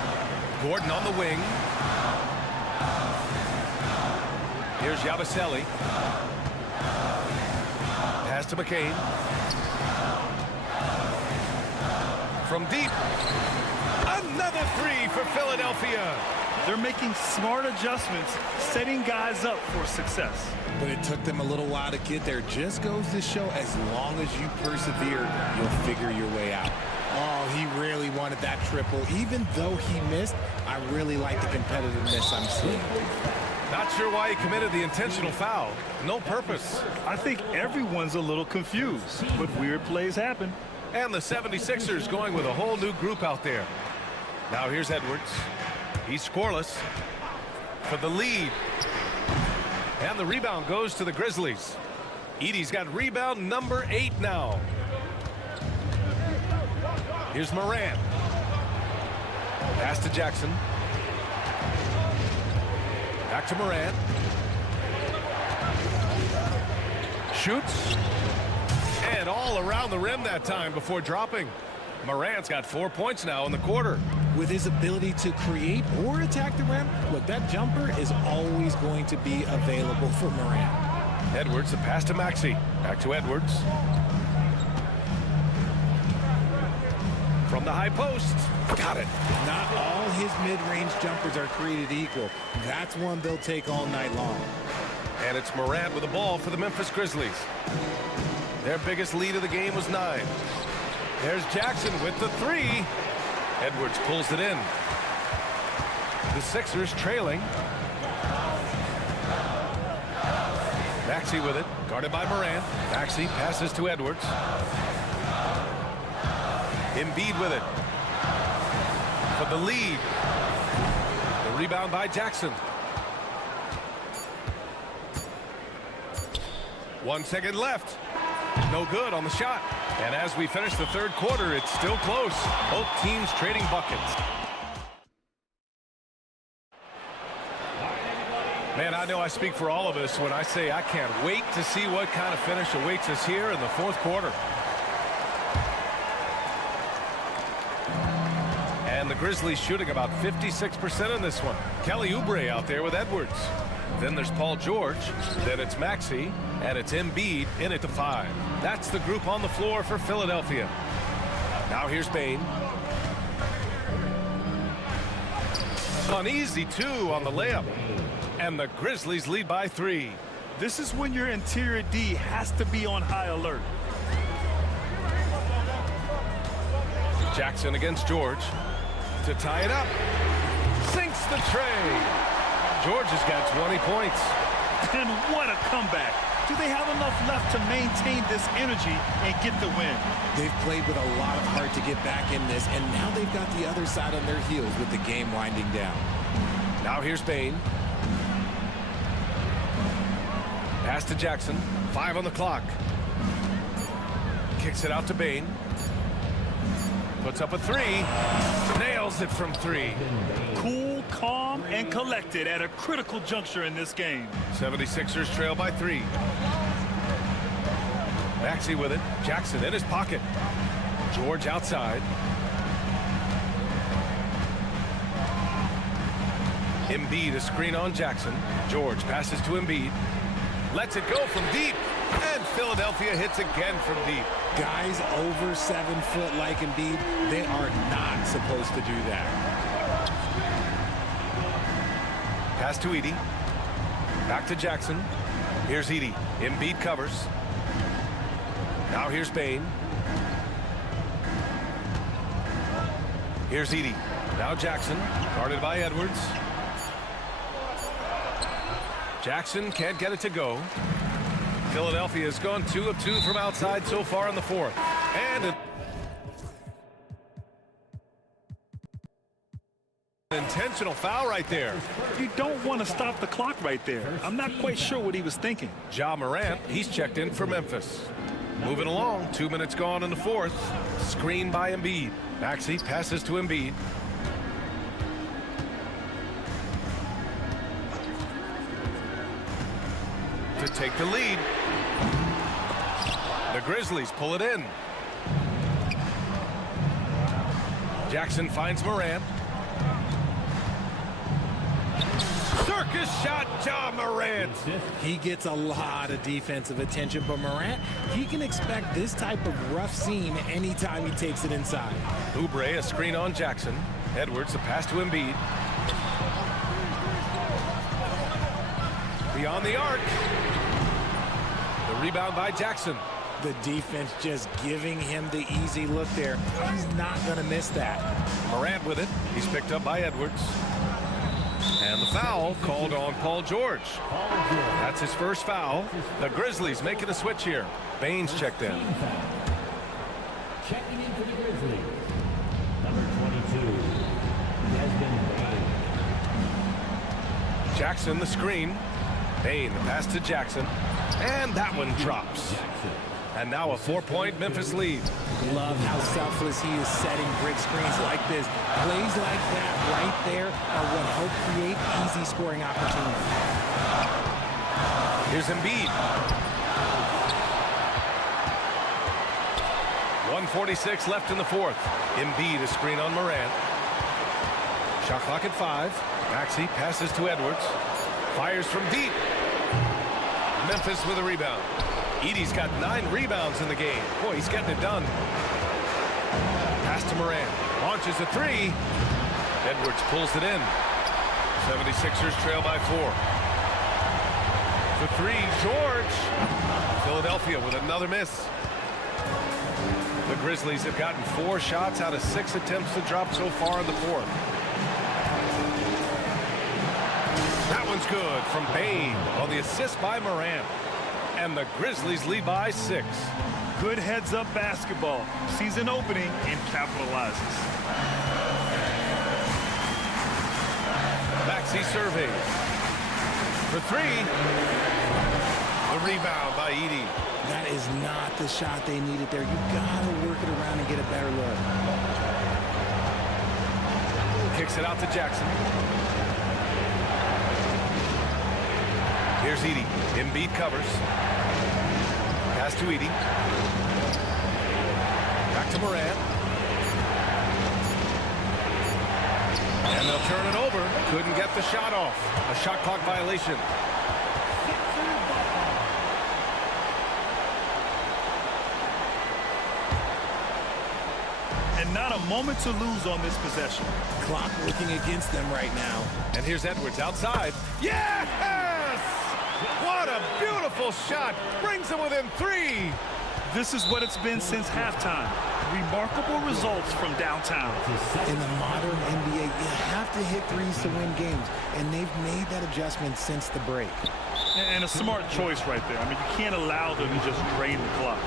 Gordon on the wing. Here's Yabusele. Pass to McCain. From deep. Another 3 for Philadelphia. They're making smart adjustments, setting guys up for success. But it took them a little while to get there. Just goes to show, as long as you persevere, you'll figure your way out. Oh, he really wanted that triple. Even though he missed, I really like the competitiveness I'm seeing. Not sure why he committed the intentional foul. No purpose. I think everyone's a little confused, but weird plays happen. And the 76ers going with a whole new group out there. Now here's Edwards. He's scoreless for the lead. And the rebound goes to the Grizzlies. Edey's got rebound number 8 now. Here's Morant. Pass to Jackson. Back to Morant. Shoots. And all around the rim that time before dropping. Morant's got 4 points now in the quarter. With his ability to create or attack the rim, look, that jumper is always going to be available for Morant. Edwards, the pass to Maxey. Back to Edwards. From the high post. Got it. Not all his mid-range jumpers are created equal. That's one they'll take all night long. And it's Morant with the ball for the Memphis Grizzlies. Their biggest lead of the game was 9. There's Jackson with the 3. Edwards pulls it in. The Sixers trailing. Maxey with it, guarded by Morant. Maxey passes to Edwards. Embiid with it. For the lead. The rebound by Jackson. 1 second left. No good on the shot. And as we finish the 3rd quarter, it's still close. Both teams trading buckets. Man, I know I speak for all of us when I say I can't wait to see what kind of finish awaits us here in the 4th quarter. And the Grizzlies shooting about 56% in this one. Kelly Oubre out there with Edwards. Then there's Paul George. Then it's Maxey. And it's Embiid in at the 5. That's the group on the floor for Philadelphia. Now here's Bane. An easy 2 on the layup. And the Grizzlies lead by 3. This is when your interior D has to be on high alert. Jackson against George to tie it up. Sinks the tray. George has got 20 points. And what a comeback. Do they have enough left to maintain this energy and get the win? They've played with a lot of heart to get back in this, and now they've got the other side on their heels with the game winding down. Now here's Bane. Pass to Jackson. 5 on the clock. Kicks it out to Bane. Puts up a 3. Nails it from 3. Cool, calm, and collected at a critical juncture in this game. 76ers trail by 3. Maxey with it. Jackson in his pocket. George outside. Embiid a screen on Jackson. George passes to Embiid. Lets it go from deep. And Philadelphia hits again from deep. Guys over 7 foot like Embiid, they are not supposed to do that. Pass to Edie. Back to Jackson. Here's Edie. Embiid covers. Now here's Bane. Here's Edie. Now Jackson. Guarded by Edwards. Jackson can't get it to go. Philadelphia has gone 2 of 2 from outside so far in the 4th. And an intentional foul right there. You don't want to stop the clock right there. I'm not quite sure what he was thinking. Ja Morant, he's checked in for Memphis. Moving along, 2 minutes gone in the 4th. Screen by Embiid. Maxey passes to Embiid. To take the lead. The Grizzlies pull it in. Jackson finds Morant. Circus shot, Ja Morant. He gets a lot of defensive attention, but Morant, he can expect this type of rough scene anytime he takes it inside. Oubre a screen on Jackson. Edwards a pass to Embiid. Beyond the arc. The rebound by Jackson. The defense just giving him the easy look there. He's not going to miss that. Morant with it. He's picked up by Edwards. And the foul called on Paul George. That's his first foul. The Grizzlies making a switch here. Baines checked in. Checking in for the Grizzlies, number 22, Desmond Bane. Jackson the screen. Bane the pass to Jackson. And that one drops. And now a 4-point Memphis lead. Love how selfless he is setting brick screens like this. Plays like that right there are what help create easy scoring opportunities. Here's Embiid. 1:46 left in the 4th. Embiid a screen on Morant. Shot clock at 5. Maxey passes to Edwards. Fires from deep. Memphis with a rebound. Edie's got 9 rebounds in the game. Boy, he's getting it done. Pass to Morant. Launches a 3. Edwards pulls it in. 76ers trail by 4. The 3, George. Philadelphia with another miss. The Grizzlies have gotten 4 shots out of 6 attempts to drop so far in the 4th. That one's good from Bane on the assist by Morant. And the Grizzlies lead by 6. Good heads-up basketball. Sees an opening and capitalizes. Maxey surveys. For 3. The rebound by Edie. That is not the shot they needed there. You gotta work it around and get a better look. Kicks it out to Jackson. Here's Edie. Embiid covers. Pass to Edie. Back to Morant. And they'll turn it over. Couldn't get the shot off. A shot clock violation. And not a moment to lose on this possession. Clock working against them right now. And here's Edwards outside. Yes! What a beautiful shot. Brings them within 3. This is what it's been since halftime. Remarkable results from downtown. In the modern NBA, you have to hit threes to win games, and they've made that adjustment since the break. And a smart choice right there. I mean, you can't allow them to just drain the clock.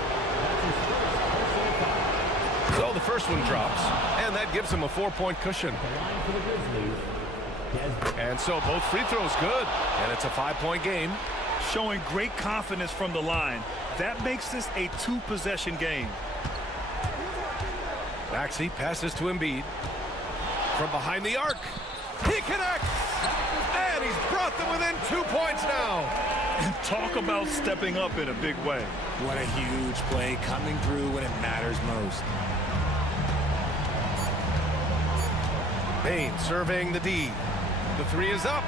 So the first one drops, and that gives them a 4-point cushion. And so both free throws good, and it's a 5-point game. Showing great confidence from the line. That makes this a 2-possession game. Maxey passes to Embiid. From behind the arc. He connects! And he's brought them within 2 points now. And talk about stepping up in a big way. What a huge play, coming through when it matters most. Payne serving the D. The 3 is up.